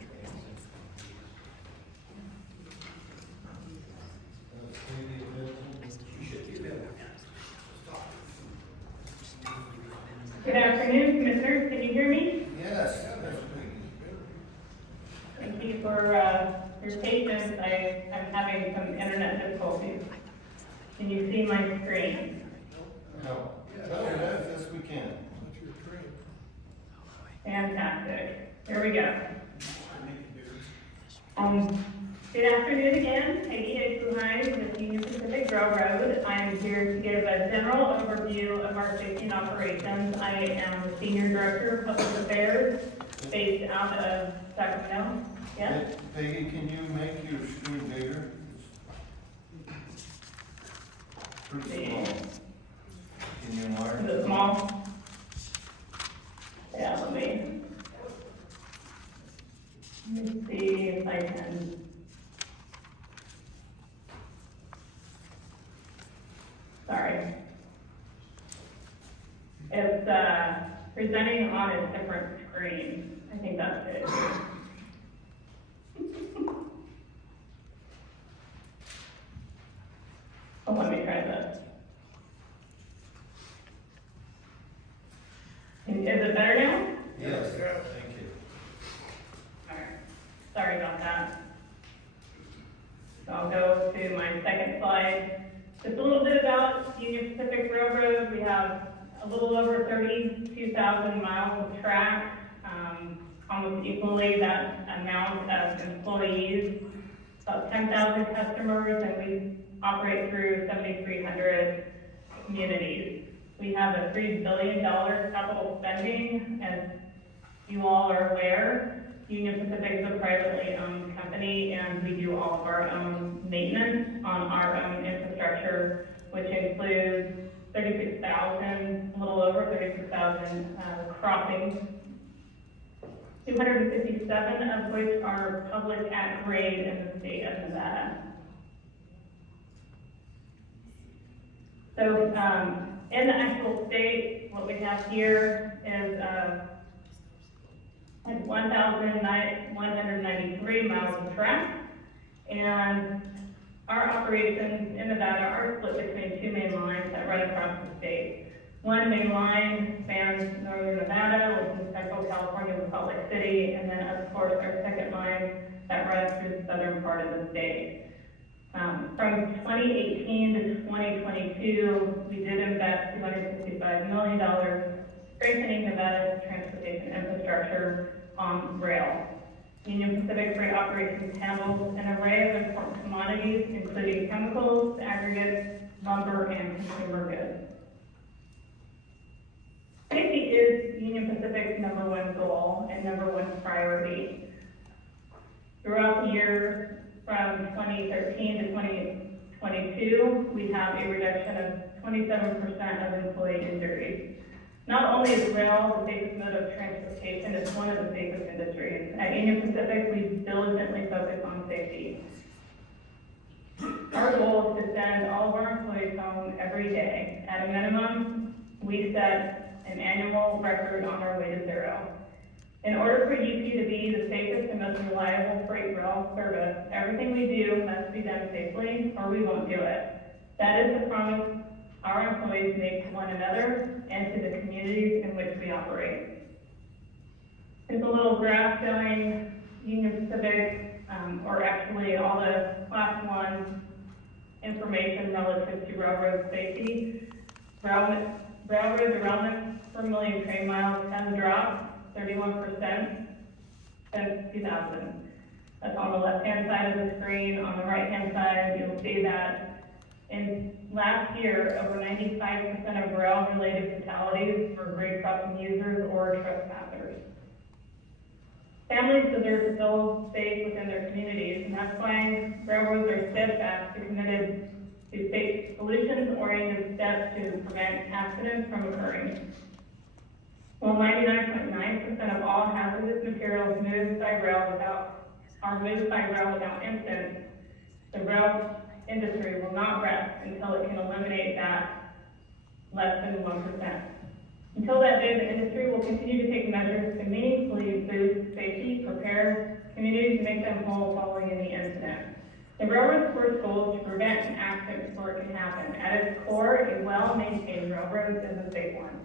Good afternoon, Commissioners. Can you hear me? Yes. Thank you for your patience. I'm having some internet difficulties. Can you see my screen? No. Yes, we can. Fantastic. Here we go. Good afternoon again. Peggy Hicks with Union Pacific Railroad. I am here to give a general overview of our safety and operations. I am the Senior Director of Public Affairs based out of Sacramento. Yes? Peggy, can you make your screen bigger? Pretty small. Can you enlarge Is it small? Yeah, let me see if I can. Sorry. It's presenting on a different screen. I think that's it. Oh, let me try this. Is it better now? Yes, thank you. Alright, sorry about that. So I'll go to my second slide. Just a little bit about Union Pacific Railroad. We have a little over 32,000 miles of track, almost equally that amount of employees, about 10,000 customers, and we operate through 7,300 communities. We have a $3 billion capital spending, as you all are aware. Union Pacific is a privately owned company, and we do all of our own maintenance on our own infrastructure, which includes 36,000, a little over 36,000 crossings, 257 of which are public at grade in the state of Nevada. So, in the actual state, what we have here is, 1,193 miles of track, and our operations in Nevada are split between 2 main lines that run across the state. One main line spans northern Nevada, which is central California with Salt Lake City, and then of course our second line that runs through the southern part of the state. From 2018 to 2022, we did invest $265 million strengthening Nevada's transportation infrastructure on rail. Union Pacific Freight Operations handles an array of important commodities, including chemicals, aggregates, lumber, and consumer goods. Safety is Union Pacific's #1 goal and #1 priority. Throughout the year, from 2013 to 2022, we have a reduction of 27% of employee injuries. Not only is rail the safest mode of transportation, it's one of the safest industries. At Union Pacific, we diligently focus on safety. Our goal is to send all of our employees home every day. At a minimum, we set an annual record on our way to zero. In order for UP to be the safest and most reliable freight rail service, everything we do must be done safely, or we won't do it. That is the promise our employees make to one another and to the communities in which we operate. Here's a little graph showing Union Pacific, or actually all the Class 1 information relative to railroad safety. Railroad derailments per million train miles have dropped 31% since 2000. That's on the left-hand side of the screen. On the right-hand side, you'll see that in last year, over 95% of rail-related fatalities were grade crossing users or trespassers. Families deserve to feel safe within their communities, and that's why railroads are steadfast and committed to safe solutions-oriented steps to prevent accidents from occurring. While 99.9% of all hazardous materials moved by rail without incident, the rail industry will not rest until it can eliminate that less than 1%. Until that day, the industry will continue to take measures to meaningfully boost safety, prepare communities to make them whole following any incident. The railroad's first goal is to prevent an accident before it can happen. At its core, a well-maintained railroad is a safe one.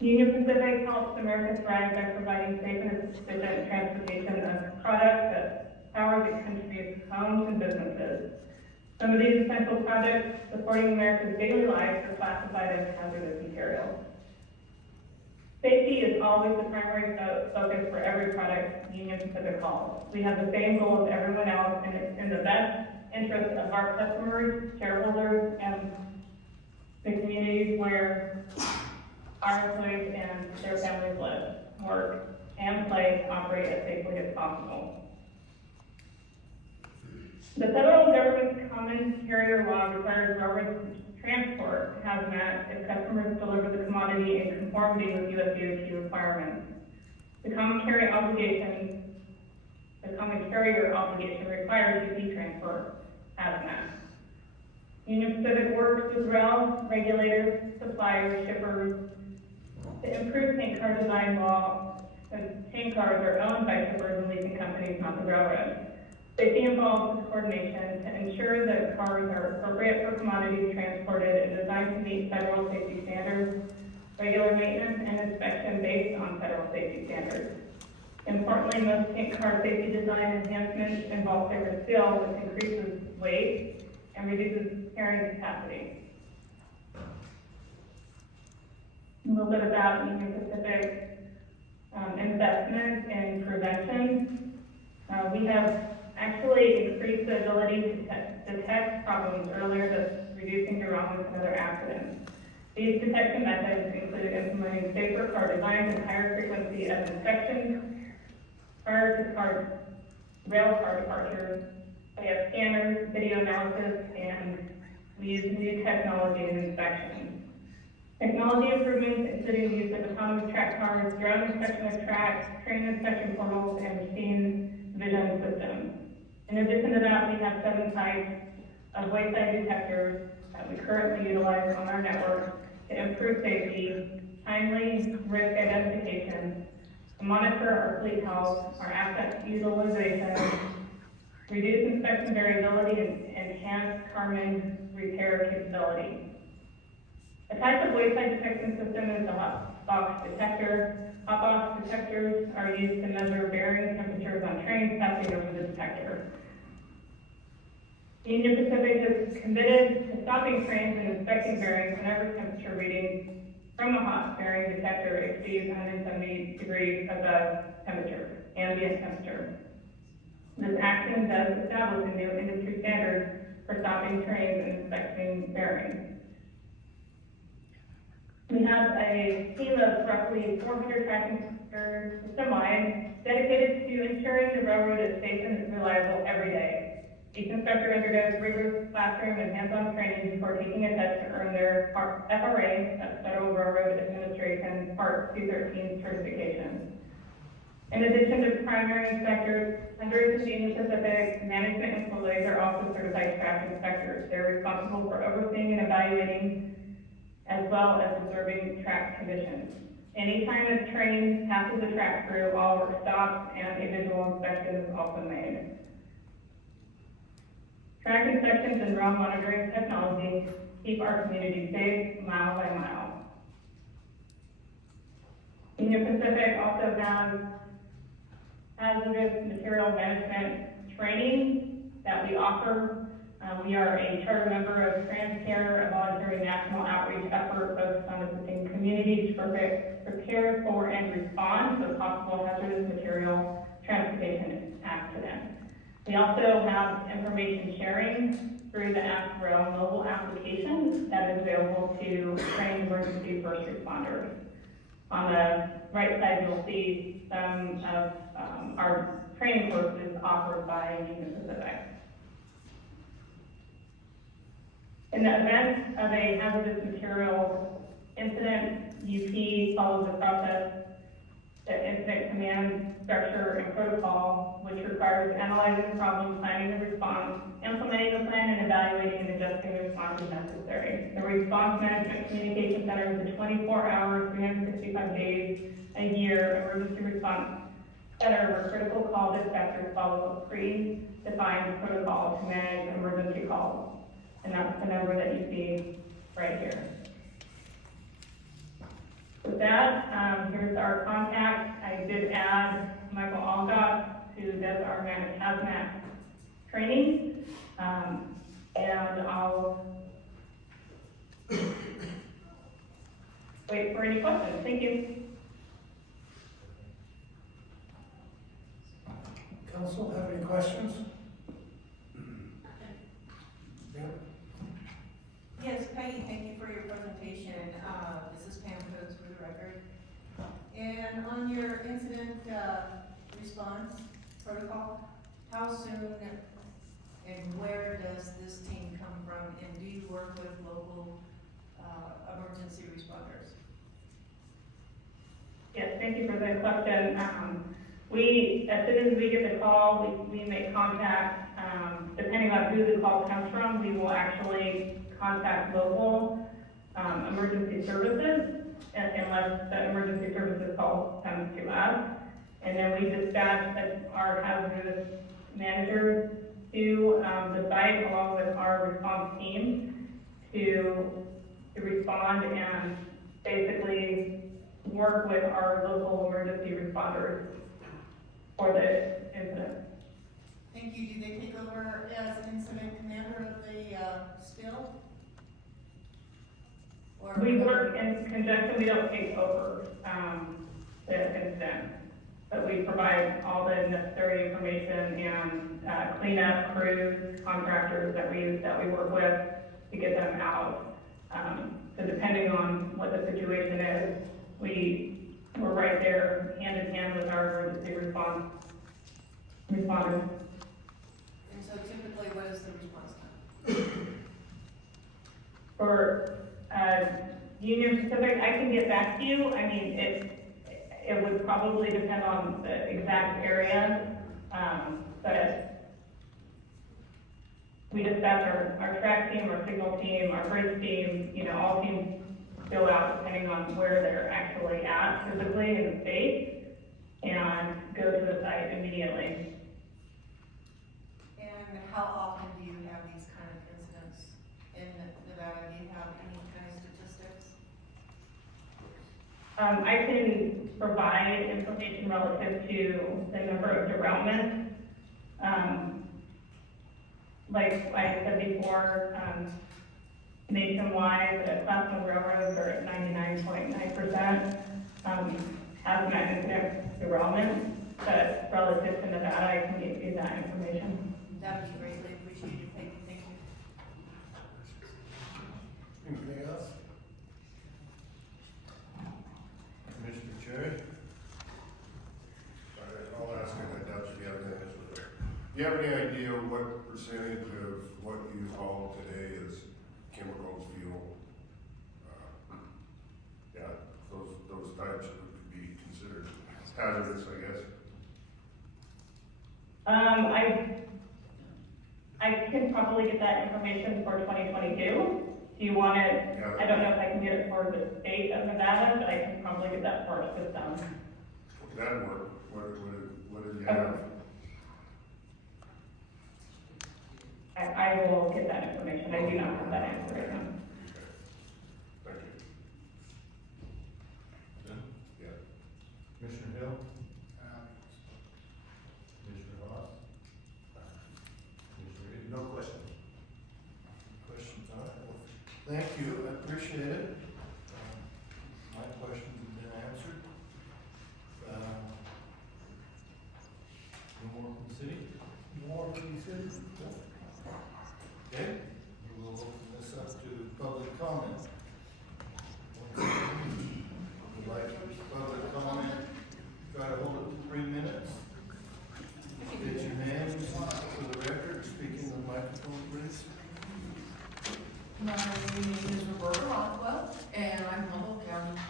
Union Pacific helps America thrive by providing safe and efficient transportation of products that power the country's homes and businesses. Some of these essential projects supporting America's daily lives are classified as hazardous materials. Safety is always the primary focus for every product Union Pacific hauls. We have the same goal as everyone else, and it's in the best interest of our customers, shareholders, and the communities where our employees and their families live, work, and play, operate as safely as possible. The federal government's common carrier law requires railroads to transport hazmat if customers deliver the commodity in conformity with US DOT requirements. The common carrier obligation requires UP transport hazmat. Union Pacific works with rail regulators, suppliers, shippers to improve tank car design law, since tank cars are owned by shippers and leasing companies, not the railroad. Safety involves coordination to ensure that cars are appropriate for commodities transported and designed to meet federal safety standards, regular maintenance, and inspection based on federal safety standards. Importantly, most tank car safety design enhancements involve stainless steel, which increases weight and reduces carrying capacity. A little bit about Union Pacific investment in prevention. We have actually increased the ability to detect problems earlier, thus reducing derailments and other accidents. These detection methods include implementing safer car designs and higher frequency of inspections prior to rail car departures. We have scanners, video analysis, and we use new technology in inspections. Technology improvements, including the use of autonomous track cars, drone inspection of tracks, train inspection portals, and machine vision systems. In addition to that, we have 7 types of wayside detectors that we currently utilize on our network to improve safety, timely risk identification, to monitor our fleet health, our asset utilization, reduce inspection variability, and enhance Carmen repair capability. A type of wayside detection system is the hot box detector. Hot box detectors are used to measure bearing temperatures on trains passing over the detector. Union Pacific is committed to stopping trains and inspecting bearings whenever temperature readings from a hot bearing detector exceeds 170 degrees above ambient temperature. This action does establish a new industry standard for stopping trains and inspecting bearings. We have a team of roughly 400 tracking system-wide dedicated to ensuring the railroad is safe and reliable every day. Each inspector undergoes rigorous classroom and hands-on training before taking a test to earn their FRA, that's Federal Railroad Administration, Part 213 certification. In addition to primary inspectors, hundreds of Union Pacific management employees are also certified track inspectors. They're responsible for overseeing and evaluating as well as observing track conditions. Anytime a train passes a track through, all work stops and a visual inspection is also made. Track inspections and rail monitoring technology keep our community safe mile by mile. Union Pacific also has hazardous material management training that we offer. We are a charter member of TransCare, a voluntary national outreach effort focused on assisting communities to prepare for and respond to a possible hazardous material transportation accident. We also have information sharing through the Ask Rail mobile application that is available to trained emergency first responders. On the right side, you'll see some of our training courses offered by Union Pacific. In the event of a hazardous material incident, UP follows the process, the incident command structure and protocol, which requires analyzing the problem, planning the response, implementing the plan, and evaluating and adjusting the response as necessary. The Response Management Communication Center is a 24-hour, 365 days a year emergency response center where critical call dispatchers follow a pre-defined protocol to manage emergency calls. And that's the number that you see right here. With that, here's our contact. I did add Michael Algott, who does our managed hazmat training. And I'll wait for any questions. Thank you. Council, have any questions? Yeah. Yes, Peggy, thank you for your presentation. This is Pam Coates for the record. And on your incident response protocol, how soon and where does this team come from? And do you work with local emergency responders? Yes, thank you for the question. As soon as we get the call, we make contact. Depending on who the call comes from, we will actually contact local emergency services, unless the emergency services call comes to us. And then we dispatch our hazardous managers to the site along with our response team to respond and basically work with our local emergency responders for the incident. Thank you. Do they take over as an incident commander of the spill? Or We work in conjunction. We don't take over the incident, but we provide all the necessary information and cleanup crews, contractors that we work with to get them out. So depending on what the situation is, we're right there hand in hand with our emergency responders. And so typically, what is the response time? For Union Pacific, I can get back to you. I mean, it would probably depend on the exact area, but we dispatch our track team, our signal team, our bridge team, all teams go out depending on where they're actually at physically in the state and go to the site immediately. And how often do you have these kind of incidents in Nevada? Do you have any kind of statistics? I can provide information relative to the number of derailments. Like I said before, nationwide, the Class 1 railroads are at 99.9% hazmat incident derailment, but relative to Nevada, I can get you that information. That would be greatly appreciated. Thank you. Anything else? Commissioner Cherry? I'll ask it, I doubt you have an answer there. Do you have any idea what percentage of what you haul today is chemicals, fuel? Those types that would be considered hazardous, I guess? I can probably get that information for 2022. Do you want it? Yeah. I don't know if I can get it for the state of Nevada, but I can probably get that for our system. That'd work. What did you have? I will get that information. I do not have that answer right now. Thank you. Yeah. Commissioner Hill? Commissioner Ross? Commissioner Thank you, I appreciate it. My questions have been answered. No more from the city? More, you said? Okay, we will open this up to public comment. Would like public comment, try to hold it to 3 minutes. Get your names for the record, speak in the microphone, please. My name is Roberta Rockwell, and I'm Humboldt County.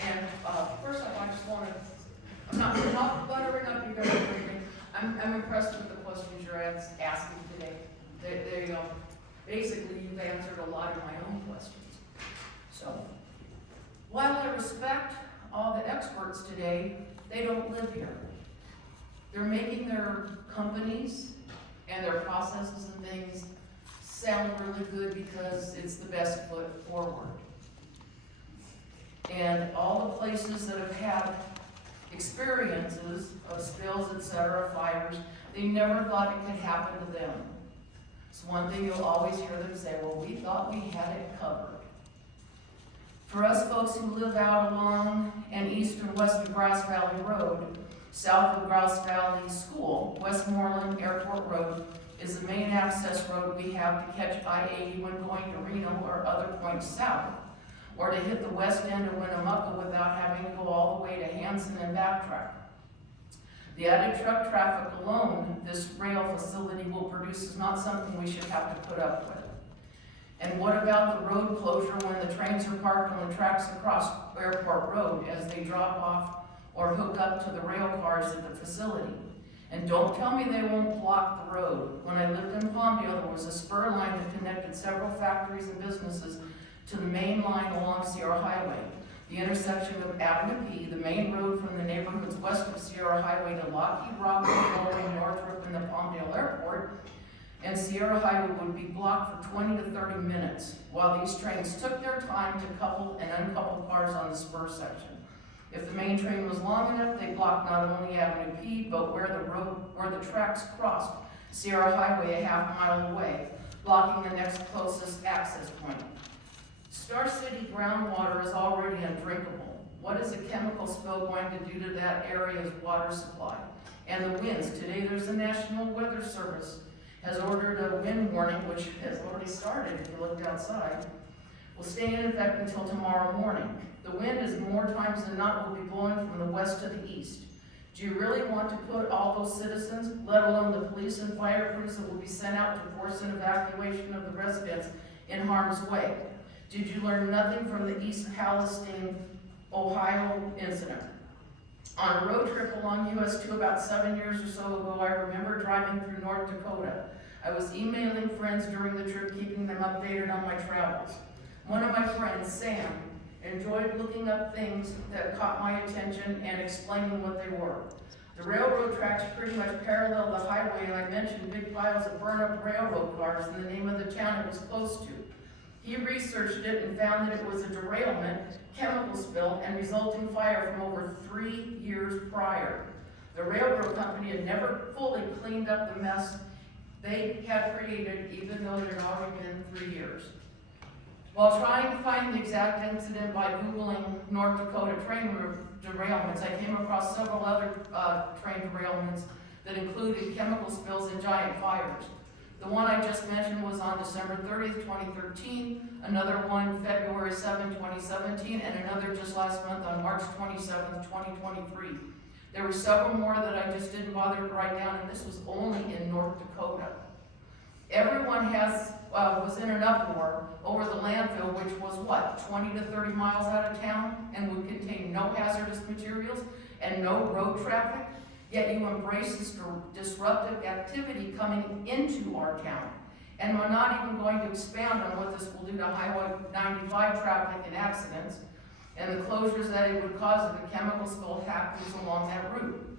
And first off, I just wanted, I'm not buttering up you guys or anything. I'm impressed with the questions you're asking today. They basically, you've answered a lot of my own questions. So, while I respect all the experts today, they don't live here. They're making their companies and their processes and things sound really good because it's the best foot forward. And all the places that have had experiences of spills, etc., fires, they never thought it could happen to them. It's one thing you'll always hear them say, well, we thought we had it covered. For us folks who live out along and east and west of Grass Valley Road, south of Grass Valley School, Westmoreland Airport Road is the main access road we have to catch I-80 when going to Reno or other points south, or to hit the west end of Winnemucca without having to go all the way to Hanson and backtrack. The added truck traffic alone this rail facility will produce is not something we should have to put up with. And what about the road closure when the trains are parked on the tracks across Airport Road as they drop off or hook up to the rail cars at the facility? And don't tell me they won't block the road. When I lived in Palmdale, there was a spur line that connected several factories and businesses to the main line along Sierra Highway. The intersection of Avenue P, the main road from the neighborhoods west of Sierra Highway to Lockheed, Rockville, Norway, Northrop, and the Palmdale Airport, and Sierra Highway would be blocked for 20 to 30 minutes while these trains took their time to couple and uncouple cars on the spur section. If the main train was long enough, they blocked not only Avenue P, but where the tracks crossed Sierra Highway a half mile away, blocking the next closest access point. Star City groundwater is already undrinkable. What is a chemical spill going to do to that area's water supply? And the winds. Today there's the National Weather Service has ordered a wind warning, which has already started if you looked outside, will stay in effect until tomorrow morning. The wind is more times than not will be blowing from the west to the east. Do you really want to put all those citizens, let alone the police and fire crews that will be sent out to force an evacuation of the residents, in harm's way? Did you learn nothing from the East Palestine, Ohio incident? On a road trip along US 2 about 7 years or so ago, I remember driving through North Dakota. I was emailing friends during the trip, keeping them updated on my travels. One of my friends, Sam, enjoyed looking up things that caught my attention and explaining what they were. The railroad tracks pretty much parallel the highway, and I mentioned big piles of burned-up railroad cars in the name of the town it was close to. He researched it and found that it was a derailment, chemical spill, and resulting fire from over 3 years prior. The railroad company had never fully cleaned up the mess they had created, even though it had already been 3 years. While trying to find the exact incident by Googling North Dakota train derailments, I came across several other train derailments that included chemical spills and giant fires. The one I just mentioned was on December 30th, 2013, another one February 7, 2017, and another just last month on March 27th, 2023. There were several more that I just didn't bother to write down, and this was only in North Dakota. Everyone was in an uproar over the landfill, which was what, 20 to 30 miles out of town, and would contain no hazardous materials and no road traffic? Yet you embrace this disruptive activity coming into our town. And we're not even going to expand on what this will do to Highway 95 traffic and accidents, and the closures that it would cause if a chemical spill happens along that route.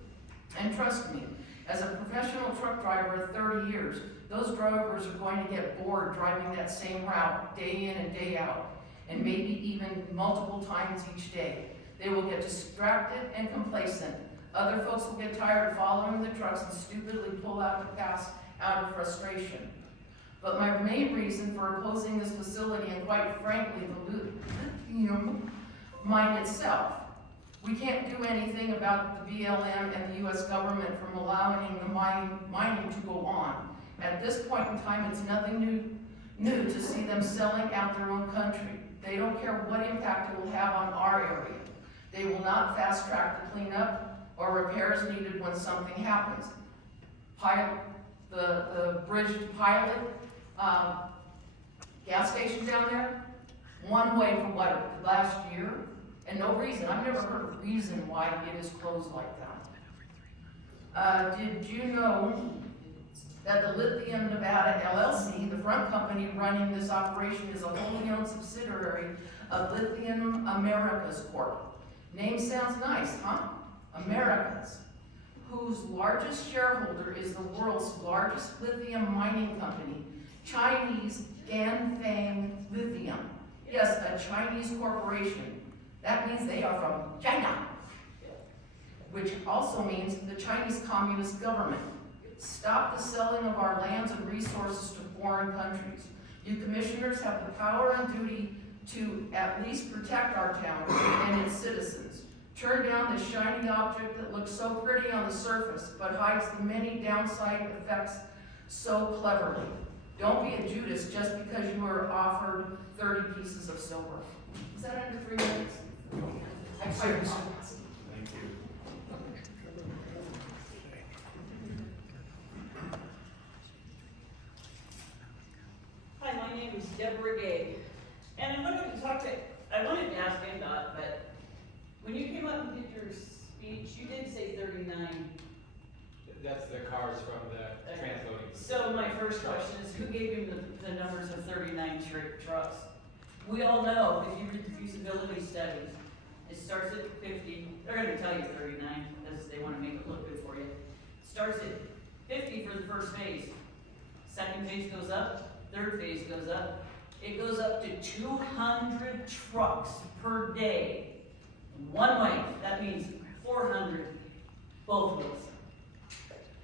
And trust me, as a professional truck driver of 30 years, those drivers are going to get bored driving that same route day in and day out, and maybe even multiple times each day. They will get distracted and complacent. Other folks will get tired of following the trucks and stupidly pull out to pass out of frustration. But my main reason for opposing this facility, and quite frankly, the lithium mine itself, we can't do anything about the BLM and the US government from allowing the mining to go on. At this point in time, it's nothing new to see them selling out their own country. They don't care what impact it will have on our area. They will not fast track the cleanup or repairs needed when something happens. The bridge pilot, gas station down there, one way for what, last year? And no reason, I've never heard a reason why it is closed like that. Did you know that the Lithium Nevada LLC, the front company running this operation, is a wholly owned subsidiary of Lithium Americas Corp. Name sounds nice, huh? Americas, whose largest shareholder is the world's largest lithium mining company, Chinese Ganfeng Lithium. Yes, a Chinese corporation. That means they are from China, which also means the Chinese Communist government. Stop the selling of our lands and resources to foreign countries. You commissioners have the power and duty to at least protect our town and its citizens. Turn down this shiny object that looks so pretty on the surface, but hides the many downside effects so cleverly. Don't be a Judas just because you were offered 30 pieces of silver. Is that under 3 minutes? I promise. Thank you. Hi, my name is Deborah Gay, and I wanted to ask NDOT, but when you came up and did your speech, you did say 39. That's the cars from the transloading. So my first question is, who gave you the numbers of 39 trucks? We all know, if you read the feasibility studies, it starts at 50, they're gonna tell you 39, because they wanna make it look good for you. It starts at 50 for the first phase. Second phase goes up, third phase goes up. It goes up to 200 trucks per day. One way, that means 400 both ways.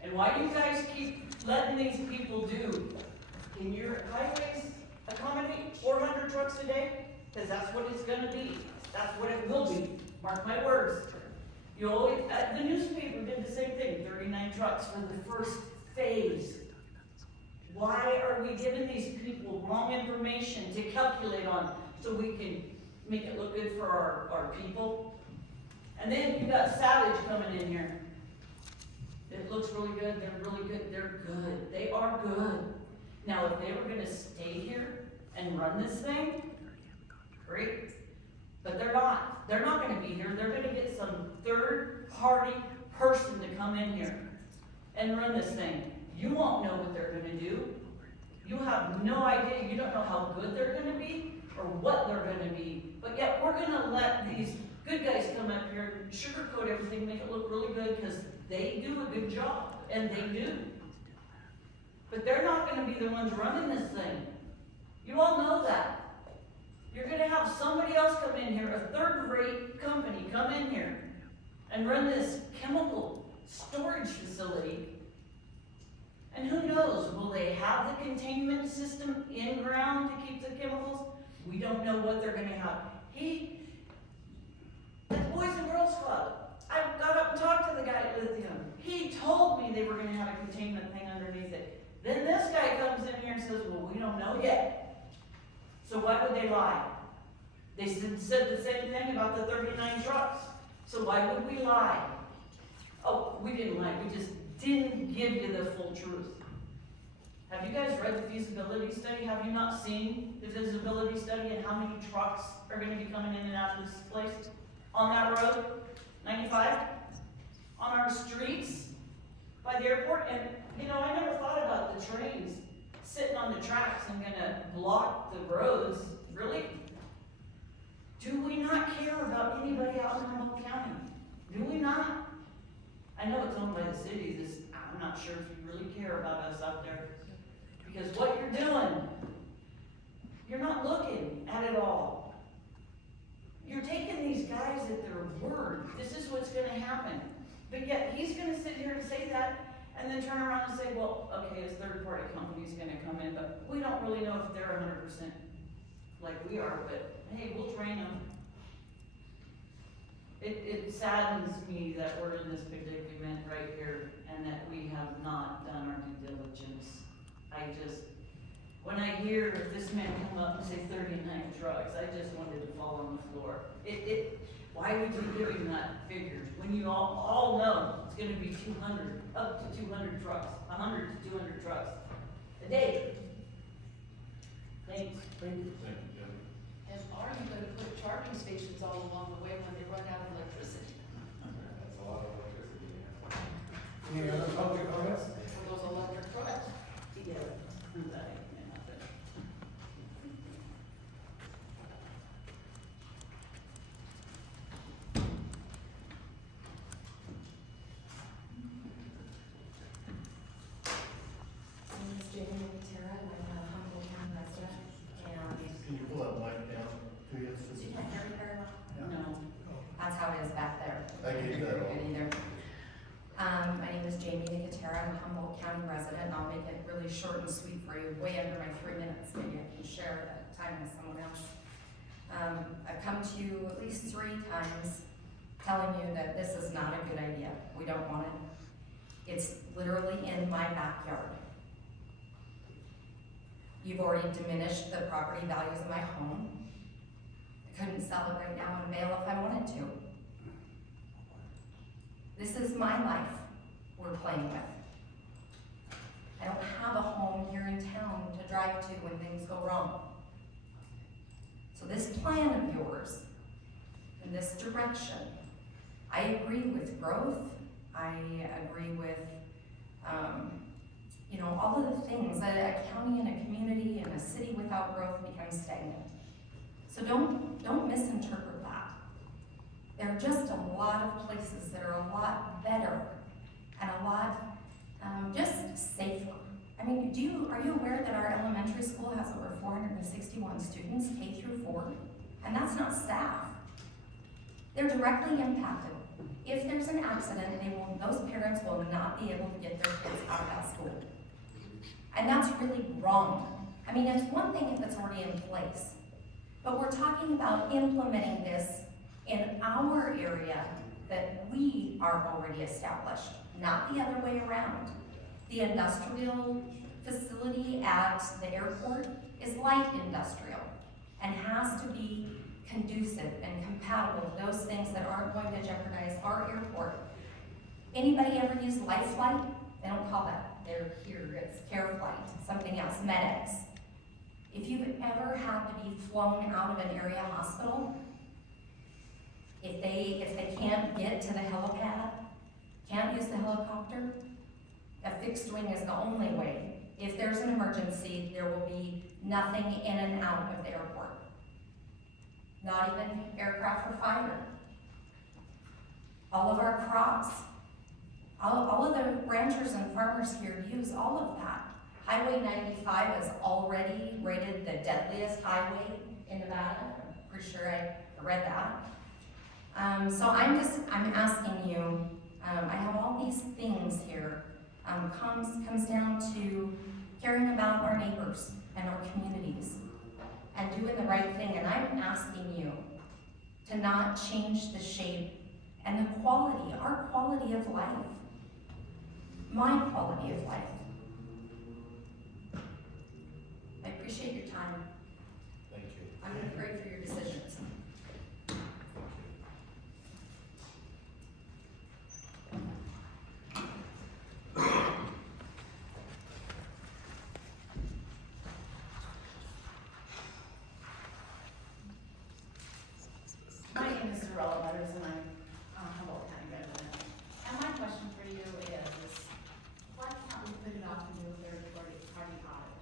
And why do you guys keep letting these people do? Can your highways accommodate 400 trucks a day? Because that's what it's gonna be. That's what it will be. Mark my words. You always, the newspaper did the same thing, 39 trucks for the first phase. Why are we giving these people wrong information to calculate on so we can make it look good for our people? And then you got Savage coming in here. It looks really good, they're really good, they're good. They are good. Now, if they were gonna stay here and run this thing, great. But they're not. They're not gonna be here. They're gonna get some third-party person to come in here and run this thing. You won't know what they're gonna do. You have no idea. You don't know how good they're gonna be or what they're gonna be. But yet we're gonna let these good guys come up here and sugarcoat everything, make it look really good because they do a good job, and they do. But they're not gonna be the ones running this thing. You all know that. You're gonna have somebody else come in here, a third-rate company come in here and run this chemical storage facility. And who knows, will they have the containment system in ground to keep the chemicals? We don't know what they're gonna have. At the Boys and Girls Club, I got up and talked to the guy at Lithium. He told me they were gonna have a containment thing underneath it. Then this guy comes in here and says, well, we don't know yet. So why would they lie? They said the same thing about the 39 trucks. So why would we lie? Oh, we didn't lie, we just didn't give you the full truth. Have you guys read the feasibility study? Have you not seen the feasibility study and how many trucks are gonna be coming in and out of this place? On that road, 95? On our streets, by the airport? And, you know, I never thought about the trains sitting on the tracks and gonna block the roads. Really? Do we not care about anybody out in Humboldt County? Do we not? I know it's owned by the city. I'm not sure if you really care about us out there. Because what you're doing, you're not looking at it all. You're taking these guys at their word. This is what's gonna happen. But yet he's gonna sit here and say that, and then turn around and say, well, okay, this third-party company's gonna come in, but we don't really know if they're 100% like we are, but hey, we'll train them. It saddens me that we're in this predicament right here and that we have not done our due diligence. When I hear this man come up and say 39 trucks, I just wanted to fall on the floor. Why would you give him that figure when you all know it's gonna be 200, up to 200 trucks, 100 to 200 trucks a day? Thanks. Thank you. And are you gonna put charging stations all along the way when they run out of electricity? That's a lot of electricity, yeah. Any other public comments? For those electric trucks? Yeah, that ain't gonna happen. My name is Jamie Matera, and I'm a Humboldt County resident, and Can you pull that mic down to you? you can't hear me very well. No. That's how it is back there. I get that all. Good either. My name is Jamie Nicotera, I'm a Humboldt County resident, and I'll make it really short and sweet for you, way under my 3 minutes, maybe I can share that time with someone else. I've come to you at least 3 times telling you that this is not a good idea. We don't want it. It's literally in my backyard. You've already diminished the property values of my home. I couldn't sell it right now on bail if I wanted to. This is my life we're playing with. I don't have a home here in town to drive to when things go wrong. So this plan of yours, in this direction, I agree with growth. I agree with, all of the things that a county and a community and a city without growth becomes stagnant. So don't misinterpret that. There are just a lot of places that are a lot better and a lot just safer. I mean, are you aware that our elementary school has over 461 students, K through 4, and that's not staff. They're directly impacted. If there's an accident, those parents will not be able to get their kids out of that school. And that's really wrong. I mean, it's one thing if it's already in place, but we're talking about implementing this in our area that we are already established, not the other way around. The industrial facility at the airport is light industrial and has to be conducive and compatible with those things that aren't going to jeopardize our airport. Anybody ever use Life Flight? They don't call that. They're here, it's Care Flight, something else, MedX. If you've ever had to be flown out of an area hospital, if they can't get to the helipad, can't use the helicopter, a fixed wing is the only way. If there's an emergency, there will be nothing in and out of the airport. Not even aircraft or fighter. All of our crops, all of the ranchers and farmers here use all of that. Highway 95 is already rated the deadliest highway in Nevada. I'm pretty sure I read that. So I'm asking you, I have all these things here, comes down to caring about our neighbors and our communities and doing the right thing. And I'm asking you to not change the shape and the quality, our quality of life, my quality of life. I appreciate your time. Thank you. I'm going to pray for your decisions. My name is Zarella Butters, and I'm Humboldt County resident. And my question for you is, why can't we put it off and do a third-party audit?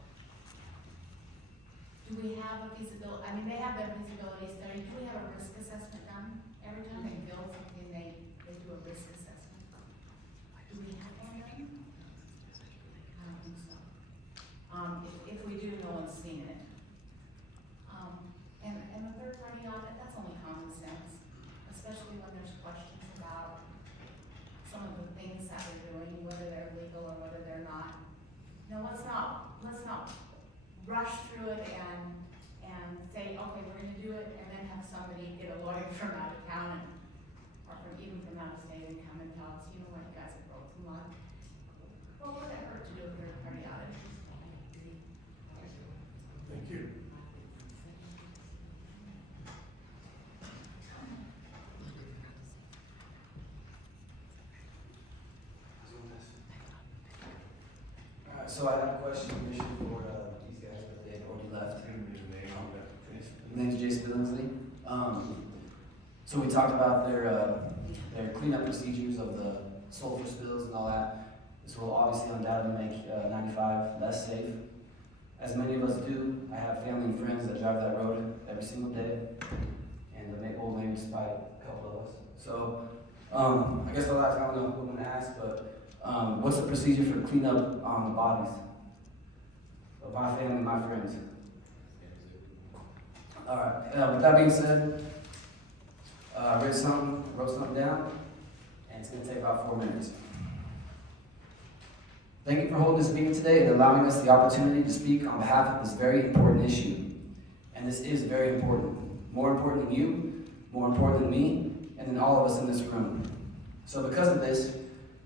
Do we have a feasibility, I mean, they have their feasibility study, do we have a risk assessment done? Every time they build something, they do a risk assessment. Do we have one done? I don't think so. If we do, no one's seen it. And the third-party audit, that's only common sense, especially when there's questions about some of the things that they're doing, whether they're legal or from out of town and, or from, even from out of state and come and tell us, you know what, you guys have broke some luck. Well, what would it hurt to do a third party audit? Thank you. So I have a question, Commissioner, for these guys, but they've already left. My name's Jason Billingsley. So we talked about their cleanup procedures of the sulfur spills and all that. This will obviously undoubtedly make 95 less safe. As many of us do, I have family and friends that drive that road every single day, and the old lane despite a couple of us. So I guess a lot of time I'm going to ask, but what's the procedure for cleanup on the bodies of my family and my friends? All right. With that being said, I wrote something down, and it's going to take about 4 minutes. Thank you for holding this meeting today and allowing us the opportunity to speak on behalf of this very important issue. And this is very important. More important than you, more important than me, and than all of us in this room. So because of this,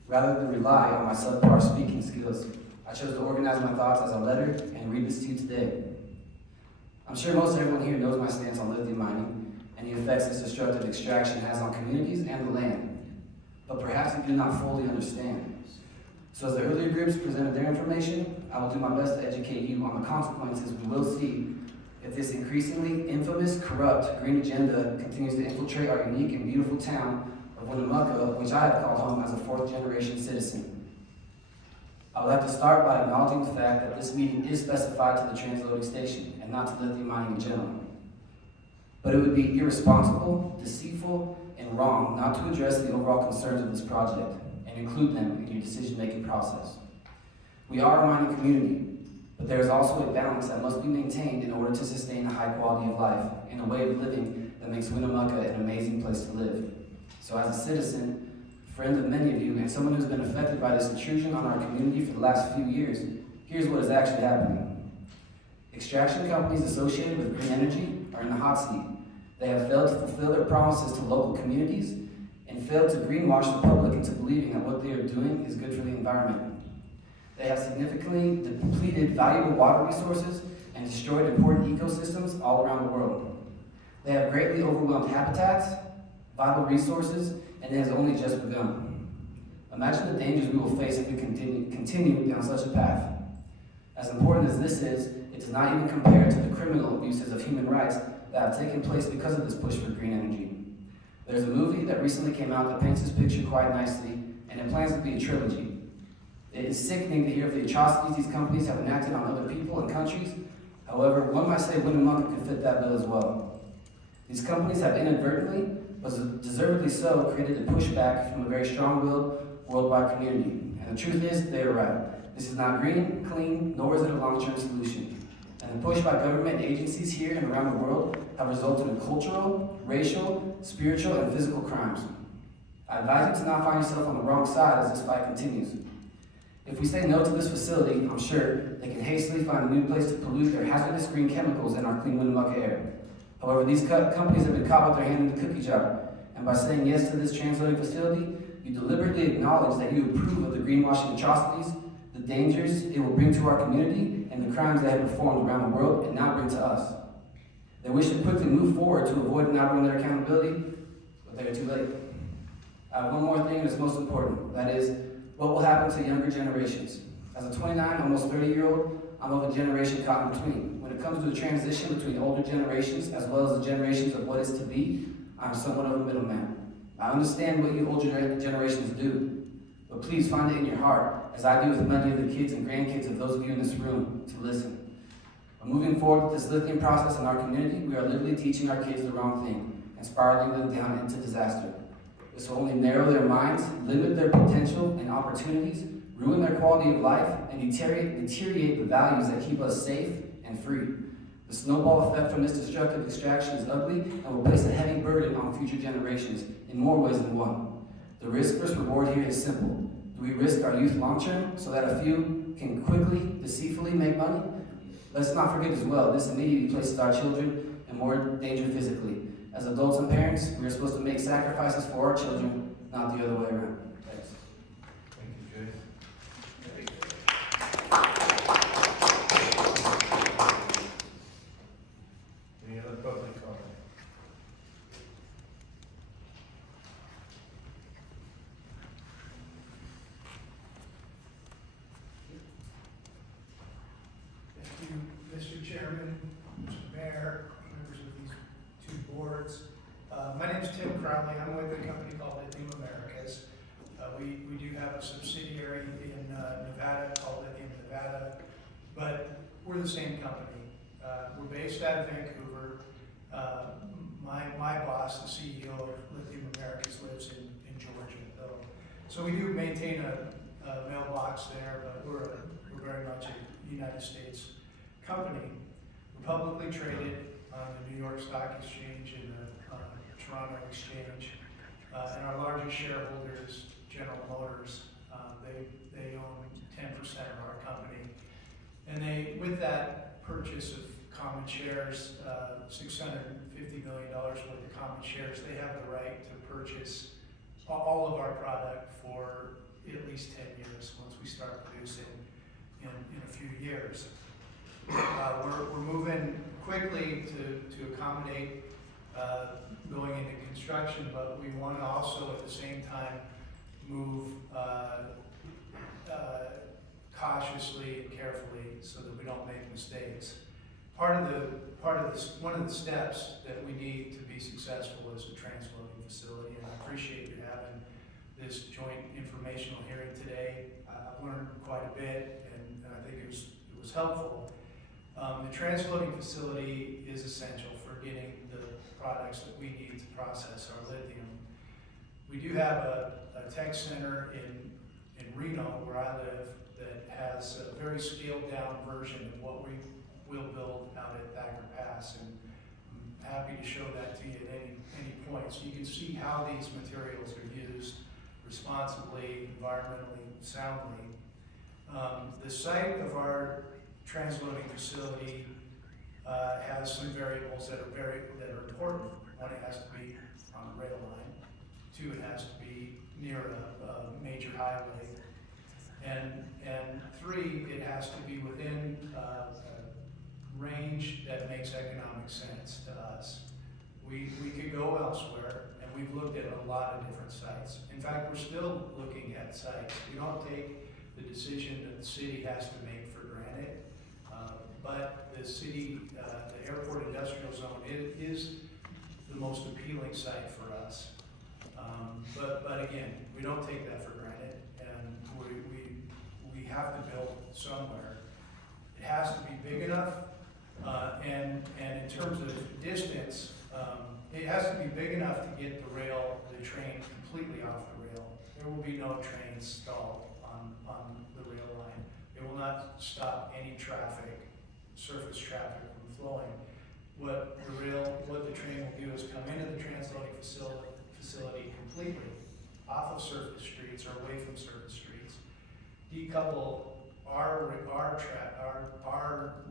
rather than rely on my subpar speaking skills, I chose to organize my thoughts as a letter and read this to you today. I'm sure most everyone here knows my stance on lithium mining and the effects this destructive extraction has on communities and the land. But perhaps you do not fully understand. So as the earlier groups presented their information, I will do my best to educate you on the consequences we will see if this increasingly infamous, corrupt green agenda continues to infiltrate our unique and beautiful town of Winnemucca, which I have called home as a fourth-generation citizen. I would like to start by acknowledging the fact that this meeting is specified to the transloading station and not to lithium mining in general. But it would be irresponsible, deceitful, and wrong not to address the overall concerns of this project and include them in your decision-making process. We are a mining community, but there is also a balance that must be maintained in order to sustain a high quality of life and a way of living that makes Winnemucca an amazing place to live. So as a citizen, friend of many of you, and someone who's been affected by this intrusion on our community for the last few years, here's what is actually happening. Extraction companies associated with green energy are in the hot seat. They have failed to fulfill their promises to local communities and failed to greenwash the public into believing that what they are doing is good for the environment. They have significantly depleted valuable water resources and destroyed important ecosystems all around the world. They have greatly overwhelmed habitats, vital resources, and it has only just begun. Imagine the dangers we will face if we continue down such a path. As important as this is, it does not even compare to the criminal abuses of human rights that have taken place because of this push for green energy. There's a movie that recently came out that paints this picture quite nicely, and it plans to be a trilogy. It is sickening to hear of the atrocities these companies have enacted on other people and countries. However, one might say Winnemucca could fit that bill as well. These companies have inadvertently, but deservedly so, created a pushback from a very strong-willed worldwide community. And the truth is, they are right. This is not green, clean, nor is it a long-term solution. And the push by government agencies here and around the world have resulted in cultural, racial, spiritual, and physical crimes. I advise you to not find yourself on the wrong side as this fight continues. If we say no to this facility, I'm sure they can hastily find a new place to pollute their hazardous green chemicals in our clean Winnemucca air. However, these companies have been caught with their hand in the cookie jar, and by saying yes to this transloading facility, you deliberately acknowledge that you approve of the greenwashing atrocities, the dangers it will bring to our community, and the crimes they have performed around the world and now bring to us. They wish to quickly move forward to avoid narrowing their accountability, but they are too late. I have one more thing that's most important, that is, what will happen to younger generations? As a 29, almost 30-year-old, I'm of a generation caught in between. When it comes to the transition between older generations as well as the generations of what is to be, I'm somewhat of a middleman. I understand what you older generations do, but please find it in your heart, as I do with many of the kids and grandkids of those of you in this room, to listen. When moving forward with this lithium process in our community, we are literally teaching our kids the wrong thing and spiraling them down into disaster. This will only narrow their minds, limit their potential and opportunities, ruin their quality of life, and deteriorate the values that keep us safe and free. The snowball effect from this destructive extraction is ugly and will place a heavy burden on future generations in more ways than one. The risk versus reward here is simple. Do we risk our youth long-term so that a few can quickly, deceitfully make money? Let's not forget as well, this immediately places our children in more danger physically, As adults and parents, we are supposed to make sacrifices for our children, not the other way around. Thanks. Thank you, Jay. Any other public comment? Thank you, Mr. Chairman, Mr. Mayor, members of these two boards. My name is Tim Crowley. I'm with a company called Lithium Americas. We do have a subsidiary in Nevada called Lithium Nevada, but we're the same company. We're based out of Vancouver. My boss, the CEO of Lithium Americas, lives in Georgia, though. So we do maintain a mailbox there, but we're very much a United States company. We're publicly traded on the New York Stock Exchange and the Toronto Exchange. And our largest shareholder is General Motors. They own 10% of our company. And with that purchase of common shares, $650 million worth of common shares, they have the right to purchase all of our product for at least 10 years once we start producing in a few years. We're moving quickly to accommodate going into construction, but we want to also at the same time move cautiously and carefully so that we don't make mistakes. One of the steps that we need to be successful is a transloading facility, and I appreciate you having this joint informational hearing today. I've learned quite a bit, and I think it was helpful. The transloading facility is essential for getting the products that we need to process our lithium. We do have a tech center in Reno, where I live, that has a very scaled down version of what we will build out at Thacker Pass, and I'm happy to show that to you at any point. So you can see how these materials are used responsibly, environmentally, soundly. The site of our transloading facility has some variables that are important. One, it has to be on the rail line. Two, it has to be near a major highway. And three, it has to be within a range that makes economic sense to us. We could go elsewhere, and we've looked at a lot of different sites. In fact, we're still looking at sites. We don't take the decision that the city has to make for granted, but the city, the airport industrial zone is the most appealing site for us. But again, we don't take that for granted, and we have to build somewhere. It has to be big enough, and in terms of distance, it has to be big enough to get the train completely off the rail. There will be no trains stalled on the rail line. It will not stop any traffic, surface traffic from flowing. What the train will do is come into the transloading facility completely off of surface streets or away from surface streets, decouple our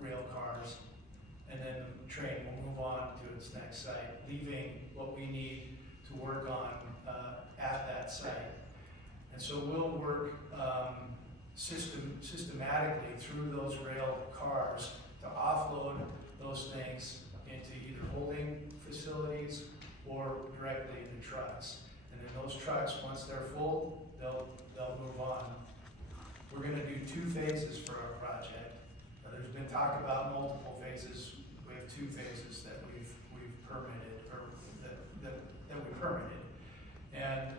rail cars, and then the train will move on to its next site, leaving what we need to work on at that site. And so we'll work systematically through those rail cars to offload those things into either holding facilities or directly into trucks. And then those trucks, once they're full, they'll move on. We're going to do 2 phases for our project. There's been talk about multiple phases. We have 2 phases that we've permitted, or that we permitted. And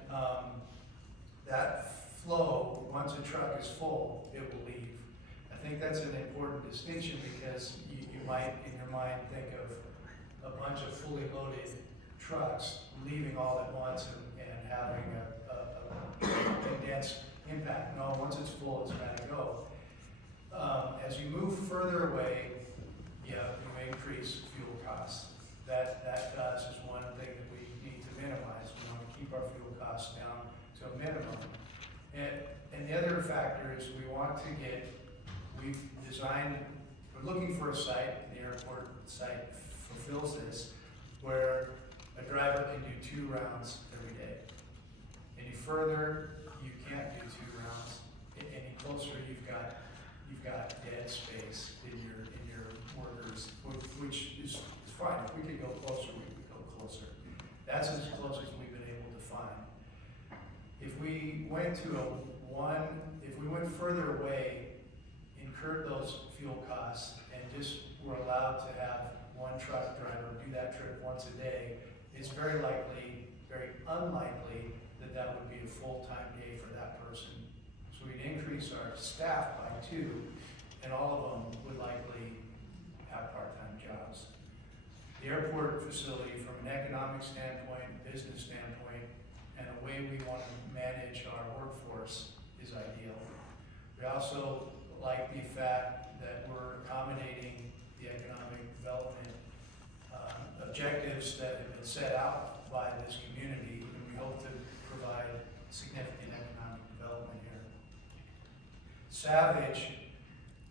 that flow, once a truck is full, it will leave. I think that's an important distinction, because you might, in your mind, think of a bunch of fully loaded trucks leaving all at once and having a condensed impact. No, once it's full, it's got to go. As you move further away, you increase fuel costs. That to us is one thing that we need to minimize. We want to keep our fuel costs down to a minimum. And the other factor is we're looking for a site, the airport site fulfills this, where a driver can do 2 rounds every day. Any further, you can't do 2 rounds. Any closer, you've got dead space in your workers, which is fine. If we could go closer, we could go closer. That's as close as we've been able to find. If we went further away, incurred those fuel costs, and just were allowed to have one truck driver do that trip once a day, it's very unlikely that would be a full-time day for that person. So we'd increase our staff by 2, and all of them would likely have part-time jobs. The airport facility, from an economic standpoint, business standpoint, and the way we want to manage our workforce is ideal. We also like the fact that we're accommodating the economic development objectives that have been set out by this community, and we hope to provide significant economic development here. Savage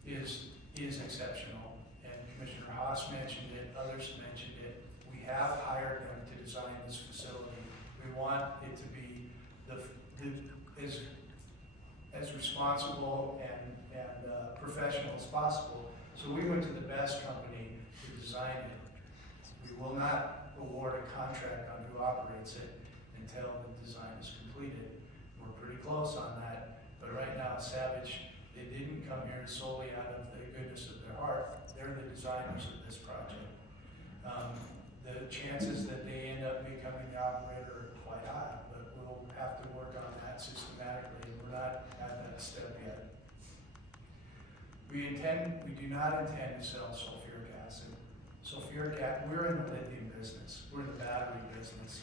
is exceptional, and Commissioner Haas mentioned it, others mentioned it. We have hired them to design this facility. We want it to be as responsible and professional as possible. So we went to the best company to design it. We will not award a contract on who operates it until the design is completed. We're pretty close on that, but right now Savage, they didn't come here solely out of the goodness of their heart. They're the designers of this project. The chances that they end up becoming the operator are quite high, but we'll have to work on that systematically. We're not at that step yet. We do not intend to sell sulfuric acid. Sulfuric acid, we're in the lithium business. We're in the battery business.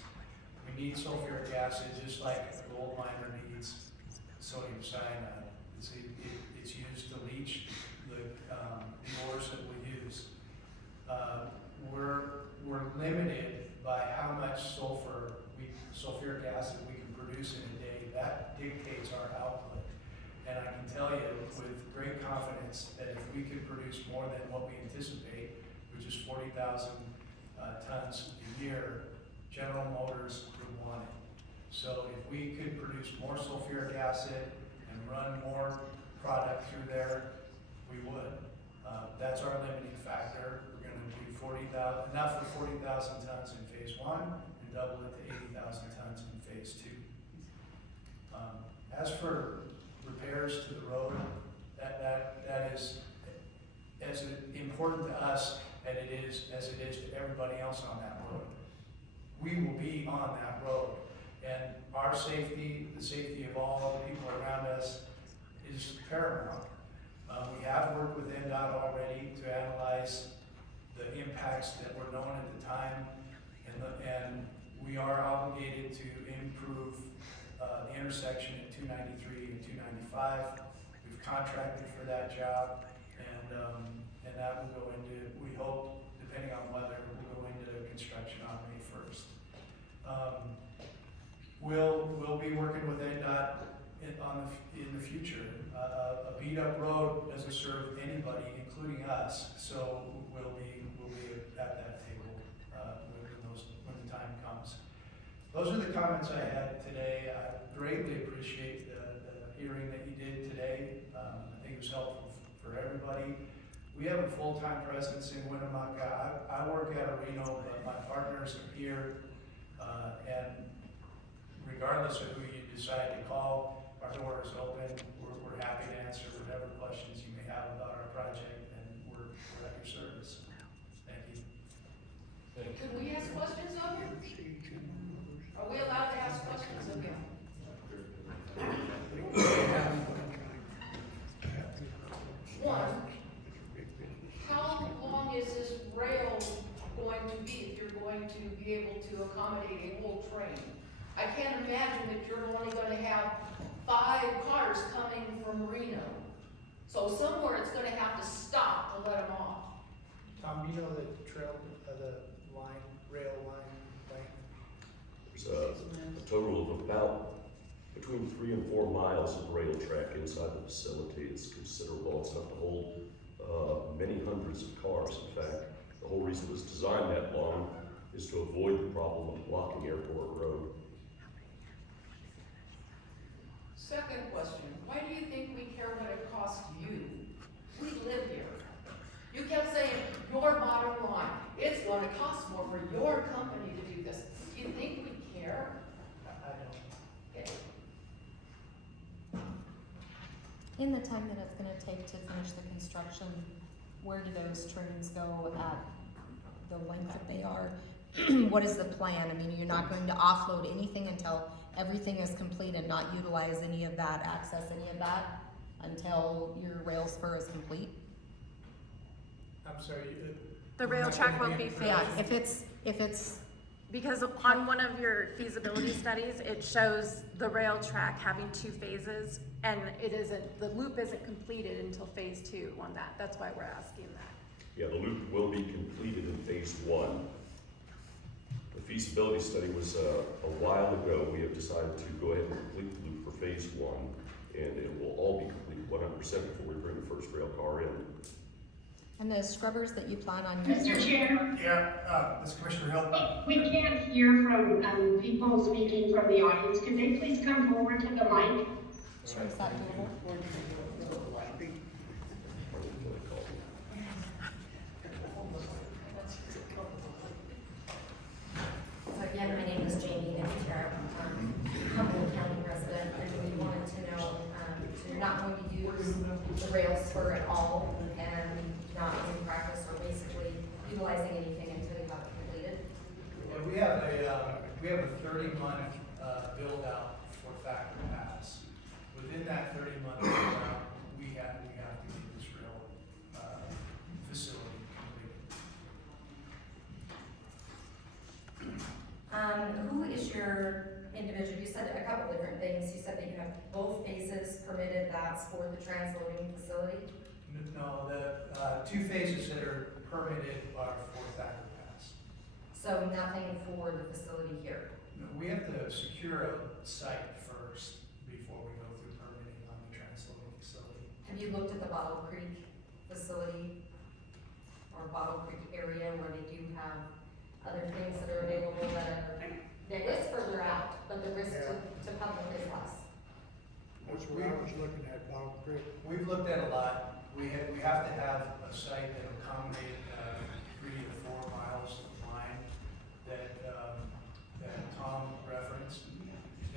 We need sulfuric acid just like a gold miner needs sodium cyanide. It's used to leach the ores that we use. We're limited by how much sulfuric acid we can produce in a day. That dictates our output. And I can tell you with great confidence that if we could produce more than what we anticipate, which is 40,000 tons a year, General Motors would want it. So if we could produce more sulfuric acid and run more product through there, we would. That's our limiting factor. We're going to do enough for 40,000 tons in phase 1 and double it to 80,000 tons in phase 2. As for repairs to the road, that is as important to us as it is to everybody else on that road. We will be on that road, and our safety, the safety of all the people around us, is paramount. We have worked with NDOT already to analyze the impacts that were known at the time, and we are obligated to improve the intersection at 293 and 295. We've contracted for that job, and that will go into, we hope, depending on weather, will go into construction on May 1st. We'll be working with NDOT in the future. A beat-up road doesn't serve anybody, including us, so we'll be at that table when the time comes. Those are the comments I had today. I greatly appreciate the hearing that you did today. I think it was helpful for everybody. We have a full-time presence in Winnemucca. I work at Reno, but my partners are here, and regardless of who you decide to call, our door is open. We're happy to answer whatever questions you may have about our project, and we're at your service. Thank you. Can we ask questions of you? Are we allowed to ask questions of you? One, how long is this rail going to be if you're going to be able to accommodate a whole train? I can't imagine that you're only going to have 5 cars coming from Reno. So somewhere it's going to have to stop to let them off. Tom, do you know the rail line length? There's a total of about between 3 and 4 miles of rail track inside the facility. It's considerable. It's enough to hold many hundreds of cars. In fact, the whole reason it was designed that long is to avoid the problem of blocking Airport Road. Second question, why do you think we care what it costs you? We live here. You kept saying, your bottom line, it's gonna cost more for your company to do this. Do you think we care? I don't. Okay. In the time that it's gonna take to finish the construction, where do those trains go at the length that they are? What is the plan? I mean, you're not going to offload anything until everything is complete and not utilize any of that, access any of that until your rail spur is complete? I'm sorry, The rail track won't be Yeah, phased. if it's, Because on one of your feasibility studies, it shows the rail track having 2 phases, and the loop isn't completed until phase 2 on that. That's why we're asking that. Yeah, the loop will be completed in phase 1. The feasibility study was a while ago. We have decided to go ahead and complete the loop for phase 1, and it will all be completed 100% before we bring the first rail car in. and the scrubbers that you plan on Mr. using? Chair, Yeah, this Commissioner Hill. we can't hear from people speaking from the audience. Could they please come forward to the mic? Sure, is that doable? So again, my name is Jamie Nixter, Humboldt County resident, and we wanted to know, so you're not going to use the rail spur at all and not in practice or basically utilizing anything until you have it completed? Yeah, we have a 30-month build out for Factor Pass. Within that 30-month build out, we have to get this rail facility completed. Who is your individual? You said a couple different things. You said that you have both phases permitted, that's for the transloading facility? No, the 2 phases that are permitted are for Factor Pass. So nothing for the facility here? No, we have to secure a site first before we go through permitting on the transloading facility. Have you looked at the Bottle Creek facility or Bottle Creek area where they do have other things that are available that is further out, but the risk to public is less? That's what I was looking at, Bottle Creek. We've looked at a lot. We have to have a site that accommodate 3 to 4 miles of line that Tom referenced.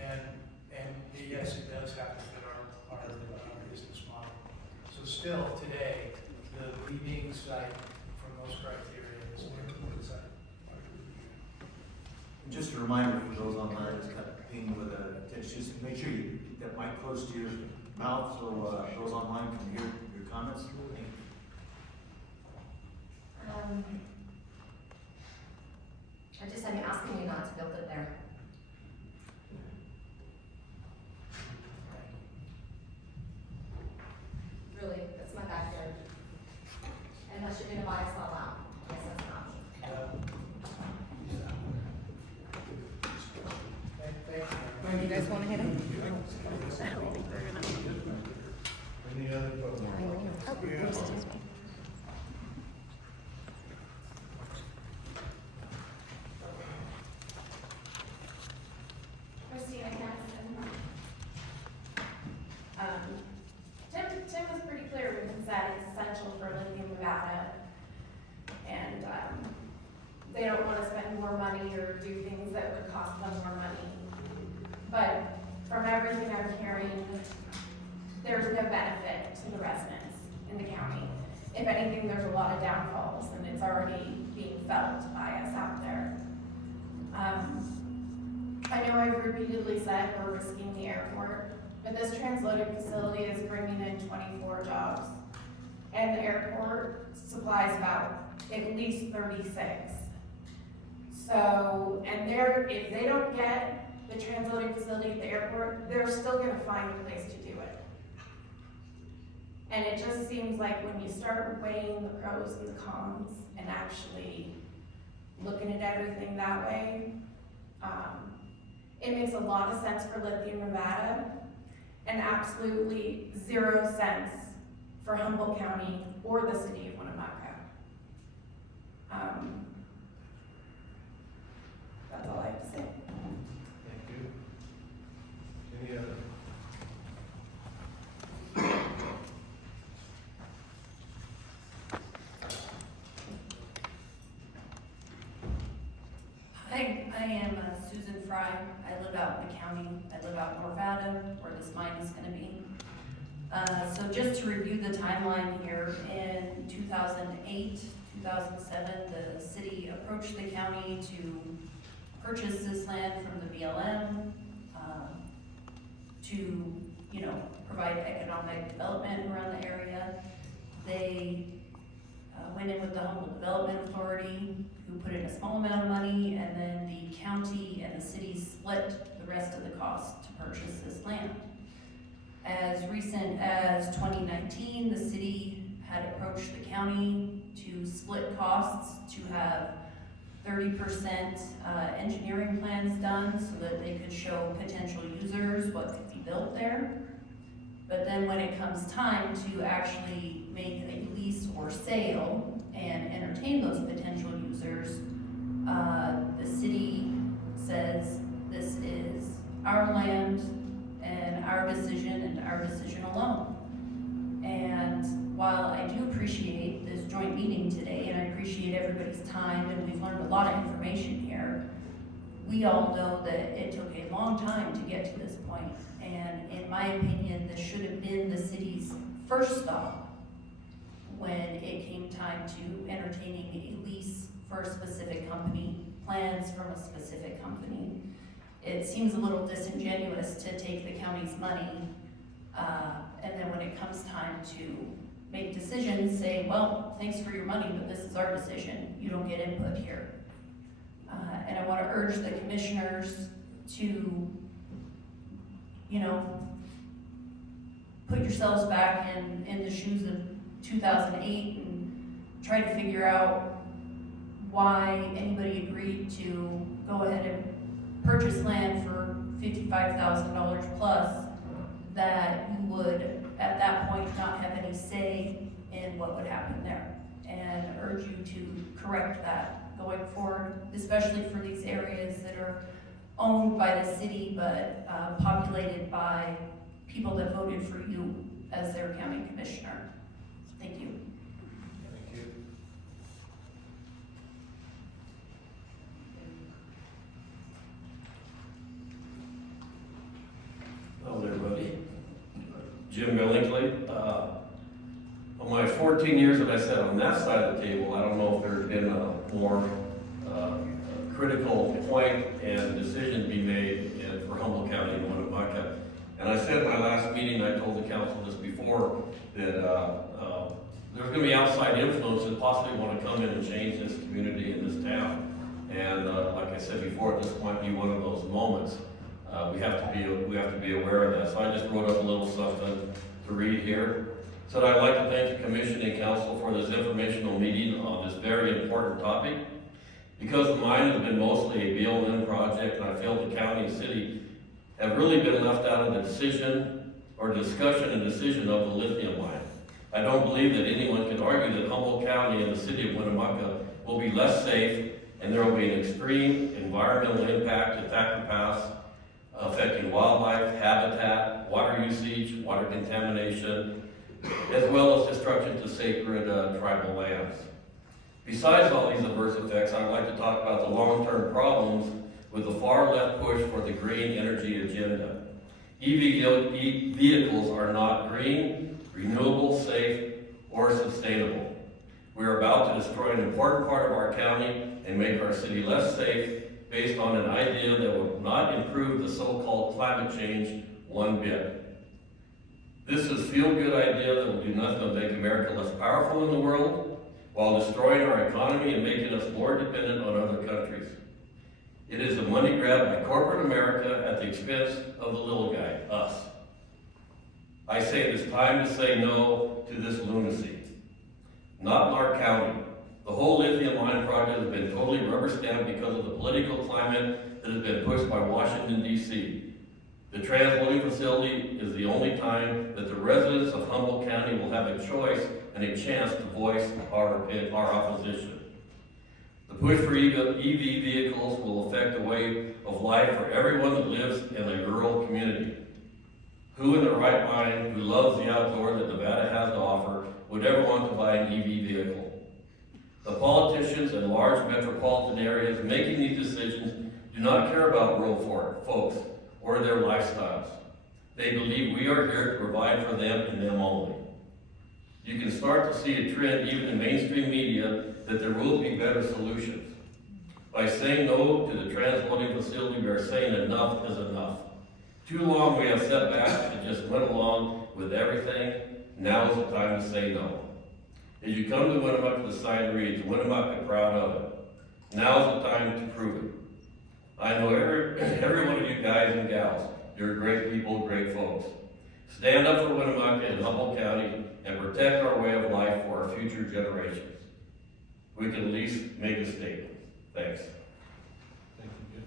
And yes, it does have to fit our business model. So still today, the leading site from those criteria is the site. And just a reminder for those online that's kind of ping with just make sure you keep that mic close to your mouth so those online can hear your comments. I'm asking you not to build it there. Really, that's my backyard. Unless you're gonna buy us all out, I guess that's an option. You guys wanna hit it? I don't think they're gonna. Any other public? Excuse me. Christina Hanson. Tim was pretty clear when he said it's essential for Lithium Nevada. And, they don't wanna spend more money or do things that would cost them more money. But from everything I'm hearing, there's no benefit to the residents in the county. If anything, there's a lot of downfalls, and it's already being felt by us out there. I know I've repeatedly said we're risking the airport, but this transloading facility is bringing in 24 jobs. And the airport supplies about at least 36. So, and if they don't get the transloading facility at the airport, they're still gonna find a place to do it. And it just seems like when you start weighing the pros and the cons and actually looking at everything that way, it makes a lot of sense for Lithium Nevada and absolutely 0 sense for Humboldt County or the city of Winnemucca. I am Susan Fry. I live out in the county. I live out in Nevada, where this mine is gonna be. So just to review the timeline here, in 2008, 2007, the city approached the county to purchase this land from the BLM, to, you know, provide economic development around the area. They went in with the Humboldt Development Authority, who put in a small amount of money, and then the county and the city split the rest of the cost to purchase this land. As recent as 2019, the city had approached the county to split costs, to have 30% engineering plans done so that they could show potential users what could be built there. But then when it comes time to actually make a lease or sale and entertain those potential users, the city says this is our land and our decision and our decision alone. And while I do appreciate this joint meeting today, and I appreciate everybody's time, and we've learned a lot of information here, we all know that it took a long time to get to this point. And in my opinion, this should have been the city's first stop when it came time to entertaining a lease for a specific company, plans from a specific company. It seems a little disingenuous to take the county's money, and then when it comes time to make decisions, say, well, thanks for your money, but this is our decision. You don't get input here. And I want to urge the commissioners to, you know, put yourselves back in the shoes of 2008 and try to figure out why anybody agreed to go ahead and purchase land for $55,000 plus, that you would at that point not have any say in what would happen there. And urge you to correct that going forward, especially for these areas that are owned by the city but populated by people that voted for you as their county commissioner. Thank you. Thank you. Hello, everybody. Jim Billingsley. On my 14 years that I sat on that side of the table, I don't know if there's been a more critical point and decision to be made for Humboldt County and Winnebago. And I said in my last meeting, I told the council this before, that there's going to be outside influence that possibly want to come in and change this community and this town. And like I said before, this might be one of those moments. We have to be aware of that. So I just wrote up a little something to read here. So I'd like to thank the commission and council for this informational meeting on this very important topic. Because mine has been mostly a BLM project, and I feel the county and city have really been left out of the decision or discussion and decision of the lithium mine. I don't believe that anyone can argue that Humboldt County and the city of Winnemucca will be less safe, and there will be an extreme environmental impact at Thacker Pass, affecting wildlife, habitat, water usage, water contamination, as well as destruction to sacred tribal lands. Besides all these adverse effects, I'd like to talk about the long-term problems with the far left push for the green energy agenda. EV vehicles are not green, renewable, safe, or sustainable. We are about to destroy an important part of our county and make our city less safe based on an idea that will not improve the so-called climate change one bit. This is a feel-good idea that will do nothing but make America less powerful in the world while destroying our economy and making us more dependent on other countries. It is a money grab by corporate America at the expense of the little guy, us. I say it is time to say no to this lunacy. Not in our county. The whole lithium mine project has been totally rubber stamped because of the political climate that has been pushed by Washington, D.C. The transloading facility is the only time that the residents of Humboldt County will have a choice and a chance to voice our opposition. The push for EV vehicles will affect the way of life for everyone that lives in a rural community. Who in their right mind, who loves the outdoor that Nevada has to offer, would ever want to buy an EV vehicle? The politicians in large metropolitan areas making these decisions do not care about rural folks or their lifestyles. They believe we are here to provide for them and them only. You can start to see a trend even in mainstream media that there will be better solutions. By saying no to the transloading facility, we are saying enough is enough. Too long we have sat back and just went along with everything. Now is the time to say no. As you come to Winnemucca, the sign reads, Winnemucca, proud of it. Now is the time to prove it. I know every one of you guys and gals, you're great people, great folks. Stand up for Winnemucca and Humboldt County and protect our way of life for our future generations. We can at least make a statement. Thanks. Thank you, Jim.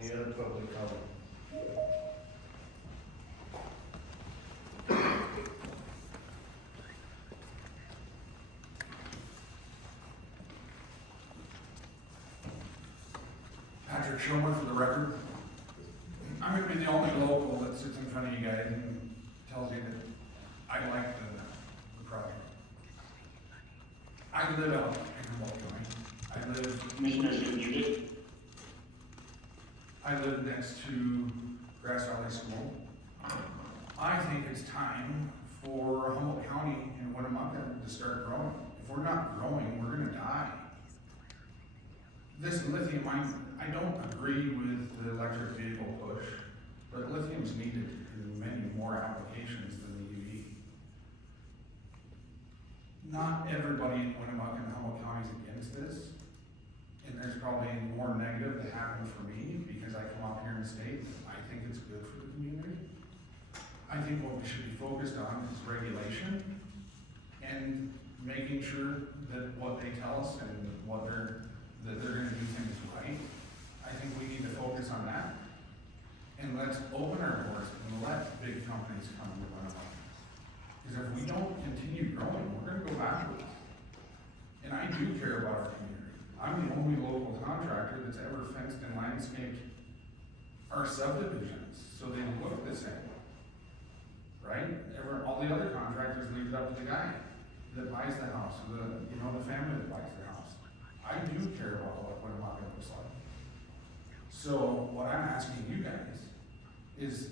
Any other public comment? Patrick Schumer for the record. I'm gonna be the only local that sits in front of you guys and tells you that I like the project. I live out in Humboldt County. I live next to Grass Valley School. I think it's time for Humboldt County and Winnemucca to start growing. If we're not growing, we're gonna die. This lithium, I don't agree with the electric vehicle push, but lithium's needed in many more applications than the EV. Not everybody in Winnemucca and Humboldt County is against this, and there's probably more negative that happens for me because I come up here and state that I think it's good for the community. I think what we should be focused on is regulation and making sure that what they tell us and that they're gonna do things right. I think we need to focus on that. And let's open our doors and let big companies come to Winnemucca. Because if we don't continue growing, we're gonna go backwards. And I do care about our community. I'm the only local contractor that's ever fenced and landscaped our subdivisions so they look the same. Right? All the other contractors leave it up to the guy that buys the house, or the family that buys the house. I do care about what Winnemucca looks like. So what I'm asking you guys is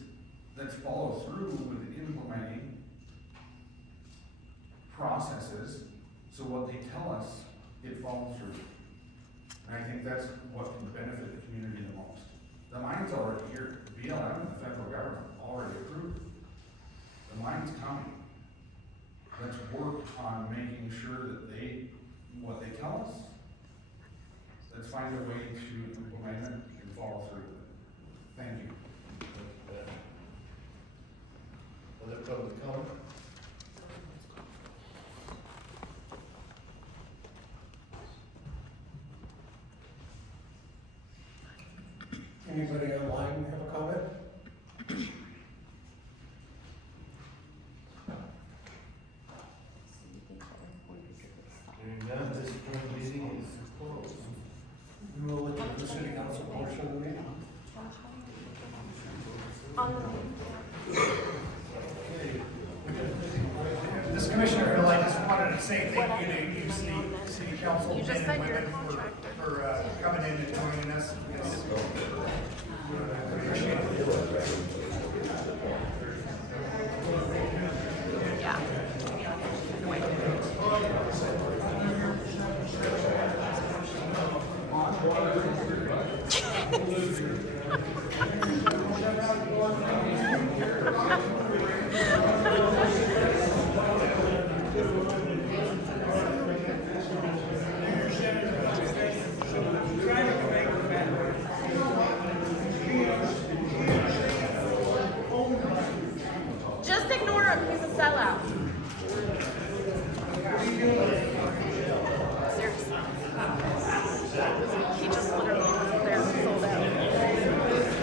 let's follow through with implementing processes so what they tell us, it follows through. And I think that's what can benefit the community the most. The mine's already here. The BLM and the federal government already approved. The mine's coming. Let's work on making sure that what they tell us, let's find a way to implement it and follow through with it. Thank you. Other public comment? Anybody online have a comment? Hearing none, this joint meeting is closed. We will look at the city council portion of the meeting. This Commissioner Hill, I just wanted to say thank you to the city council men and women for coming in and joining us. We appreciate it. Yeah. Just ignore him, he's a sellout. Seriously. He just literally, they're sold out.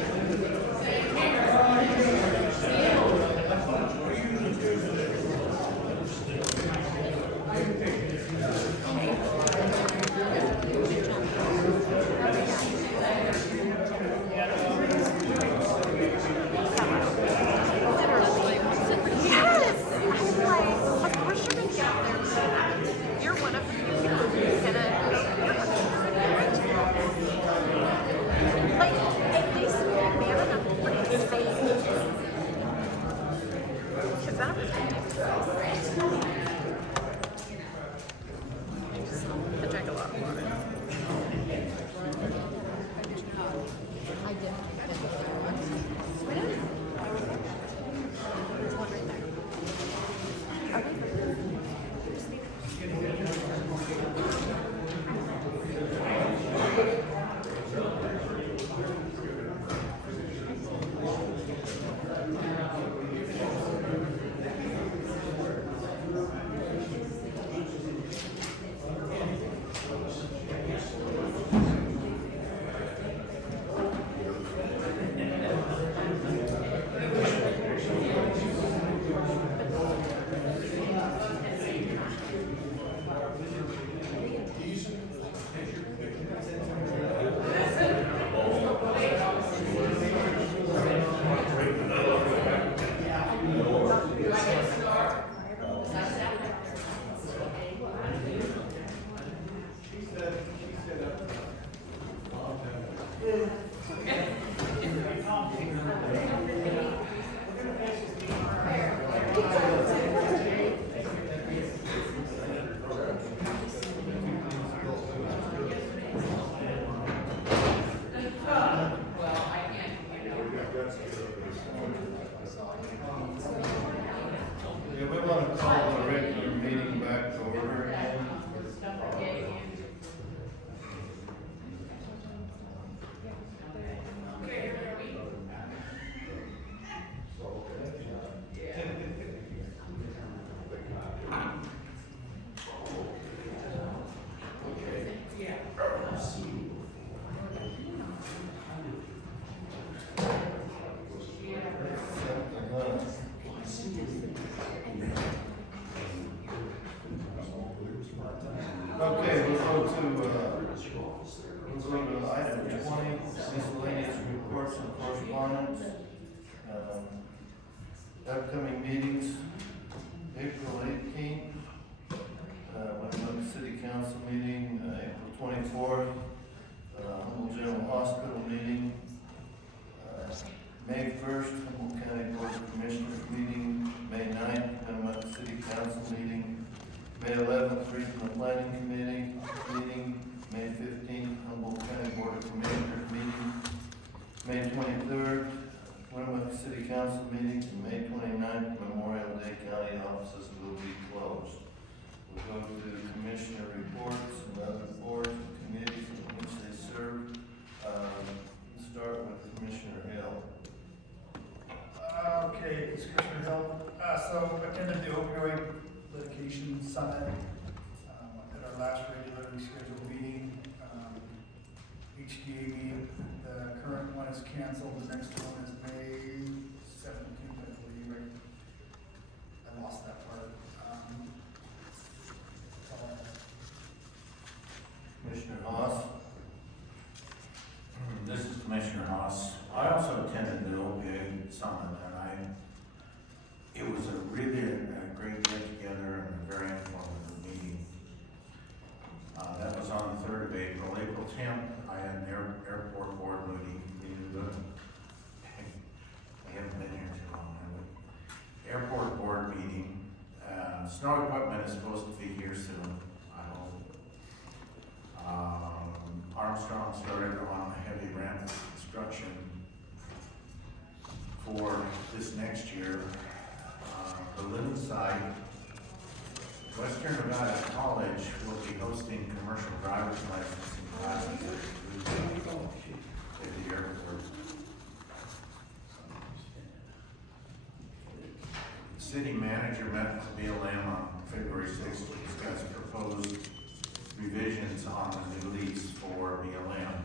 Upcoming meetings, April 18th, Winnemucca City Council meeting, April 24th, Humboldt General Hospital meeting, May 1st, Humboldt County Board of Commissioners meeting, May 9th, Winnemucca City Council meeting, May 11th, Regional Planning Committee meeting, May 15th, Humboldt County Board of Commissioners meeting, May 23rd, Winnemucca City Council meetings, and May 29th, Memorial Day County offices will be closed. We'll go to commissioner reports and other boards and committees in which they serve. Let's start with Commissioner Hill. Okay, this is Commissioner Hill. So attended the opioid litigation summit at our last regularly scheduled meeting. Each gave me, the current one is canceled, the next one is May 17th, I believe. I lost that part. Commissioner Haas. This is Commissioner Haas. I also attended the opioid summit, and it was a great get together and a very informative meeting. That was on the 3rd of April. April 10th, I had an airport board meeting. I haven't been here too long, have we? Airport board meeting. Snow equipment is supposed to be here soon, I hope. Armstrong started on the heavy ramp construction for this next year. The Lynn site, Western Nevada College will be hosting commercial driver's licensing classes at the airport. The city manager met with BLM on February 6th to discuss proposed revisions on the new lease for BLM.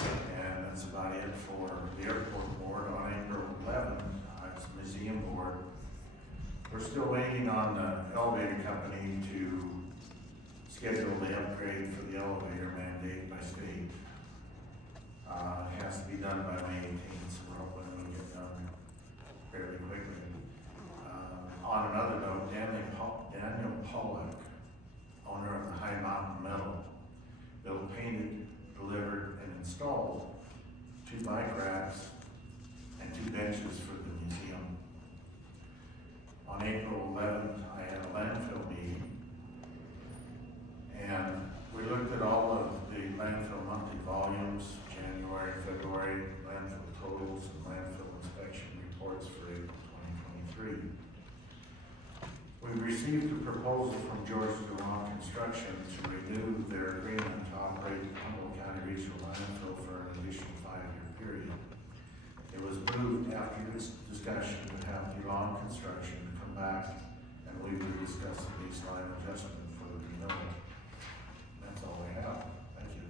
And that's about it for the airport board. On April 11th, it's the museum board. We're still waiting on the elevator company to schedule the upgrade for the elevator mandate by state. It has to be done by May 18th, so we're hoping it'll get done fairly quickly. On another note, Daniel Pollock, owner of the High Mountain Metal, built, painted, delivered, and installed 2 bike racks and 2 benches for the museum. On April 11th, I had a landfill meeting, and we looked at all of the landfill monthly volumes, January, February, landfill totals, and landfill inspection reports for April 2023. We received a proposal from George DeLong Construction to renew their agreement to operate the Humboldt County Regional Landfill for an additional 5-year period. It was moved after this discussion to have DeLong Construction come back, and we would discuss the baseline adjustment for the renewal. That's all we have. Thank you.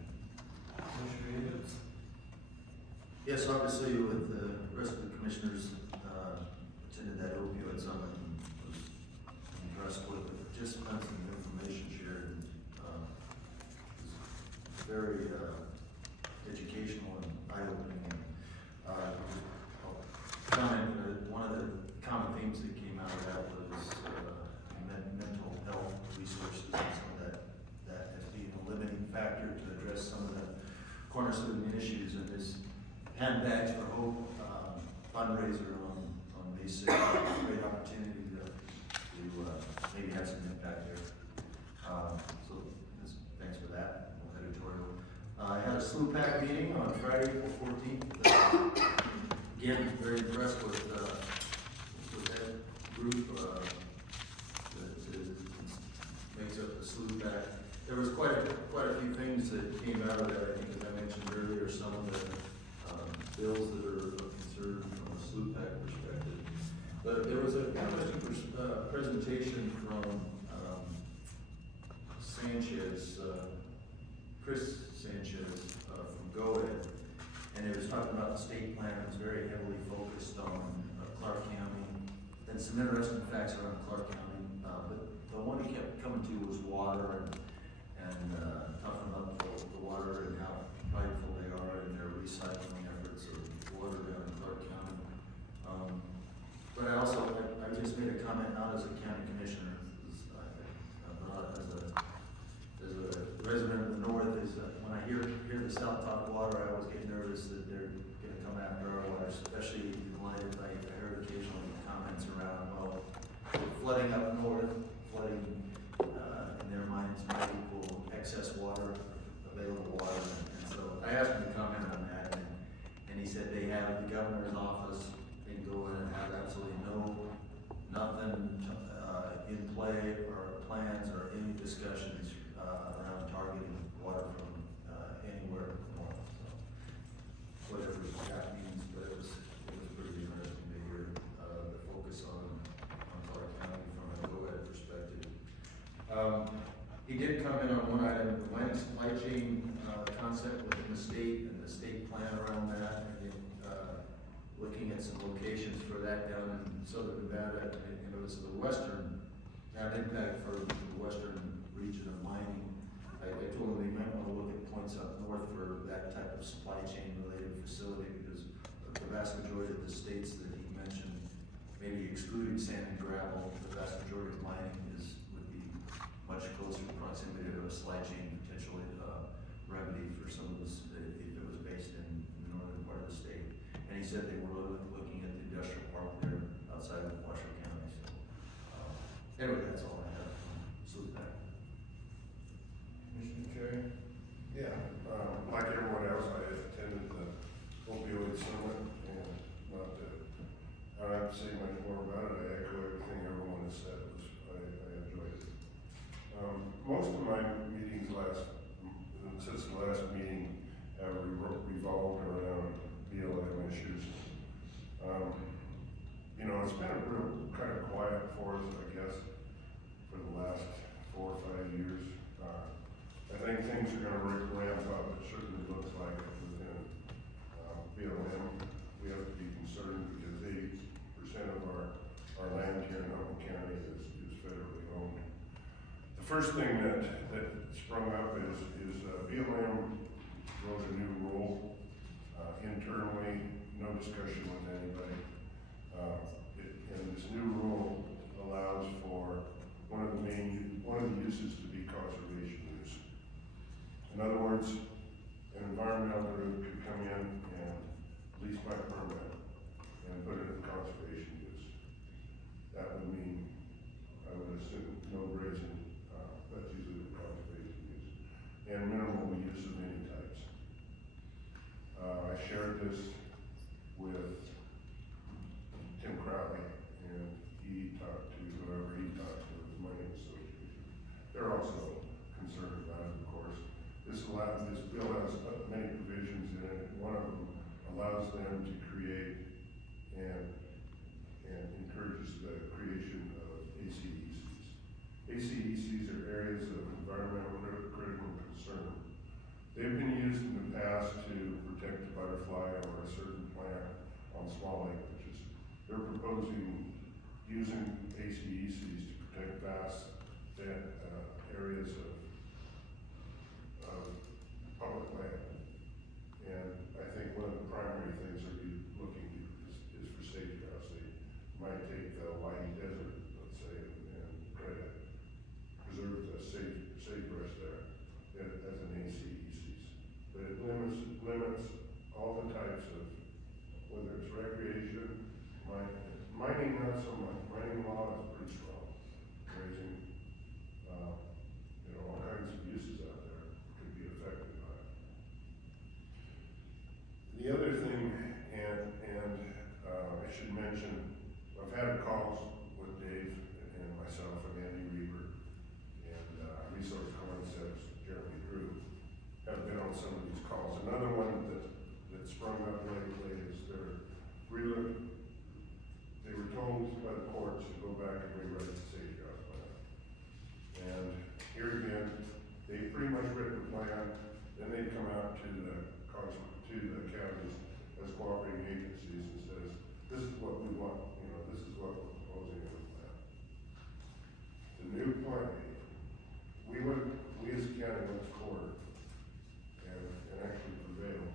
Yes, obviously with the rest of the commissioners, attended that opioid summit and was impressed with the participants and the information shared. It was very educational and eye-opening. Comment that one of the common themes that came out of that was mental health resources and some of that as being a limiting factor to address some of the cornerstone issues in this Handbags for Hope fundraiser on May 6th. Great opportunity to maybe have some impact there. So thanks for that editorial. I had a SLUPAC meeting on Friday, April 14th. Again, very impressed with that group that makes up the SLUPAC. There was quite a few things that came out of that. I think, as I mentioned earlier, some of the bills that are of concern from a SLUPAC perspective. But there was a interesting presentation from Sanchez, Chris Sanchez from GOED, and it was talking about the state plan. It was very heavily focused on Clark County, and some interesting facts around Clark County. But the one he kept coming to was water and talking about the water and how prideful they are in their recycling efforts of water down in Clark County. the South Top water, I always get nervous that they're gonna come after our water, especially in light of, like, I heard occasional comments around, well, flooding up north, flooding, in their minds might equal excess water, available water, and so I asked him to comment on that, and he said they have the governor's office, they can go in and have absolutely nothing, in play, or plans, or any discussions, around targeting water from, anywhere north, so. Whatever that means, but it was pretty interesting to hear, the focus on Clark County from a go-ahead perspective. He did comment on one item, the land supply chain, concept within the state and the state plan around that, and then, looking at some locations for that down in southern Nevada, and it was the western, had impact for the western region of mining. I told him they might want to look at points up north for that type of supply chain related facility, because the vast majority of the states that he mentioned, maybe excluding sand and gravel, the vast majority of mining would be much closer proximity to a supply chain potentially, remedy for some of this, if it was based in the northern part of the state. And he said they were looking at the industrial park there outside of Washoe County, so, anyway, that's all I have. So that. Commissioner Cherry? Yeah, like everyone else, I attended the opioid summit, and not to, I don't have to say much more about it, I echo everything everyone has said, I enjoyed it. Most of my meetings since the last meeting have revolved around BLM issues. You know, it's been a real kind of quiet for us, I guess, for the last 4 or 5 years. I think things are gonna ramp up, it certainly looks like it within BLM. We have to be concerned because 80% of our land here in Humboldt County is federally owned. The first thing that sprung up is BLM wrote a new rule internally, no discussion with anybody. And this new rule allows for one of the uses to be conservation use. In other words, an environmental group could come in and lease by permit and put it in conservation use. That would mean, I would assume, no grazing, that's usually the conservation use, and minimal use of any types. I shared this with Tim Crowley, and he talked to whoever he talked to, his mining association. They're also concerned about it, of course. This bill has many provisions in it. One of them allows them to create and encourages the creation of ACECs. ACECs are areas of environmental critical concern. They've been used in the past to protect the butterfly or a certain plant on small acreages. They're proposing using ACECs to protect vast areas of public land. And I think one of the primary things they're looking to is for sage-grouse. They might take the Whitey Desert, let's say, and try to preserve the sagebrush there as an ACECs. But it limits all the types of, whether it's recreation, mining not so much. Mining law is pretty strong. Grazing, all kinds of uses out there could be affected by it. The other thing, and I should mention, I've had calls with Dave and myself and Andy Reaver and Resource Concepts, Jeremy Drew, have been on some of these calls. Another one that sprung up lately is they were told by the courts to go back and rewrite the sage-grouse plan. And here again, they pretty much written the plan, then they come out to the counties as cooperating agencies and says, this is what we want, this is what we're proposing in the plan. The new plan, we as a county went to court and actually prevailed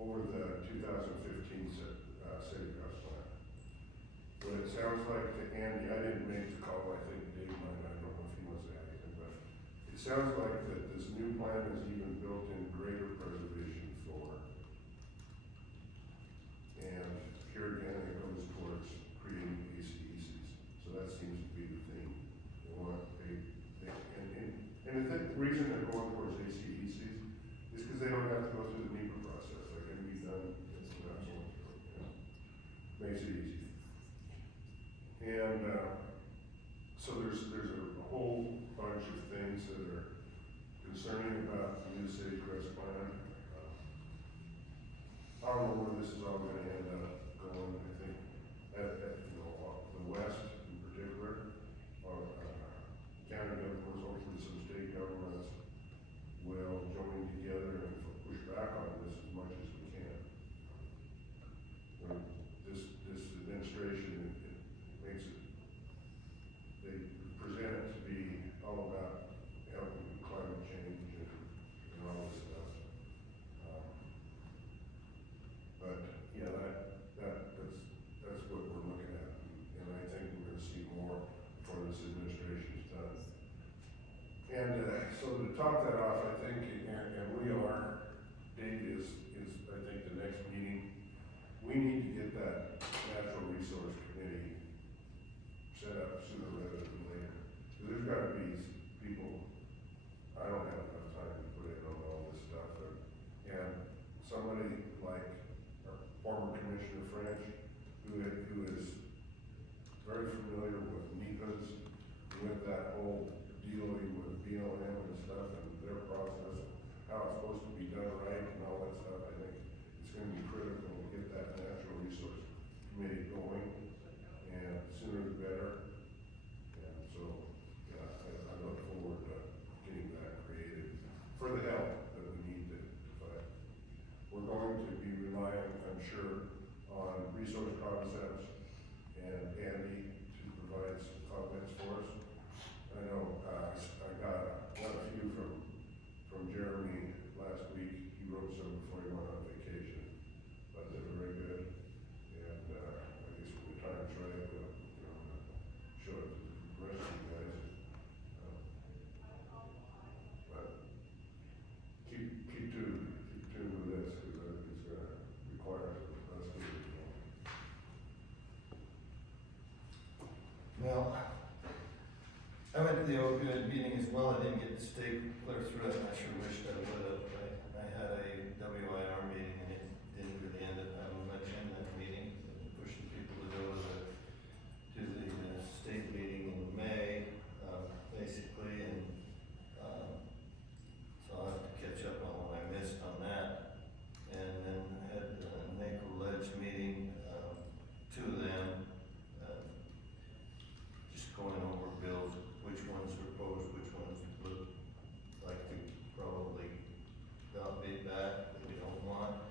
over the 2015 sage-grouse plan. What it sounds like to Andy, I didn't make the call, I think Dave might, I don't know if he wants to add anything, but it sounds like that this new plan is even built in greater preservation for. And here again, it goes towards creating ACECs, so that seems to be the theme. They want and the reason they're going towards ACECs is because they don't have to go through the NEPA process, it can be done, it's absolutely, makes it easy. And, so there's a whole bunch of things that are concerning about the new Sage-Crest plan. I don't know where this is all gonna end up going, I think, at the west in particular, or, county governments, hopefully some state governments will join together and push back on this as much as we can. This administration, it makes it, they present it to be all about helping with climate change and all this stuff. But, yeah, that's what we're looking at, and I think we're gonna see more before this administration's done. And, so to top that off, I think, and we are, date is, I think, the next meeting, we need to get that natural resource committee set up sooner rather than later. Because there's gotta be people, I don't have enough time to put in on all this stuff, and somebody like our former Commissioner French, who is very familiar with NEPAs, with that whole dealing with BLM and stuff, and their process, how it's supposed to be done right and all that stuff, I think it's gonna be critical to get that natural resource committee going, and sooner the better. And so, yeah, I look forward to getting that created for the help that we need to fight. We're going to be relying, I'm sure, on resource concepts and Andy to provide some comments for us. I know, I got a few from Jeremy last week. He wrote some before he went on vacation, but they were very good. And, I guess when the time's right, we'll, show it to the rest of you guys. But keep tuned with this, because I think it's gonna require us to do it. Well, I went to the opioid meeting as well. I didn't get to stay clear through it. I sure wished I would have. I had a WIR meeting and it didn't really end up having much in that meeting. Pushing people to go to the state meeting in May, basically, and so I'll have to catch up on what I missed on that. And then had the NACO Ledge meeting, two of them, just going over bills, which ones were proposed, which ones look like we probably got bid back that we don't want.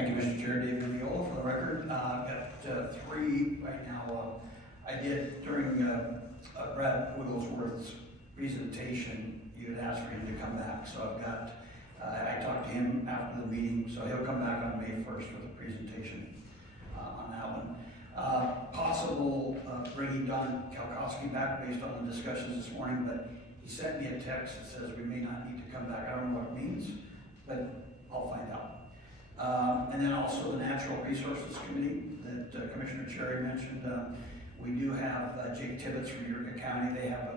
Thank you, Mr. Chair. David Viola for the record. I've got three right now. I did during Brad Wigglesworth's presentation, you had asked for him to come back. So I've got, I talked to him after the meeting, so he'll come back on May 1st with a presentation on that one. Possible bringing Don Kalkowski back based on the discussions this morning, but he sent me a text that says we may not need to come back. I don't know what it means, but I'll find out. And then also the Natural Resources Committee that Commissioner Cherry mentioned. We do have Jake Tibbetts from Eureka County. They have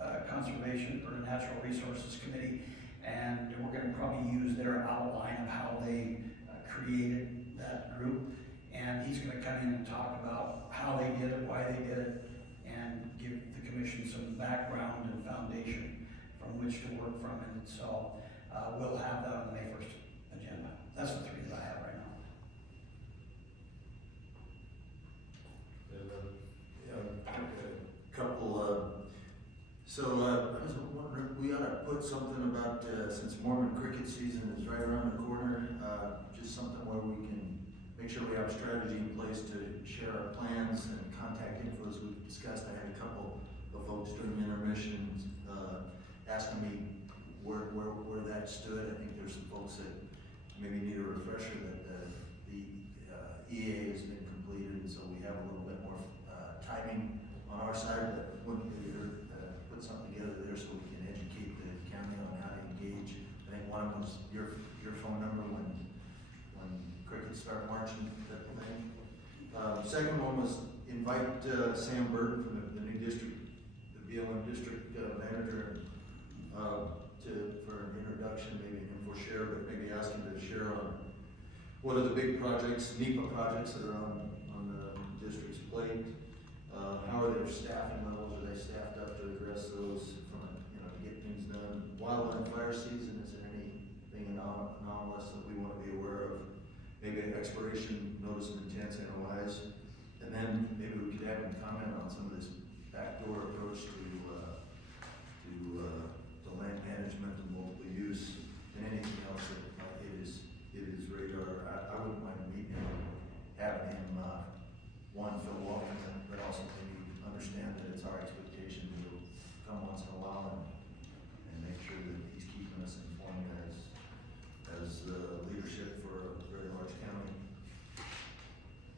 a conservation or a natural resources committee, and we're going to probably use their outline of how they created that group. And he's going to come in and talk about how they did it, why they did it, and give the commission some background and foundation from which to work from. And so we'll have that on the May 1st agenda. That's the three that I have right now. I was wondering, we ought to put something about, since Mormon cricket season is right around the corner, just something where we can make sure we have a strategy in place to share our plans and contact info as we've discussed. I had a couple of folks during intermissions asking me where that stood. I think there's some folks that maybe need a refresher that the EA has been completed, and so we have a little bit more timing on our side, but wouldn't be put something together there so we can educate the county on how to engage. I think one of them was your phone number when crickets start marching, that thing. Second one was invite Sam Burton from the new district, the BLM district manager, for an introduction, maybe an info share, but maybe ask him to share on what are the big projects, NEPA projects that are on the district's plate. How are their staffing levels? Are they staffed up to address those from, to get things done? Wildland fire season, is there anything anomalous that we want to be aware of? Maybe an expiration notice of intents, NOIs, and then maybe we could have him comment on some of this backdoor approach to land management and multiple use, and anything else that might hit his radar. I wouldn't mind meeting him, having him one, feel welcome, but also maybe understand that it's our expectation to come once in a while and make sure that he's keeping us informed as leadership for a very large county.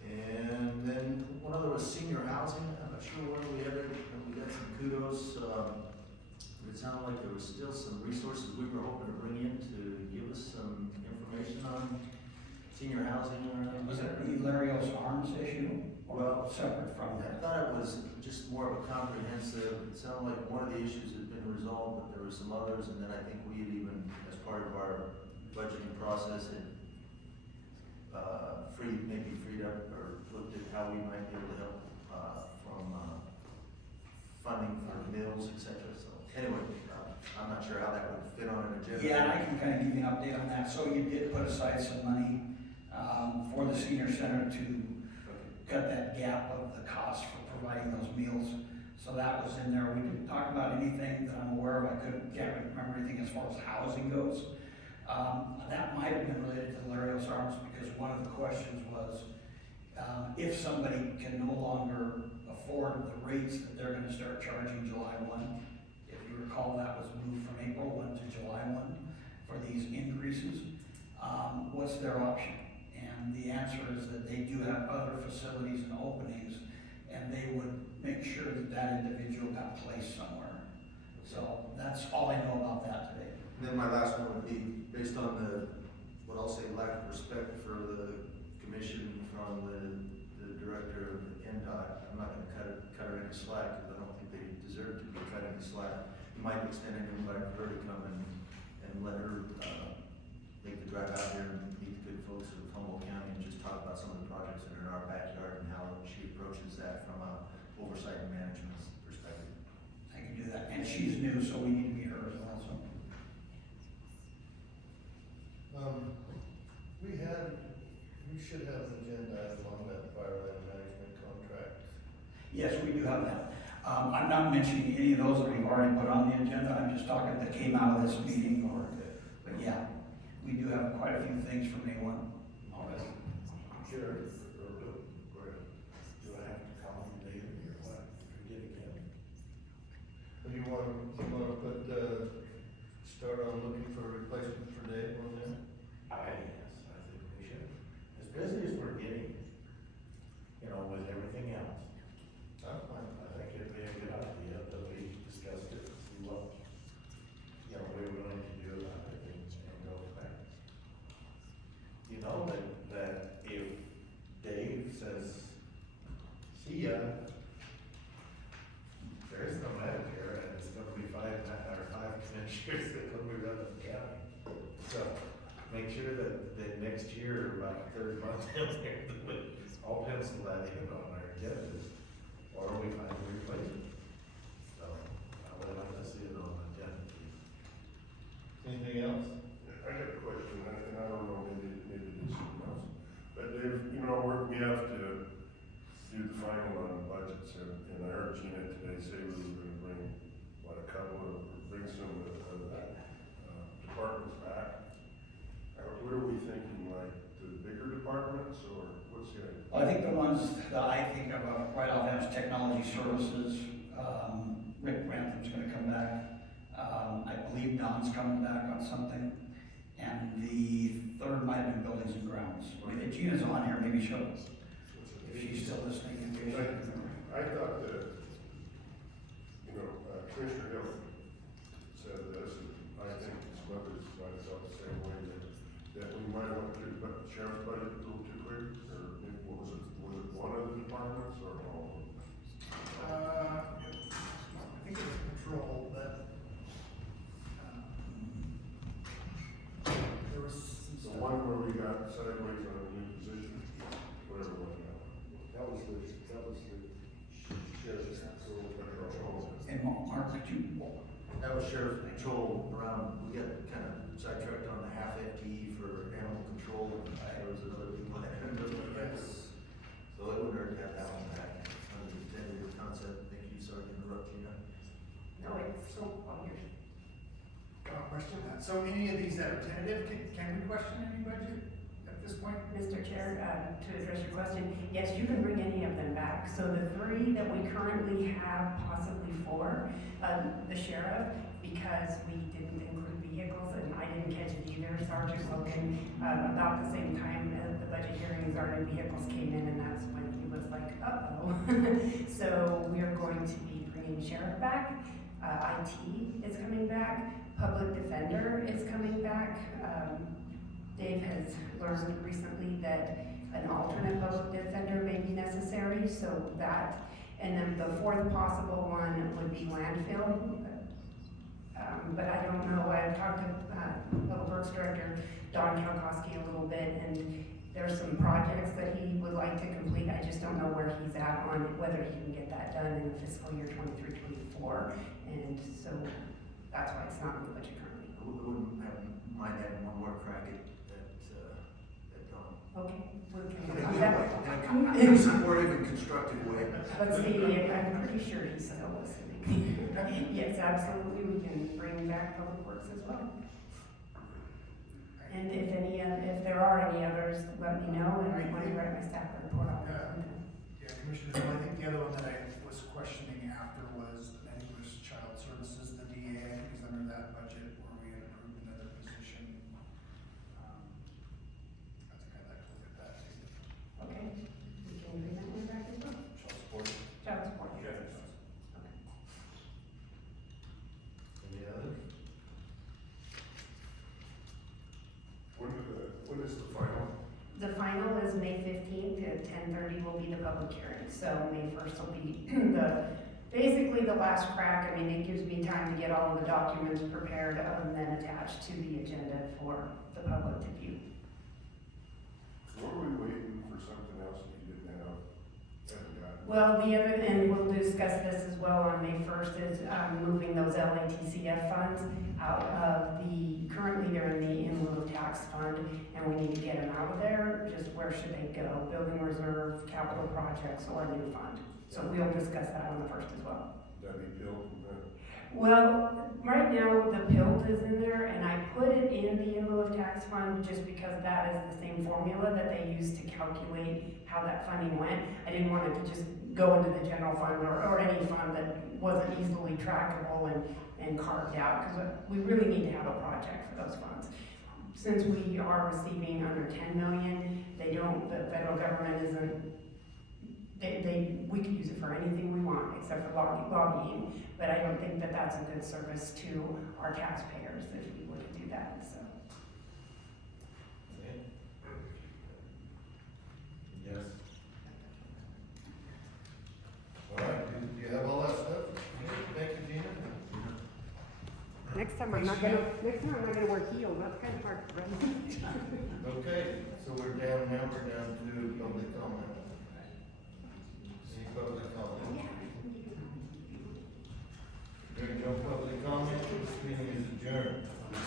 And then one other was senior housing. I'm not sure whether we got some kudos. It sounded like there was still some resources we were hoping to bring in to give us some information on senior housing. Was it really Larry's arms issue? Well, separate from that. I thought it was just more of a comprehensive, it sounded like one of the issues had been resolved, but there were some others, and then I think we had even, as part of our budgeting process, had freed up or looked at how we might be able to help from funding for meals, etc. So anyway, I'm not sure how that would fit on an agenda. Yeah, I can kind of give you an update on that. So you did put aside some money for the senior center to cut that gap of the cost for providing those meals. So that was in there. We didn't talk about anything that I'm aware of. Can't remember anything as far as housing goes. That might have been related to Larry's Arms, because one of the questions was if somebody can no longer afford the rates that they're going to start charging July 1. If you recall, that was moved from April 1 to July 1 for these increases. What's their option? And the answer is that they do have other facilities and openings, and they would make sure that that individual got placed somewhere. So that's all I know about that today. And then my last one would be based on what I'll say, lack of respect for the commission from the director of NDOT. I'm not going to cut her any slack, because I don't think they deserve to be cut any slack. You might extend an invite for her to come and let her make the drive out here and meet the good folks of Humboldt County and just talk about some of the projects that are in our backyard and how she approaches that from a oversight and management perspective. I can do that. And she's new, so we need to meet her as well. So. We should have an agenda item on that fireland management contract. Yes, we do have that. I'm not mentioning any of those that we've already put on the agenda. I'm just talking that came out of this meeting. But yeah, we do have quite a few things for May 1 already. Sure. Go ahead. Do I have to call you later or what? Forget again. You wanna put, start on looking for a replacement for Dave on that? Yes, I think we should. As busy as we're getting, you know, with everything else. I'm fine. I think it'd be a good idea that we discuss it, see what, you know, we're willing to do about it and go from there. You know, that if Dave says, see ya, there is no manager and it's gonna be five commissioners that will be running the county. So make sure that next year, about the third month, all pencil that in on our agendas, or we find a replacement. So I would like to see it on the agenda. Anything else? I got a question, and I don't know, maybe it's something else. But Dave, you know, we have to do the final on budgets, and I heard Gina today say we were gonna bring, bring some of the departments back. What are we thinking, like, the bigger departments, or what's the idea? I think the ones that I think of right off is technology services. Rick Rantham's gonna come back. I believe Don's coming back on something. And the third might have been buildings and grounds. If Gina's on here, maybe she'll, if she's still listening. In case she can remember. I thought that, you know, Commissioner Hill said this, and I think some others might have felt the same way, that we might want to do the sheriff's budget a little too quick, or was it one of the departments, or all of them? I think it was patrol, but, there was some The stuff. one where we got sideways on a new position, whatever it was now. That was the sheriff's patrol. And Mark, could you? That was sheriff's patrol around, we got kind of sidetracked on the half FTE for animal control. There was another people that had those effects. So it wouldn't hurt to have that one back under the tentative concept. Thank you, sorry to interrupt you. No, it's so, Question that. So any of these that are tentative, can we question any budget at this point? Mr. Chair, to address your question, yes, you can bring any of them back. So the three that we currently have, possibly four, the sheriff, because we didn't include vehicles, and I didn't catch it either, Sergeant Logan, about the same time as the budget hearings, our new vehicles came in, and that's when he was like, uh-oh. So we are going to be bringing sheriff back, IT is coming back, public defender is coming back. Dave has learned recently that an alternate public defender may be necessary, so that, and then the fourth possible one would be landfill. But I don't know, I've talked to Public Works Director Don Kalkowski a little bit, and there's some projects that he would like to complete. I just don't know where he's at on whether he can get that done in the fiscal year 23-24, and so that's why it's not in the budget currently. I wouldn't mind having one more crack at Dawn. Okay. In a supportive and constructive way. Let's see, I'm pretty sure he's still listening. Yes, absolutely, we can bring back Public Works as well. And if there are any others, let me know, and when I write my staff report, I'll let them know. Yeah, Commissioner, I think the other one that I was questioning after was, I think it was child services, the DA, I think is under that budget where we had approved another position. I think I'd like to look at that too. Okay, we can bring that one back as well. Child support? Child support. Okay. Any others? When is the final? The final is May 15th at 10:30 will be the public hearing, so May 1st will be basically the last crack. I mean, it gives me time to get all of the documents prepared and then attached to the agenda for the public to view. What are we waiting for something else that you didn't have? Haven't gotten? Well, the other, and we'll discuss this as well on May 1st, is moving those LATCF funds out of currently they're in the in lieu of tax fund, and we need to get them out of there. Just where should they go? Building reserve, capital projects, or a new fund. So we'll discuss that on the 1st as well. That be built and then? Well, Right now, the PILT is in there, and I put it in the in lieu of tax fund just because that is the same formula that they use to calculate how that funding went. I didn't want it to just go into the general fund or any fund that wasn't easily trackable and carved out, because we really need to have a project for those funds. Since we are receiving under 10 million, the federal government isn't, we could use it for anything we want except for lobbying, but I don't think that that's a good service to our taxpayers if we were to do that, so. Yes. All right, do you have all that stuff? Thank you, Gina. Next time I'm not gonna wear heels, that's kind of hard to run. Okay, so we're down to public comment. Any public comment? During no public comment, this meeting is adjourned.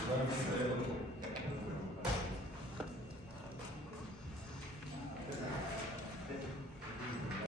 Lunch available.